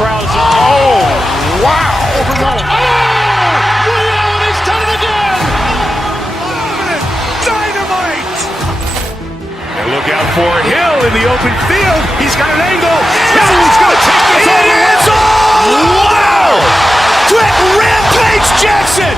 crowd is, oh, wow! Over Nolan. Oh! Ray Allen has done it again! Dynamite! And look out for Hill in the open field. He's got an angle. He's going to take this all the way. Wow! Quick Rampage Jackson!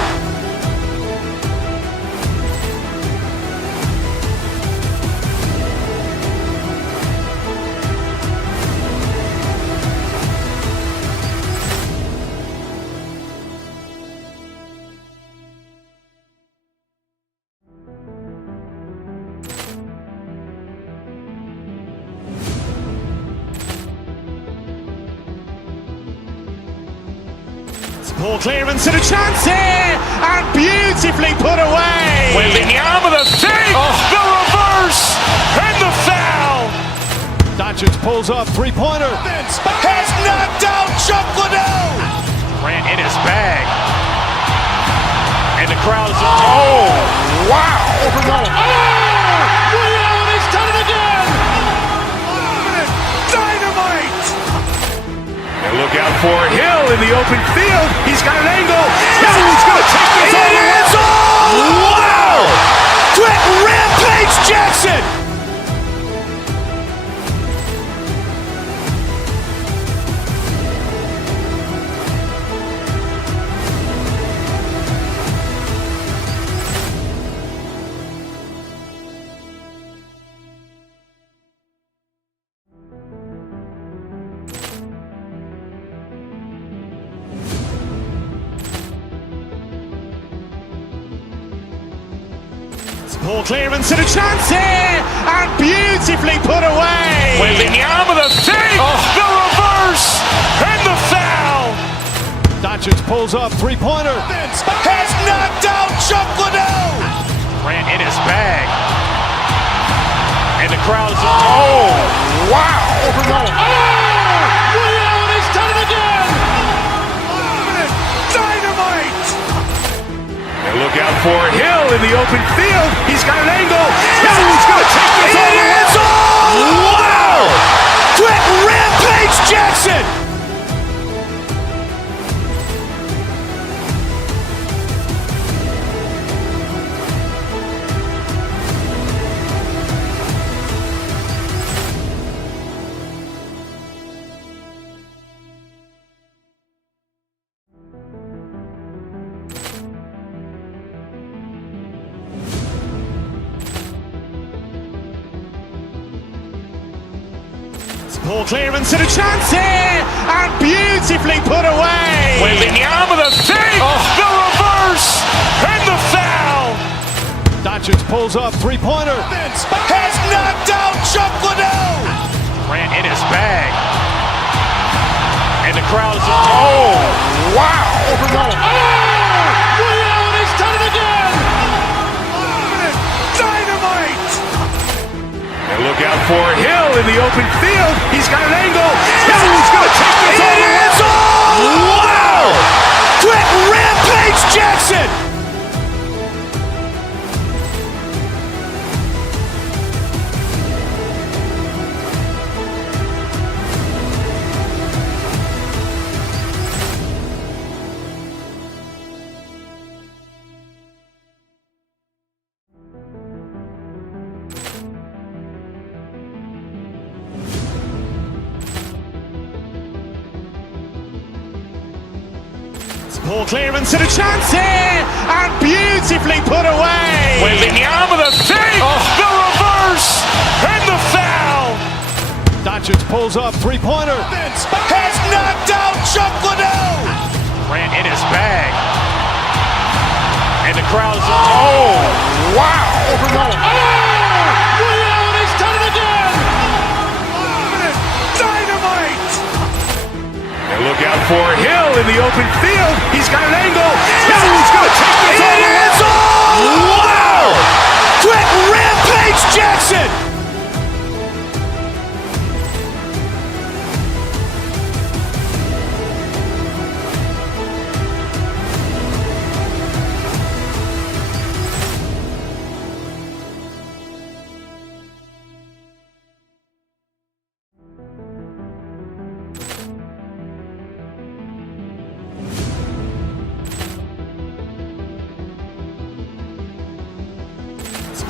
Ball clearance and a chance here, and beautifully put away. Wembanyama the fake, the reverse, and the foul. Doncic pulls up, three-pointer. Has knocked out Chuck Liddell. Grant in his bag. And the crowd is, oh, wow! Over Nolan. Oh! Ray Allen has done it again! Dynamite! And look out for Hill in the open field. He's got an angle. He's going to take this all the way. Wow! Quick Rampage Jackson! Ball clearance and a chance here, and beautifully put away. Wembanyama the fake, the reverse, and the foul. Doncic pulls up, three-pointer. Has knocked out Chuck Liddell. Grant in his bag. And the crowd is, oh, wow! Over Nolan. Oh! Ray Allen has done it again! Dynamite! And look out for Hill in the open field. He's got an angle. He's going to take this all the way. Wow! Quick Rampage Jackson! Ball clearance and a chance here, and beautifully put away. Wembanyama the fake, the reverse, and the foul. Doncic pulls up, three-pointer. Has knocked out Chuck Liddell. Grant in his bag. And the crowd is, oh, wow! Over Nolan. Oh! Ray Allen has done it again! Dynamite! And look out for Hill in the open field. He's got an angle. He's going to take this all the way. Wow! Quick Rampage Jackson! Ball clearance and a chance here, and beautifully put away. Wembanyama the fake, the reverse, and the foul. Doncic pulls up, three-pointer. Has knocked out Chuck Liddell. Grant in his bag. And the crowd is, oh, wow! Over Nolan. Oh! Ray Allen has done it again! Dynamite! And look out for Hill in the open field. He's got an angle. He's going to take this all the way. Wow! Quick Rampage Jackson!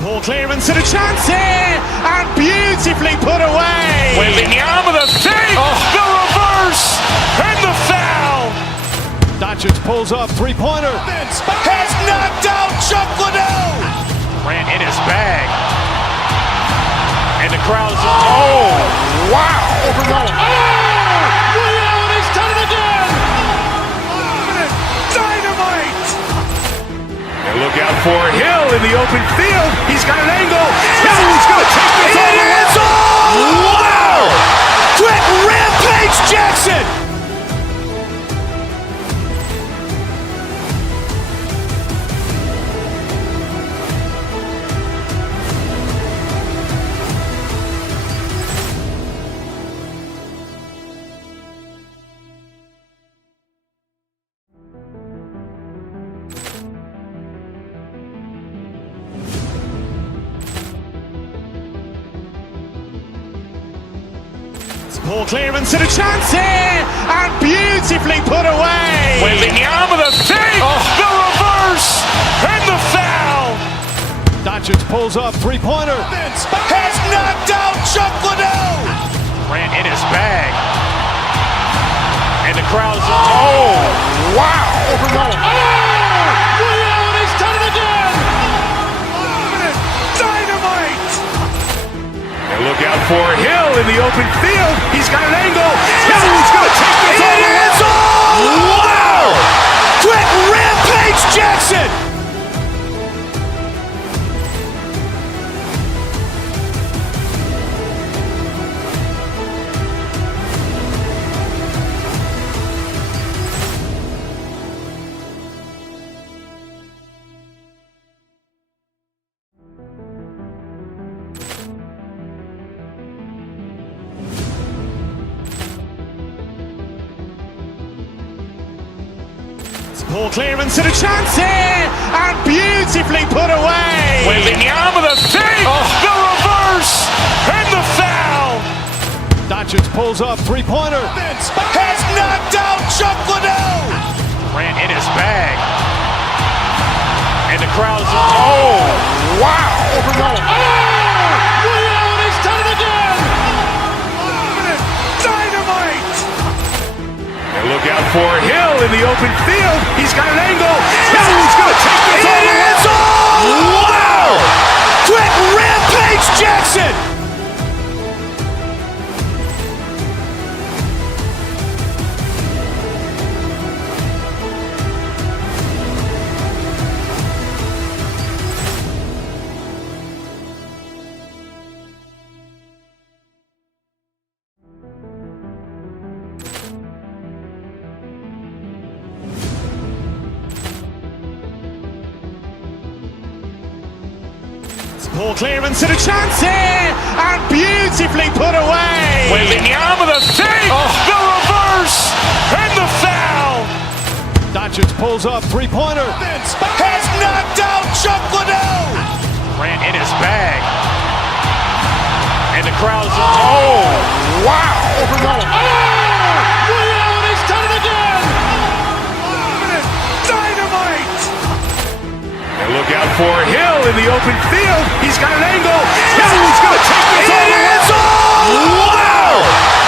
Ball clearance and a chance here, and beautifully put away. Waving the arm of the fake, the reverse, and the foul. Doncic pulls up, three-pointer. Has knocked out Chuck Liddell. Ran in his bag. And the crowd's wow! Overrun. Ray Allen has done it again. Dynamite! And look out for Hill in the open field. He's got an angle. Hill's going to take this all the way. Wow! Quick Rampage Jackson. Ball clearance and a chance here, and beautifully put away. Waving the arm of the fake, the reverse, and the foul. Doncic pulls up, three-pointer. Has knocked out Chuck Liddell. Ran in his bag. And the crowd's wow! Overrun. Ray Allen has done it again. Dynamite! And look out for Hill in the open field. He's got an angle. Hill's going to take this all the way. Wow! Quick Rampage Jackson. Ball clearance and a chance here, and beautifully put away. Waving the arm of the fake, the reverse, and the foul. Doncic pulls up, three-pointer. Has knocked out Chuck Liddell. Ran in his bag. And the crowd's wow! Overrun. Ray Allen has done it again. Dynamite! And look out for Hill in the open field. He's got an angle. Hill's going to take this all the way. Wow! Quick Rampage Jackson. Ball clearance and a chance here, and beautifully put away. Waving the arm of the fake, the reverse, and the foul. Doncic pulls up, three-pointer. Has knocked out Chuck Liddell. Ran in his bag. And the crowd's wow! Overrun. Ray Allen has done it again. Dynamite! And look out for Hill in the open field. He's got an angle. Hill's going to take this all the way. Wow!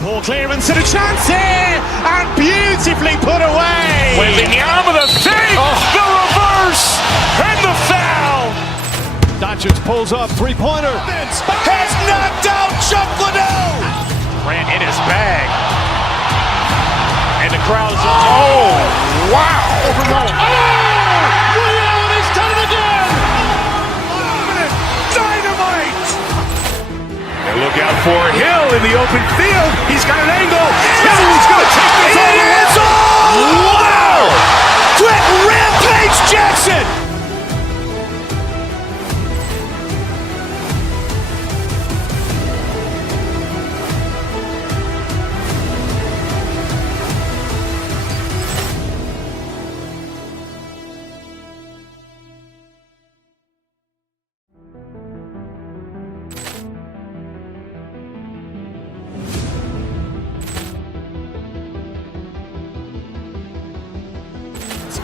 Poor clearance and a chance here, and beautifully put away. Wembanyama with a fake, the reverse, and the foul. Doncic pulls up, three-pointer. Has knocked out Chuck Liddell. Grant in his bag. And the crowd is, oh, wow. Overruled. Ray Allen has done it again. Dynamite. And look out for Hill in the open field. He's got an angle. Hill's going to take this all the way. Wow! Quick Rampage Jackson.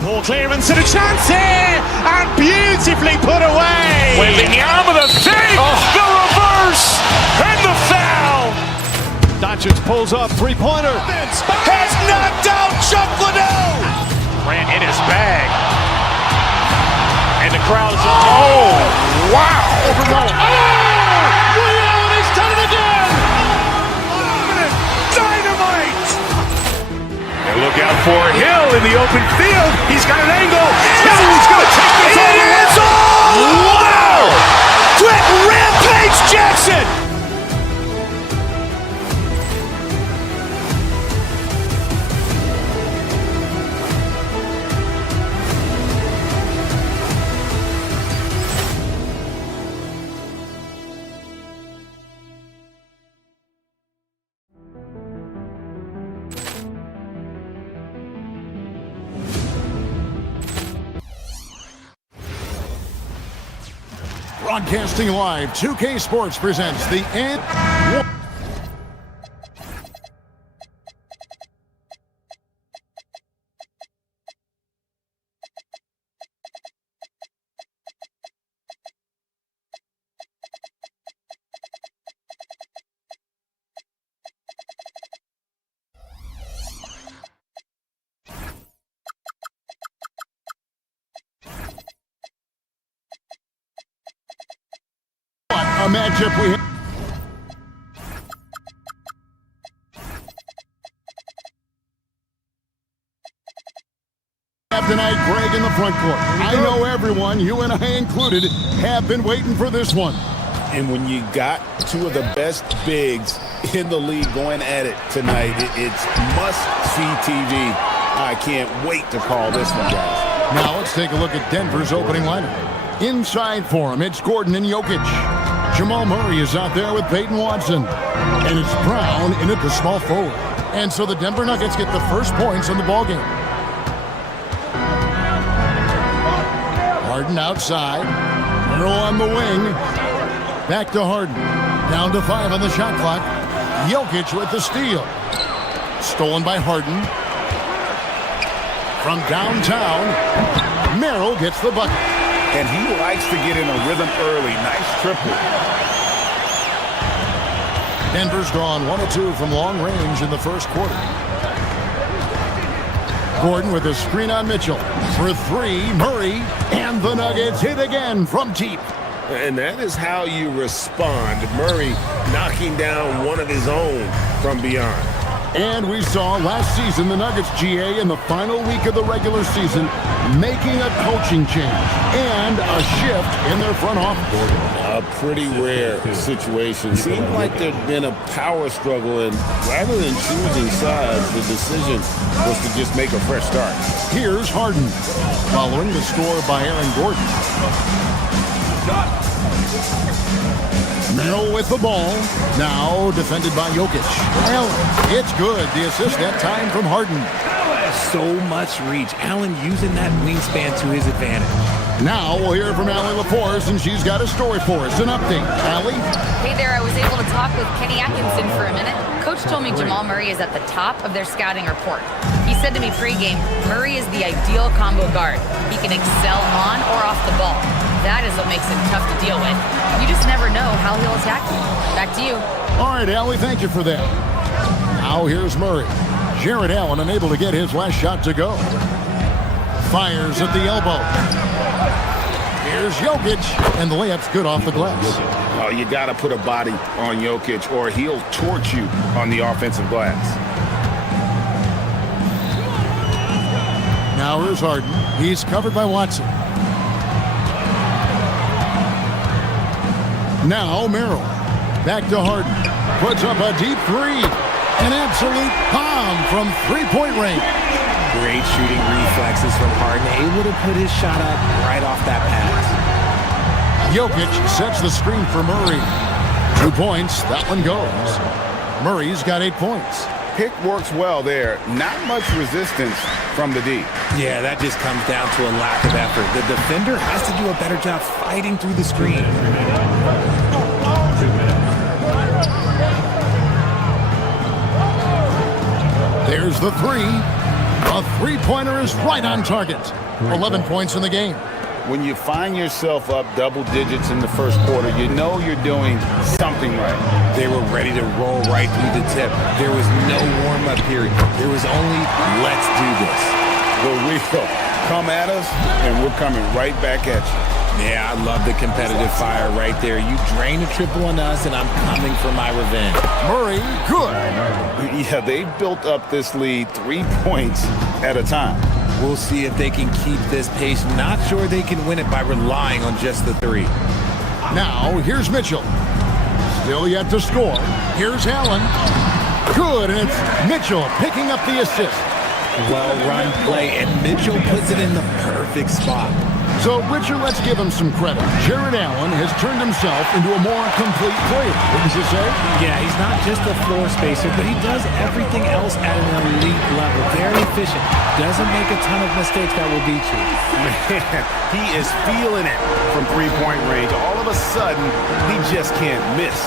Poor clearance and a chance here, and beautifully put away. Wembanyama with a fake, the reverse, and the foul. Doncic pulls up, three-pointer. Has knocked out Chuck Liddell. Grant in his bag. And the crowd is, oh, wow. Overruled. Ray Allen has done it again. Dynamite. And look out for Hill in the open field. He's got an angle. Hill's going to take this all the way. Wow! Quick Rampage Jackson. Broadcasting live, 2K Sports presents the end. A matchup we have tonight, Greg in the front court. I know everyone, you and I included, have been waiting for this one. And when you got two of the best bigs in the league going at it tonight, it's must-see TV. I can't wait to call this one, guys. Now let's take a look at Denver's opening lineup. Inside for him, it's Gordon and Jokic. Jamal Murray is out there with Peyton Watson. And it's Brown in at the small forward. And so the Denver Nuggets get the first points in the ballgame. Harden outside. Merrill on the wing. Back to Harden. Down to 5 on the shot clock. Jokic with the steal. Stolen by Harden. From downtown, Merrill gets the bucket. And he likes to get in a rhythm early. Nice triple. Denver's gone 1 of 2 from long range in the first quarter. Gordon with a screen on Mitchell. For 3, Murray. And the Nuggets hit again from deep. And that is how you respond. Murray knocking down one of his own from beyond. And we saw last season the Nuggets, GA, in the final week of the regular season, making a coaching change and a shift in their front office. A pretty rare situation. Seemed like there'd been a power struggle, and rather than choosing sides, the decision was to just make a fresh start. Here's Harden, following the score by Aaron Gordon. Merrill with the ball. Now defended by Jokic. Allen, it's good. The assist that time from Harden. So much reach. Allen using that wingspan to his advantage. Now we'll hear from Allie LaForce, and she's got a story for us. An update. Allie? Hey there, I was able to talk with Kenny Atkinson for a minute. Coach told me Jamal Murray is at the top of their scouting report. He said to me pregame, Murray is the ideal combo guard. He can excel on or off the ball. That is what makes him tough to deal with. You just never know how he'll attack you. Back to you. All right, Allie, thank you for that. Now here's Murray. Jared Allen unable to get his last shot to go. Fires at the elbow. Here's Jokic, and the layup's good off the glass. Oh, you got to put a body on Jokic or he'll torch you on the offensive glass. Now here's Harden. He's covered by Watson. Now Merrill. Back to Harden. Puts up a deep three. An absolute bomb from three-point range. Great shooting reflexes from Harden, able to put his shot up right off that pass. Jokic sets the screen for Murray. 2 points, that one goes. Murray's got 8 points. Pick works well there. Not much resistance from the D. Yeah, that just comes down to a lack of effort. The defender has to do a better job fighting through the screen. There's the three. A three-pointer is right on target. 11 points in the game. When you find yourself up double digits in the first quarter, you know you're doing something right. They were ready to roll right through the tip. There was no warm-up period. There was only, let's do this. The real come at us, and we're coming right back at you. Yeah, I love the competitive fire right there. You drain a triple on us, and I'm coming for my revenge. Murray, good. Yeah, they built up this lead 3 points at a time. We'll see if they can keep this pace. Not sure they can win it by relying on just the three. Now, here's Mitchell. Still yet to score. Here's Allen. Good, and it's Mitchell picking up the assist. Well-run play, and Mitchell puts it in the perfect spot. So, Richard, let's give him some credit. Jared Allen has turned himself into a more complete player, wouldn't you say? Yeah, he's not just a floor spacer, but he does everything else at an elite level. Very efficient. Doesn't make a ton of mistakes that will beat you. Man, he is feeling it from three-point range. All of a sudden, he just can't miss.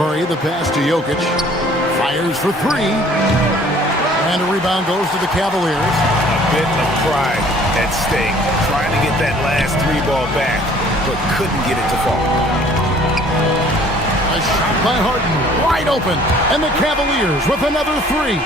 Murray, the pass to Jokic. Fires for three. And a rebound goes to the Cavaliers. A bit of pride at stake. Trying to get that last three ball back, but couldn't get it to fall. A shot by Harden, wide open. And the Cavaliers with another three.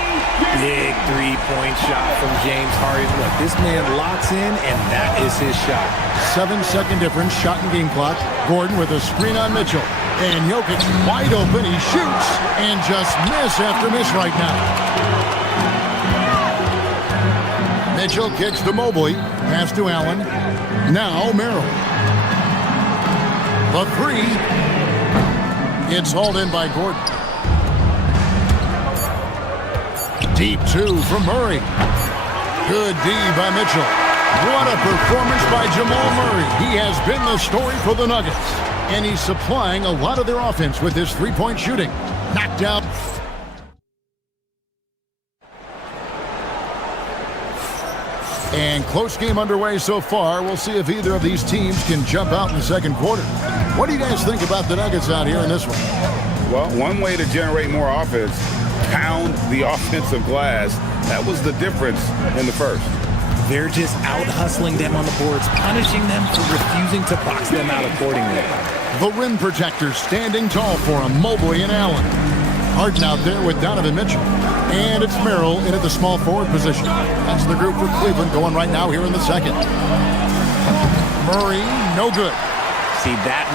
Big three-point shot from James Harden. Look, this man locks in, and that is his shot. 7-second difference, shot and game clock. Gordon with a screen on Mitchell. And Jokic wide open. He shoots and just miss after miss right now. Mitchell kicks to Mobley. Pass to Allen. Now Merrill. The three. It's hauled in by Gordon. Deep two from Murray. Good D by Mitchell. What a performance by Jamal Murray. He has been the story for the Nuggets. And he's supplying a lot of their offense with his three-point shooting. Knocked out. And close game underway so far. We'll see if either of these teams can jump out in the second quarter. What do you guys think about the Nuggets out here in this one? Well, one way to generate more offense, pound the offensive glass. That was the difference in the first. They're just out-hustling them on the boards, punishing them for refusing to box them out accordingly. The rim protectors standing tall for him, Mobley and Allen. Harden out there with Donovan Mitchell. And it's Merrill in at the small forward position. That's the group for Cleveland going right now here in the second. Murray, no good. See, that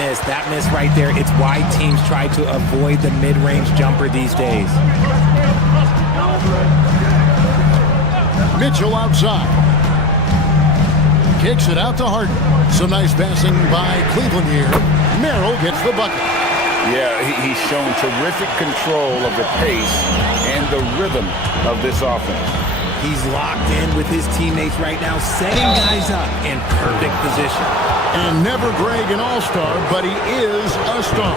miss right there. It's why teams try to avoid the mid-range jumper these days. Mitchell outside. Kicks it out to Harden. Some nice passing by Cleveland here. Merrill gets the bucket. Yeah, he's shown terrific control of the pace and the rhythm of this offense. He's locked in with his teammates right now, setting guys up in perfect position. And never Greg an all-star, but he is a star.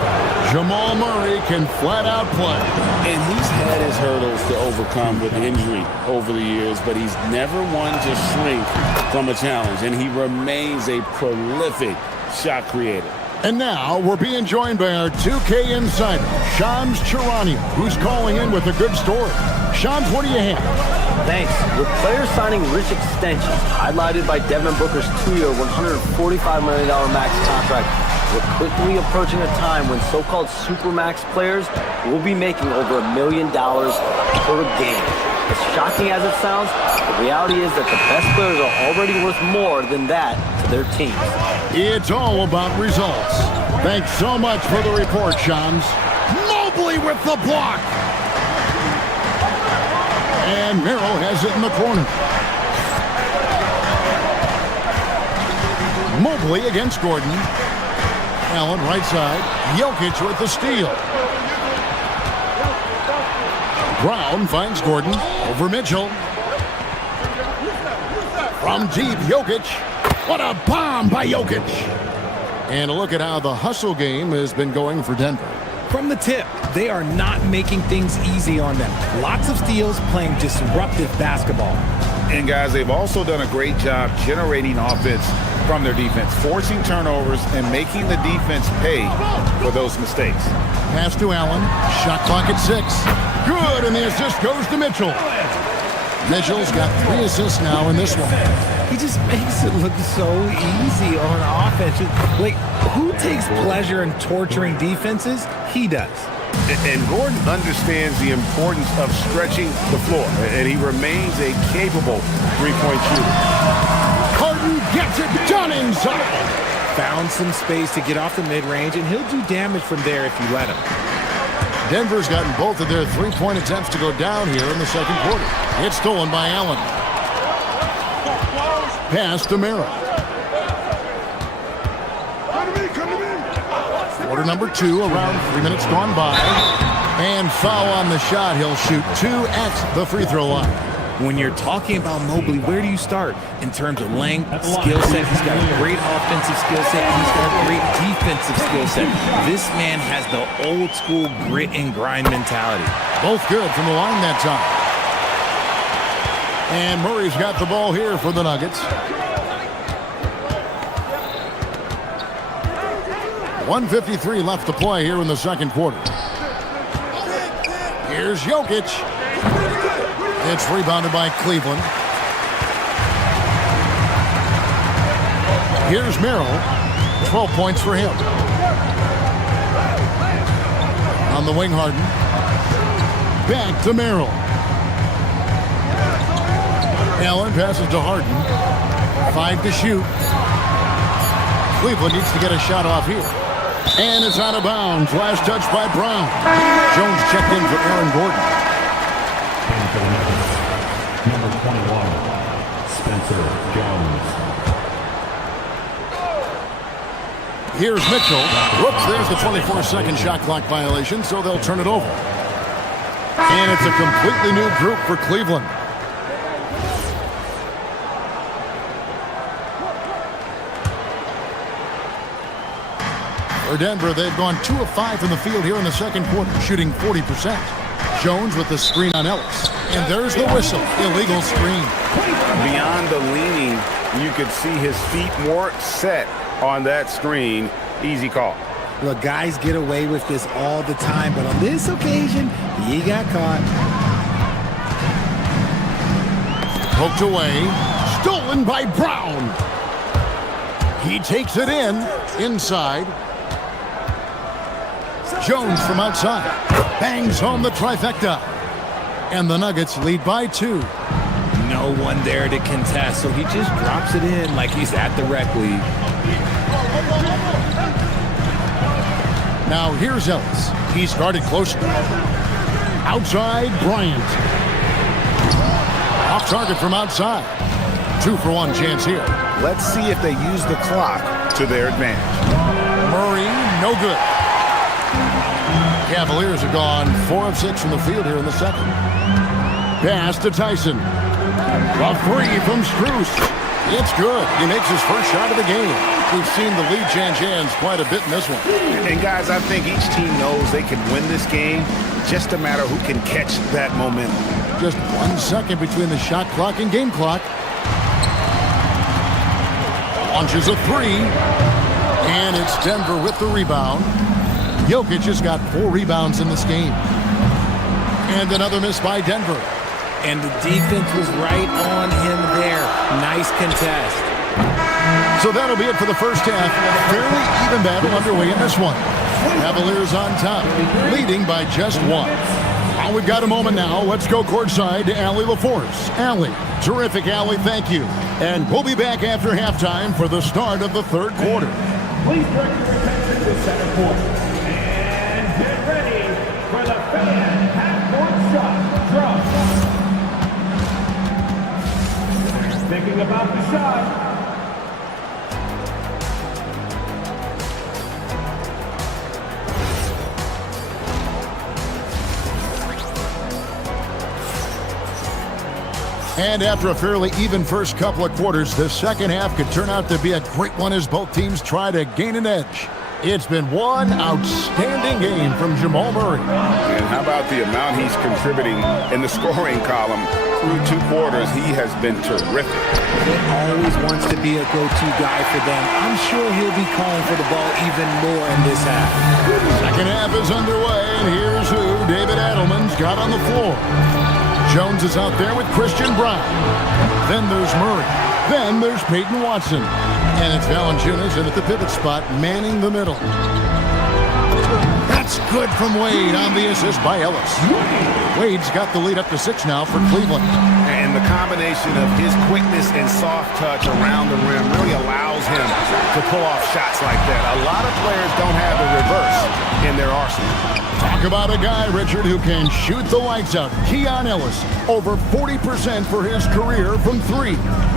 Jamal Murray can flat out play. And he's had his hurdles to overcome with injury over the years, but he's never one to shrink from a challenge, and he remains a prolific shot creator. And now we're being joined by our 2K insider, Shams Charania, who's calling in with a good story. Shams, what do you have? Thanks. With players signing rich extensions, highlighted by Devin Booker's 2-year, $145 million max contract, we're quickly approaching a time when so-called supermax players will be making over $1 million per game. As shocking as it sounds, the reality is that the best players are already worth more than that to their teams. It's all about results. Thanks so much for the report, Shams. Mobley with the block. And Merrill has it in the corner. Mobley against Gordon. Allen right side. Jokic with the steal. Brown finds Gordon over Mitchell. From deep, Jokic. What a bomb by Jokic. And a look at how the hustle game has been going for Denver. From the tip, they are not making things easy on them. Lots of steals, playing disruptive basketball. And guys, they've also done a great job generating offense from their defense, forcing turnovers and making the defense pay for those mistakes. Pass to Allen. Shot clock at 6. Good, and the assist goes to Mitchell. Mitchell's got 3 assists now in this one. He just makes it look so easy on offense. Like, who takes pleasure in torturing defenses? He does. And Gordon understands the importance of stretching the floor, and he remains a capable three-point shooter. Harden gets it done inside. Found some space to get off the mid-range, and he'll do damage from there if you let him. Denver's gotten both of their three-point attempts to go down here in the second quarter. It's stolen by Allen. Pass to Merrill. Quarter number 2, around 3 minutes gone by. And foul on the shot. He'll shoot 2 at the free throw line. When you're talking about Mobley, where do you start? In terms of length, skill set, he's got a great offensive skill set, and he's got a great defensive skill set. This man has the old school grit and grind mentality. Both good from the line that time. And Murray's got the ball here for the Nuggets. 1:53 left to play here in the second quarter. Here's Jokic. It's rebounded by Cleveland. Here's Merrill. 12 points for him. On the wing, Harden. Back to Merrill. Allen passes to Harden. 5 to shoot. Cleveland needs to get a shot off here. And it's out of bounds. Last touch by Brown. Jones checked in for Aaron Gordon. Number 21, Spencer Jones. Here's Mitchell. Whoops, there's the 24-second shot clock violation, so they'll turn it over. And it's a completely new group for Cleveland. For Denver, they've gone 2 of 5 from the field here in the second quarter, shooting 40%. Jones with the screen on Ellis. And there's the whistle. Illegal screen. Beyond the leaning, you could see his feet more set on that screen. Easy call. Look, guys get away with this all the time, but on this occasion, he got caught. Poked away. Stolen by Brown. He takes it inside. Jones from outside. Bangs home the trifecta. And the Nuggets lead by 2. No one there to contest, so he just drops it in like he's at the rec league. Now here's Ellis. He's guarded closer. Outside, Bryant. Off target from outside. 2-for-1 chance here. Let's see if they use the clock to their advantage. Murray, no good. Cavaliers have gone 4 of 6 from the field here in the second. Pass to Tyson. A 3 from Strus. It's good. He makes his first shot of the game. We've seen the lead change quite a bit in this one. And guys, I think each team knows they can win this game. Just a matter who can catch that momentum. Just 1 second between the shot clock and game clock. Launches a 3. And And it's Denver with the rebound. Jokic has got 4 rebounds in this game. And another miss by Denver. And the defense was right on him there. Nice contest. So that'll be it for the first half. Fairly even battle underway in this one. Cavaliers on top, leading by just 1. Well, we've got a moment now. Let's go courtside to Allie LaForce. Allie, terrific, Allie, thank you. And we'll be back after halftime for the start of the third quarter. Please direct your attention to center court. And get ready for the fan half-court shot drop. Thinking about the shot. And after a fairly even first couple of quarters, the second half could turn out to be a great one as both teams try to gain an edge. It's been one outstanding game from Jamal Murray. And how about the amount he's contributing in the scoring column through 2 quarters? He has been terrific. He always wants to be a go-to guy for them. I'm sure he'll be calling for the ball even more in this half. Second half is underway, and here's who David Adelman's got on the floor. Jones is out there with Christian Brown. Then there's Murray. Then there's Peyton Watson. And it's Valanciunas in at the pivot spot, manning the middle. That's good from Wade on the assist by Ellis. Wade's got the lead up to 6 now for Cleveland. And the combination of his quickness and soft touch around the rim really allows him to pull off shots like that. A lot of players don't have the reverse in their arsenal. Talk about a guy, Richard, who can shoot the lights out. Keon Ellis, over 40% for his career from 3.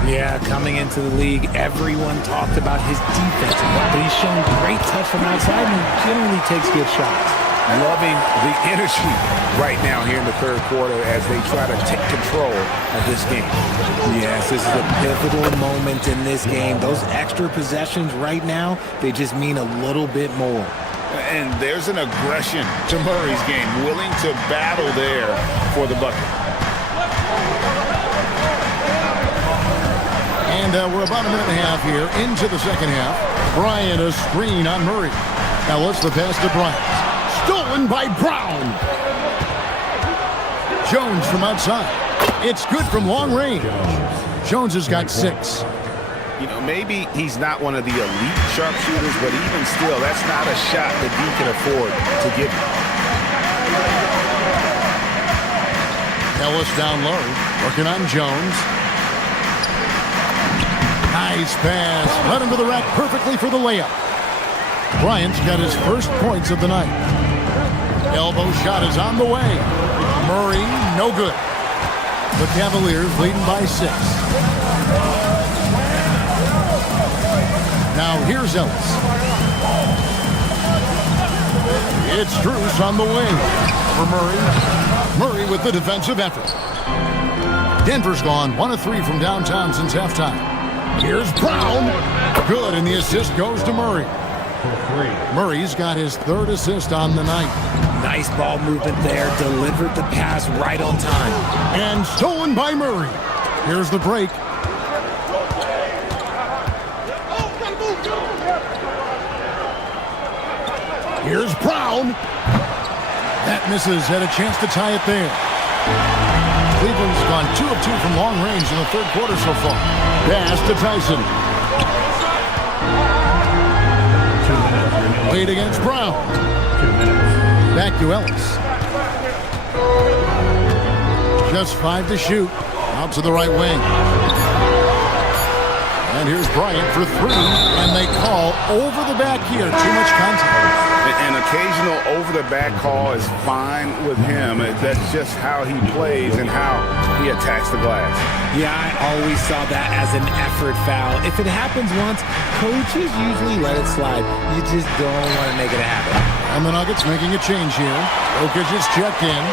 Yeah, coming into the league, everyone talked about his defense, but he's shown great touch from outside and generally takes good shots. Loving the energy right now here in the third quarter as they try to take control of this game. Yes, this is a pivotal moment in this game. Those extra possessions right now, they just mean a little bit more. And there's an aggression to Murray's game, willing to battle there for the bucket. And we're about a minute and a half here into the second half. Bryant, a screen on Murray. Ellis, the pass to Bryant. Stolen by Brown. Jones from outside. It's good from long range. Jones has got 6. You know, maybe he's not one of the elite sharpshooters, but even still, that's not a shot that he can afford to give. Ellis down low, working on Jones. Nice pass. Led him to the rack perfectly for the layup. Bryant's got his first points of the night. Elbow shot is on the way. Murray, no good. The Cavaliers leading by 6. Now here's Ellis. It's Strus on the wing for Murray. Murray with the defensive effort. Denver's gone 1 of 3 from downtown since halftime. Here's Brown. Good, and the assist goes to Murray. Murray's got his 3rd assist on the night. Nice ball movement there. Delivered the pass right on time. And stolen by Murray. Here's the break. Here's Brown. That misses. Had a chance to tie it there. Cleveland's gone 2 of 2 from long range in the third quarter so far. Pass to Tyson. Wade against Brown. Back to Ellis. Just 5 to shoot. Out to the right wing. And here's Bryant for 3. And they call over the back here. Too much contact. An occasional over-the-back call is fine with him. That's just how he plays and how he attacks the glass. Yeah, I always saw that as an effort foul. If it happens once, coaches usually let it slide. You just don't want to make it happen. And the Nuggets making a change here. Jokic is checked in.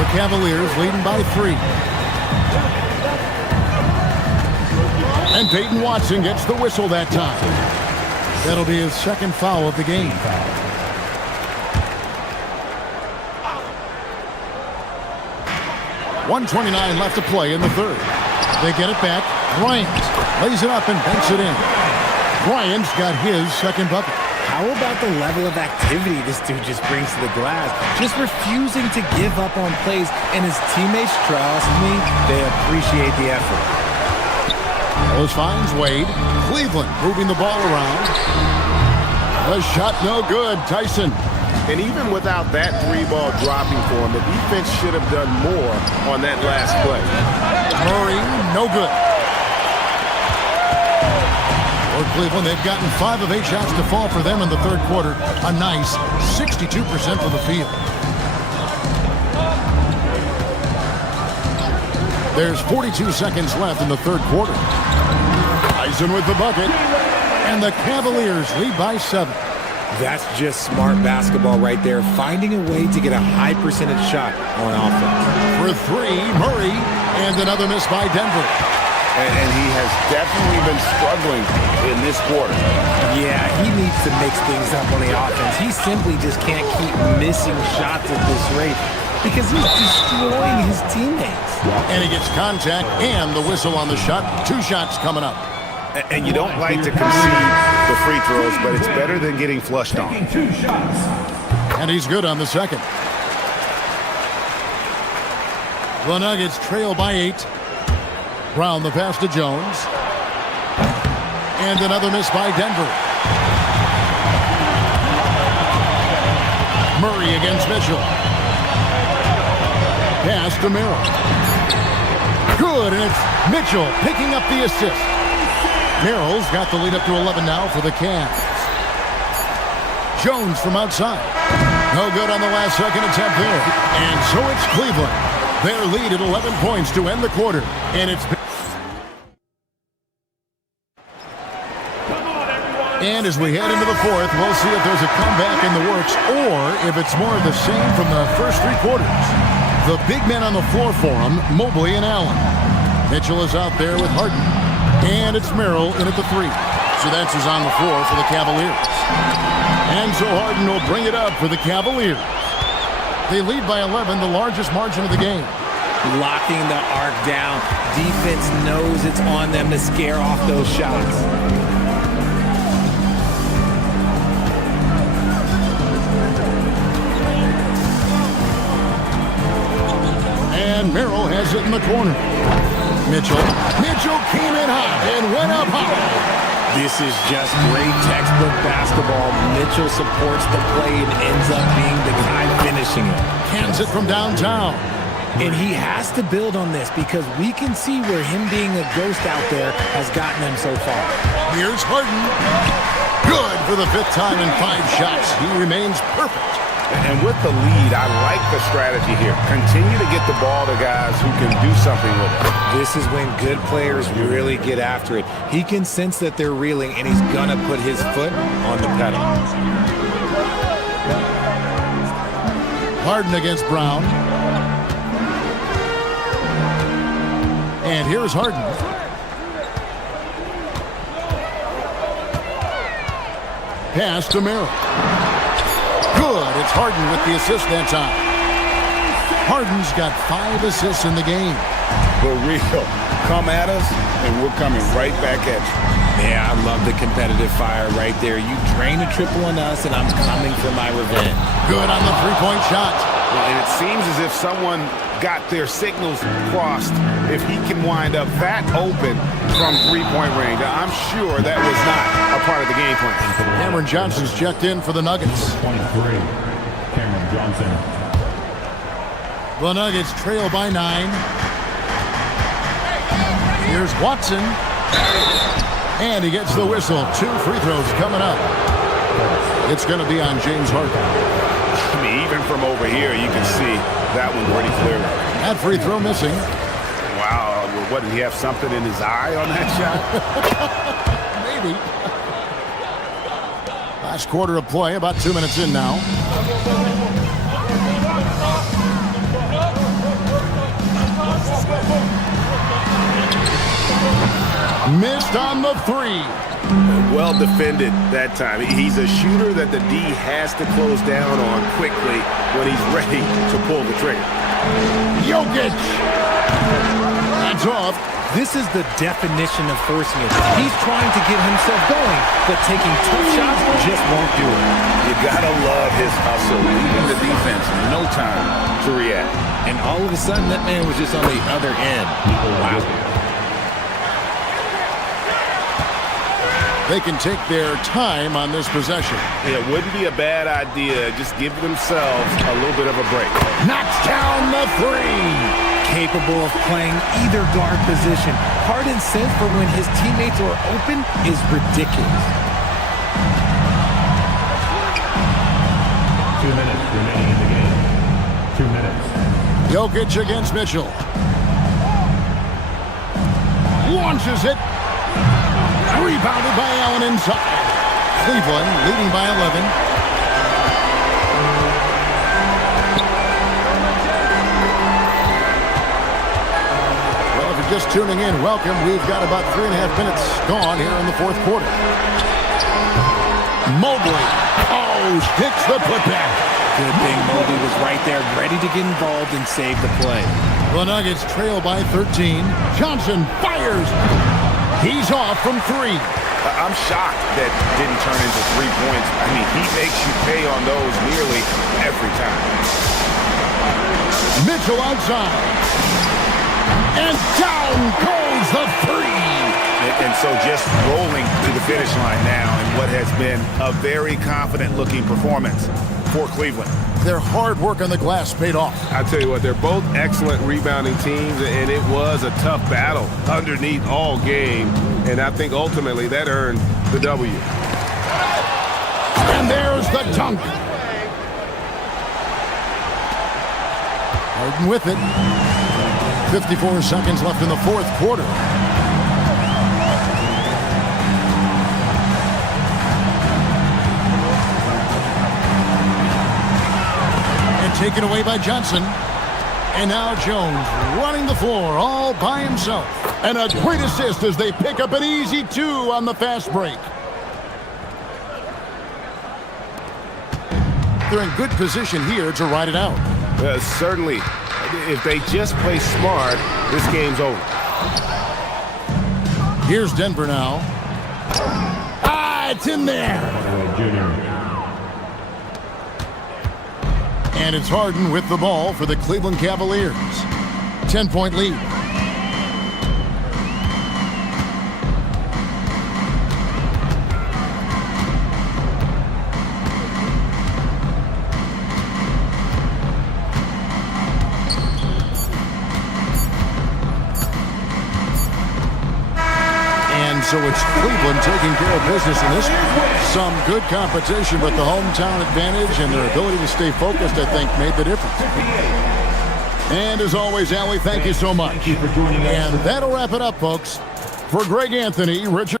The Cavaliers leading by 3. And Peyton Watson gets the whistle that time. That'll be his 2nd foul of the game. .129 left to play in the third. They get it back. Bryant lays it up and banks it in. Bryant's got his second bucket. How about the level of activity this dude just brings to the glass? Just refusing to give up on plays, and his teammates, trust me, they appreciate the effort. Ellis finds Wade. Cleveland moving the ball around. The shot no good. Tyson. And even without that three-ball dropping for him, the defense should have done more on that last play. Murray, no good. For Cleveland, they've gotten 5 of 8 shots to fall for them in the third quarter. A nice 62% for the field. There's 42 seconds left in the third quarter. Tyson with the bucket. And the Cavaliers lead by 7. That's just smart basketball right there, finding a way to get a high percentage shot on offense. For 3, Murray, and another miss by Denver. And he has definitely been struggling in this quarter. Yeah, he needs to mix things up on the offense. He simply just can't keep missing shots at this rate because he's destroying his teammates. And he gets contact and the whistle on the shot. 2 shots coming up. And you don't like to concede the free throws, but it's better than getting flushed on. And he's good on the second. The Nuggets trail by 8. Brown the pass to Jones. And another miss by Denver. Murray against Mitchell. Pass to Merrill. Good, and it's Mitchell picking up the assist. Merrill's got the lead up to 11 now for the Cavs. Jones from outside. No good on the last second attempt there. And so it's Cleveland. Their lead at 11 points to end the quarter. And it's... And as we head into the fourth, we'll see if there's a comeback in the works or if it's more of the same from the first 3 quarters. The big men on the floor for him, Mobley and Allen. Mitchell is out there with Harden. And it's Merrill in at the 3. So that's who's on the floor for the Cavaliers. And so Harden will bring it up for the Cavaliers. They lead by 11, the largest margin of the game. Locking the arc down. Defense knows it's on them to scare off those shots. And Merrill has it in the corner. Mitchell came in hot and went up high. This is just great textbook basketball. Mitchell supports the play and ends up being the guy finishing it. Cans it from downtown. And he has to build on this because we can see where him being a ghost out there has gotten him so far. Here's Harden. Good for the 5th time in 5 shots. He remains perfect. And with the lead, I like the strategy here. Continue to get the ball to guys who can do something with it. This is when good players really get after it. He can sense that they're reeling, and he's going to put his foot on the pedal. Harden against Brown. And here's Harden. Pass to Merrill. Good. It's Harden with the assist that time. Harden's got 5 assists in the game. The real. Come at us, and we're coming right back at you. Yeah, I love the competitive fire right there. You drain a triple on us, and I'm coming for my revenge. Good on the 3-point shot. And it seems as if someone got their signals crossed. If he can wind up that open from 3-point range, I'm sure that was not a part of the game plan. Cameron Johnson's checked in for the Nuggets. 23, Cameron Johnson. The Nuggets trail by 9. Here's Watson. And he gets the whistle. 2 free throws coming up. It's going to be on James Harden. I mean, even from over here, you can see that one pretty clearly. That free throw missing. Wow. What, did he have something in his eye on that shot? Maybe. Last quarter of play, about 2 minutes in now. Missed on the 3. Well defended that time. He's a shooter that the D has to close down on quickly when he's ready to pull the trigger. Jokic. That's off. This is the definition of forcing it. He's trying to get himself going, but taking tough shots just won't do it. You gotta love his hustle, leaving the defense no time to react. And all of a sudden, that man was just on the other end. Wow. They can take their time on this possession. It wouldn't be a bad idea. Just give themselves a little bit of a break. Knocks down the three. Capable of playing either guard position. Harden's sense for when his teammates are open is ridiculous. 2 minutes remaining in the game. 2 minutes. Jokic against Mitchell. Launches it. Rebounded by Allen inside. Cleveland leading by 11. Well, if you're just tuning in, welcome. We've got about 3.5 minutes gone here in the fourth quarter. Mobley. Oh, sticks the putback. Good thing Mobley was right there, ready to get involved and save the play. The Nuggets trail by 13. Johnson fires. He's off from three. I'm shocked that didn't turn into 3 points. I mean, he makes you pay on those nearly every time. Mitchell outside. And down goes the three. And so just rolling to the finish line now in what has been a very confident-looking performance for Cleveland. Their hard work on the glass paid off. I tell you what, they're both excellent rebounding teams, and it was a tough battle underneath all game, and I think ultimately that earned the W. And there's the dunk. Harden with it. 54 seconds left in the fourth quarter. Taken away by Johnson. And now Jones running the floor all by himself. And a great assist as they pick up an easy 2 on the fast break. They're in good position here to ride it out. Certainly, if they just play smart, this game's over. Here's Denver now. It's in there. And it's Harden with the ball for the Cleveland Cavaliers. 10-point lead. And so it's Cleveland taking care of business in this one. Some good competition, but the hometown advantage and their ability to stay focused, I think, made the difference. And as always, Allie, thank you so much. And that'll wrap it up, folks. For Greg Anthony, Richard.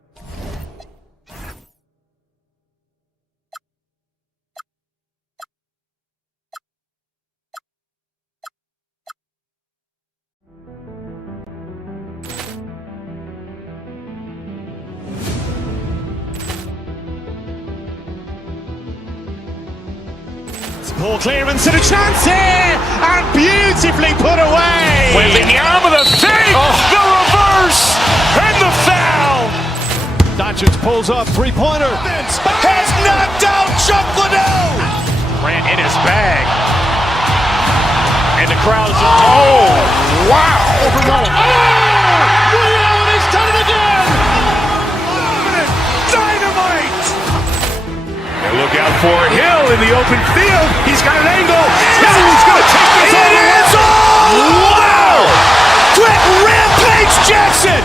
Poor clearance and a chance here, and beautifully put away. Wembanyama the fake, the reverse, and the foul. Doncic pulls up, three-pointer. Has knocked out Chuck Liddell. Grant in his bag. And the crowd is, oh, wow. He's done it again. Dynamite. And look out for Hill in the open field. He's got an angle. Hill's going to take this all the way. Wow! Brett Rampage Jackson.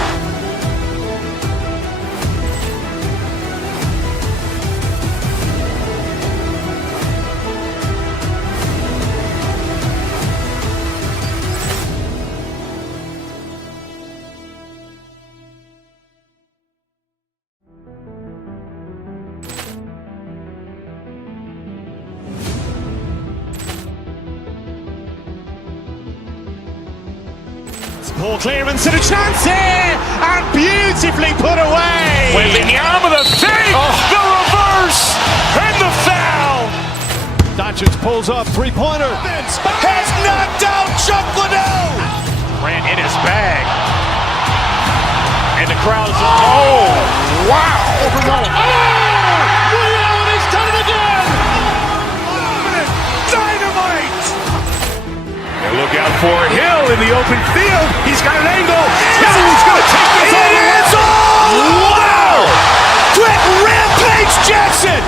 Poor clearance and a chance here, and beautifully put away. Wembanyama the fake, the reverse, and the foul. Doncic pulls up, three-pointer. Has knocked out Chuck Liddell. Grant in his bag. And the crowd is... Oh, wow. Over Nolan. Ray Allen has done it again! Dynamite! And look out for Hill in the open field. He's got an angle. Hill's going to take this all the way. Wow! Quick Rampage Jackson!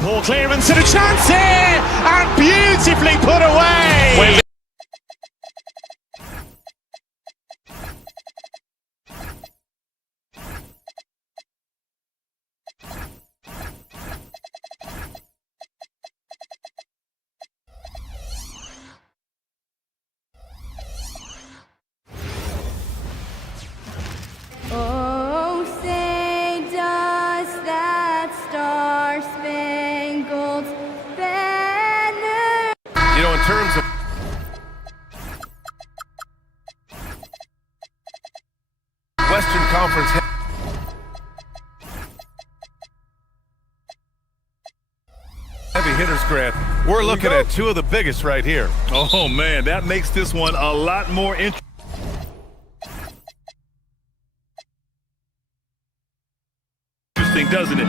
Poor clearance and a chance here, and beautifully put away. Oh, say does that star-spangled banner... You know, in terms of Western Conference heavy hitters, Grant, we're looking at two of the biggest right here. Oh, man, that makes this one a lot more interesting. Doesn't it?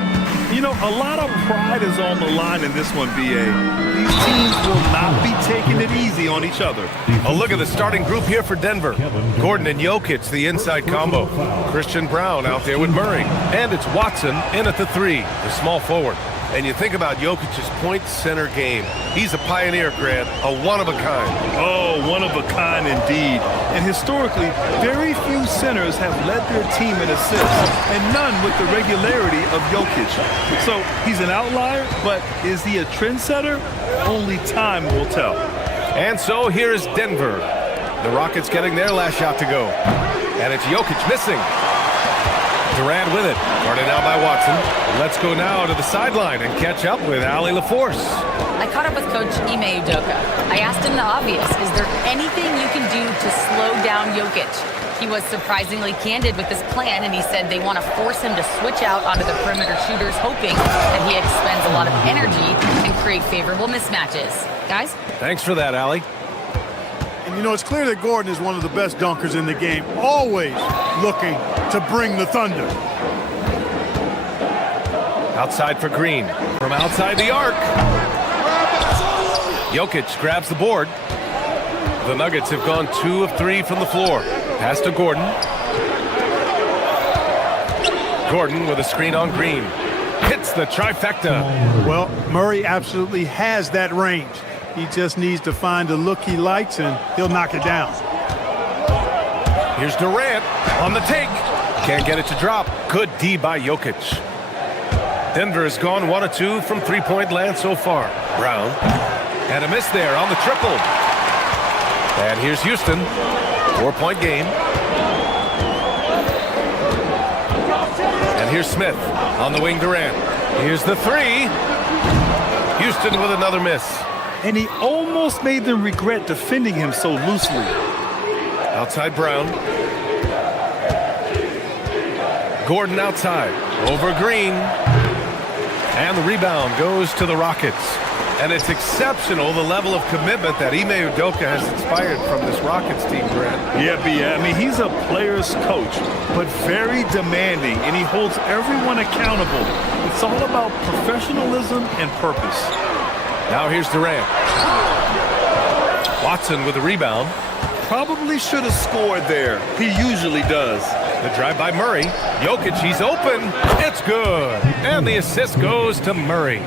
You know, a lot of pride is on the line in this one, BA. These teams will not be taking it easy on each other. Oh, look at the starting group here for Denver. Gordon and Jokic, the inside combo. Christian Brown out there with Murray. And it's Watson in at the 3, the small forward. And you think about Jokic's point center game. He's a pioneer, Grant, a one-of-a-kind. Oh, one of a kind indeed. And historically, very few centers have led their team in assists, and none with the regularity of Jokic. So he's an outlier, but is he a trendsetter? Only time will tell. And so here is Denver. The Rockets getting their last shot to go. And it's Jokic missing. Durant with it. Guarded out by Watson. Let's go now to the sideline and catch up with Ali LaForce. I caught up with Coach Ime Udoka. I asked him the obvious. Is there anything you can do to slow down Jokic? He was surprisingly candid with his plan, and he said they want to force him to switch out onto the perimeter shooters, hoping that he expends a lot of energy and create favorable mismatches. Guys? Thanks for that, Ali. And you know, it's clear that Gordon is one of the best dunkers in the game, always looking to bring the thunder. Outside for Green. From outside the arc. Jokic grabs the board. The Nuggets have gone 2 of 3 from the floor. Pass to Gordon. Gordon with a screen on Green. Hits the trifecta. Well, Murray absolutely has that range. He just needs to find the look he likes, and he'll knock it down. Here's Durant on the take. Can't get it to drop. Good D by Jokic. Denver has gone 1 of 2 from three-point land so far. Brown. And a miss there on the triple. And here's Houston. 4-point game. And here's Smith on the wing. Durant. Here's the 3. Houston with another miss. And he almost made them regret defending him so loosely. Outside Brown. Gordon outside. Over Green. And the rebound goes to the Rockets. And it's exceptional, the level of commitment that Ime Udoka has inspired from this Rockets team, Grant. Yeah, I mean, he's a player's coach, but very demanding, and he holds everyone accountable. It's all about professionalism and purpose. Now here's Durant. Watson with the rebound. Probably should have scored there. He usually does. The drive by Murray. Jokic, he's open. It's good. And the assist goes to Murray.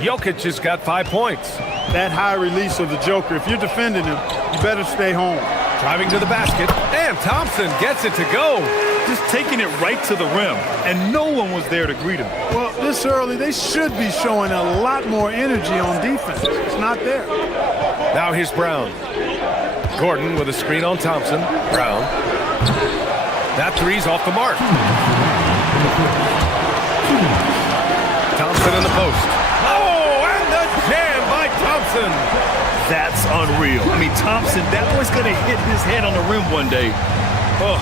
Jokic has got 5 points. That high release of the Joker, if you're defending him, you better stay home. Driving to the basket, and Thompson gets it to go. Just taking it right to the rim, and no one was there to greet him. Well, this early, they should be showing a lot more energy on defense. It's not there. Now here's Brown. Gordon with a screen on Thompson. Brown. That three's off the mark. Thompson in the post. Oh, and the jam by Thompson. That's unreal. I mean, Thompson, that boy's going to hit his head on the rim one day. Oh.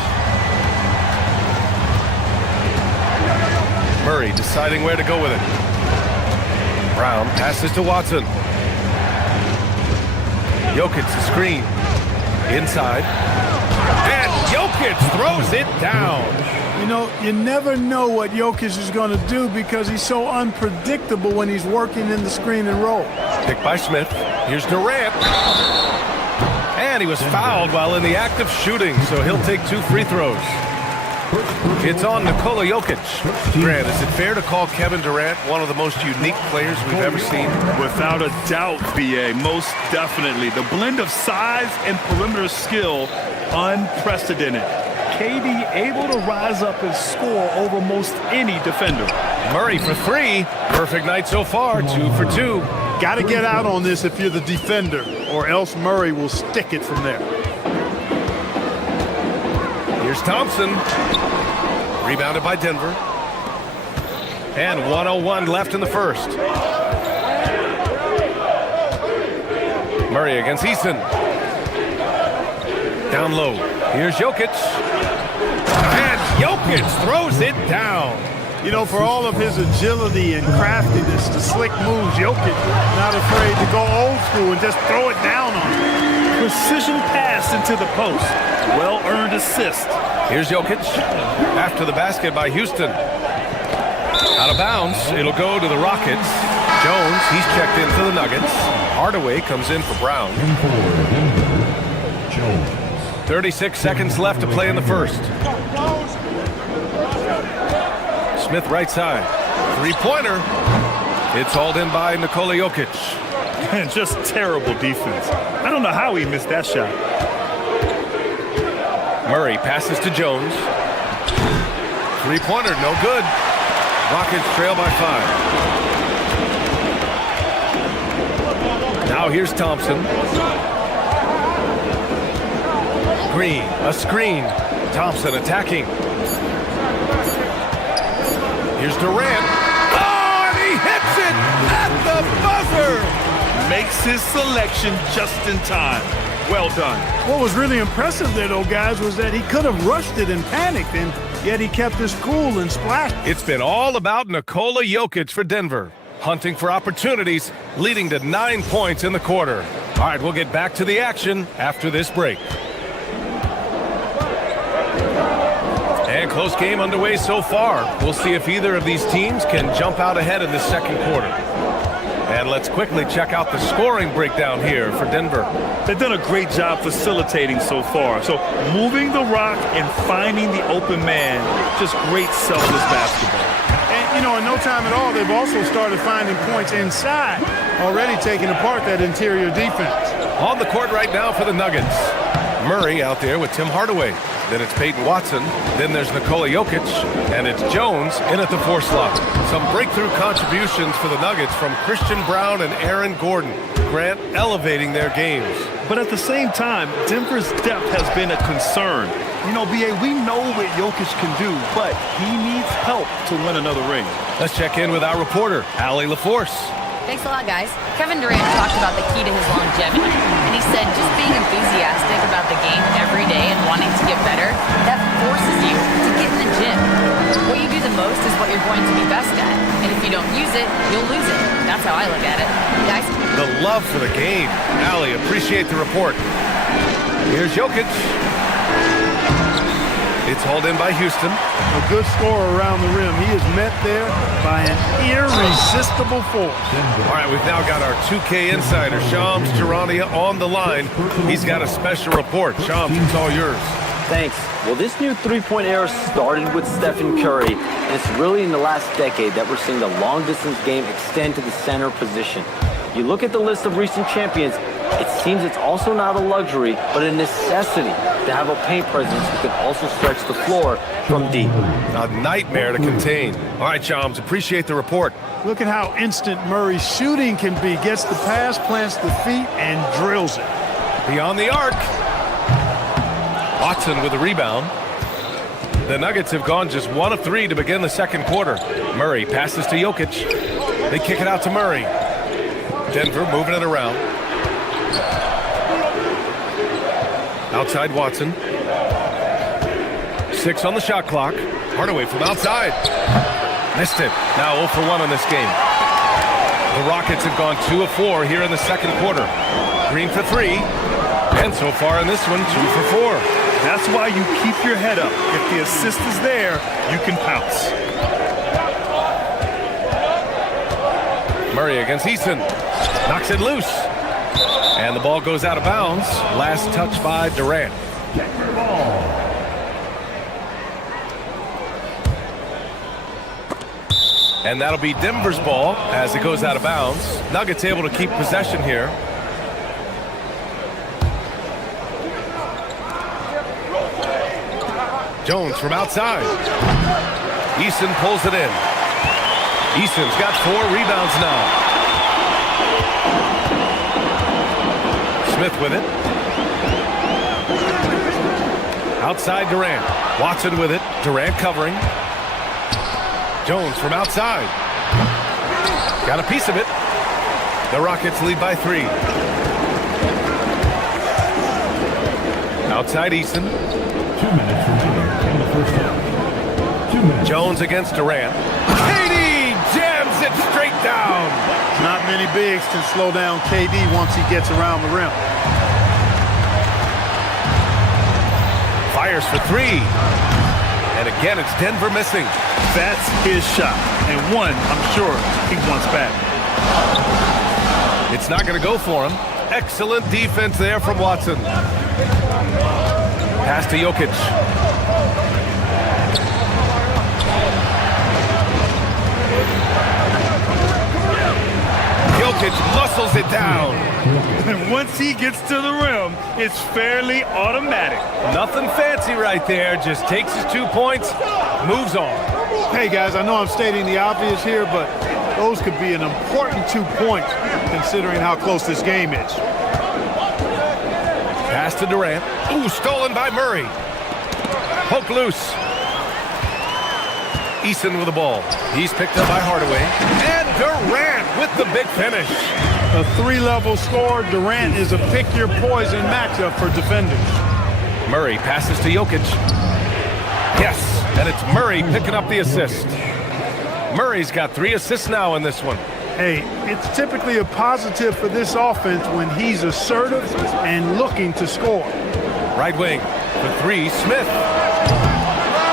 Murray deciding where to go with it. Brown passes to Watson. Jokic the screen. Inside. And Jokic throws it down. You know, you never know what Jokic is going to do because he's so unpredictable when he's working in the screen and roll. Picked by Smith. Here's Durant. And he was fouled while in the act of shooting, so he'll take 2 free throws. It's on Nikola Jokic. Grant, is it fair to call Kevin Durant one of the most unique players we've ever seen? Without a doubt, BA, most definitely. The blend of size and perimeter skill, unprecedented. KD able to rise up and score over most any defender. Murray for 3. Perfect night so far, 2 for 2. Got to get out on this if you're the defender, or else Murray will stick it from there. Here's Thompson. Rebounded by Denver. And 1:01 left in the first. Murray against Eason. Down low. Here's Jokic. And Jokic throws it down. You know, for all of his agility and craftiness, the slick moves, Jokic not afraid to go old school and just throw it down on him. Precision pass into the post. Well-earned assist. Here's Jokic. After the basket by Houston. Out of bounds. It'll go to the Rockets. Jones, he's checked in for the Nuggets. Hardaway comes in for Brown. 36 seconds left to play in the first. Smith right side. 3-pointer. It's hauled in by Nikola Jokic. Man, just terrible defense. I don't know how he missed that shot. Murray passes to Jones. 3-pointer, no good. Rockets trail by 5. Now here's Thompson. Green, a screen. Thompson attacking. Here's Durant. Oh, and he hits it at the buzzer. Makes his selection just in time. Well done. What was really impressive there, though, guys, was that he could have rushed it and panicked, and yet he kept his cool and splashed. It's been all about Nikola Jokic for Denver. Hunting for opportunities, leading to 9 points in the quarter. All right, we'll get back to the action after this break. And close game underway so far. We'll see if either of these teams can jump out ahead in the second quarter. And let's quickly check out the scoring breakdown here for Denver. They've done a great job facilitating so far. So moving the rock and finding the open man, just great selfless basketball. And, you know, in no time at all, they've also started finding points inside, already taking apart that interior defense. On the court right now for the Nuggets. Murray out there with Tim Hardaway. Then it's Peyton Watson. Then there's Nikola Jokic. And it's Jones in at the 4 slot. Some breakthrough contributions for the Nuggets from Christian Brown and Aaron Gordon. Grant elevating their games. But at the same time, Denver's depth has been a concern. You know, BA, we know what Jokic can do, but he needs help to win another ring. Let's check in with our reporter, Allie LaForce. Thanks a lot, guys. Kevin Durant talked about the key to his longevity, and he said just being enthusiastic about the game every day and wanting to get better, that forces you to get in the gym. What you do the most is what you're going to be best at, and if you don't use it, you'll lose it. That's how I look at it. Guys? The love for the game. Allie, appreciate the report. Here's Jokic. It's hauled in by Houston. A good scorer around the rim. He is met there by an irresistible force. All right, we've now got our 2K insider, Shams Charania, on the line. He's got a special report. Shams, it's all yours. Thanks. Well, this new three-point era started with Stephen Curry, and it's really in the last decade that we're seeing the long-distance game extend to the center position. You look at the list of recent champions, it seems it's also not a luxury, but a necessity to have a paint presence who can also stretch the floor from deep. A nightmare to contain. All right, Shams, appreciate the report. Look at how instant Murray's shooting can be. Gets the pass, plants the feet, and drills it. Beyond the arc. Watson with the rebound. The Nuggets have gone just 1 of 3 to begin the second quarter. Murray passes to Jokic. They kick it out to Murray. Denver moving it around. Outside Watson. 6 on the shot clock. Hardaway from outside. Missed it. Now 0 for 1 on this game. The Rockets have gone 2 of 4 here in the second quarter. Green for 3. And so far in this one, 2 for 4. That's why you keep your head up. If the assist is there, you can pounce. Murray against Eason. Knocks it loose. And the ball goes out of bounds. Last touch by Durant. And that'll be Denver's ball as it goes out of bounds. Nuggets able to keep possession here. Jones from outside. Eason pulls it in. Eason's got 4 rebounds now. Smith with it. Outside Durant. Watson with it. Durant covering. Jones from outside. Got a piece of it. The Rockets lead by 3. Outside Eason. 2 minutes remaining in the first half. 2 minutes. Jones against Durant. KD jams it straight down. Not many bigs can slow down KD once he gets around the rim. Fires for 3. And again, it's Denver missing. That's his shot. And one, I'm sure, he wants back. It's not going to go for him. Excellent defense there from Watson. Pass to Jokic. Jokic muscles it down. And once he gets to the rim, it's fairly automatic. Nothing fancy right there. Just takes his 2 points, moves on. Hey, guys, I know I'm stating the obvious here, but those could be an important 2 points considering how close this game is. Pass to Durant. Ooh, stolen by Murray. Poke loose. Eason with the ball. He's picked up by Hardaway. And Durant with the big finish. A 3-level score. Durant is a pick-your-poison matchup for defenders. Murray passes to Jokic. Yes, and it's Murray picking up the assist. Murray's got 3 assists now in this one. Hey, it's typically a positive for this offense when he's assertive and looking to score. Right wing for 3, Smith.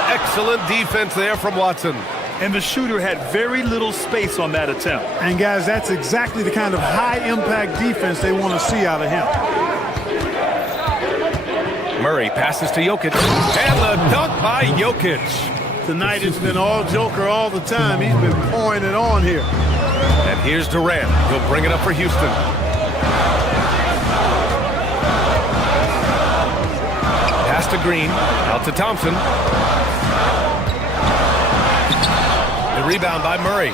Excellent defense there from Watson. And the shooter had very little space on that attempt. And guys, that's exactly the kind of high-impact defense they want to see out of him. Murray passes to Jokic. And the dunk by Jokic. Tonight it's been all Joker all the time. He's been pouring it on here. And here's Durant. He'll bring it up for Houston. Pass to Green. Out to Thompson. The rebound by Murray.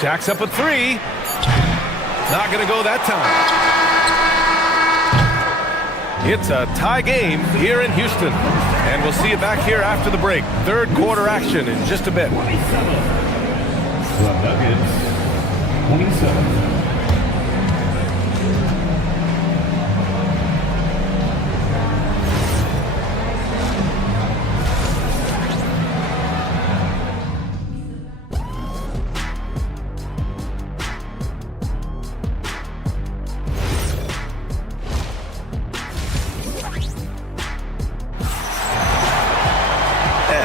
Jacks up a 3. Not going to go that time. It's a tie game here in Houston. And we'll see you back here after the break. Third quarter action in just a bit. The Nuggets, 27.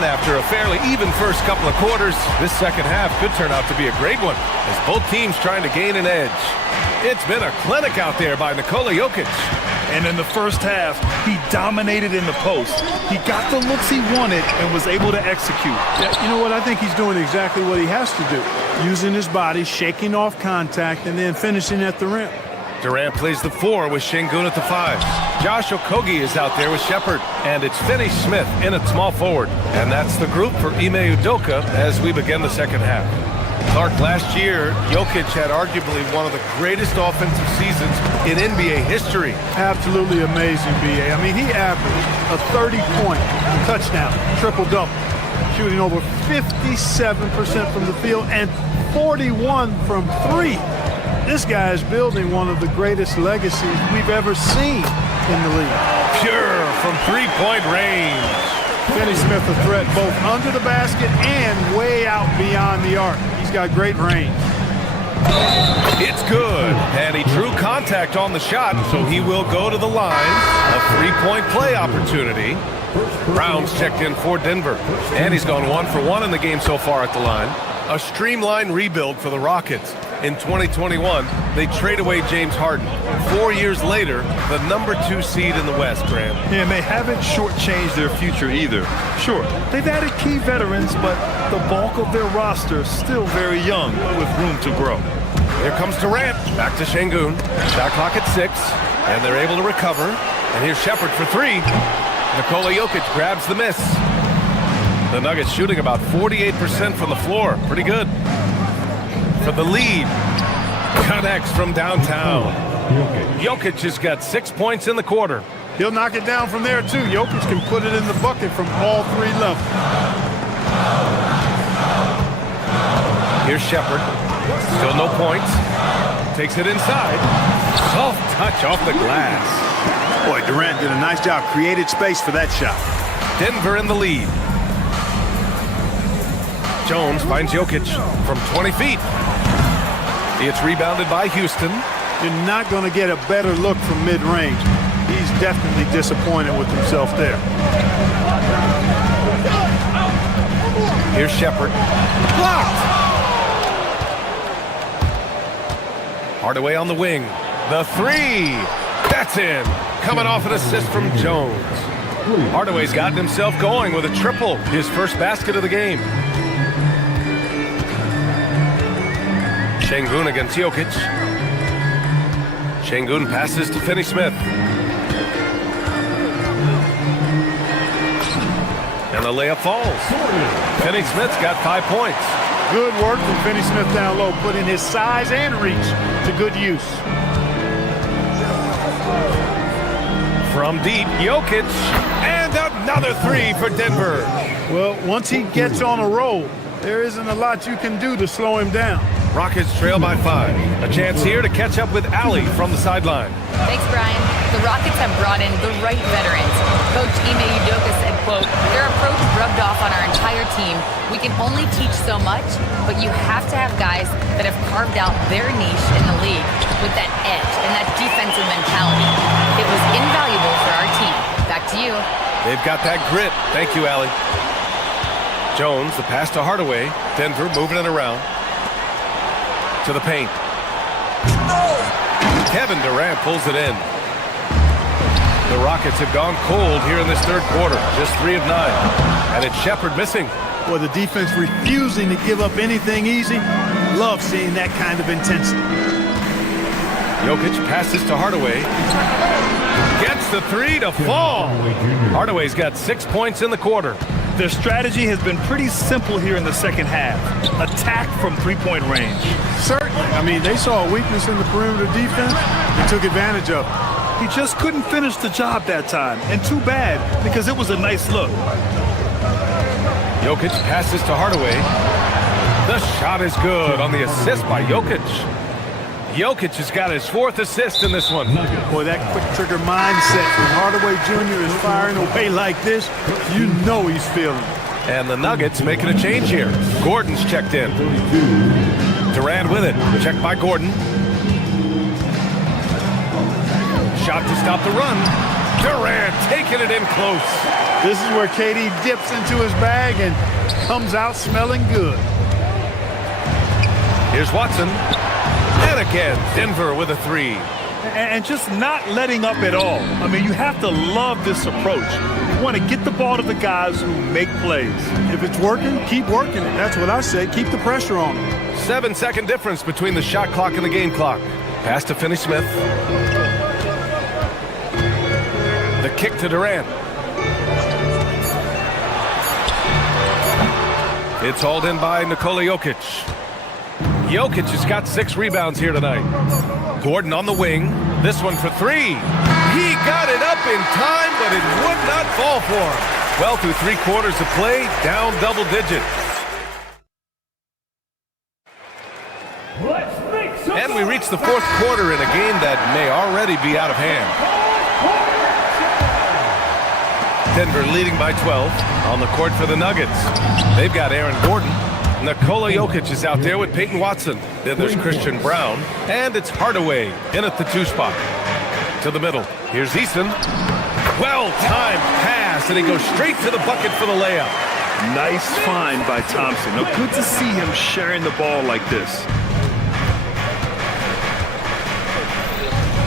After a fairly even first couple of quarters, this second half could turn out to be a great one as both teams trying to gain an edge. It's been a clinic out there by Nikola Jokic. And in the first half, he dominated in the post. He got the looks he wanted and was able to execute. Yeah, you know what? I think he's doing exactly what he has to do. Using his body, shaking off contact, and then finishing at the rim. Durant plays the 4 with Şengün at the 5. Josh Okogie is out there with Shepard. And it's Finney Smith in at small forward. And that's the group for Ime Udoka as we begin the second half. Clark, last year, Jokic had arguably one of the greatest offensive seasons in NBA history. Absolutely amazing, B.A. I mean, he averaged a 30-point touchdown, triple-double, shooting over 57% from the field and 41 from three. This guy is building one of the greatest legacies we've ever seen in the league. Pure from three-point range. Finney Smith a threat both under the basket and way out beyond the arc. He's got great range. It's good, and he drew contact on the shot, so he will go to the line. A three-point play opportunity. Brown's checked in for Denver, and he's gone 1 for 1 in the game so far at the line. A streamlined rebuild for the Rockets. In 2021, they trade away James Harden. 4 years later, the #2 seed in the West, Graham. Yeah, and they haven't shortchanged their future either. Sure, they've added key veterans, but the bulk of their roster is still very young with room to grow. Here comes Durant. Back to Şengün. Shot clock at 6, and they're able to recover. And here's Shepherd for 3. Nikola Jokic grabs the miss. The Nuggets shooting about 48% from the floor. Pretty good. For the lead. Connects from downtown. Jokic has got 6 points in the quarter. He'll knock it down from there, too. Jokic can put it in the bucket from all 3 levels. Here's Shepherd. Still no points. Takes it inside. Soft touch off the glass. Boy, Durant did a nice job. Created space for that shot. Denver in the lead. Jones finds Jokic from 20 feet. It's rebounded by Houston. You're not going to get a better look from mid-range. He's definitely disappointed with himself there. Here's Shepherd. Blocked! Hardaway on the wing. The 3. That's in. Coming off an assist from Jones. Hardaway's gotten himself going with a triple. His first basket of the game. Şengün against Jokic. Şengün passes to Finney Smith. And the layup falls. Finney Smith's got 5 points. Good work from Finney Smith down low, putting his size and reach to good use. From deep, Jokic, and another 3 for Denver. Well, once he gets on a roll, there isn't a lot you can do to slow him down. Rockets trail by 5. A chance here to catch up with Ali from the sideline. Thanks, Brian. The Rockets have brought in the right veterans. Coach Ime Udoka said, quote, their approach rubbed off on our entire team. We can only teach so much, but you have to have guys that have carved out their niche in the league with that edge and that defensive mentality. It was invaluable for our team. Back to you. They've got that grit. Thank you, Ali. Jones, the pass to Hardaway. Denver moving it around. To the paint. Kevin Durant pulls it in. The Rockets have gone cold here in this third quarter. Just 3 of 9. And it's Shepherd missing. Boy, the defense refusing to give up anything easy. Love seeing that kind of intensity. Jokic passes to Hardaway. Gets the 3 to fall. Hardaway's got 6 points in the quarter. Their strategy has been pretty simple here in the second half. Attack from three-point range. Certainly. I mean, they saw a weakness in the perimeter defense and took advantage of it. He just couldn't finish the job that time. And too bad, because it was a nice look. Jokic passes to Hardaway. The shot is good on the assist by Jokic. Jokic has got his 4th assist in this one. Boy, that quick trigger mindset when Hardaway Jr. is firing away like this, you know he's feeling it. And the Nuggets making a change here. Gordon's checked in. Durant with it. Checked by Gordon. Shot to stop the run. Durant taking it in close. This is where KD dips into his bag and comes out smelling good. Here's Watson. And again, Denver with a 3. And just not letting up at all. I mean, you have to love this approach. You want to get the ball to the guys who make plays. If it's working, keep working it. That's what I say. Keep the pressure on them. 7-second difference between the shot clock and the game clock. Pass to Finney Smith. The kick to Durant. It's hauled in by Nikola Jokic. Jokic has got 6 rebounds here tonight. Gordon on the wing. This one for 3. He got it up in time, but it would not fall for him. Well, through 3 quarters of play, down double digits. And we reach the 4th quarter in a game that may already be out of hand. Denver leading by 12 on the court for the Nuggets. They've got Aaron Gordon. Nikola Jokic is out there with Peyton Watson. Then there's Christian Brown. And it's Hardaway in at the 2 spot. To the middle. Here's Easton. Well-timed pass, and he goes straight to the bucket for the layup. Nice find by Thompson. Now, good to see him sharing the ball like this.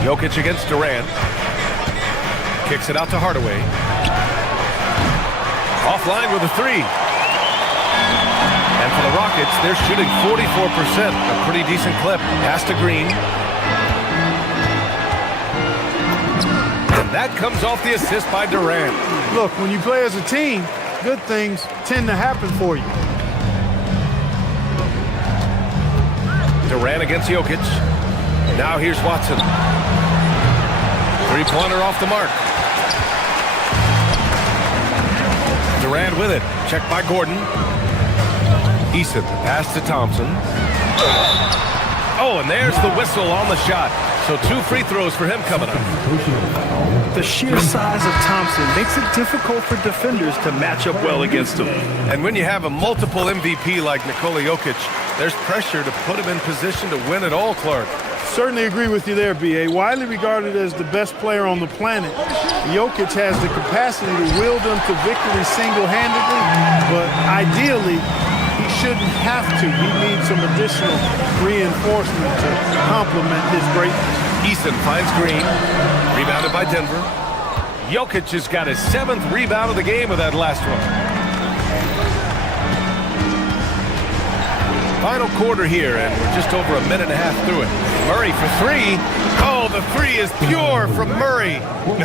Jokic against Durant. Kicks it out to Hardaway. Offline with a 3. And for the Rockets, they're shooting 44%, a pretty decent clip. Pass to Green. And that comes off the assist by Durant. Look, when you play as a team, good things tend to happen for you. Durant against Jokic. Now here's Watson. 3-pointer off the mark. Durant with it. Checked by Gordon. Easton, pass to Thompson. Oh, and there's the whistle on the shot. So 2 free throws for him coming up. The sheer size of Thompson makes it difficult for defenders to match up well against him. And when you have a multiple MVP like Nikola Jokic, there's pressure to put him in position to win it all, Clark. Certainly agree with you there, B.A. Widely regarded as the best player on the planet, Jokic has the capacity to wield them to victory single-handedly, but ideally, he shouldn't have to. He needs some additional reinforcement to complement his greatness. Easton finds Green. Rebounded by Denver. Jokic has got his 7th rebound of the game with that last one. Final quarter here, and we're just over a minute and a half through it. Murray for 3. Oh, the 3 is pure from Murray.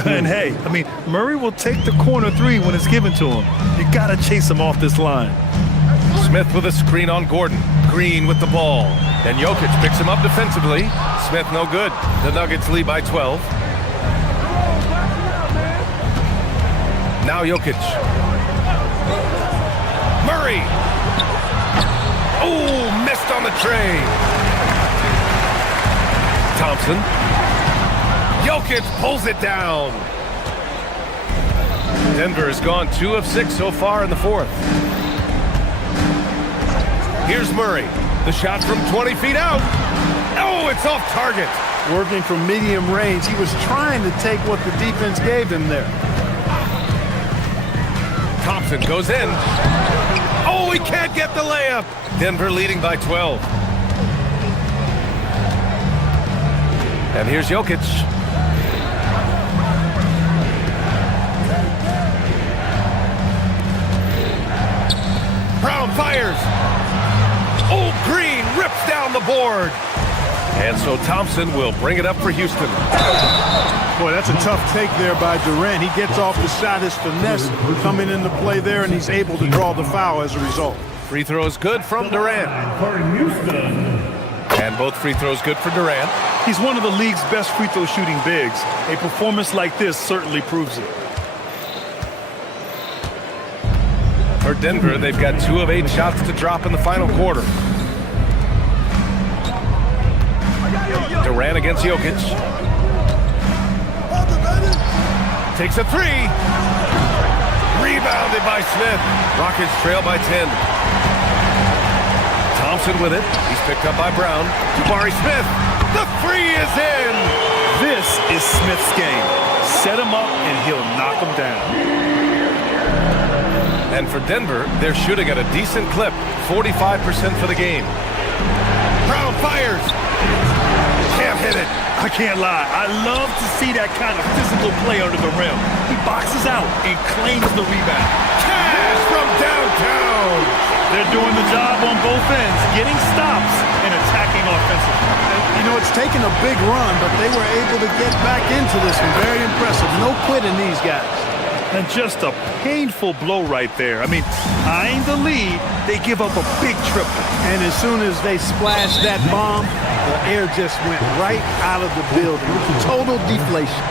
And hey, I mean, Murray will take the corner 3 when it's given to him. You got to chase him off this line. Smith with a screen on Gordon. Green with the ball. And Jokic picks him up defensively. Smith no good. The Nuggets lead by 12. Now Jokic. Murray. Oh, missed on the tray. Thompson. Jokic pulls it down. Denver has gone 2 of 6 so far in the 4th. Here's Murray. The shot from 20 feet out. Oh, it's off target. Working from medium range, he was trying to take what the defense gave him there. Thompson goes in. Oh, he can't get the layup. Denver leading by 12. And here's Jokic. Brown fires. Oh, Green rips down the board. And so Thompson will bring it up for Houston. Boy, that's a tough take there by Durant. He gets off the shot, his finesse coming into play there, and he's able to draw the foul as a result. Free throws good from Durant. And both free throws good for Durant. He's one of the league's best free throw shooting bigs. A performance like this certainly proves it. For Denver, they've got 2 of 8 shots to drop in the final quarter. Durant against Jokic. Takes a 3. Rebounded by Smith. Rockets trail by 10. Thompson with it. He's picked up by Brown. Jabari Smith. The 3 is in. This is Smith's game. Set him up and he'll knock him down. And for Denver, they're shooting at a decent clip. 45% for the game. Brown fires. Can't hit it. I can't lie. I love to see that kind of physical play under the rim. He boxes out and claims the rebound. Cash from downtown. They're doing the job on both ends, getting stops and attacking offensively. You know, it's taken a big run, but they were able to get back into this one. Very impressive. No quitting these guys. And just a painful blow right there. I mean, eyeing the lead, they give up a big triple. And as soon as they splashed that bomb, the air just went right out of the building. Total deflation.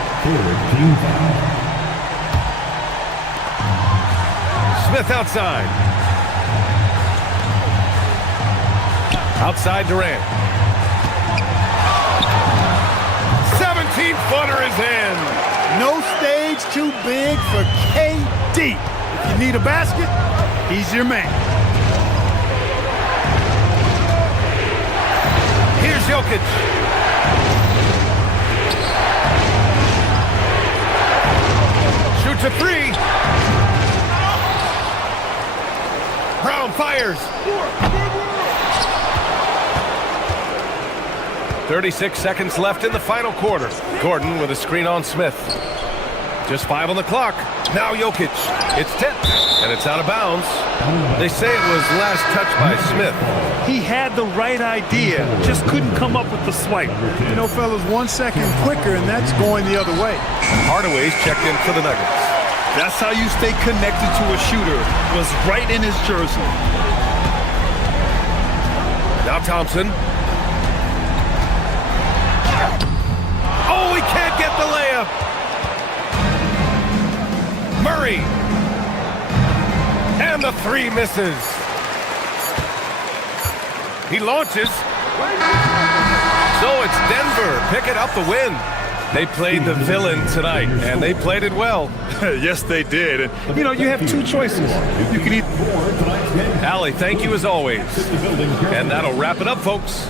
Smith outside. Outside Durant. 17-footer is in. No stage too big for KD. If you need a basket, he's your man. Here's Jokic. Shoots a three. Brown fires. 36 seconds left in the final quarter. Gordon with a screen on Smith. Just 5 on the clock. Now Jokic. It's tipped, and it's out of bounds. They say it was last touched by Smith. He had the right idea, just couldn't come up with the swipe. You know, fellas, 1 second quicker, and that's going the other way. Hardaway's checked in for the Nuggets. That's how you stay connected to a shooter. Was right in his jersey. Now Thompson. Oh, he can't get the layup. Murray. And the three misses. He launches. So it's Denver picking up the win. They played the villain tonight, and they played it well. Yes, they did. And, you know, you have two choices. You can either... Allie, thank you as always. And that'll wrap it up, folks.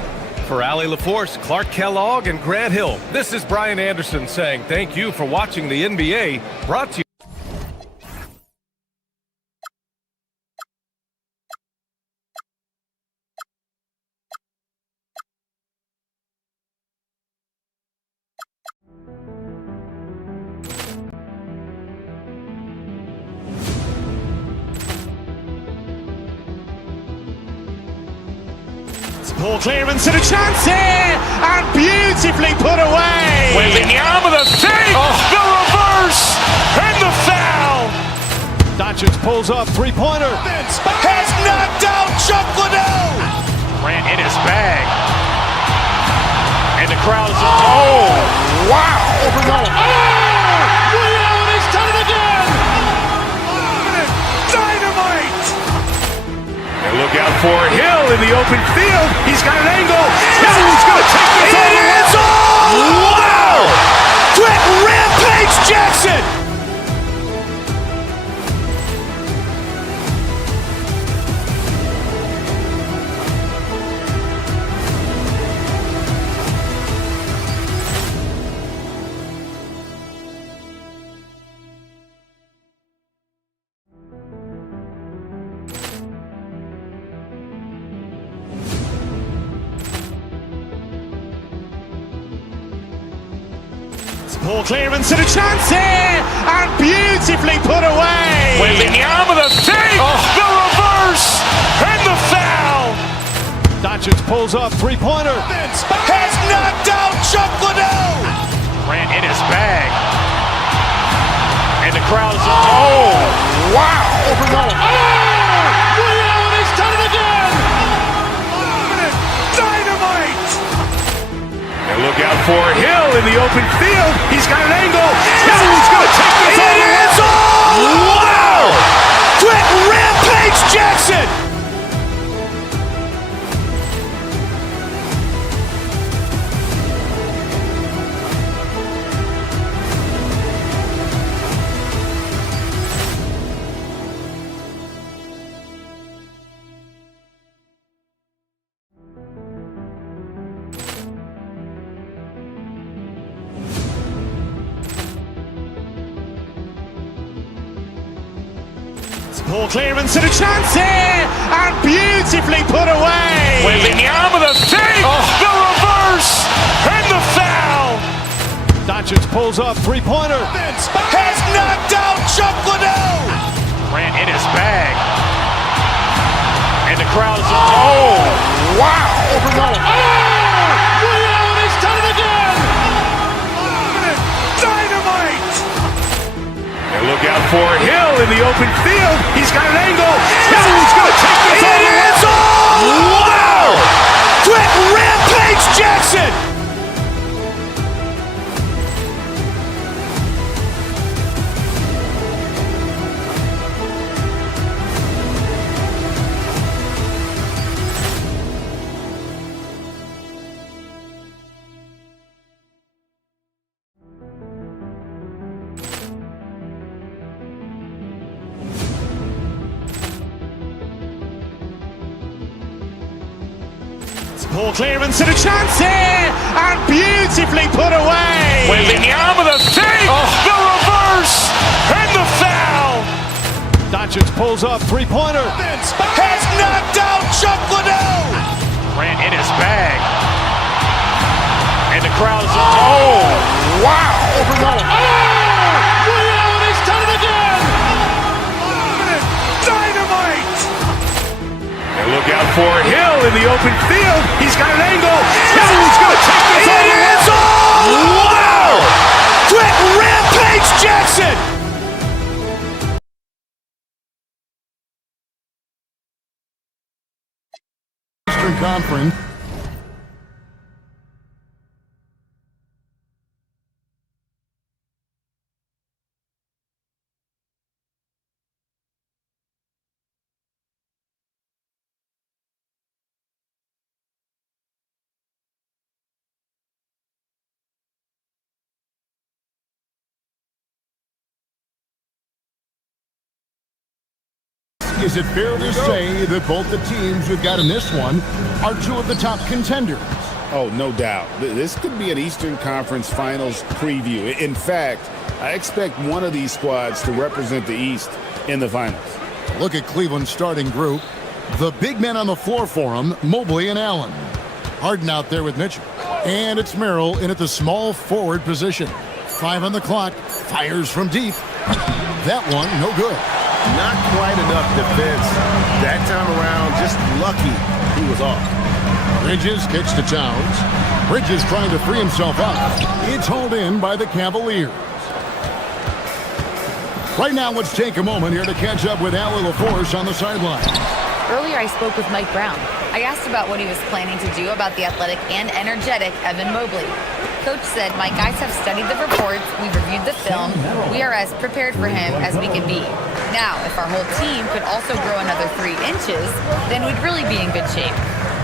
For Allie LaForce, Clark Kellogg, and Grant Hill, this is Brian Anderson saying thank you for watching the NBA, brought to you. Poor clearance and a chance here, and beautifully put away. Wembanyama the save, the reverse, and the foul. Doncic pulls up, three-pointer. Has knocked out Chuck Liddell. Grant in his bag. And the crowd is, oh, wow. Rio, and he's done it again. Dynamite. And look out for Hill in the open field. He's got an angle. Hill's going to take this all the way. Wow! Quick Rampage Jackson. Poor clearance and a chance here, and beautifully put away. Wembanyama the save, the reverse, and the foul. Doncic pulls up, three-pointer. Has knocked out Chuck Liddell. Grant in his bag. And the crowd is, oh, wow. Rio, and he's done it again. Dynamite. And look out for Hill in the open field. He's got an angle. Hill's going to take this all the way. Wow! Quick Rampage Jackson. Poor clearance and a chance here, and beautifully put away. Wembanyama the save, the reverse, and the foul. Doncic pulls up, three-pointer. Has knocked out Chuck Liddell. Grant in his bag. And the crowd is, oh, wow. Rio, and he's done it again. Dynamite. And look out for Hill in the open field. He's got an angle. Hill's going to take this all the way. Wow! Quick rampage Jackson! Ball clearance and a chance here, and beautifully put away. Waving the arm of the fake, the reverse, and the foul. Doncic pulls up, three-pointer. Has knocked out Chuck Liddell. Ran in his bag. And the crowd is... Oh, wow. Reality's done it again. Dynamite. And look out for Hill in the open field. He's got an angle. Hill's going to take this all the way. Wow! Quick rampage Jackson. Eastern Conference. Is it fair to say that both the teams we've got in this one are two of the top contenders? Oh, no doubt. This could be an Eastern Conference Finals preview. In fact, I expect one of these squads to represent the East in the finals. Look at Cleveland's starting group. The big men on the floor for them, Mobley and Allen. Harden out there with Mitchell. And it's Merrill in at the small forward position. 5 on the clock. Fires from deep. That one, no good. Not quite enough defense. That time around, just lucky he was off. Bridges kicks to Towns. Bridges trying to free himself up. It's hauled in by the Cavaliers. Right now, let's take a moment here to catch up with Allie LaForce on the sideline. Earlier, I spoke with Mike Brown. I asked about what he was planning to do about the athletic and energetic Evan Mobley. Coach said, my guys have studied the reports, we've reviewed the film, we are as prepared for him as we can be. Now, if our whole team could also grow another 3 inches, then we'd really be in good shape.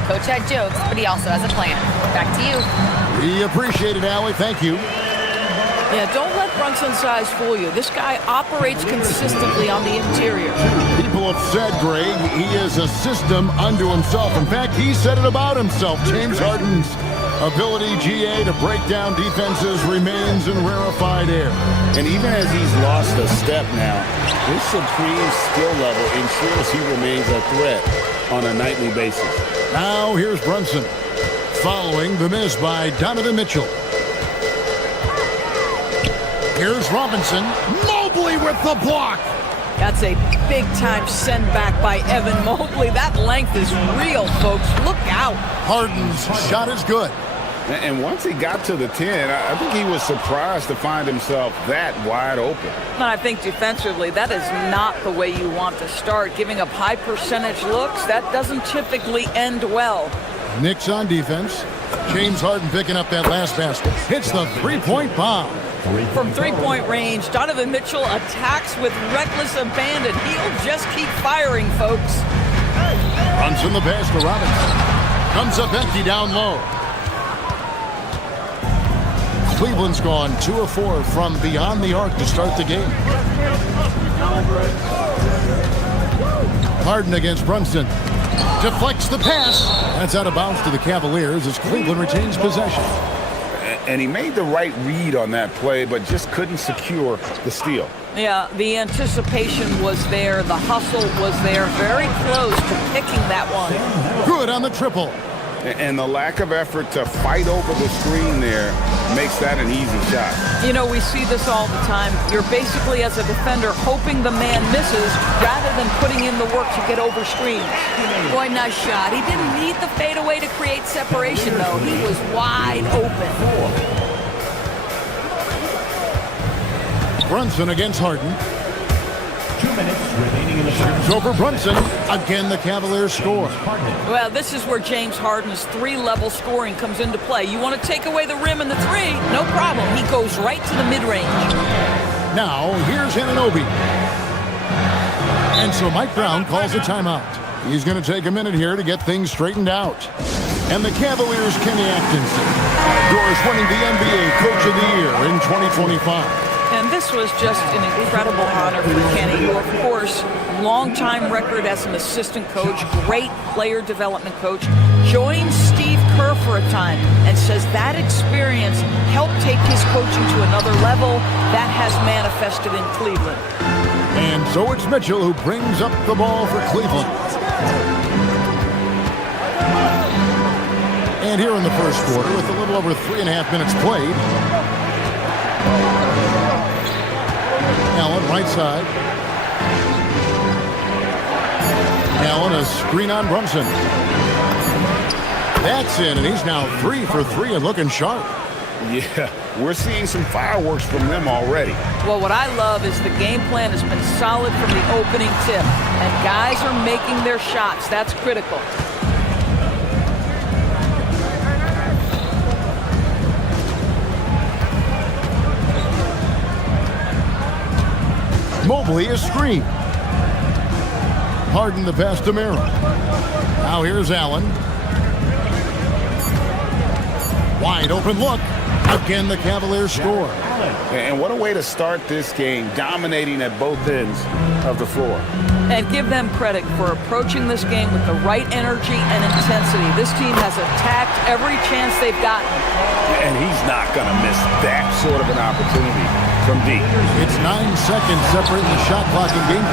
Coach had jokes, but he also has a plan. Back to you. We appreciate it, Allie. Thank you. Yeah, don't let Brunson's size fool you. This guy operates consistently on the interior. People have said, Greg, he is a system unto himself. In fact, he said it about himself. James Harden's ability, GA, to break down defenses remains in rarefied air. And even as he's lost a step now, his supreme skill level ensures he remains a threat on a nightly basis. Now here's Brunson, following the miss by Donovan Mitchell. Here's Robinson. Mobley with the block. That's a big-time send-back by Evan Mobley. That length is real, folks. Look out. Harden's shot is good. And once he got to the 10, I think he was surprised to find himself that wide open. And I think defensively, that is not the way you want to start. Giving up high percentage looks, that doesn't typically end well. Knicks on defense. James Harden picking up that last basket. Hits the three-point bomb. From three-point range, Donovan Mitchell attacks with reckless abandon. He'll just keep firing, folks. Runs in the pass to Robinson. Comes up empty down low. Cleveland's gone 2 of 4 from beyond the arc to start the game. Harden against Brunson. Deflects the pass. That's out of bounds to the Cavaliers as Cleveland retains possession. And he made the right read on that play, but just couldn't secure the steal. Yeah, the anticipation was there. The hustle was there. Very close to picking that one. Good on the triple. And the lack of effort to fight over the screen there makes that an easy shot. You know, we see this all the time. You're basically, as a defender, hoping the man misses rather than putting in the work to get over screens. Boy, nice shot. He didn't need the fadeaway to create separation, though. He was wide open. Brunson against Harden. Shoots over Brunson. Again, the Cavaliers score. Well, this is where James Harden's three-level scoring comes into play. You want to take away the rim and the three, no problem. He goes right to the mid-range. Now, here's Anunoby. And so Mike Brown calls a timeout. He's going to take a minute here to get things straightened out. And the Cavaliers' Kenny Atkinson, Doris winning the NBA Coach of the Year in 2025. And this was just an incredible honor for Kenny, who, of course, long-time record as an assistant coach, great player development coach, joined Steve Kerr for a time and says that experience helped take his coaching to another level. That has manifested in Cleveland. And so it's Mitchell who brings up the ball for Cleveland. And here in the first quarter, with a little over 3.5 minutes played, Allen, right side. Allen, a screen on Brunson. That's in, and he's now 3 for 3 and looking sharp. Yeah, we're seeing some fireworks from them already. Well, what I love is the game plan has been solid from the opening tip, and guys are making their shots. That's critical. Mobley a screen. Harden the pass to Merrill. Now here's Allen. Wide open look. Again, the Cavaliers score. And what a way to start this game, dominating at both ends of the floor. And give them credit for approaching this game with the right energy and intensity. This team has attacked every chance they've gotten. And he's not going to miss that sort of an opportunity from deep. It's 9 seconds separating the shot clock and game.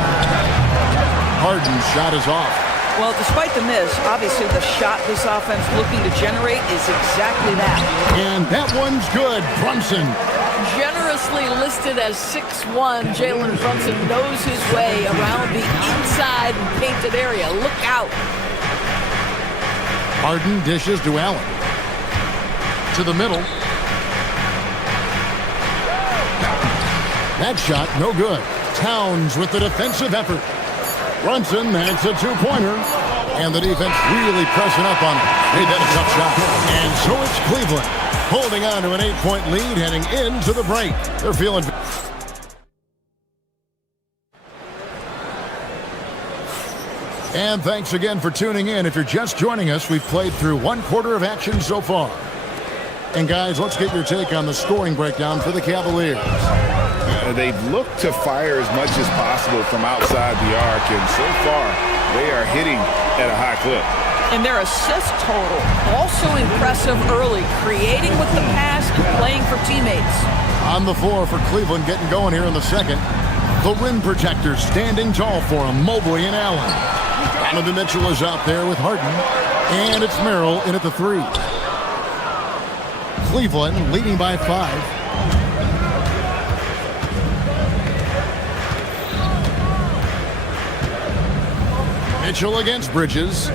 Harden's shot is off. Well, despite the miss, obviously the shot this offense looking to generate is exactly that. And that one's good. Brunson. Generously listed as 6'1", Jalen Brunson knows his way around the inside and painted area. Look out. Harden dishes to Allen. To the middle. That shot, no good. Towns with the defensive effort. Brunson, that's a two-pointer. And the defense really pressing up on him. Made that a tough shot. And so it's Cleveland holding on to an 8-point lead heading into the break. They're feeling... And thanks again for tuning in. If you're just joining us, we've played through 1 quarter of action so far. And guys, let's get your take on the scoring breakdown for the Cavaliers. They've looked to fire as much as possible from outside the arc, and so far, they are hitting at a high clip. And their assist total, also impressive early, creating with the pass, playing for teammates. On the floor for Cleveland, getting going here in the second. The rim protectors standing tall for him, Mobley and Allen. Donovan Mitchell is out there with Harden, and it's Merrill in at the 3. Cleveland leading by 5. Mitchell against Bridges.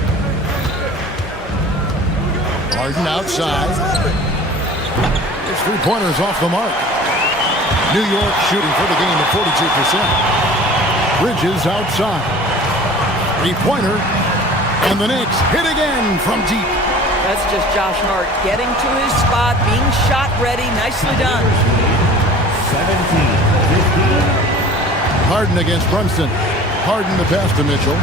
Harden outside. His three-pointer's off the mark. New York shooting for the game at 42%. Bridges outside. Three-pointer. And the Knicks hit again from deep. That's just Josh Hart getting to his spot, being shot ready. Nicely done. 17-15. Harden against Brunson. Harden the pass to Mitchell.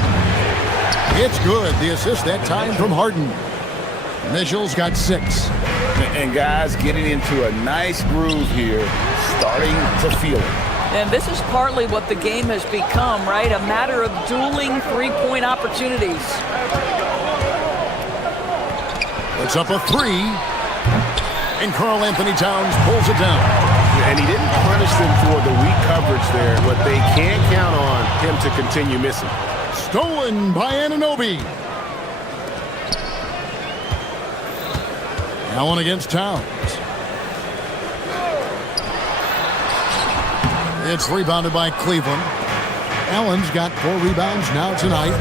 It's good. The assist that time from Harden. Mitchell's got 6. And guys getting into a nice groove here, starting to feel it. And this is partly what the game has become, right? A matter of dueling three-point opportunities. It's up a 3. And Karl Anthony Towns pulls it down. And he didn't punish them for the weak coverage there, but they can't count on him to continue missing. Stolen by Anunoby. Allen against Towns. It's rebounded by Cleveland. Allen's got 4 rebounds now tonight.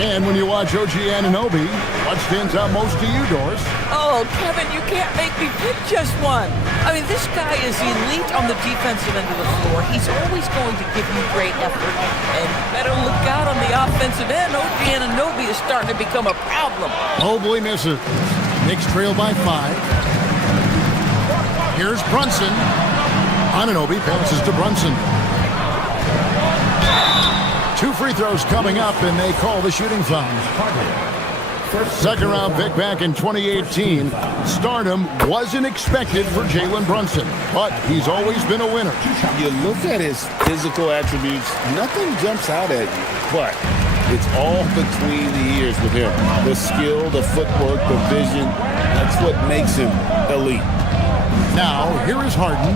And when you watch OG Anunoby, What stands out most to you, Doris? Oh, Kevin, you can't make me pick just one. I mean, this guy is elite on the defensive end of the floor. He's always going to give you great effort. And better look out on the offensive end. OG Anunoby is starting to become a problem. Mobley misses. Knicks trail by 5. Here's Brunson. Anunoby passes to Brunson. 2 free throws coming up, and they call the shooting foul. Second round pick back in 2018. Stardom wasn't expected for Jalen Brunson, but he's always been a winner. You look at his physical attributes, nothing jumps out at you, but it's all between the ears with him. The skill, the footwork, the vision, that's what makes him elite. Now, here is Harden.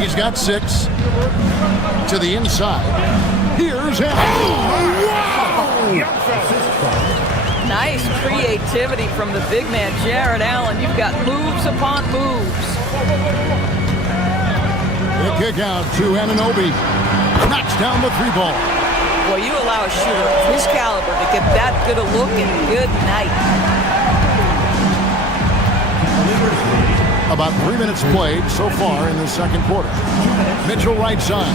He's got 6 to the inside. Here's him. Oh, wow! Nice creativity from the big man, Jared Allen. You've got moves upon moves. The kick out to Anunoby. Knocks down the 3-ball. Well, you allow a shooter of his caliber to get that good a look, and good night. About 3 minutes played so far in the second quarter. Mitchell right side.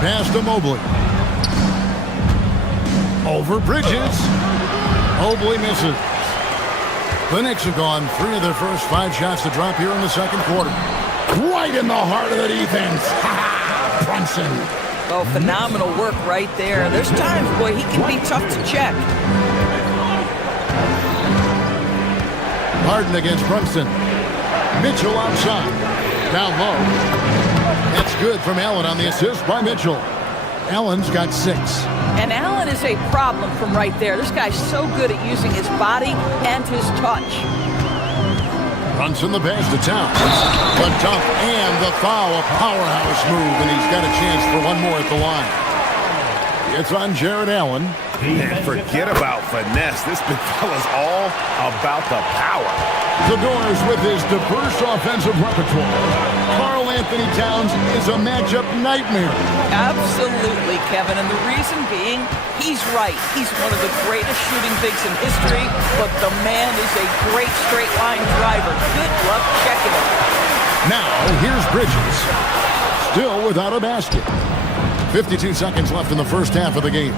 Pass to Mobley. Over Bridges. Mobley misses. The Knicks have gone 3 of their first 5 shots to drop here in the second quarter. Right in the heart of the defense. Brunson. Oh, phenomenal work right there. There's times, boy, he can be tough to check. Harden against Brunson. Mitchell outside. Down low. That's good from Allen on the assist by Mitchell. Allen's got 6. And Allen is a problem from right there. This guy's so good at using his body and his touch. Brunson the pass to Towns. The dunk and the foul. A powerhouse move, and he's got a chance for one more at the line. It's on Jared Allen. And forget about finesse. This big fella's all about the power. The Doors with his diverse offensive repertoire. Karl Anthony Towns is a matchup nightmare. Absolutely, Kevin. And the reason being, he's right. He's one of the greatest shooting bigs in history, but the man is a great straight-line driver. Good luck checking him. Now, here's Bridges. Still without a basket. 52 seconds left in the first half of the game.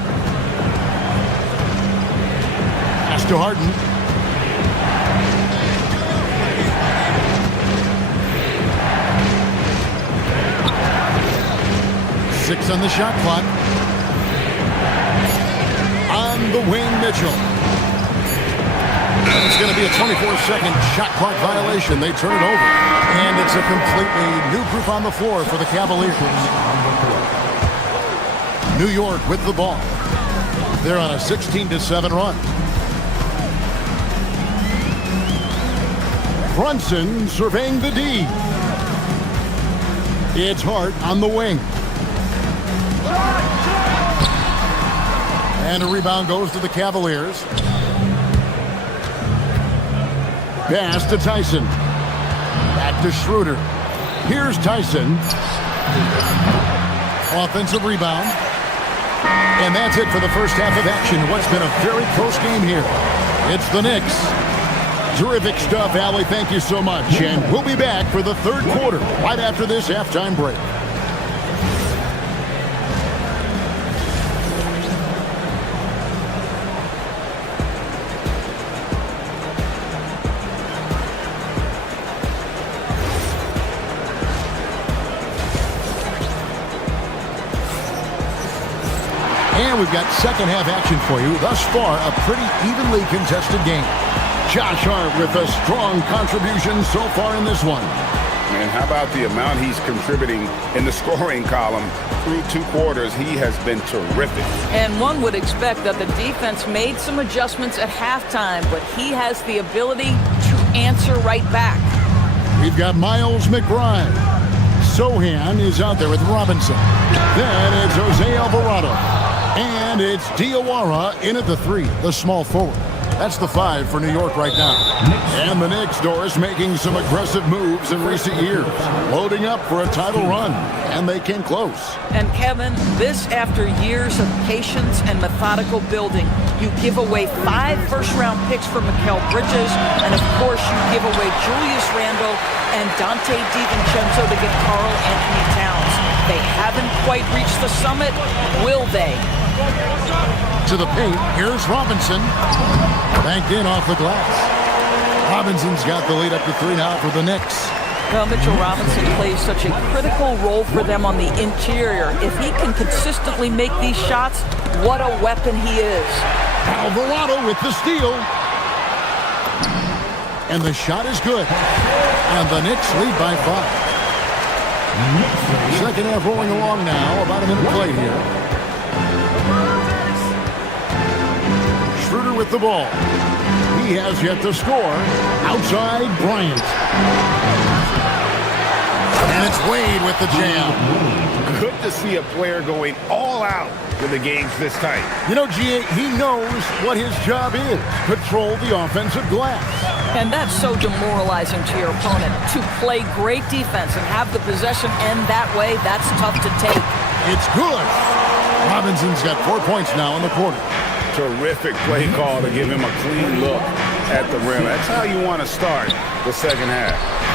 Pass to Harden. Six on the shot clock. On the wing, Mitchell. And it's going to be a 24-second shot clock violation. They turn it over. And it's a completely new group on the floor for the Cavaliers. New York with the ball. They're on a 16-7 run. Brunson surveying the D. It's Hart on the wing. And a rebound goes to the Cavaliers. Pass to Tyson. Back to Schroeder. Here's Tyson. Offensive rebound. And that's it for the first half of action. What's been a very close game here. It's the Knicks. Terrific stuff, Allie. Thank you so much. And we'll be back for the third quarter right after this halftime break. And we've got second half action for you. Thus far, a pretty evenly contested game. Josh Hart with a strong contribution so far in this one. And how about the amount he's contributing in the scoring column through 2 quarters? He has been terrific. And one would expect that the defense made some adjustments at halftime, but he has the ability to answer right back. We've got Miles McBride. Sohan is out there with Robinson. Then it's Jose Alvarado. And it's Diawara in at the 3, the small forward. That's the 5 for New York right now. And the Knicks, Doris, making some aggressive moves in recent years, loading up for a title run, and they came close. And Kevin, this after years of patience and methodical building. You give away 5 first-round picks for Mikal Bridges, and of course you give away Julius Randle and Dante DiVincenzo to get Karl Anthony Towns. They haven't quite reached the summit, will they? To the paint, here's Robinson. Banked in off the glass. Robinson's got the lead up to 3 now for the Knicks. Well, Mitchell Robinson plays such a critical role for them on the interior. If he can consistently make these shots, what a weapon he is. Alvarado with the steal. And the shot is good. And the Knicks lead by 5. Second half rolling along now. About a minute play here. Schroeder with the ball. He has yet to score. Outside Bryant. And it's Wade with the jam. Good to see a player going all out when the game's this tight. You know, G.A., he knows what his job is. Control the offensive glass. And that's so demoralizing to your opponent. To play great defense and have the possession end that way, that's tough to take. It's good. Robinson's got 4 points now in the quarter. Terrific play call to give him a clean look at the rim. That's how you want to start the second half.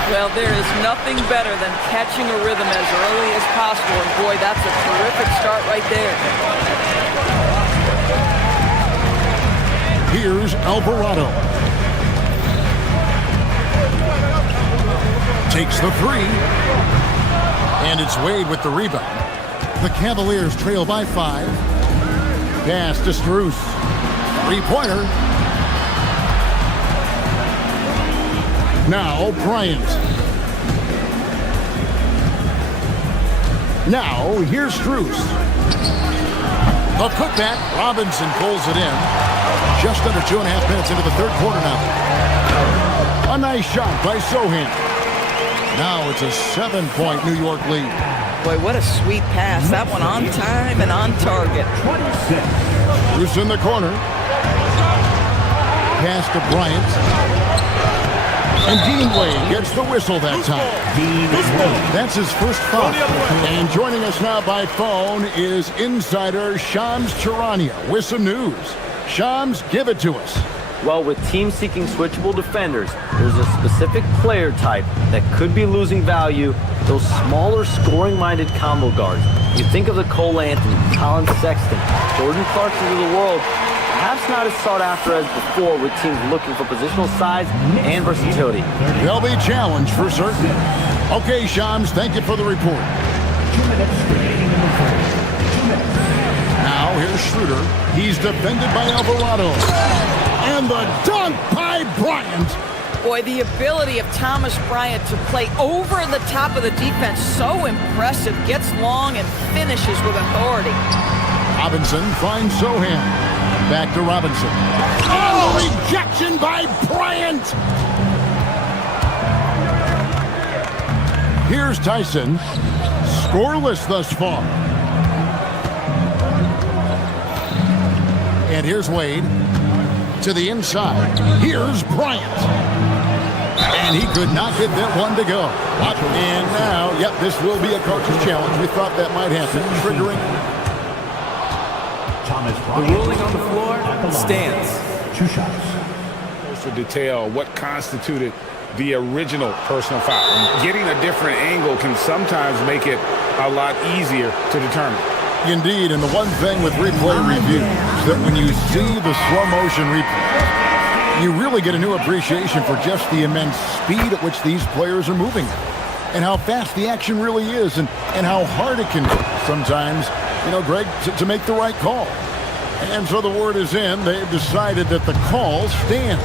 Well, there is nothing better than catching a rhythm as early as possible. And boy, that's a terrific start right there. Here's Alvarado. Takes the 3. And it's Wade with the rebound. The Cavaliers trail by 5. Pass to Strus. 3-pointer. Now Bryant. Now here's Strus. A putback. Robinson pulls it in. Just under 2.5 minutes into the third quarter now. A nice shot by Sohan. Now it's a 7-point New York lead. Boy, what a sweet pass. That one on time and on target. Bruce in the corner. Pass to Bryant. And Dean Wade gets the whistle that time. That's his first foul. And joining us now by phone is insider Shams Charania with some news. Shams, give it to us. Well, with teams seeking switchable defenders, there's a specific player type that could be losing value, those smaller scoring-minded combo guards. You think of the Cole Anthony, Colin Sexton, Jordan Clarkson of the world, perhaps not as sought after as before with teams looking for positional size and versatility. They'll be challenged for certain. Okay, Shams, thank you for the report. Now here's Schroeder. He's defended by Alvarado. And the dunk by Bryant. Boy, the ability of Thomas Bryant to play over the top of the defense, so impressive. Gets long and finishes with authority. Robinson finds Sohan. Back to Robinson. Oh, rejection by Bryant. Here's Tyson. Scoreless thus far. And here's Wade. To the inside. Here's Bryant. And he could not get that one to go. And now, yep, this will be a coach's challenge. We thought that might happen. Triggering. The ruling on the floor stands. 2 shots. For detail, what constituted the original personal foul. Getting a different angle can sometimes make it a lot easier to determine. Indeed, and the one thing with replay review is that when you see the slow motion replay, you really get a new appreciation for just the immense speed at which these players are moving and how fast the action really is and how hard it can be sometimes, you know, Greg, to make the right call. And so the word is in. They've decided that the call stands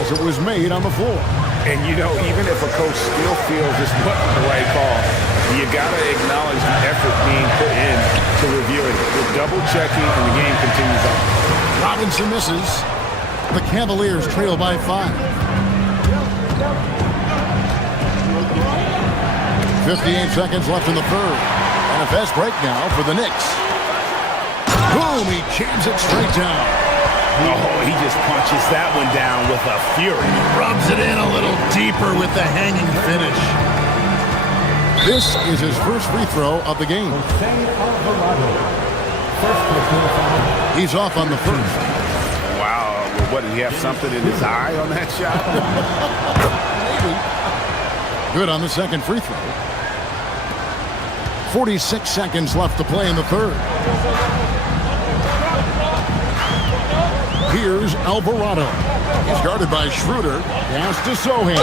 as it was made on the floor. And, you know, even if a coach still feels this wasn't the right call, you got to acknowledge the effort being put in to review it. We're double-checking, and the game continues on. Robinson misses. The Cavaliers trail by 5. 58 seconds left in the third. And a fast break now for the Knicks. Boom, he jams it straight down. Oh, he just punches that one down with a fury. Rubs it in a little deeper with the hanging finish. This is his first free throw of the game. He's off on the first. Wow. What, did he have something in his eye on that shot? Maybe. Good on the second free throw. 46 seconds left to play in the third. Here's Alvarado. He's guarded by Schroeder. Pass to Sohan.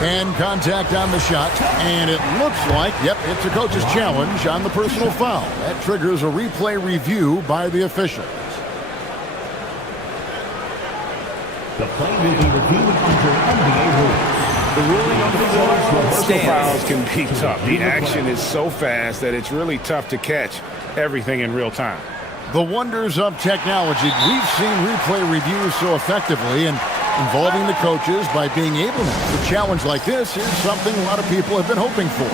And contact on the shot. And it looks like, yep, it's a coach's challenge on the personal foul. That triggers a replay review by the officials. The play will be reviewed under NBA rules. The ruling on the floor Personal fouls can be tough. The action is so fast that it's really tough to catch everything in real time. The wonders of technology. We've seen replay reviews so effectively, and involving the coaches by being able to challenge like this is something a lot of people have been hoping for.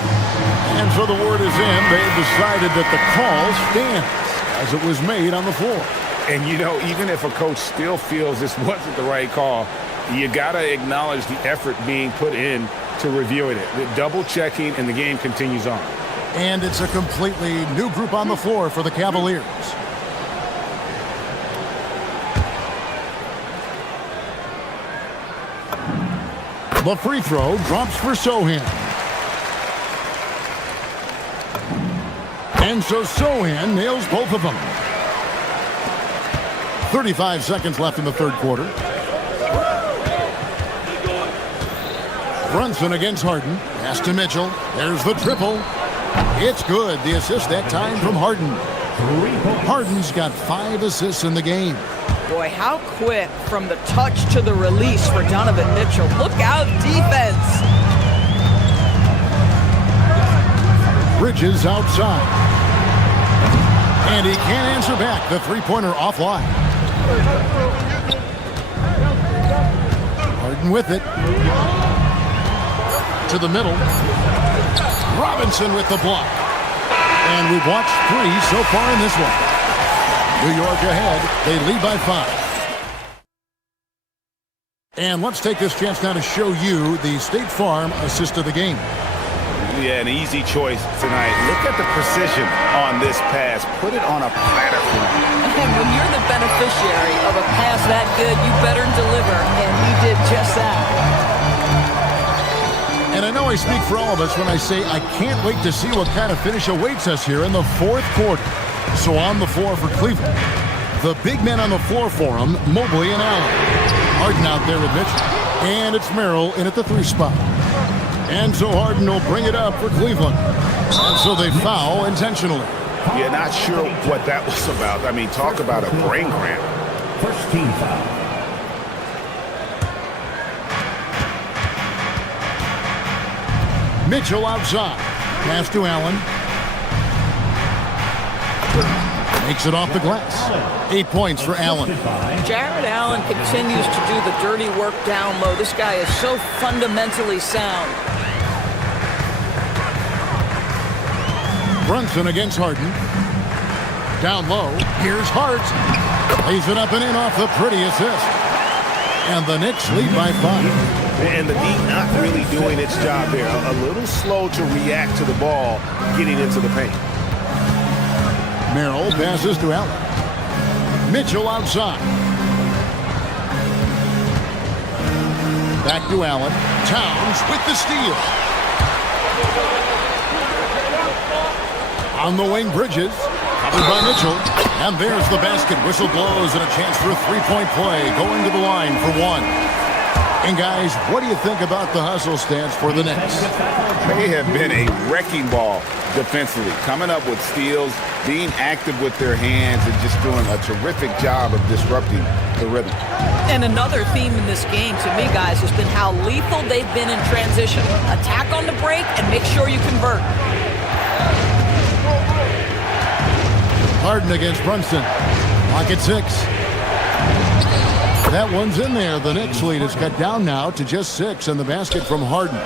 And so the word is in. They've decided that the call stands as it was made on the floor. And, you know, even if a coach still feels this wasn't the right call, you got to acknowledge the effort being put in to reviewing it. The double-checking, and the game continues on. And it's a completely new group on the floor for the Cavaliers. The free throw drops for Sohan. And so Sohan nails both of them. 35 seconds left in the third quarter. Brunson against Harden. Pass to Mitchell. There's the triple. It's good. The assist that time from Harden. Harden's got 5 assists in the game. Boy, how quick from the touch to the release for Donovan Mitchell. Look out, defense. Bridges outside. And he can't answer back. The three-pointer offline. Harden with it. To the middle. Robinson with the block. And we've watched 3 so far in this one. New York ahead. They lead by 5. And let's take this chance now to show you the State Farm assist of the game. Yeah, an easy choice tonight. Look at the precision on this pass. Put it on a platter for him. And when you're the beneficiary of a pass that good, you better deliver. And he did just that. And I know I speak for all of us when I say I can't wait to see what kind of finish awaits us here in the fourth quarter. So on the floor for Cleveland, the big men on the floor for him, Mobley and Allen. Harden out there with Mitchell. And it's Merrill in at the 3 spot. And so Harden will bring it up for Cleveland. And so they foul intentionally. Yeah, not sure what that was about. I mean, talk about a brain cramp. First team foul. Mitchell outside. Pass to Allen. Makes it off the glass. 8 points for Allen. Jared Allen continues to do the dirty work down low. This guy is so fundamentally sound. Brunson against Harden. Down low. Here's Hart. Lays it up and in off the pretty assist. And the Knicks lead by 5. And the D not really doing its job there. A little slow to react to the ball getting into the paint. Merrill passes to Allen. Mitchell outside. Back to Allen. Towns with the steal. On the wing, Bridges. Covered by Mitchell. And there's the basket. Whistle blows and a chance for a three-point play. Going to the line for 1. And guys, what do you think about the hustle stance for the Knicks? They have been a wrecking ball defensively, coming up with steals, being active with their hands, and just doing a terrific job of disrupting the rhythm. And another theme in this game to me, guys, has been how lethal they've been in transition. Attack on the break and make sure you convert. Harden against Brunson. Lock at 6. That one's in there. The Knicks lead is cut down now to just 6, and the basket from Harden.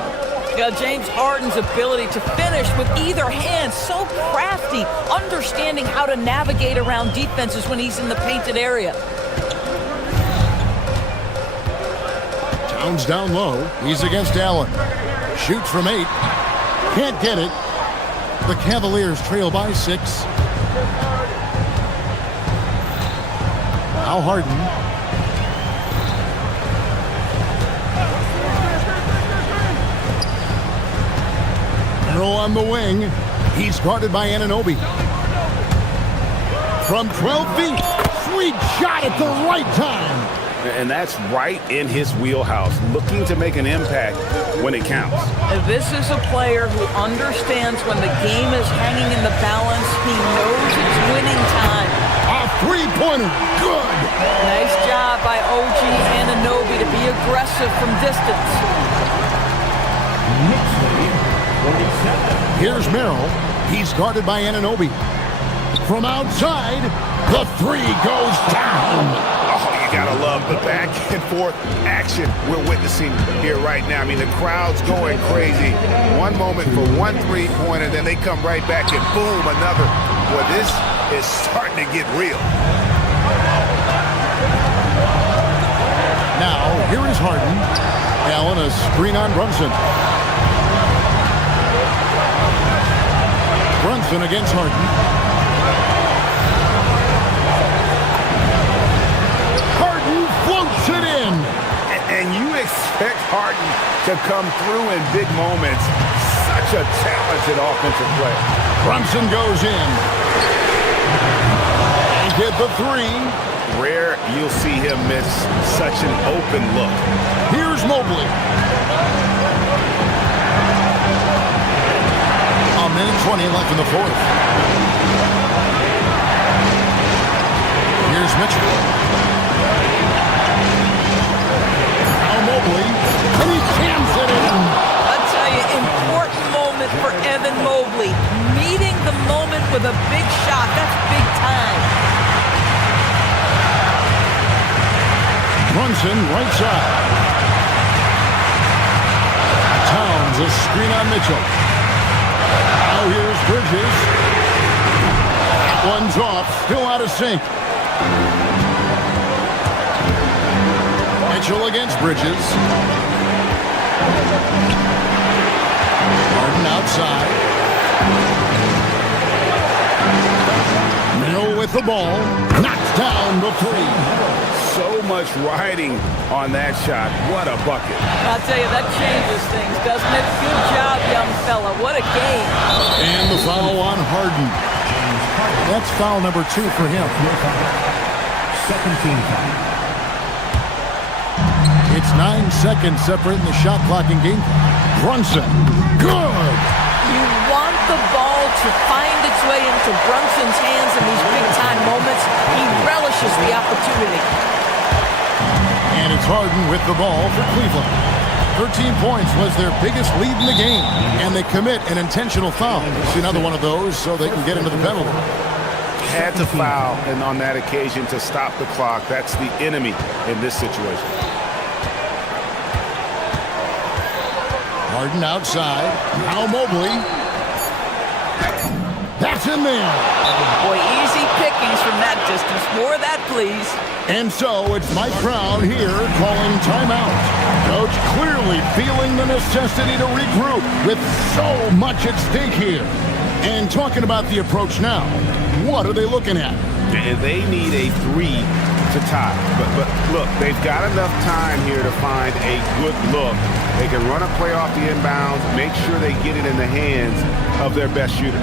Yeah, James Harden's ability to finish with either hand, so crafty, understanding how to navigate around defenses when he's in the painted area. Pounds down low. He's against Allen. Shoots from 8. Can't get it. The Cavaliers trail by 6. Now Harden. Merrill on the wing. He's guarded by Anunoby. From 12 feet. Sweet shot at the right time. And that's right in his wheelhouse, looking to make an impact when it counts. This is a player who understands when the game is hanging in the balance. He knows it's winning time. A three-pointer. Good. Nice job by OG Anunoby to be aggressive from distance. Here's Merrill. He's guarded by Anunoby. From outside, the three goes down. Oh, you gotta love the back and forth action we're witnessing here right now. I mean, the crowd's going crazy. One moment for one three-pointer, then they come right back and boom, another. Well, this is starting to get real. Now, here is Harden. Allen, a screen on Brunson. Brunson against Harden. Floats it in. And you expect Harden to come through in big moments. Such a talented offensive player. Brunson goes in. And get the three. Rare you'll see him miss such an open look. Here's Mobley. A minute 20 left in the fourth. Here's Mitchell. Mobley, and he jams it in. I'll tell you, important moment for Evan Mobley. Meeting the moment with a big shot. That's big time. Brunson, right side. Towns, a screen on Mitchell. Now here's Bridges. That one's off, still out of sync. Mitchell against Bridges. Harden outside. Mill with the ball. Knocks down the three. So much riding on that shot. What a bucket. I'll tell you, that changes things, doesn't it? Good job, young fella. What a game. And the foul on Harden. That's foul number 2 for him. Second team foul. It's 9 seconds separating the shot clock and game. Brunson, good. You want the ball to find its way into Brunson's hands in these big-time moments. He relishes the opportunity. And it's Harden with the ball for Cleveland. 13 points was their biggest lead in the game, and they commit an intentional foul. See another one of those so they can get into the penalty. Had to foul, and on that occasion to stop the clock. That's the enemy in this situation. Harden outside. Now Mobley. That's in there. Boy, easy pickings from that distance. More of that, please. And so it's Mike Brown here calling timeout. Coach clearly feeling the necessity to regroup with so much at stake here. And talking about the approach now, what are they looking at? And they need a 3 to tie. But look, they've got enough time here to find a good look. They can run a play off the inbounds, make sure they get it in the hands of their best shooter.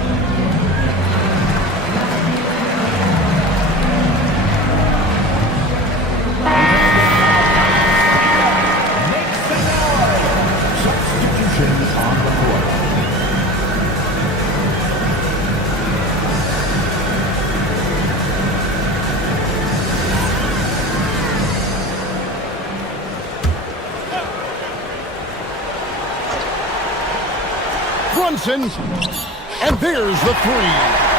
Substitutions on the court. Brunson, and there's the three.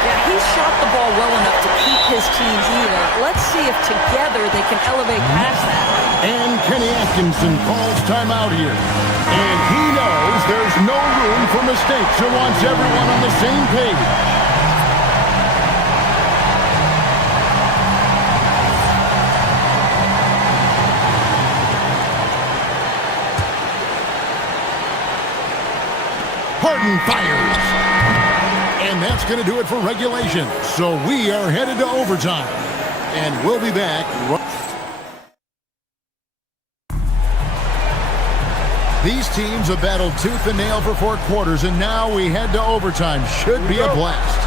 Yeah, he shot the ball well enough to keep his team even. Let's see if together they can elevate past that. And Kenny Atkinson calls timeout here. And he knows there's no room for mistakes and wants everyone on the same page. Harden fires. And that's going to do it for regulation. So we are headed to overtime. And we'll be back. These teams have battled tooth and nail for 4 quarters, and now we head to overtime. Should be a blast.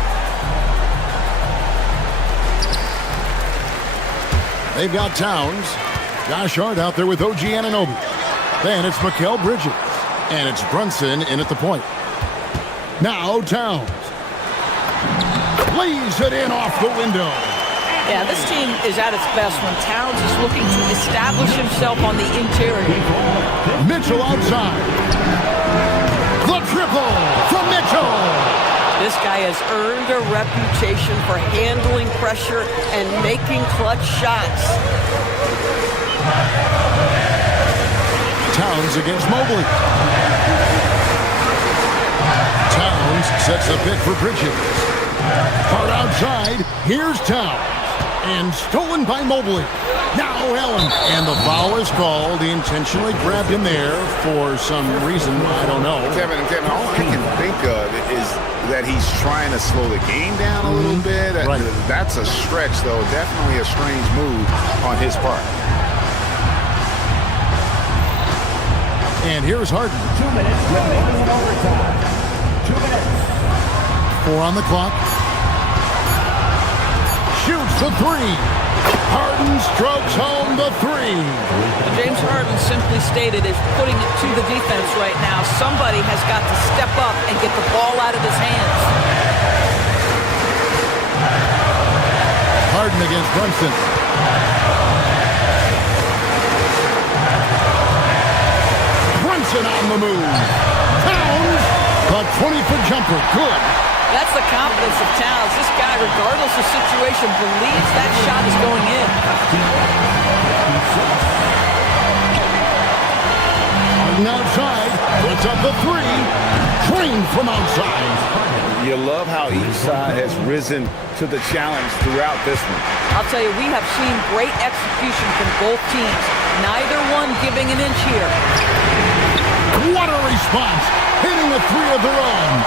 They've got Towns. Josh Hart out there with OG Anunoby. Then it's Mikal Bridges. And it's Brunson in at the point. Now Towns. Lays it in off the window. Yeah, this team is at its best when Towns is looking to establish himself on the interior. Mitchell outside. The triple from Mitchell. This guy has earned a reputation for handling pressure and making clutch shots. Towns against Mobley. Towns sets the pick for Bridges. Hard outside. Here's Towns. And stolen by Mobley. Now Allen. And the foul is called. He intentionally grabbed him there for some reason. I don't know. Kevin, all I can think of is that he's trying to slow the game down a little bit. Right. That's a stretch, though. Definitely a strange move on his part. And here's Harden. 2 minutes remaining in overtime. 2 minutes. 4 on the clock. Shoots the 3. Harden strokes home the 3. James Harden simply stated is putting it to the defense right now. Somebody has got to step up and get the ball out of his hands. Harden against Brunson. Brunson on the move. Towns, the 20-foot jumper, good. That's the confidence of Towns. This guy, regardless of situation, believes that shot is going in. Harden outside, puts up the 3. Trained from outside. You love how each side has risen to the challenge throughout this one. I'll tell you, we have seen great execution from both teams. Neither one giving an inch here. What a response. Hitting the 3 of their own.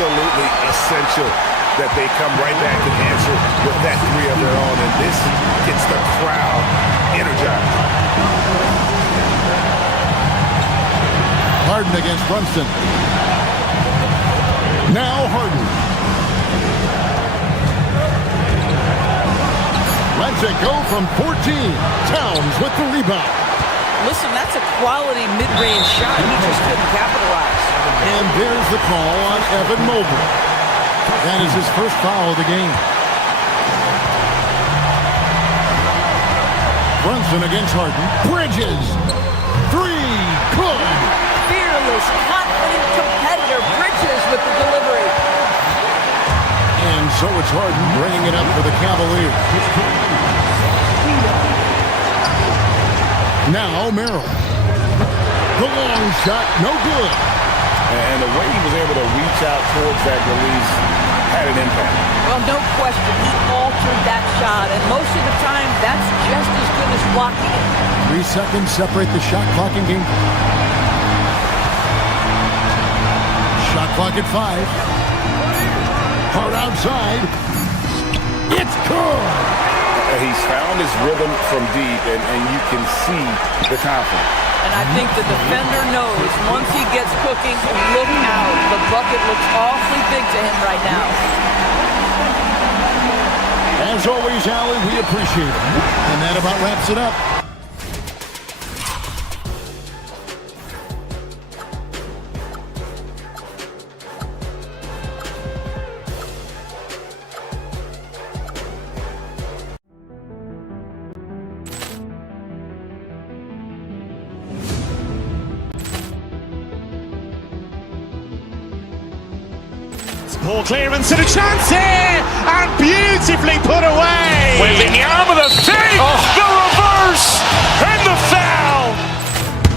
Absolutely essential that they come right back and answer with that 3 of their own, and this gets the crowd energized. Harden against Brunson. Now Harden. Lets it go from 14. Towns with the rebound. Listen, that's a quality mid-range shot. He just couldn't capitalize. And there's the call on Evan Mobley. That is his first foul of the game. Brunson against Harden. Bridges. 3. Good. Fearless, confident competitor. Bridges with the delivery. And so it's Harden bringing it up for the Cavaliers. Now Merrill. The long shot, no good. And the way he was able to reach out towards that release had an impact. Well, no question, he altered that shot, and most of the time, that's just as good as blocking it. 3 seconds separate the shot clock and game. Shot clock at 5. Hard outside. It's good. He's found his rhythm from deep, and you can see the confidence. And I think the defender knows once he gets cooking, look out. The bucket looks awfully big to him right now. As always, Allie, we appreciate it. And that about wraps it up. Ball clearance and a chance here, and beautifully put away. With the arm of the fake, the reverse, and the foul.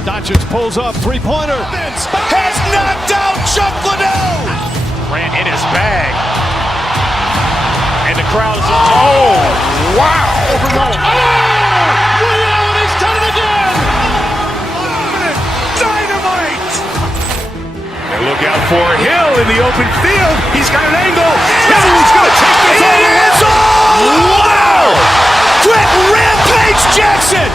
Doncic pulls up, 3-pointer. Has knocked out Chuck Liddell. Ran in his bag. And the crowd is, oh, wow. Ray Allen has done it again. Dynamite. And look out for Hill in the open field. He's got an angle. Hill's going to take this all the way. Wow! Quick Rampage Jackson!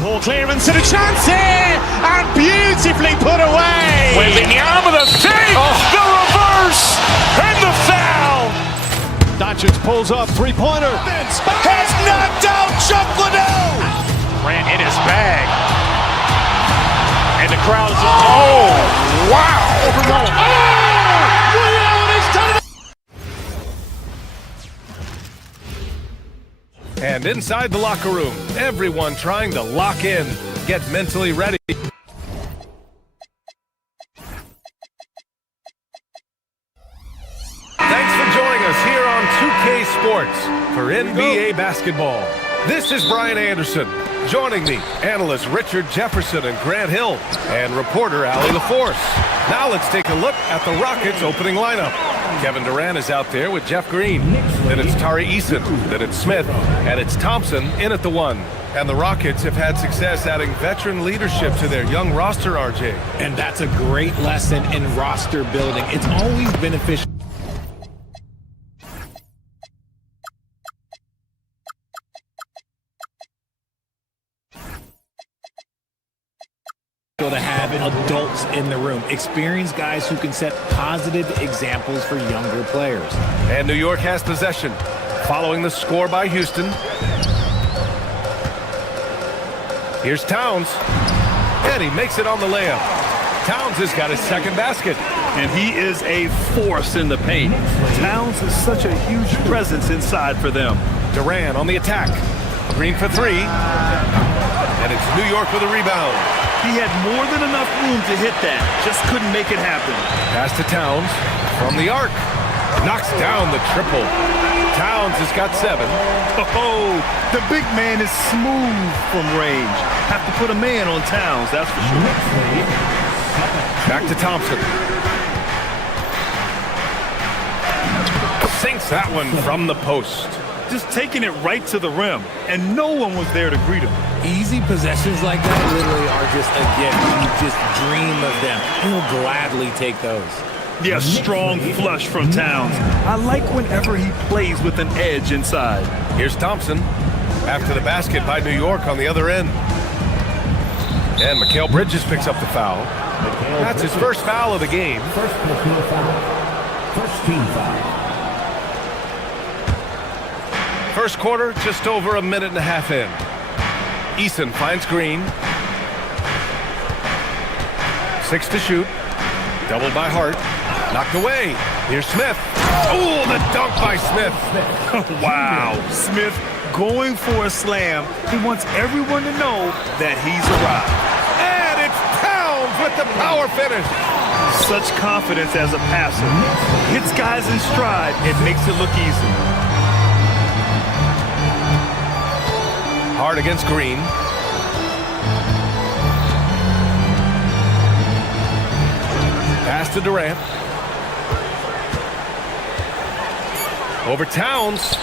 Ball clearance and a chance here, and beautifully put away. Wembanyama the save, the reverse, and the foul. Doncic pulls up, three-pointer. Has knocked out Chuck Liddell. Ran in his bag. And the crowd is... Oh, wow. And inside the locker room, everyone trying to lock in, get mentally ready. Thanks for joining us here on 2K Sports for NBA basketball. This is Brian Anderson. Joining me, analysts Richard Jefferson and Grant Hill, and reporter Allie LaForce. Now let's take a look at the Rockets' opening lineup. Kevin Durant is out there with Jeff Green. Then it's Tari Eason. Then it's Smith. And it's Thompson in at the 1. And the Rockets have had success adding veteran leadership to their young roster, RJ. And that's a great lesson in roster building. It's always beneficial to have adults in the room, experienced guys who can set positive examples for younger players. And New York has possession, following the score by Houston. Here's Towns, and he makes it on the layup. Towns has got his second basket. And he is a force in the paint. Towns is such a huge presence inside for them. Durant on the attack. Green for 3. And it's New York with a rebound. He had more than enough room to hit that. Just couldn't make it happen. Pass to Towns from the arc. Knocks down the triple. Towns has got 7. Oh, the big man is smooth from range. Have to put a man on Towns, that's for sure. Back to Thompson. Sinks that one from the post. Just taking it right to the rim, and no one was there to greet him. Easy possessions like that literally are just a gift. You just dream of them. He'll gladly take those. Yeah, strong flush from Towns. I like whenever he plays with an edge inside. Here's Thompson. After the basket by New York on the other end. And Mikal Bridges picks up the foul. That's his first foul of the game. First team foul. First quarter, just over a minute and a half in. Eason finds Green. 6 to shoot. Doubled by Hart. Knocked away. Here's Smith. Oh, the dunk by Smith. Wow. Smith going for a slam. He wants everyone to know that he's arrived. And it's Towns with the power finish. Such confidence as a passer. Hits guys in stride and makes it look easy. Hard against Green. Pass to Durant. Over Towns.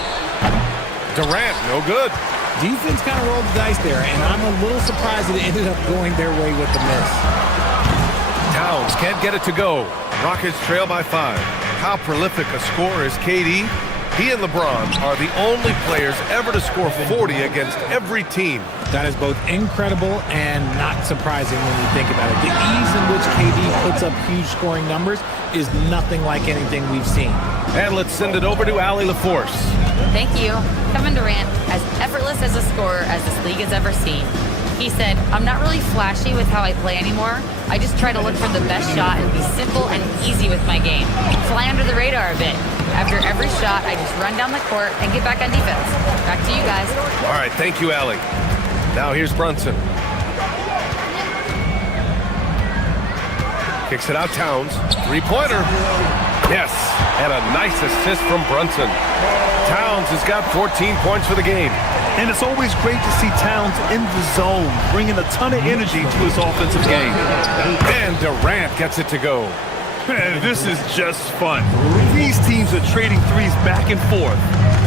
Durant, no good. Defense kind of rolled the dice there, and I'm a little surprised that it ended up going their way with the miss. Towns can't get it to go. Rockets trail by 5. How prolific a scorer is KD? He and LeBron are the only players ever to score 40 against every team. That is both incredible and not surprising when you think about it. The ease in which KD puts up huge scoring numbers is nothing like anything we've seen. And let's send it over to Allie LaForce. Thank you. Kevin Durant, as effortless as a scorer as this league has ever seen. He said, I'm not really flashy with how I play anymore. I just try to look for the best shot and be simple and easy with my game. Fly under the radar a bit. After every shot, I just run down the court and get back on defense. Back to you guys. All right, thank you, Allie. Now here's Brunson. Kicks it out, Towns. 3-pointer. Yes. And a nice assist from Brunson. Towns has got 14 points for the game. And it's always great to see Towns in the zone, bringing a ton of energy to his offensive game. And Durant gets it to go. Man, this is just fun. These teams are trading threes back and forth.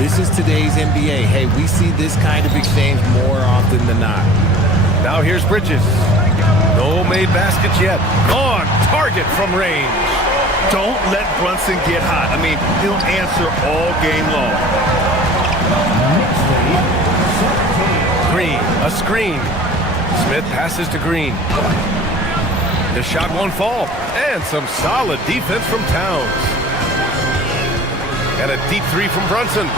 This is today's NBA. Hey, we see this kind of exchange more often than not. Now here's Bridges. No made baskets yet. On target from range. Don't let Brunson get hot. I mean, he'll answer all game long. Green, a screen. Smith passes to Green. The shot won't fall. And some solid defense from Towns. And a deep three from Brunson.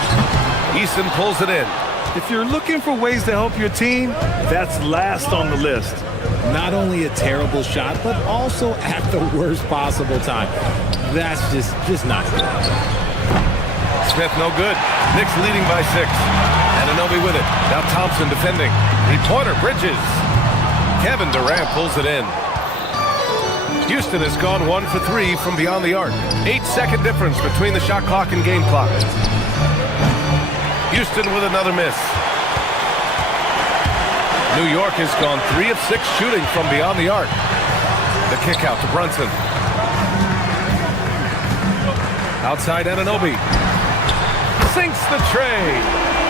Easton pulls it in. If you're looking for ways to help your team, that's last on the list. Not only a terrible shot, but also at the worst possible time. That's just not good. Smith no good. Knicks leading by 6. Anunoby with it. Now Thompson defending. Three-pointer, Bridges. Kevin Durant pulls it in. Houston has gone 1 for 3 from beyond the arc. 8-second difference between the shot clock and game clock. Houston with another miss. New York has gone 3 of 6 shooting from beyond the arc. The kick out to Brunson. Outside Anunoby. Sinks the tray.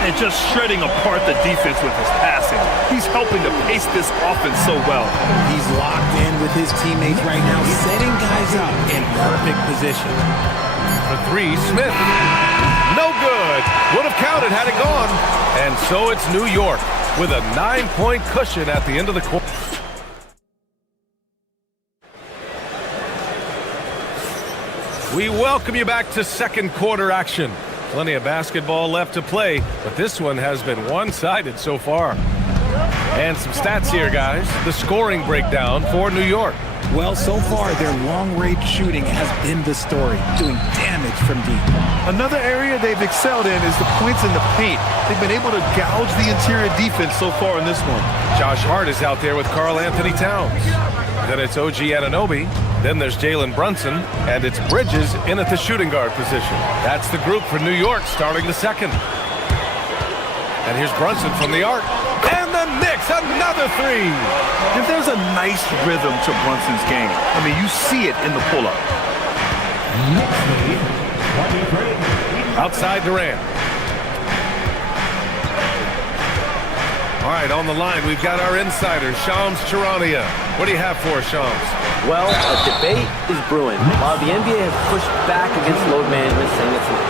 And just shredding apart the defense with his passing. He's helping to pace this offense so well. He's locked in with his teammates right now, setting guys up in perfect position. For 3, Smith. No good. Would have counted had it gone. And so it's New York with a 9-point cushion at the end of the quarter. We welcome you back to second quarter action. Plenty of basketball left to play, but this one has been one-sided so far. And some stats here, guys. The scoring breakdown for New York. Well, so far, their long-range shooting has been the story, doing damage from deep. Another area they've excelled in is the points in the paint. They've been able to gouge the interior defense so far in this one. Josh Hart is out there with Karl Anthony Towns. Then it's OG Anunoby. Then there's Jalen Brunson. And it's Bridges in at the shooting guard position. That's the group for New York starting the second. And here's Brunson from the arc. And the Knicks, another 3. And there's a nice rhythm to Brunson's game. I mean, you see it in the pull-up. Outside Durant. All right, on the line, we've got our insider, Shams Charania. What do you have for us, Shams? Well, a debate is brewing. While the NBA has pushed back against load management, saying it's an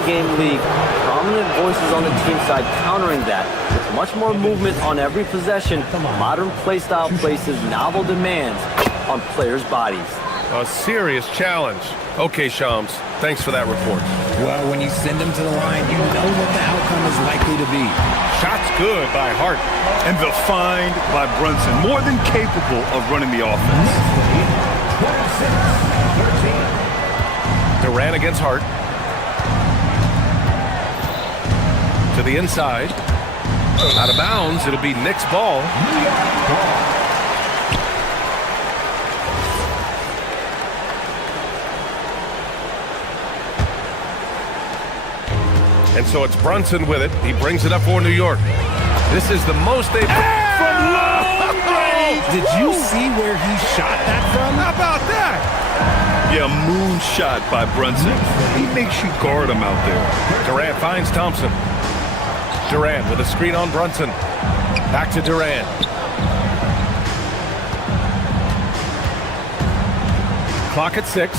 82-game league, prominent voices on the team side countering that. With much more movement on every possession, modern play style places novel demands on players' bodies. A serious challenge. Okay, Shams, thanks for that report. Well, when you send them to the line, you know what the outcome is likely to be. Shots good by Hart. And the find by Brunson, more than capable of running the offense. Durant against Hart. To the inside. Out of bounds, it'll be Knicks ball. And so it's Brunson with it. He brings it up for New York. This is the most they've... From long range! Did you see where he shot that from? How about that? Yeah, moon shot by Brunson. He makes you guard him out there. Durant finds Thompson. Durant with a screen on Brunson. Back to Durant. Clock at 6.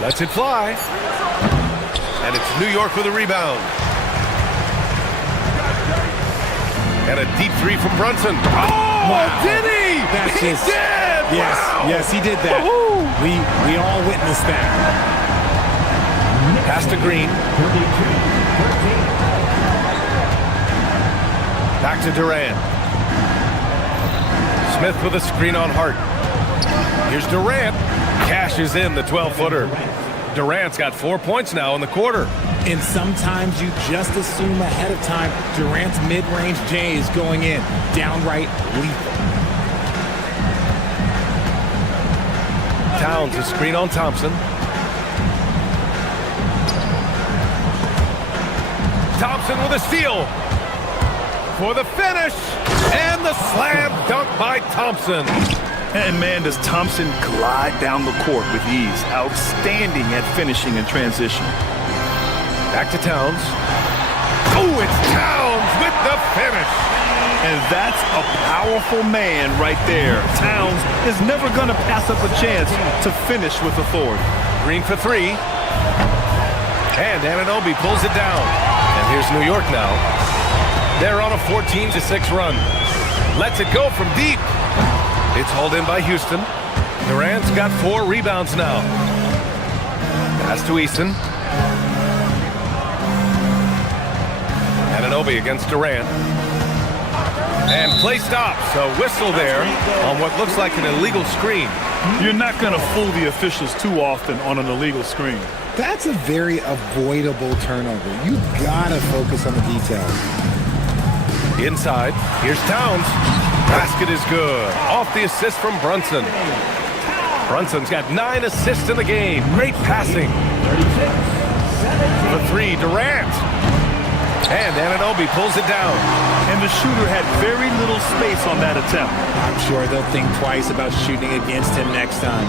Lets it fly. And it's New York with a rebound. And a deep 3 from Brunson. Oh, wow. Did he? That's he just, did! Yes, Wow. yes, he did that. We all witnessed that. Pass to Green. Back to Durant. Smith with a screen on Hart. Here's Durant. Cashes in the 12-footer. Durant's got 4 points now in the quarter. And sometimes you just assume ahead of time Durant's mid-range J is going in. Downright lethal. Towns, a screen on Thompson. Thompson with a steal for the finish, and the slam dunk by Thompson. And man, does Thompson glide down the court with ease. Outstanding at finishing in transition. Back to Towns. Oh, it's Towns with the finish. And that's a powerful man right there. Towns is never going to pass up a chance to finish with authority. Green for three. And Anunoby pulls it down. And here's New York now. They're on a 14-6 run. Lets it go from deep. It's hauled in by Houston. Durant's got 4 rebounds now. Pass to Easton. Anunoby against Durant. And play stops. A whistle there on what looks like an illegal screen. You're not going to fool the officials too often on an illegal screen. That's a very avoidable turnover. You gotta focus on the details. Inside, here's Towns. Basket is good. Off the assist from Brunson. Brunson's got 9 assists in the game. Great passing. For 3, Durant. And Anunoby pulls it down. And the shooter had very little space on that attempt. I'm sure they'll think twice about shooting against him next time.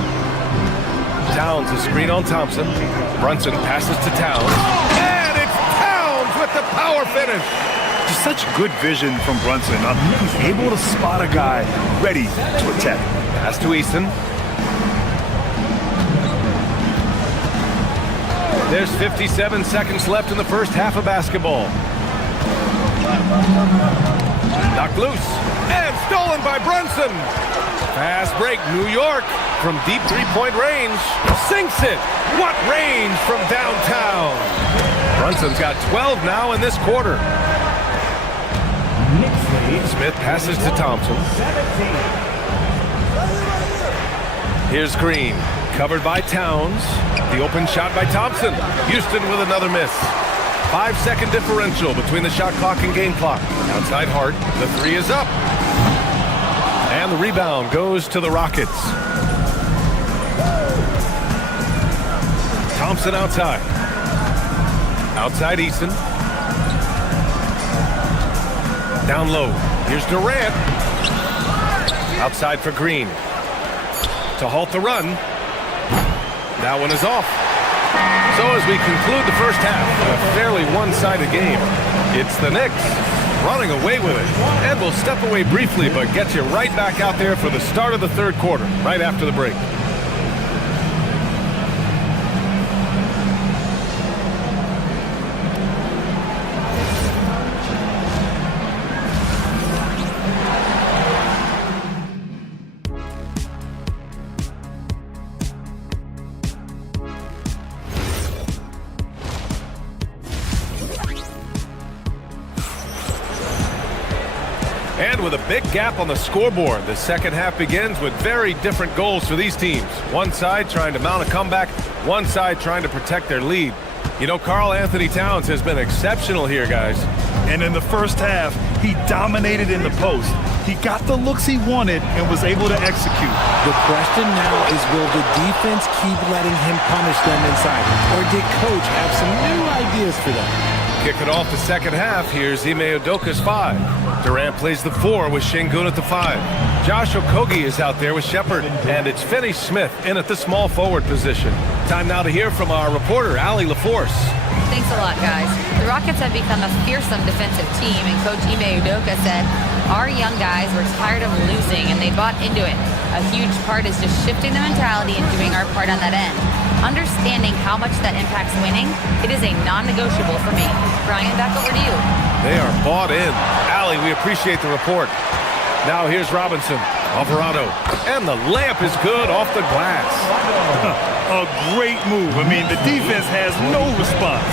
Towns, a screen on Thompson. Brunson passes to Towns. And it's Towns with the power finish. Just such good vision from Brunson. He's able to spot a guy ready to attack. Pass to Easton. There's 57 seconds left in the first half of basketball. Knocked loose. And stolen by Brunson. Fast break, New York from deep three-point range. Sinks it. What range from downtown. Brunson's got 12 now in this quarter. Smith passes to Thompson. Here's Green. Covered by Towns. The open shot by Thompson. Houston with another miss. 5-second differential between the shot clock and game clock. Outside Hart. The 3 is up. And the rebound goes to the Rockets. Thompson outside. Outside Easton. Down low. Here's Durant. Outside for Green. To halt the run. That one is off. So as we conclude the first half, a fairly one-sided game, it's the Knicks running away with it. And we'll step away briefly, but get you right back out there for the start of the third quarter, right after the break. And with a big gap on the scoreboard, the second half begins with very different goals for these teams. One side trying to mount a comeback, one side trying to protect their lead. You know, Karl Anthony Towns has been exceptional here, guys. And in the first half, he dominated in the post. He got the looks he wanted and was able to execute. The question now is, will the defense keep letting him punish them inside? Or did Coach have some new ideas for them? Kicking off the second half, here's Ime Udoka's 5. Durant plays the 4 with Şengün at the 5. Josh Okogie is out there with Shepard. And it's Finney Smith in at the small forward position. Time now to hear from our reporter, Allie LaForce. Thanks a lot, guys. The Rockets have become a fearsome defensive team, and Coach Ime Udoka said, our young guys were tired of losing, and they bought into it. A huge part is just shifting the mentality and doing our part on that end. Understanding how much that impacts winning, it is a non-negotiable for me. Brian, back over to you. They are bought in. Allie, we appreciate the report. Now here's Robinson, Alvarado, and the layup is good off the glass. A great move. I mean, the defense has no response.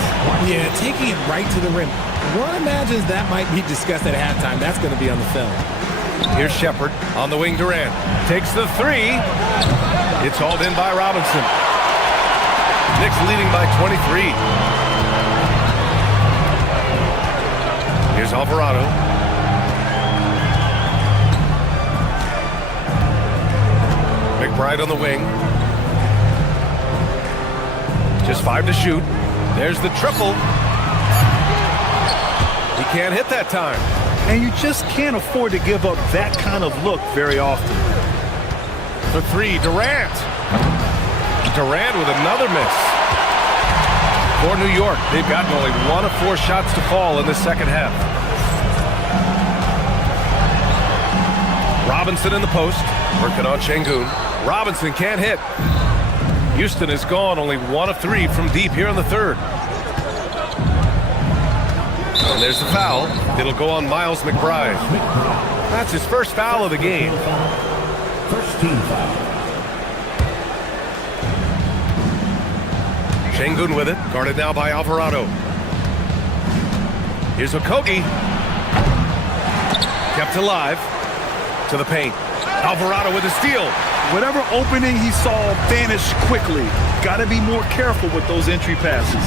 Yeah, taking it right to the rim. One imagines that might be discussed at halftime. That's going to be on the film. Here's Shepard on the wing. Durant takes the 3. It's hauled in by Robinson. Knicks leading by 23. Here's Alvarado. McBride on the wing. Just 5 to shoot. There's the triple. He can't hit that time. And you just can't afford to give up that kind of look very often. For 3, Durant. Durant with another miss. For New York, they've gotten only 1 of 4 shots to fall in the second half. Robinson in the post, working on Şengün. Robinson can't hit. Houston is gone, only 1 of 3 from deep here in the third. And there's the foul. It'll go on Miles McBride. That's his first foul of the game. First team foul. Şengün with it, guarded now by Alvarado. Here's Okogie. Kept alive. To the paint. Alvarado with a steal. Whatever opening he saw vanished quickly. Got to be more careful with those entry passes.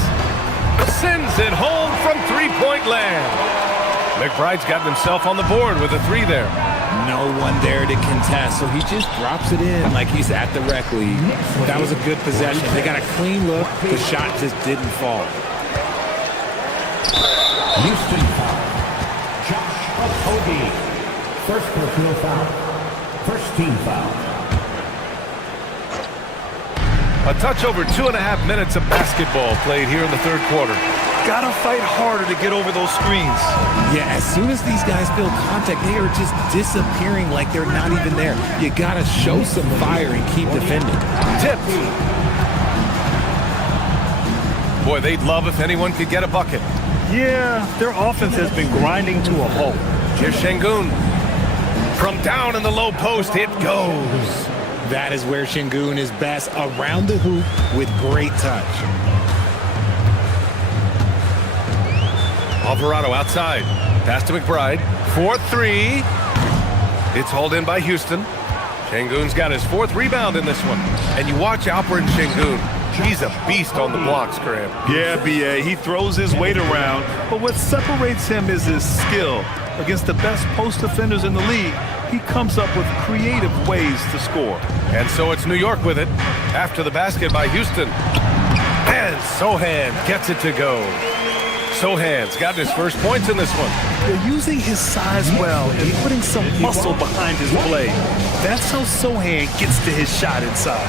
Sends it home from three-point land. McBride's gotten himself on the board with a 3 there. No one there to contest, so he just drops it in like he's at the rec league. That was a good possession. They got a clean look. The shot just didn't fall. Houston foul. Josh Okogie. First personal foul. First team foul. A touch over 2.5 minutes of basketball played here in the third quarter. Gotta fight harder to get over those screens. Yeah, as soon as these guys feel contact, they are just disappearing like they're not even there. You gotta show some fire and keep defending. Tipped. Boy, they'd love if anyone could get a bucket. Yeah, their offense has been grinding to a halt. Here's Şengün. From down in the low post, it goes. That is where Şengün is best, around the hoop with great touch. Alvarado outside. Pass to McBride. 4-3. It's hauled in by Houston. Şengün's got his 4th rebound in this one. And you watch Alperen Şengün. He's a beast on the blocks, Graham. Yeah, B.A. He throws his weight around, but what separates him is his skill. Against the best post defenders in the league, he comes up with creative ways to score. And so it's New York with it. After the basket by Houston. And Sochan gets it to go. Sochan's gotten his first points in this one. They're using his size well and putting some muscle behind his play. That's how Sochan gets to his shot inside.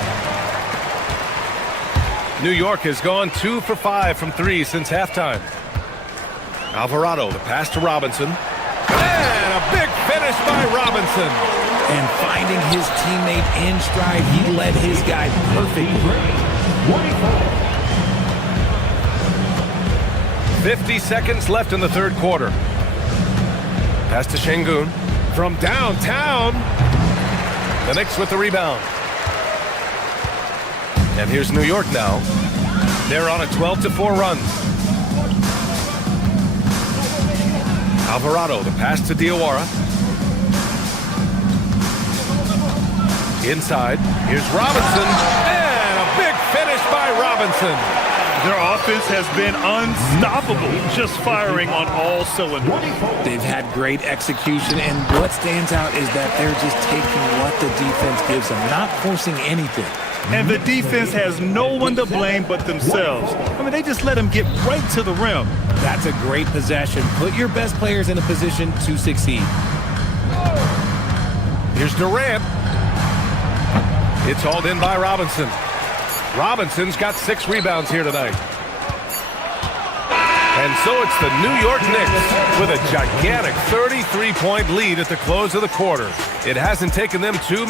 New York has gone 2 for 5 from 3 since halftime. Alvarado, the pass to Robinson. And a big finish by Robinson. And finding his teammate in stride, he led his guy perfectly. 50 seconds left in the third quarter. Pass to Şengün. From downtown. The Knicks with the rebound. And here's New York now. They're on a 12-4 run. Alvarado, the pass to Diawara. Inside, here's Robinson, and a big finish by Robinson. Their offense has been unstoppable, just firing on all cylinders. They've had great execution, and what stands out is that they're just taking what the defense gives them, not forcing anything. And the defense has no one to blame but themselves. I mean, they just let them get right to the rim. That's a great possession. Put your best players in a position to succeed. Here's Durant. It's hauled in by Robinson. Robinson's got 6 rebounds here tonight. And so it's the New York Knicks with a gigantic 33-point lead at the close of the quarter. It hasn't taken them 2.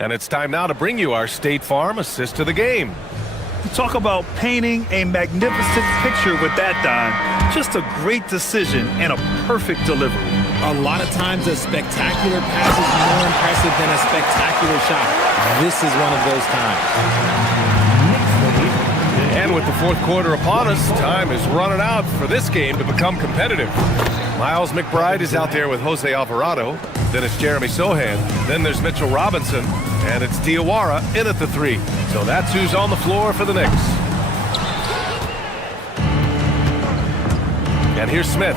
And it's time now to bring you our State Farm assist to the game. You talk about painting a magnificent picture with that dime. Just a great decision and a perfect delivery. A lot of times a spectacular pass is more impressive than a spectacular shot. This is one of those times. And with the fourth quarter upon us, time is running out for this game to become competitive. Miles McBride is out there with Jose Alvarado. Then it's Jeremy Sochan. Then there's Mitchell Robinson. And it's Diawara in at the 3. So that's who's on the floor for the Knicks. And here's Smith.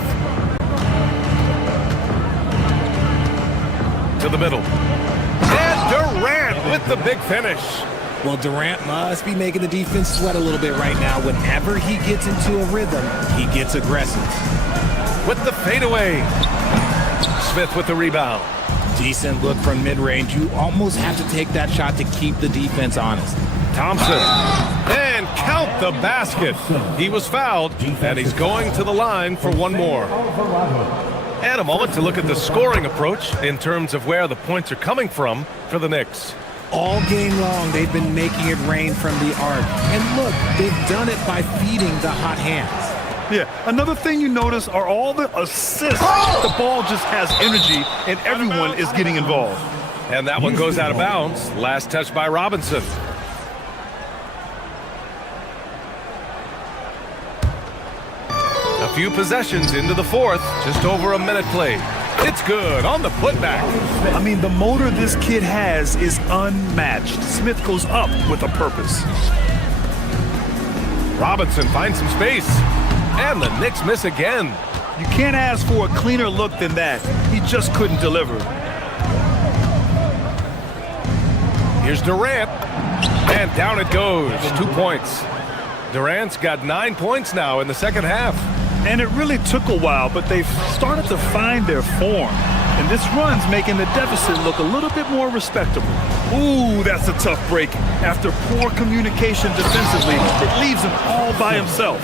To the middle. And Durant with the big finish. Well, Durant must be making the defense sweat a little bit right now. Whenever he gets into a rhythm, he gets aggressive. With the fadeaway. Smith with the rebound. Decent look from mid-range. You almost have to take that shot to keep the defense honest. Thompson. And count the basket. He was fouled, and he's going to the line for one more. And a moment to look at the scoring approach in terms of where the points are coming from for the Knicks. All game long, they've been making it rain from the arc. And look, they've done it by feeding the hot hands. Yeah, another thing you notice are all the assists. The ball just has energy, and everyone is getting involved. And that one goes out of bounds. Last touch by Robinson. A few possessions into the fourth, just over a minute played. It's good on the putback. I mean, the motor this kid has is unmatched. Smith goes up with a purpose. Robinson finds some space. And the Knicks miss again. You can't ask for a cleaner look than that. He just couldn't deliver. Here's Durant. And down it goes. 2 points. Durant's got 9 points now in the second half. And it really took a while, but they've started to find their form. And this run's making the deficit look a little bit more respectable. Ooh, that's a tough break. After poor communication defensively, it leaves him all by himself.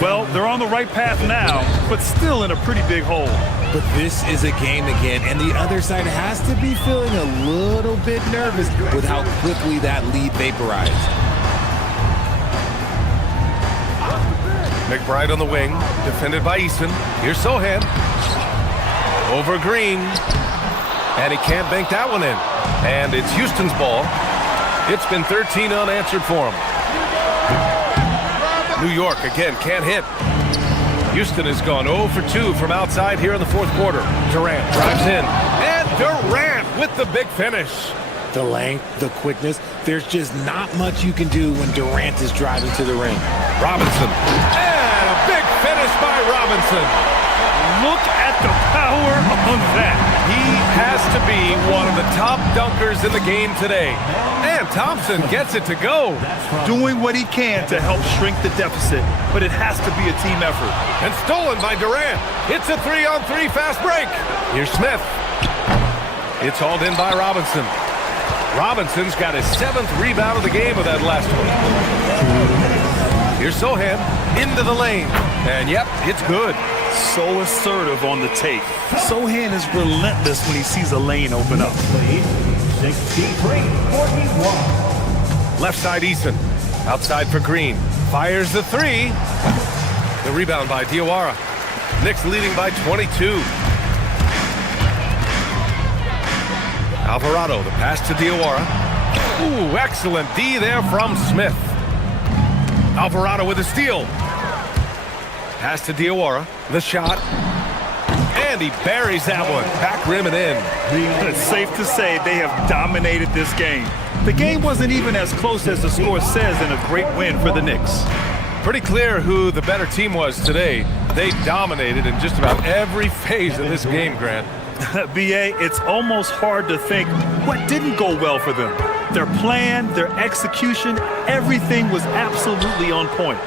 Well, they're on the right path now, but still in a pretty big hole. But this is a game again, and the other side has to be feeling a little bit nervous with how quickly that lead vaporized. McBride on the wing, defended by Eason. Here's Sohan. Over Green. And he can't bank that one in. And it's Houston's ball. It's been 13 unanswered for him. New York, again, can't hit. Houston has gone 0 for 2 from outside here in the fourth quarter. Durant drives in. And Durant with the big finish. The length, the quickness, there's just not much you can do when Durant is driving to the ring. Robinson. And a big finish by Robinson. Look at the power on that. He has to be one of the top dunkers in the game today. And Thompson gets it to go. Doing what he can to help shrink the deficit, but it has to be a team effort. And stolen by Durant. It's a 3-on-3 fast break. Here's Smith. It's hauled in by Robinson. Robinson's got his 7th rebound of the game with that last one. Here's Sohan into the lane. And yep, it's good. So assertive on the take. Sohan is relentless when he sees a lane open up. 63-41. Left side Eason. Outside for Green. Fires the 3. The rebound by Diawara. Knicks leading by 22. Alvarado, the pass to Diawara. Ooh, excellent D there from Smith. Alvarado with a steal. Pass to Diawara. The shot. And he buries that one. Back rim and in. It's safe to say they have dominated this game. The game wasn't even as close as the score says in a great win for the Knicks. Pretty clear who the better team was today. They dominated in just about every phase of this game, Grant. B.A., it's almost hard to think what didn't go well for them. Their plan, their execution, everything was absolutely on point.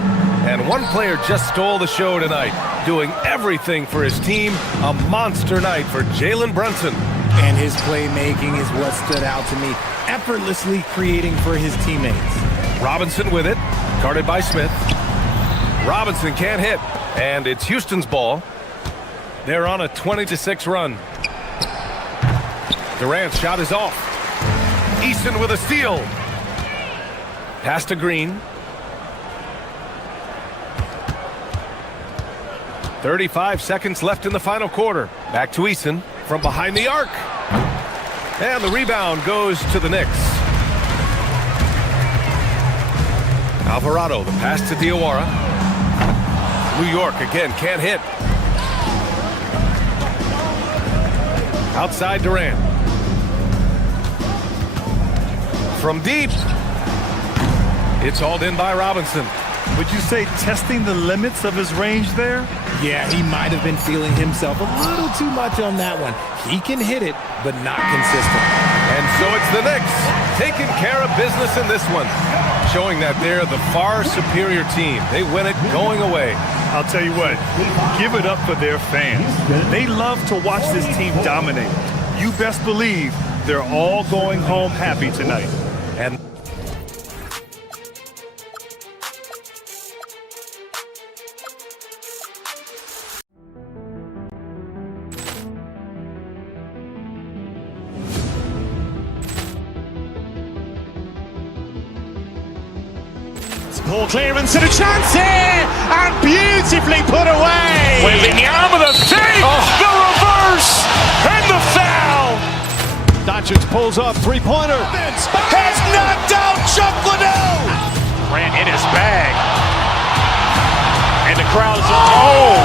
And one player just stole the show tonight, doing everything for his team. A monster night for Jalen Brunson. And his playmaking is what stood out to me, effortlessly creating for his teammates. Robinson with it, guarded by Smith. Robinson can't hit, and it's Houston's ball. They're on a 20-6 run. Durant's shot is off. Eason with a steal. Pass to Green. 35 seconds left in the final quarter. Back to Eason from behind the arc. And the rebound goes to the Knicks. Alvarado, the pass to Diawara. New York again, can't hit. Outside Durant. From deep. It's hauled in by Robinson. Would you say testing the limits of his range there? Yeah, he might have been feeling himself a little too much on that one. He can hit it, but not consistent. And so it's the Knicks taking care of business in this one, showing that they're the far superior team. They win it going away. I'll tell you what, give it up for their fans. They love to watch this team dominate. You best believe they're all going home happy tonight. And Ball clearance and a chance here, and beautifully put away. Wembanyama the fake, the reverse, and the foul. Doncic pulls up, three-pointer. Has knocked out Chuck Liddell. Ran in his bag. And the crowd is, oh,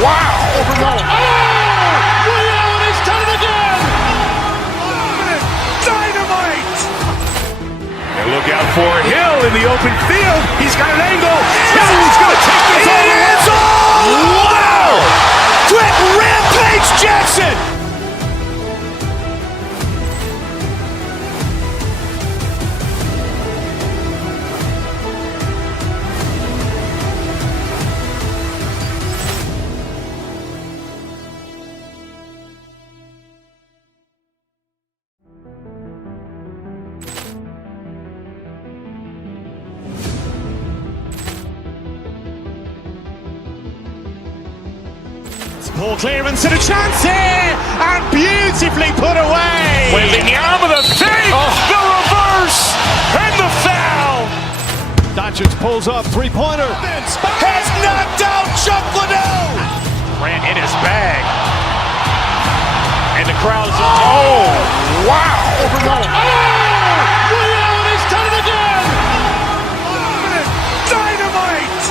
wow. Ray Allen has done it again. Dynamite. And look out for Hill in the open field. He's got an angle. Hill's going to take this all the way. Wow! Quick Rampage Jackson. Ball clearance and a chance here, and beautifully put away. Wembanyama the fake, the reverse, and the foul. Doncic pulls up, three-pointer. Has knocked out Chuck Liddell. Ran in his bag. And the crowd is, oh, wow. Ray Allen has done it again. Dynamite.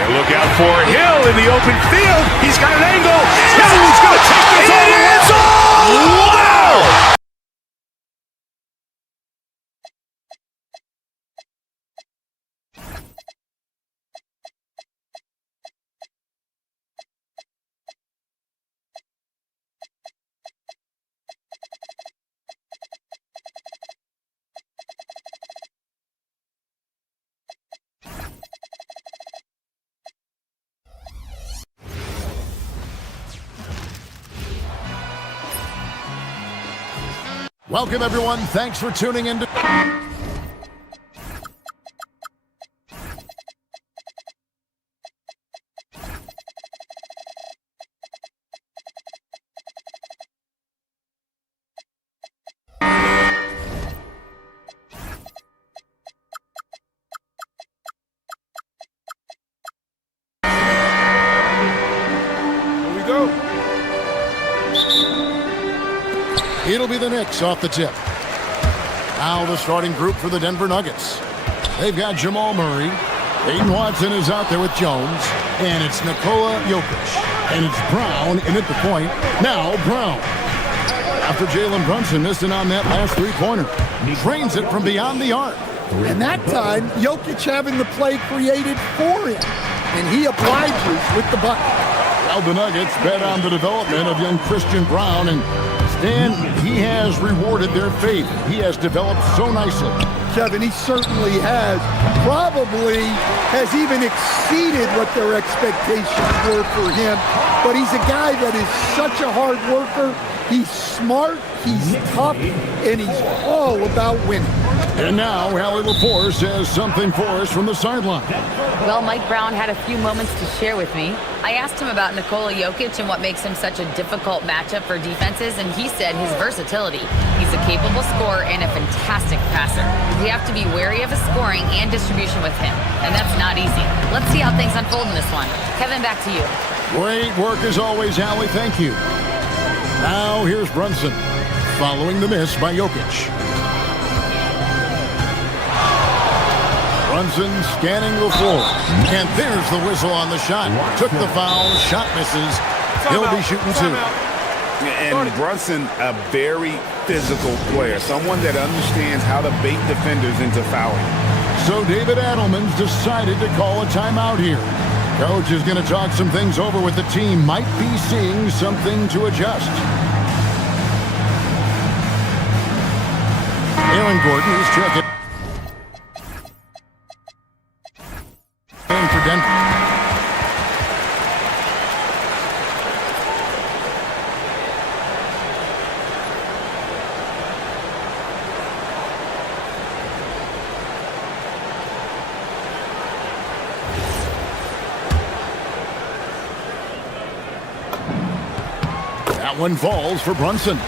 And look out for Hill in the open field. He's got an angle. Hill's going to take this all the way. Wow. Welcome, everyone. Thanks for tuning in. Here we go. It'll be the Knicks off the tip. Now the starting group for the Denver Nuggets. They've got Jamal Murray. Peyton Watson is out there with Jones. And it's Nikola Jokic. And it's Brown in at the point. Now Brown. After Jalen Brunson missed it on that last three-pointer. He drains it from beyond the arc. And that time, Jokic having the play created for him. And he obliges with the bucket. Now the Nuggets bet on the development of young Christian Brown, and Stan, he has rewarded their faith. He has developed so nicely. Kevin, he certainly has. Probably has even exceeded what their expectations were for him. But he's a guy that is such a hard worker. He's smart, he's tough, and he's all about winning. And now Allie LaForce has something for us from the sideline. Well, Mike Brown had a few moments to share with me. I asked him about Nikola Jokic and what makes him such a difficult matchup for defenses, and he said his versatility. He's a capable scorer and a fantastic passer. We have to be wary of his scoring and distribution with him, and that's not easy. Let's see how things unfold in this one. Kevin, back to you. Great work as always, Allie. Thank you. Now here's Brunson, following the miss by Jokic. Brunson scanning the floor. And there's the whistle on the shot. Took the foul, shot misses. He'll be shooting two. And Brunson, a very physical player, someone that understands how to bait defenders into fouling. So David Adelman's decided to call a timeout here. Coach is going to talk some things over with the team. Might be seeing something to adjust. Aaron Gordon is checking in for Denver. That one falls for Brunson.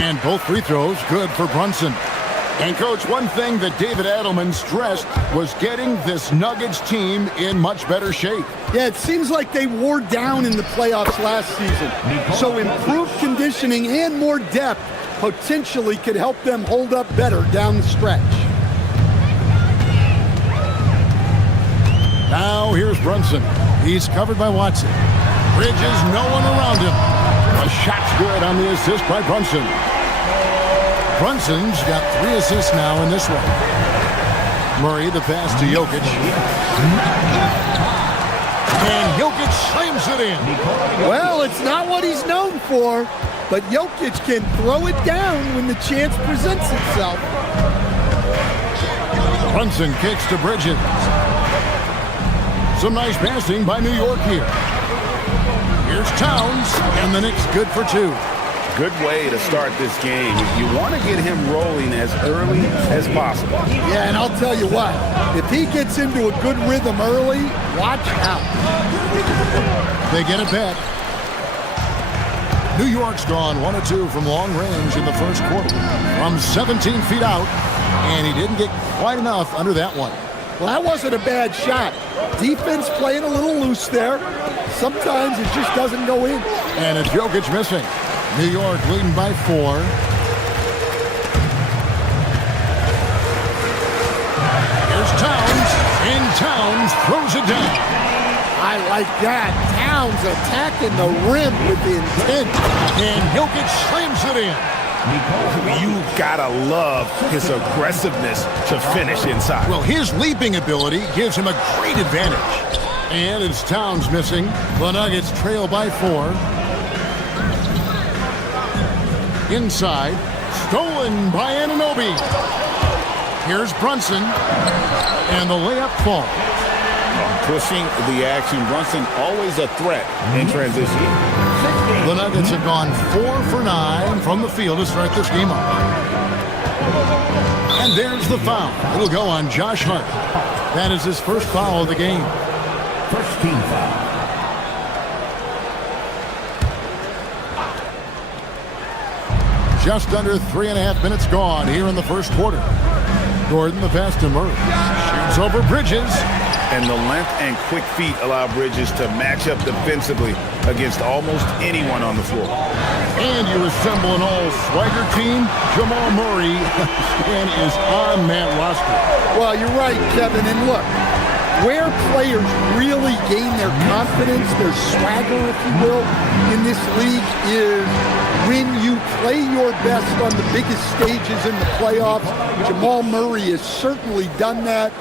And both free throws good for Brunson. And, Coach, one thing that David Adelman stressed was getting this Nuggets team in much better shape. Yeah, it seems like they wore down in the playoffs last season. So improved conditioning and more depth potentially could help them hold up better down the stretch. Now here's Brunson. He's covered by Watson. Bridges, no one around him. A shot's good on the assist by Brunson. Brunson's got 3 assists now in this one. Murray, the pass to Jokic. And Jokic slams it in. Well, it's not what he's known for, but Jokic can throw it down when the chance presents itself. Brunson kicks to Bridges. Some nice passing by New York here. Here's Towns, and the Knicks good for 2. Good way to start this game. You want to get him rolling as early as possible. Yeah, and I'll tell you what, if he gets into a good rhythm early, watch out. They get it back. New York's gone 1 of 2 from long range in the first quarter. From 17 feet out, and he didn't get quite enough under that one. Well, that wasn't a bad shot. Defense playing a little loose there. Sometimes it just doesn't go in. And it's Jokic missing. New York leading by 4. Here's Towns, and Towns throws it down. I like that. Towns attacking the rim with intent. And Jokic slams it in. You gotta love his aggressiveness to finish inside. Well, his leaping ability gives him a great advantage. And it's Towns missing. The Nuggets trail by 4. Inside, stolen by Anunoby. Here's Brunson, and the layup falls. Pushing the action. Brunson always a threat in transition. The Nuggets have gone 4 for 9 from the field to start this game up. And there's the foul. It'll go on Josh Hart. That is his first foul of the game. First team foul. Just under 3.5 minutes gone here in the first quarter. Gordon, the pass to Murray. Shoots over Bridges. And the length and quick feet allow Bridges to match up defensively against almost anyone on the floor. And you assemble an all-swagger team. Jamal Murray is on that roster. Well, you're right, Kevin. And look, where players really gain their confidence, their swagger, if you will, in this league is when you play your best on the biggest stages in the playoffs. Jamal Murray has certainly done that.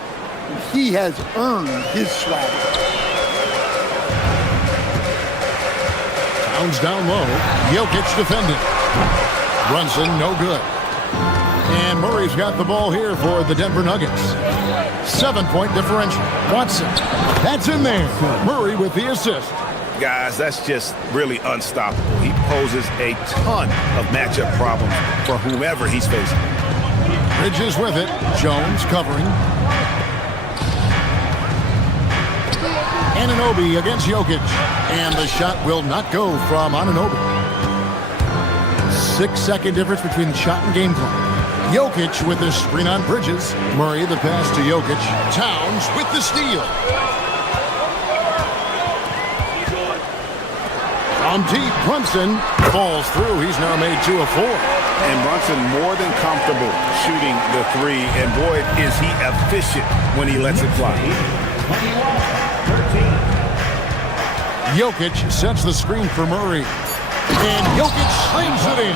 He has earned his swagger. Towns down low. Jokic defending. Brunson, no good. And Murray's got the ball here for the Denver Nuggets. 7-point differential. Watson. That's in there. Murray with the assist. Guys, that's just really unstoppable. He poses a ton of matchup problems for whomever he's facing. Bridges with it. Jones covering. Anunoby against Jokic. And the shot will not go from Anunoby. 6-second difference between the shot and game clock. Jokic with the screen on Bridges. Murray the pass to Jokic. Towns with the steal. From deep, Brunson falls through. He's now made 2 of 4. And Brunson more than comfortable shooting the 3. And boy, is he efficient when he lets it fly. Jokic sets the screen for Murray. And Jokic slams it in.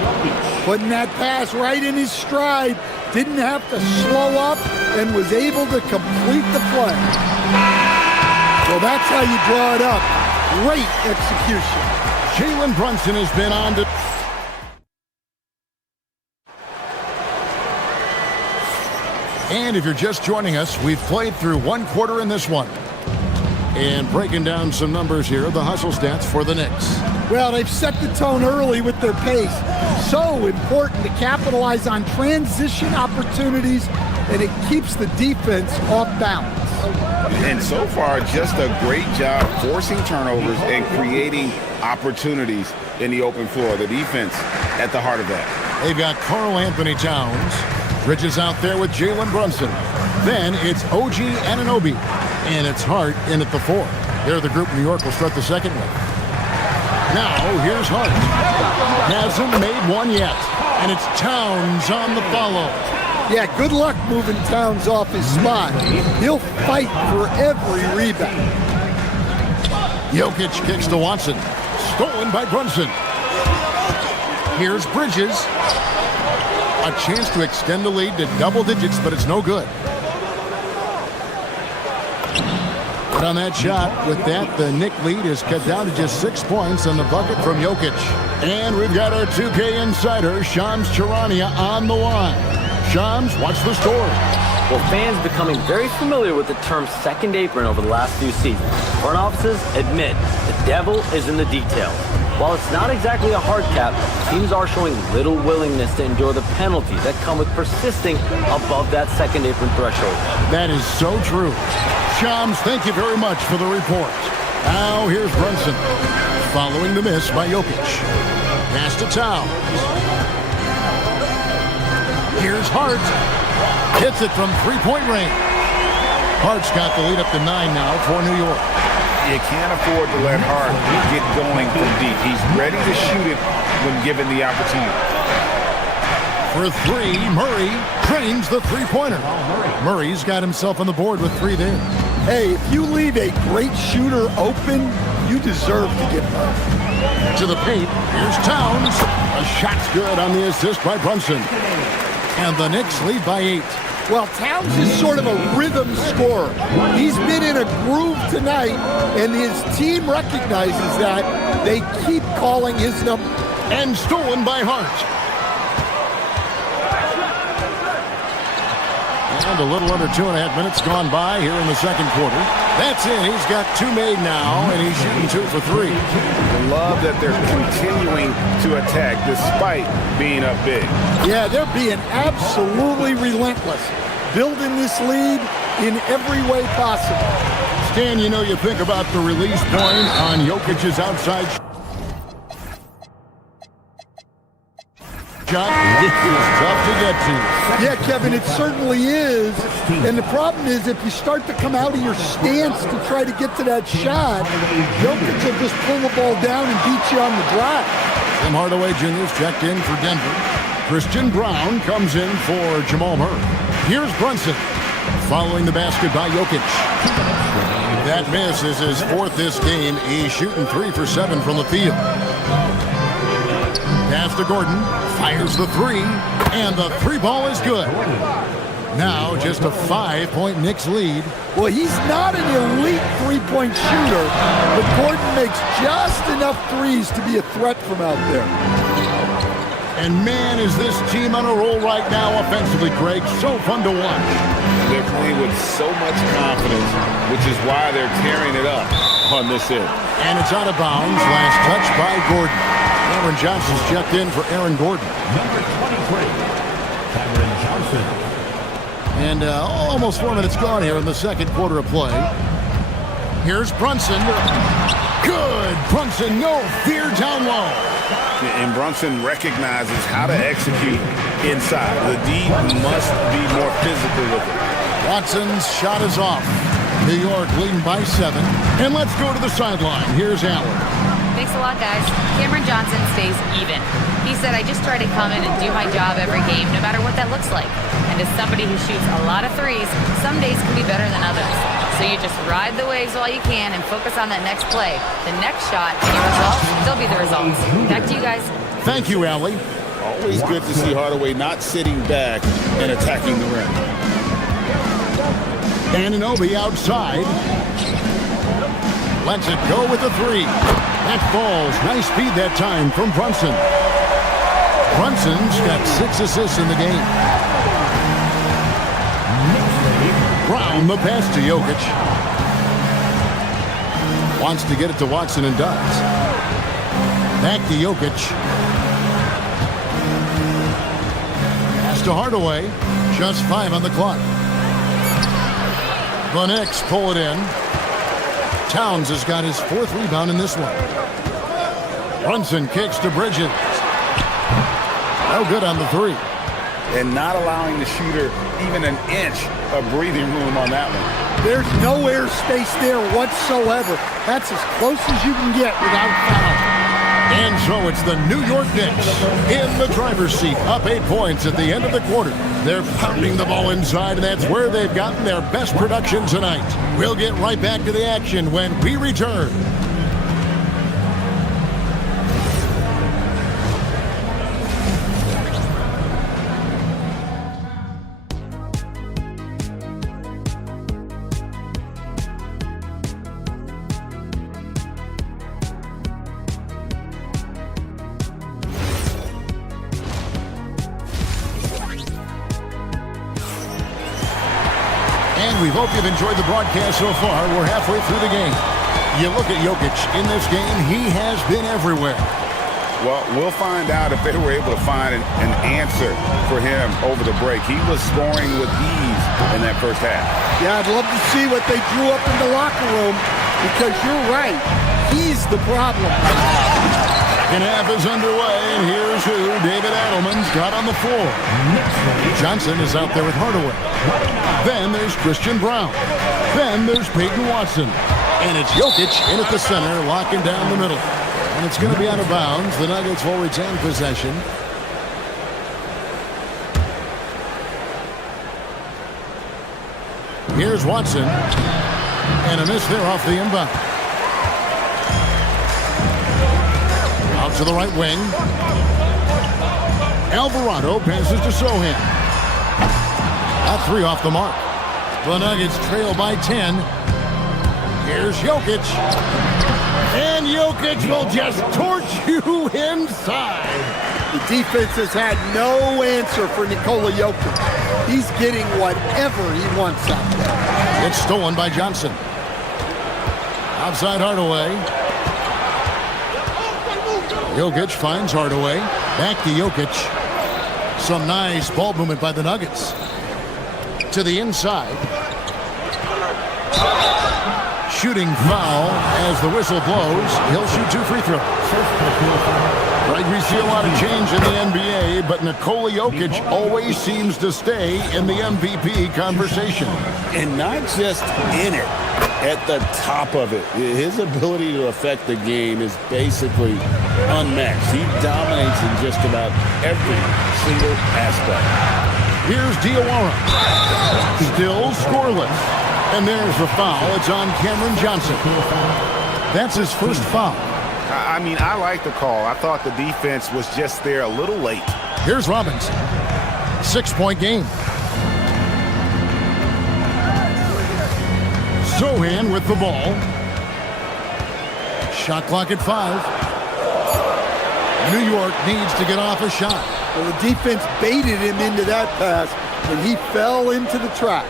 Putting that pass right in his stride. Didn't have to slow up and was able to complete the play. Well, that's how you draw it up. Great execution. Jalen Brunson has been on to... And if you're just joining us, we've played through one quarter in this one. And breaking down some numbers here, the hustle stats for the Knicks. Well, they've set the tone early with their pace. So important to capitalize on transition opportunities, and it keeps the defense off balance. And so far, just a great job forcing turnovers and creating opportunities in the open floor. The defense at the heart of that. They've got Karl Anthony Towns. Bridges out there with Jalen Brunson. Then it's OG Anunoby. And it's Hart in at the 4. They're the group New York will start the second with. Now, here's Hart. Hasn't made one yet. And it's Towns on the follow. Yeah, good luck moving Towns off his spot. He'll fight for every rebound. Jokic kicks to Watson. Stolen by Brunson. Here's Bridges. A chance to extend the lead to double digits, but it's no good. But on that shot, with that, the Knick lead is cut down to just 6 points on the bucket from Jokic. And we've got our 2K insider, Shams Charania, on the line. Shams, what's the story? Well, fans becoming very familiar with the term second apron over the last few seasons. Front offices admit the devil is in the details. While it's not exactly a hard cap, teams are showing little willingness to endure the penalties that come with persisting above that second apron threshold. That is so true. Shams, thank you very much for the report. Now here's Brunson, following the miss by Jokic. Pass to Towns. Here's Hart. Hits it from three-point range. Hart's got the lead up to 9 now for New York. You can't afford to let Hart get going from deep. He's ready to shoot it when given the opportunity. For 3, Murray trains the three-pointer. Murray's got himself on the board with 3 there. Hey, if you leave a great shooter open, you deserve to get hurt. To the paint, here's Towns. A shot's good on the assist by Brunson. And the Knicks lead by 8. Well, Towns is sort of a rhythm scorer. He's been in a groove tonight, and his team recognizes that. They keep calling his number. And stolen by Hart. And a little under 2.5 minutes gone by here in the second quarter. That's it. He's got 2 made now, and he's shooting 2 for 3. I love that they're continuing to attack despite being up big. Yeah, they're being absolutely relentless, building this lead in every way possible. Stan, you know, you think about the release point on Jokic's outside shot. This is tough to get to. Yeah, Kevin, it certainly is. And the problem is if you start to come out of your stance to try to get to that shot, Jokic will just pull the ball down and beat you on the drive. Tim Hardaway Jr.'s checked in for Denver. Christian Brown comes in for Jamal Murray. Here's Brunson, following the basket by Jokic. That miss is his 4th this game. He's shooting 3 for 7 from the field. Pass to Gordon, fires the 3, and the 3 ball is good. Now just a 5-point Knicks lead. Well, he's not an elite three-point shooter, but Gordon makes just enough threes to be a threat from out there. And man, is this team on a roll right now offensively, Greg. So fun to watch. They're playing with so much confidence, which is why they're tearing it up on this end. And it's out of bounds. Last touch by Gordon. Cameron Johnson's checked in for Aaron Gordon. Number 23, Cameron Johnson. And almost 4 minutes gone here in the second quarter of play. Here's Brunson. Good. Brunson, no fear down low. And Brunson recognizes how to execute inside. The D must be more physical with it. Watson's shot is off. New York leading by 7. And let's go to the sideline. Here's Allen. Thanks a lot, guys. Cameron Johnson stays even. He said, I just try to come in and do my job every game, no matter what that looks like. And as somebody who shoots a lot of threes, some days can be better than others. So you just ride the waves while you can and focus on that next play. The next shot, your results, they'll be the results. Back to you guys. Thank you, Allie. Always good to see Hardaway not sitting back and attacking the rim. Anunoby outside. Lets it go with a 3. That falls. Nice speed that time from Brunson. Brunson's got 6 assists in the game. Brown, the pass to Jokic. Wants to get it to Watson and does. Back to Jokic. Pass to Hardaway. Just 5 on the clock. The Knicks pull it in. Towns has got his 4th rebound in this one. Brunson kicks to Bridges. No good on the 3. And not allowing the shooter even an inch of breathing room on that one. There's no air space there whatsoever. That's as close as you can get without foul. And so it's the New York Knicks in the driver's seat, up 8 points at the end of the quarter. They're pounding the ball inside, and that's where they've gotten their best production tonight. We'll get right back to the action when we return. We hope you've enjoyed the broadcast so far. We're halfway through the game. You look at Jokic in this game, he has been everywhere. Well, we'll find out if they were able to find an answer for him over the break. He was scoring with ease in that first half. Yeah, I'd love to see what they drew up in the locker room because you're right. He's the problem. Second half is underway, and here's who David Adelman's got on the floor. Johnson is out there with Hardaway. Then there's Christian Brown. Then there's Peyton Watson. And it's Jokic in at the center, locking down the middle. And it's going to be out of bounds. The Nuggets will retain possession. Here's Watson. And a miss there off the inbound. Out to the right wing. Alvarado passes to Sohan. A 3 off the mark. The Nuggets trail by 10. Here's Jokic. And Jokic will just torch you inside. The defense has had no answer for Nikola Jokic. He's getting whatever he wants out there. It's stolen by Johnson. Outside Hardaway. Jokic finds Hardaway. Back to Jokic. Some nice ball movement by the Nuggets. To the inside. Shooting foul as the whistle blows. He'll shoot 2 free throws. Right, we see a lot of change in the NBA, but Nikola Jokic always seems to stay in the MVP conversation. And not just in it, at the top of it. His ability to affect the game is basically unmatched. He dominates in just about every single aspect. Here's Diawara. Still scoreless. And there's the foul. It's on Cameron Johnson. That's his first foul. I mean, I like the call. I thought the defense was just there a little late. Here's Robinson. 6-point game. Sohan with the ball. Shot clock at 5. New York needs to get off a shot. Well, the defense baited him into that pass, and he fell into the trap.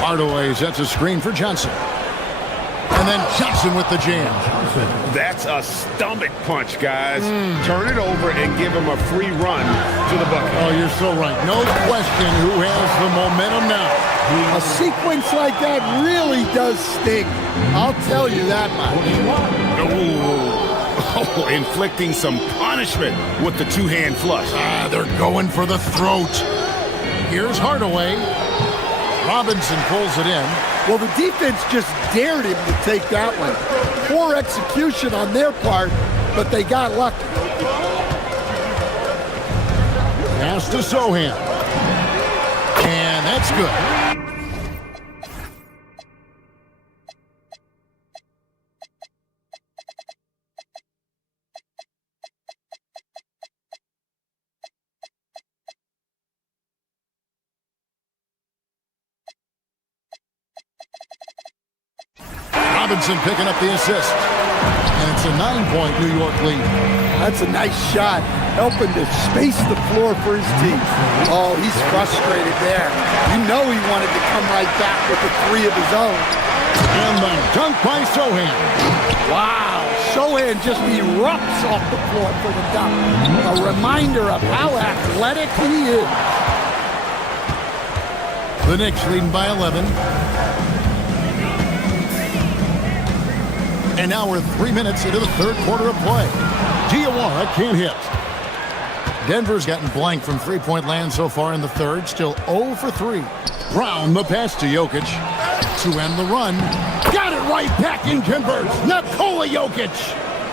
Hardaway sets a screen for Johnson. And then Johnson with the jam. That's a stomach punch, guys. Turn it over and give him a free run to the bucket. Oh, you're so right. No question who has the momentum now. A sequence like that really does sting. I'll tell you that much. Oh, inflicting some punishment with the 2-hand flush. They're going for the throat. Here's Hardaway. Robinson pulls it in. Well, the defense just dared him to take that one. Poor execution on their part, but they got lucky. Pass to Sohan. And that's good. Robinson picking up the assist. And it's a 9-point New York lead. That's a nice shot, helping to space the floor for his team. Oh, he's frustrated there. You know he wanted to come right back with a three of his own. And the dunk by Sohan. Wow, Sohan just erupts off the floor for the dunk. A reminder of how athletic he is. The Knicks leading by 11. And now we're 3 minutes into the third quarter of play. Diawara can't hit. Denver's gotten blank from three-point land so far in the third. Still 0 for 3. Brown the pass to Jokic. To end the run. Got it right back and converts. Nikola Jokic.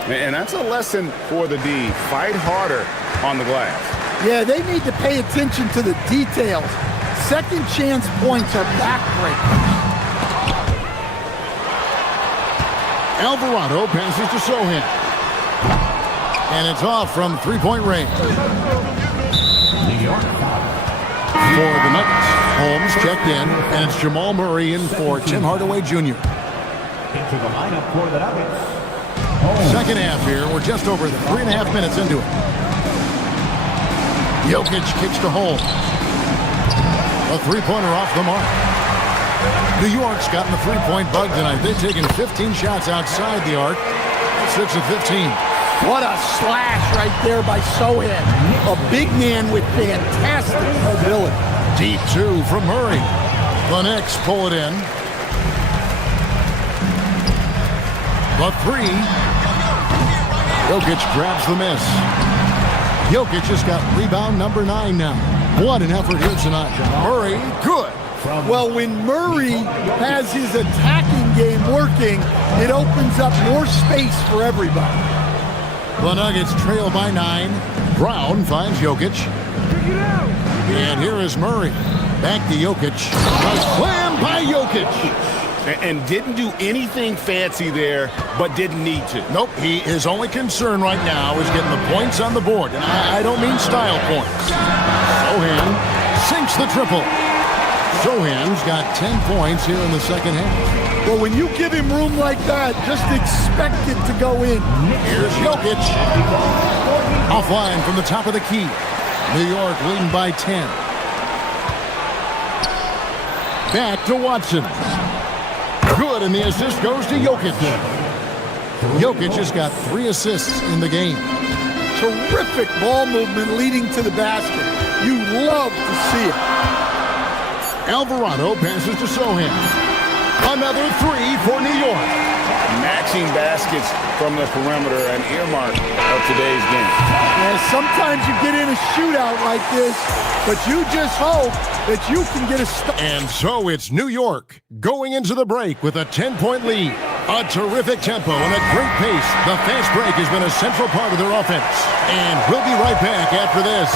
And that's a lesson for the D. Fight harder on the glass. Yeah, they need to pay attention to the details. Second chance points are backbreakers. Alvarado passes to Sohan. And it's off from three-point range. For the Nuggets, Holmes checked in, and it's Jamal Murray in for Tim Hardaway Jr. Into the lineup for the Nuggets. Second half here. We're just over 3.5 minutes into it. Jokic kicks to Holmes. A three-pointer off the mark. New York's gotten the three-point bug tonight. They've taken 15 shots outside the arc. 6 of 15. What a slash right there by Sohan. A big man with fantastic mobility. Deep two from Murray. The Knicks pull it in. The three. Jokic grabs the miss. Jokic has got rebound number 9 now. What an effort here tonight. Murray, good. Well, when Murray has his attacking game working, it opens up more space for everybody. The Nuggets trail by 9. Brown finds Jokic. And here is Murray. Back to Jokic. A slam by Jokic. And didn't do anything fancy there, but didn't need to. Nope, his only concern right now is getting the points on the board. And I don't mean style points. Sohan sinks the triple. Sohan's got 10 points here in the second half. Well, when you give him room like that, just expect it to go in. Here's Jokic. Offline from the top of the key. New York leading by 10. Back to Watson. Good, and the assist goes to Jokic. Jokic has got 3 assists in the game. Terrific ball movement leading to the basket. You love to see it. Alvarado passes to Sohan. Another 3 for New York. Matching baskets from the perimeter, an earmark of today's game. Yeah, sometimes you get in a shootout like this, but you just hope that you can get a stop. And so it's New York going into the break with a 10-point lead. A terrific tempo and a great pace. The fast break has been a central part of their offense. And we'll be right back after this.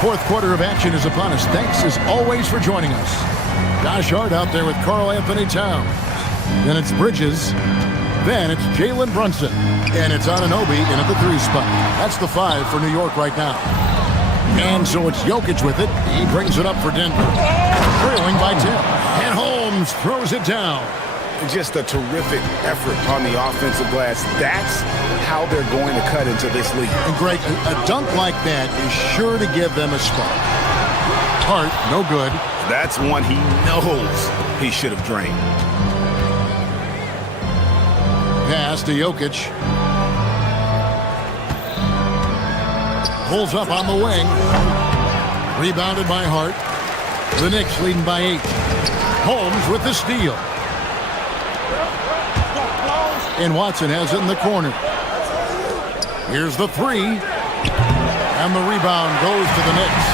Fourth quarter of action is upon us. Thanks as always for joining us. Josh Hart out there with Karl Anthony Towns. Then it's Bridges. Then it's Jalen Brunson. And it's Anunoby in at the 3 spot. That's the 5 for New York right now. And so it's Jokic with it. He brings it up for Denver. Trailing by 10. And Holmes throws it down. Just a terrific effort on the offensive glass. That's how they're going to cut into this league. And Greg, a dunk like that is sure to give them a spark. Hart, no good. That's one he knows he should have drained. Pass to Jokic. Pulls up on the wing. Rebounded by Hart. The Knicks leading by 8. Holmes with the steal. And Watson has it in the corner. Here's the 3. And the rebound goes to the Knicks.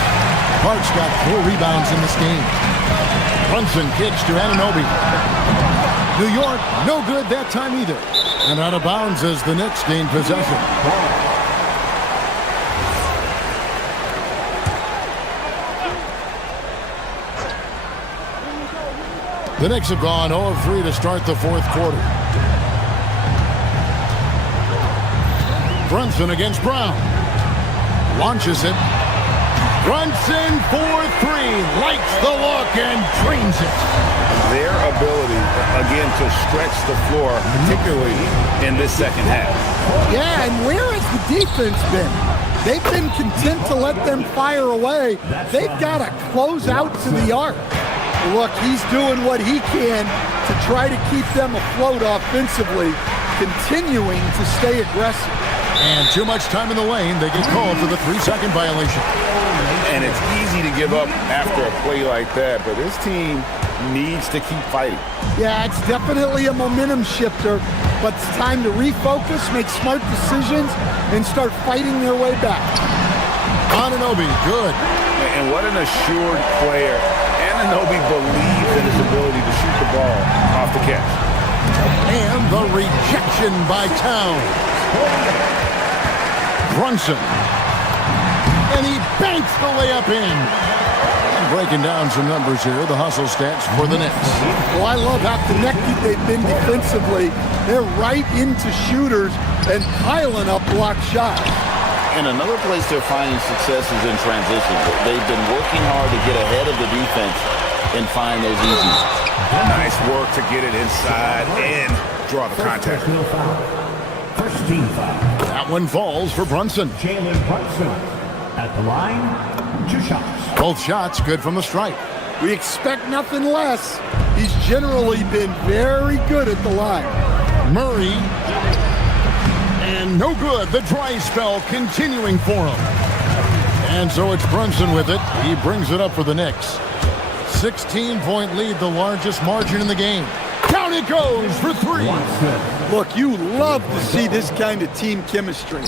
Hart's got 4 rebounds in this game. Brunson kicks to Anunoby. New York, no good that time either. And out of bounds as the Knicks gain possession. The Knicks have gone 0 of 3 to start the fourth quarter. Brunson against Brown. Launches it. Brunson for three. Likes the look and drains it. Their ability, again, to stretch the floor, particularly in this second half. Yeah, and where has the defense been? They've been content to let them fire away. They've got to close out to the arc. Look, he's doing what he can to try to keep them afloat offensively, continuing to stay aggressive. And too much time in the lane. They get called for the 3-second violation. And it's easy to give up after a play like that, but this team needs to keep fighting. Yeah, it's definitely a momentum shifter, but it's time to refocus, make smart decisions, and start fighting their way back. Anunoby, good. And what an assured player. Anunoby believes in his ability to shoot the ball off the catch. And the rejection by Towns. Brunson. And he banks the layup in. And breaking down some numbers here, the hustle stats for the Knicks. Well, I love how connected they've been defensively. They're right into shooters and piling up block shots. And another place they're finding success is in transition. They've been working hard to get ahead of the defense and find those easy. Nice work to get it inside and draw the contact. First team foul. That one falls for Brunson. Jalen Brunson at the line. 2 shots. Both shots good from the stripe. We expect nothing less. He's generally been very good at the line. Murray. And no good. The dry spell continuing for him. And so it's Brunson with it. He brings it up for the Knicks. 16-point lead, the largest margin in the game. Down it goes for 3. Look, you love to see this kind of team chemistry.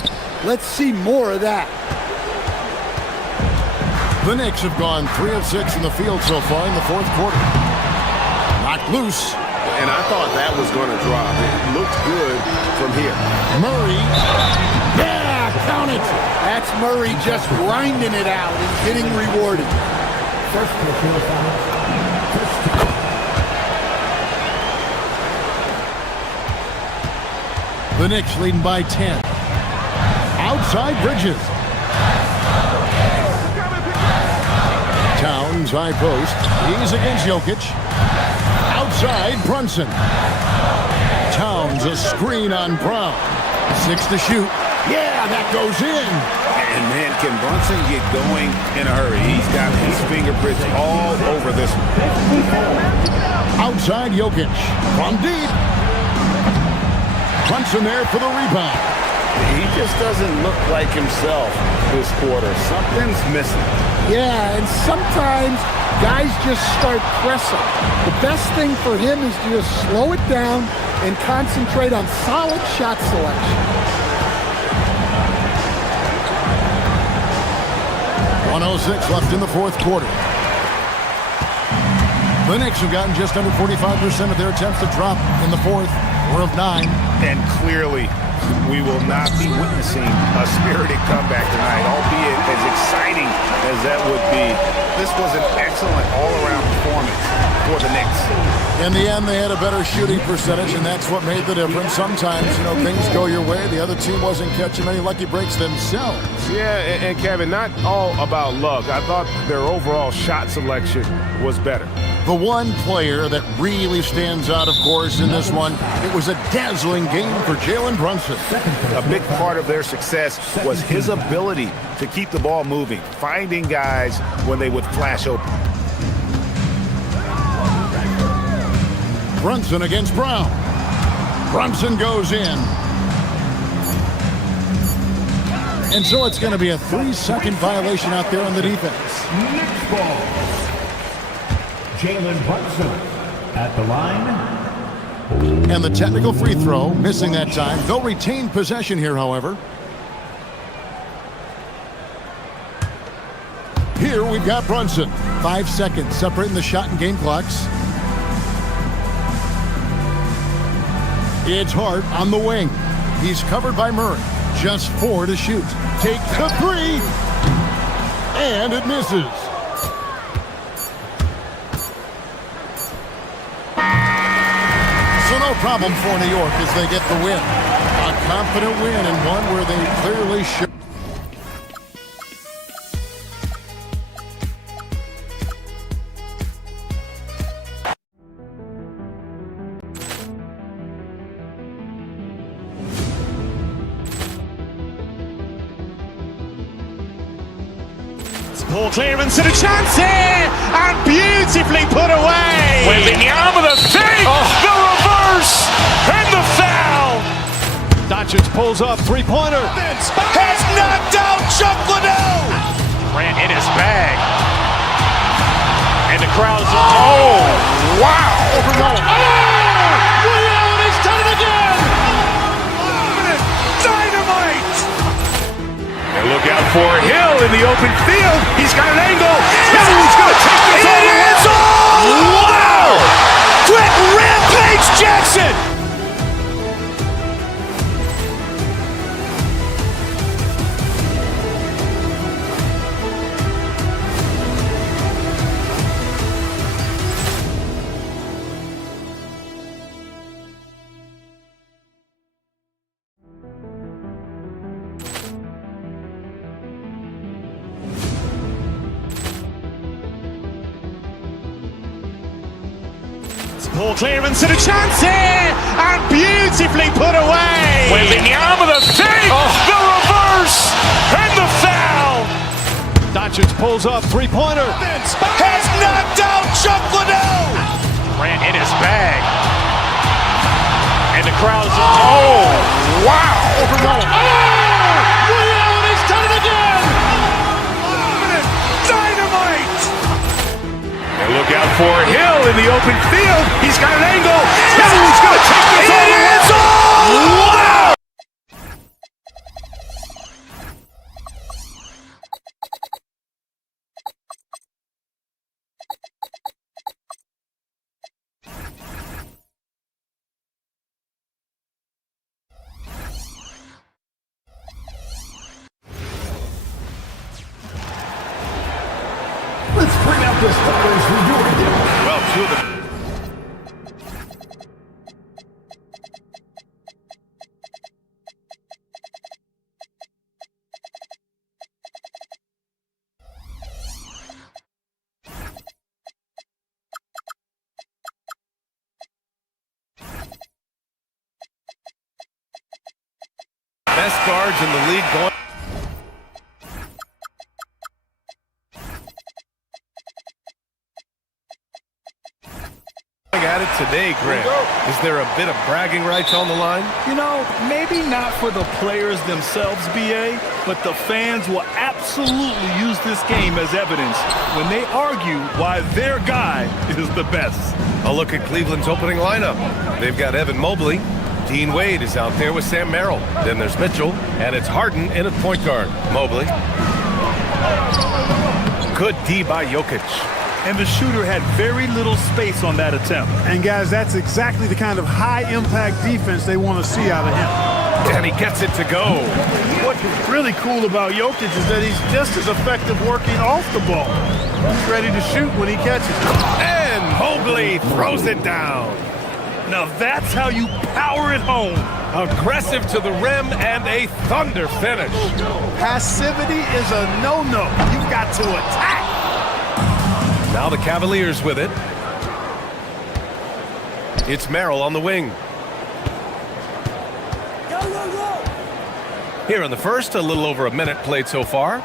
Let's see more of that. The Knicks have gone 3 of 6 in the field so far in the fourth quarter. Knocked loose. And I thought that was going to drop. It looked good from here. Murray. Yeah, count it. That's Murray just grinding it out and getting rewarded. First personal foul. The Knicks leading by 10. Outside Bridges. Towns, high post. He's against Jokic. Outside Brunson. Towns, a screen on Brown. 6 to shoot. Yeah, that goes in. And man, can Brunson get going in a hurry? He's got his fingerprints all over this one. Outside Jokic. From deep. Brunson there for the rebound. He just doesn't look like himself this quarter. Something's missing. Yeah, and sometimes guys just start pressing. The best thing for him is to just slow it down and concentrate on solid shot selection. 1:06 left in the fourth quarter. The Knicks have gotten just under 45% of their attempts to drop in the fourth. 4 of 9. And clearly, we will not be witnessing a spirited comeback tonight, albeit as exciting as that would be. This was an excellent all-around performance for the Knicks. In the end, they had a better shooting percentage, and that's what made the difference. Sometimes, things go your way. The other team wasn't catching many lucky breaks themselves. Yeah, and Kevin, not all about luck. I thought their overall shot selection was better. The one player that really stands out, of course, in this one, it was a dazzling game for Jalen Brunson. A big part of their success was his ability to keep the ball moving, finding guys when they would flash open. Brunson against Brown. Brunson goes in. And so it's going to be a 3-second violation out there on the defense. Knicks ball. Jalen Brunson at the line. And the technical free throw, missing that time. They'll retain possession here, however. Here we've got Brunson. 5 seconds separating the shot and game clocks. It's Hart on the wing. He's covered by Murray. Just 4 to shoot. Takes the 3. And it misses. So no problem for New York as they get the win. A confident win and one where they clearly should. Ball clearance and a chance here, and beautifully put away. Wembanyama the fake, the reverse, and the foul. Doncic pulls up, three-pointer. Has knocked out Chuck Liddell. Grant in his bag. And the crowd is, oh, wow. Ray Allen has done it again. Dynamite. And look out for Hill in the open field. He's got an angle. He's going to take this all the way. Wow. Quick rampage Jackson. Ball clearance and a chance here, and beautifully put away. Wembanyama the fake, the reverse, and the foul. Doncic pulls up, three-pointer. Has knocked out Chuck Liddell. Grant in his bag. And the crowd is, oh, wow. Ray Allen has done it again. Dynamite. And look out for Hill in the open field. He's got an angle. He's going to take this all the way. Wow. Let's bring out the starters for your game. Well, two of them. Best guards in the league going. At it today, Grant. Is there a bit of bragging rights on the line? You know, maybe not for the players themselves, BA, but the fans will absolutely use this game as evidence when they argue why their guy is the best. A look at Cleveland's opening lineup. They've got Evan Mobley. Dean Wade is out there with Sam Merrill. Then there's Mitchell, and it's Harden in at point guard. Mobley. Good D by Jokic. And the shooter had very little space on that attempt. And guys, that's exactly the kind of high-impact defense they want to see out of him. And he gets it to go. What's really cool about Jokic is that he's just as effective working off the ball. He's ready to shoot when he catches it. And Mobley throws it down. Now that's how you power it home. Aggressive to the rim and a thunder finish. Passivity is a no-no. You've got to attack. Now the Cavaliers with it. It's Merrill on the wing. Here in the first, a little over a minute played so far.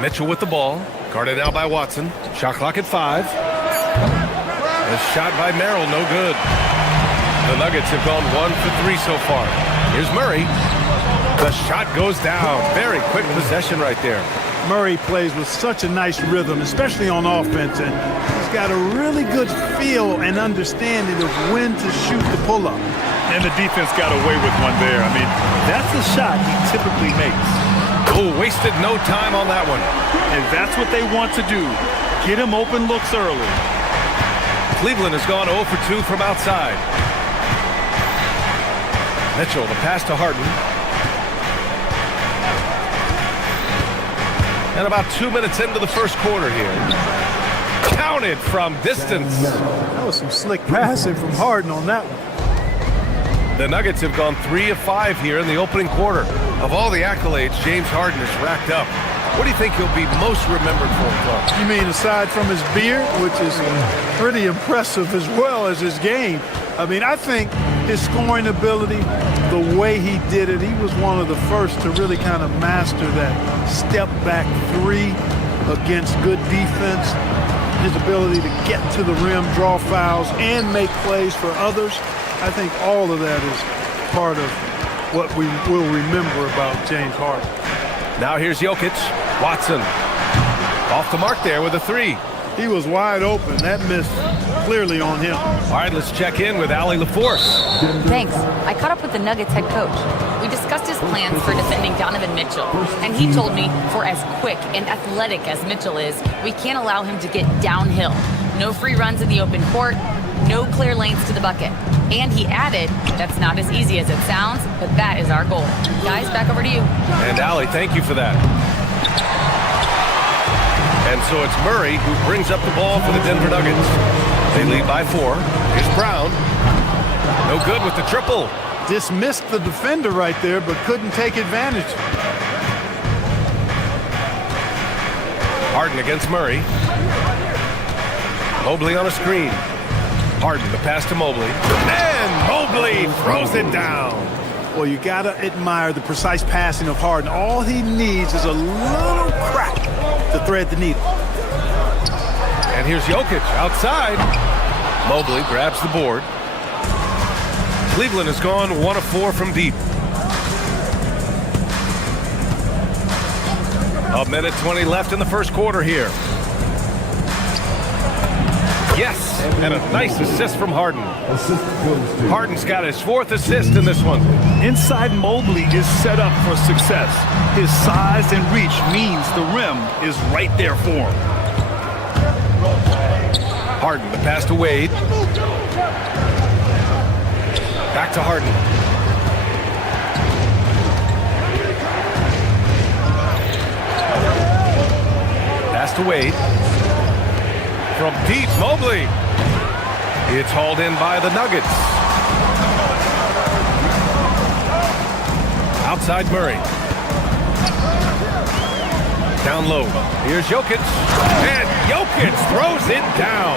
Mitchell with the ball. Guarded out by Watson. Shot clock at 5. A shot by Merrill, no good. The Nuggets have gone 1 for 3 so far. Here's Murray. The shot goes down. Very quick possession right there. Murray plays with such a nice rhythm, especially on offense, and he's got a really good feel and understanding of when to shoot the pull-up. And the defense got away with one there. I mean, that's a shot he typically makes. Oh, wasted no time on that one. And that's what they want to do. Get him open looks early. Cleveland has gone 0 for 2 from outside. Mitchell, the pass to Harden. And about 2 minutes into the first quarter here. Counted from distance. That was some slick passing from Harden on that one. The Nuggets have gone 3 of 5 here in the opening quarter. Of all the accolades James Harden has racked up, what do you think he'll be most remembered for, Clark? You mean aside from his beard, which is pretty impressive as well as his game? I mean, I think His scoring ability, the way he did it, he was one of the first to really kind of master that step-back three against good defense. His ability to get to the rim, draw fouls, and make plays for others. I think all of that is part of what we will remember about James Harden. Now here's Jokic. Watson off the mark there with a three. He was wide open. That missed clearly on him. All right, let's check in with Allie LaForce. Thanks. I caught up with the Nuggets head coach. We discussed his plans for defending Donovan Mitchell, and he told me for as quick and athletic as Mitchell is, we can't allow him to get downhill. No free runs in the open court, no clear lanes to the bucket. And he added, that's not as easy as it sounds, but that is our goal. Guys, back over to you. And Allie, thank you for that. And so it's Murray who brings up the ball for the Denver Nuggets. They lead by 4. Here's Brown. No good with the triple. Dismissed the defender right there, but couldn't take advantage. Harden against Murray. Mobley on a screen. Harden, the pass to Mobley. And Mobley throws it down. Well, you got to admire the precise passing of Harden. All he needs is a little crack to thread the needle. And here's Jokic outside. Mobley grabs the board. Cleveland has gone 1 of 4 from deep. A minute 20 left in the first quarter here. Yes, and a nice assist from Harden. Harden's got his 4th assist in this one. Inside Mobley is set up for success. His size and reach means the rim is right there for him. Harden, the pass to Wade. Back to Harden. Pass to Wade. From deep, Mobley. It's hauled in by the Nuggets. Outside Murray. Down low. Here's Jokic. And Jokic throws it down.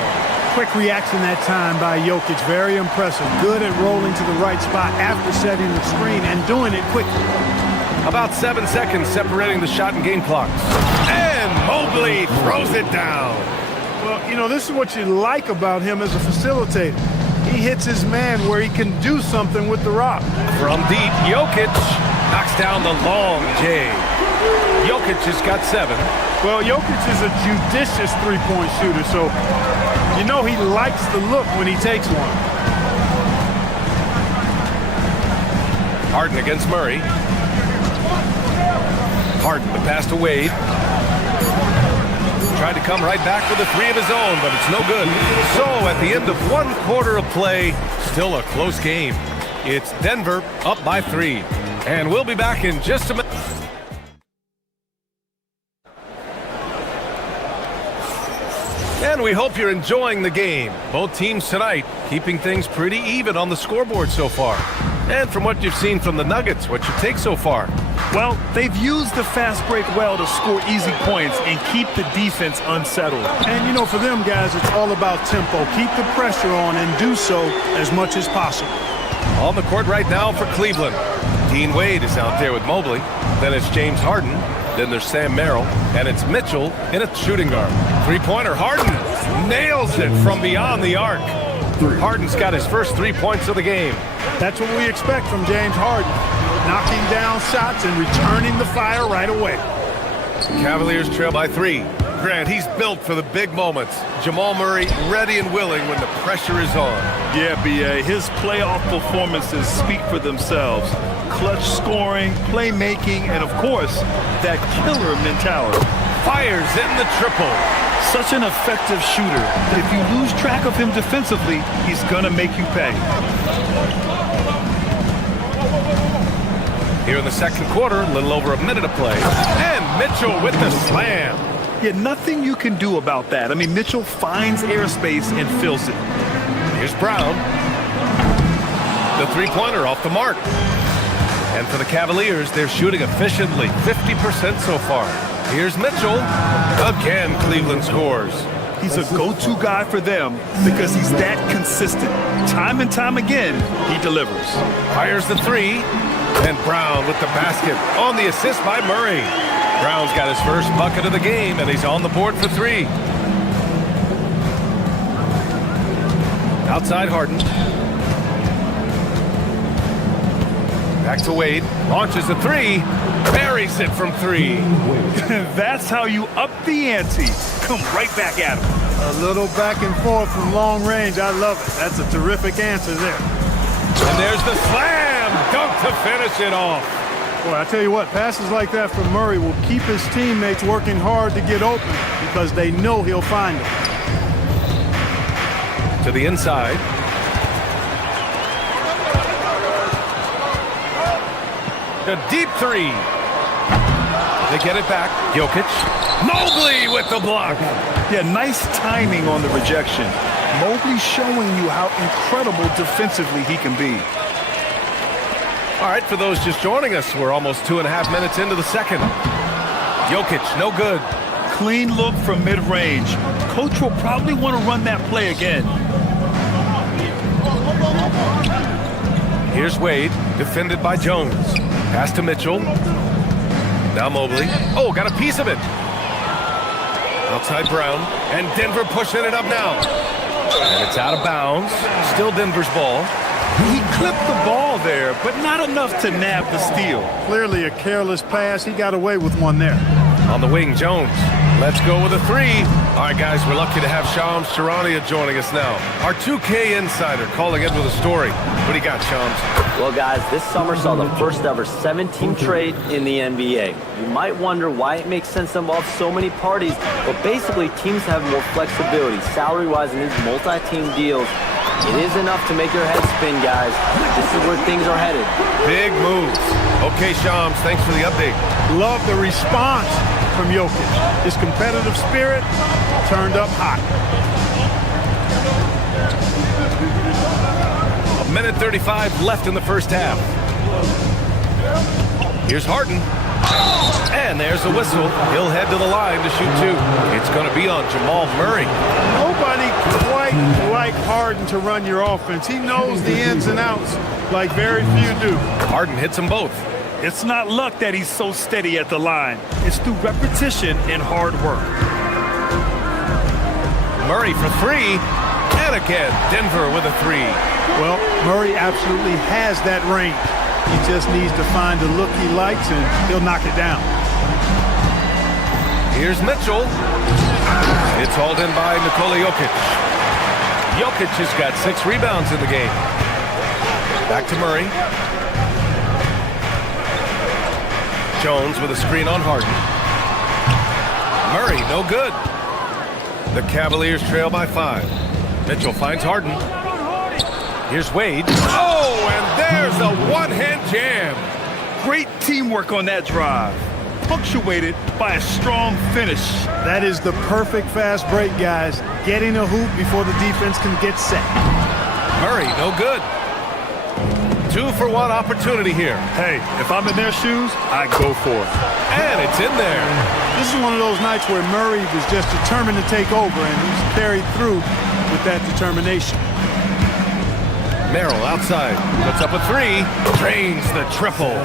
Quick reaction that time by Jokic. Very impressive. Good at rolling to the right spot after setting the screen and doing it quickly. About 7 seconds separating the shot and game clocks. And Mobley throws it down. Well, you know, this is what you like about him as a facilitator. He hits his man where he can do something with the rock. From deep, Jokic knocks down the long J. Jokic has got 7. Well, Jokic is a judicious three-point shooter, so you know he likes the look when he takes one. Harden against Murray. Harden, the pass to Wade. Tried to come right back with a 3 of his own, but it's no good. So at the end of 1 quarter of play, still a close game. It's Denver up by 3. And we'll be back in just a minute. And we hope you're enjoying the game. Both teams tonight keeping things pretty even on the scoreboard so far. And from what you've seen from the Nuggets, what's your take so far? Well, they've used the fast break well to score easy points and keep the defense unsettled. And, you know, for them guys, it's all about tempo. Keep the pressure on and do so as much as possible. On the court right now for Cleveland. Dean Wade is out there with Mobley. Then it's James Harden. Then there's Sam Merrill. And it's Mitchell in a shooting guard. Three-pointer. Harden nails it from beyond the arc. Harden's got his first 3 points of the game. That's what we expect from James Harden. Knocking down shots and returning the fire right away. Cavaliers trail by 3. Grant, he's built for the big moments. Jamal Murray ready and willing when the pressure is on. Yeah, B.A. His playoff performances speak for themselves. Clutch scoring, playmaking, and of course, that killer mentality. Fires in the triple. Such an effective shooter. If you lose track of him defensively, he's gonna make you pay. Here in the second quarter, a little over a minute of play. And Mitchell with the slam. Yeah, nothing you can do about that. I mean, Mitchell finds airspace and fills it. Here's Brown. The three-pointer off the mark. And for the Cavaliers, they're shooting efficiently, 50% so far. Here's Mitchell. Again, Cleveland scores. He's a go-to guy for them because he's that consistent. Time and time again, he delivers. Fires the three, and Brown with the basket on the assist by Murray. Brown's got his first bucket of the game, and he's on the board for three. Outside Harden. Back to Wade. Launches a three. Buries it from three. That's how you up the ante. Come right back at him. A little back and forth from long range. I love it. That's a terrific answer there. And there's the slam dunk to finish it off. Boy, I tell you what, passes like that from Murray will keep his teammates working hard to get open because they know he'll find them. To the inside. The deep three. They get it back. Jokic. Mobley with the block. Yeah, nice timing on the rejection. Mobley showing you how incredible defensively he can be. All right, for those just joining us, we're almost 2.5 minutes into the second. Jokic, no good. Clean look from mid-range. Coach will probably want to run that play again. Here's Wade, defended by Jones. Pass to Mitchell. Now Mobley. Oh, got a piece of it. Outside Brown. And Denver pushing it up now. And it's out of bounds. Still Denver's ball. He clipped the ball there, but not enough to nab the steal. Clearly a careless pass. He got away with one there. On the wing, Jones. Let's go with a three. All right, guys, we're lucky to have Shams Charania joining us now. Our 2K insider calling in with a story. What do you got, Shams? Well, guys, this summer saw the first ever 7-team trade in the NBA. You might wonder why it makes sense to involve so many parties, but basically teams have more flexibility salary-wise in these multi-team deals. It is enough to make your head spin, guys. This is where things are headed. Big moves. Okay, Shams, thanks for the update. Love the response from Jokic. His competitive spirit turned up hot. 1:35 left in the first half. Here's Harden. And there's the whistle. He'll head to the line to shoot two. It's going to be on Jamal Murray. Nobody quite like Harden to run your offense. He knows the ins and outs like very few do. Harden hits them both. It's not luck that he's so steady at the line. It's through repetition and hard work. Murray for three. And again, Denver with a three. Well, Murray absolutely has that range. He just needs to find the look he likes, and he'll knock it down. Here's Mitchell. It's hauled in by Nikola Jokic. Jokic has got 6 rebounds in the game. Back to Murray. Jones with a screen on Harden. Murray, no good. The Cavaliers trail by 5. Mitchell finds Harden. Here's Wade. Oh, and there's a one-hand jam. Great teamwork on that drive. Punctuated by a strong finish. That is the perfect fast break, guys. Getting a hoop before the defense can get set. Murray, no good. 2-for-1 opportunity here. Hey, if I'm in their shoes, I go for it. And it's in there. This is one of those nights where Murray was just determined to take over, and he's carried through with that determination. Merrill outside, puts up a three, drains the triple.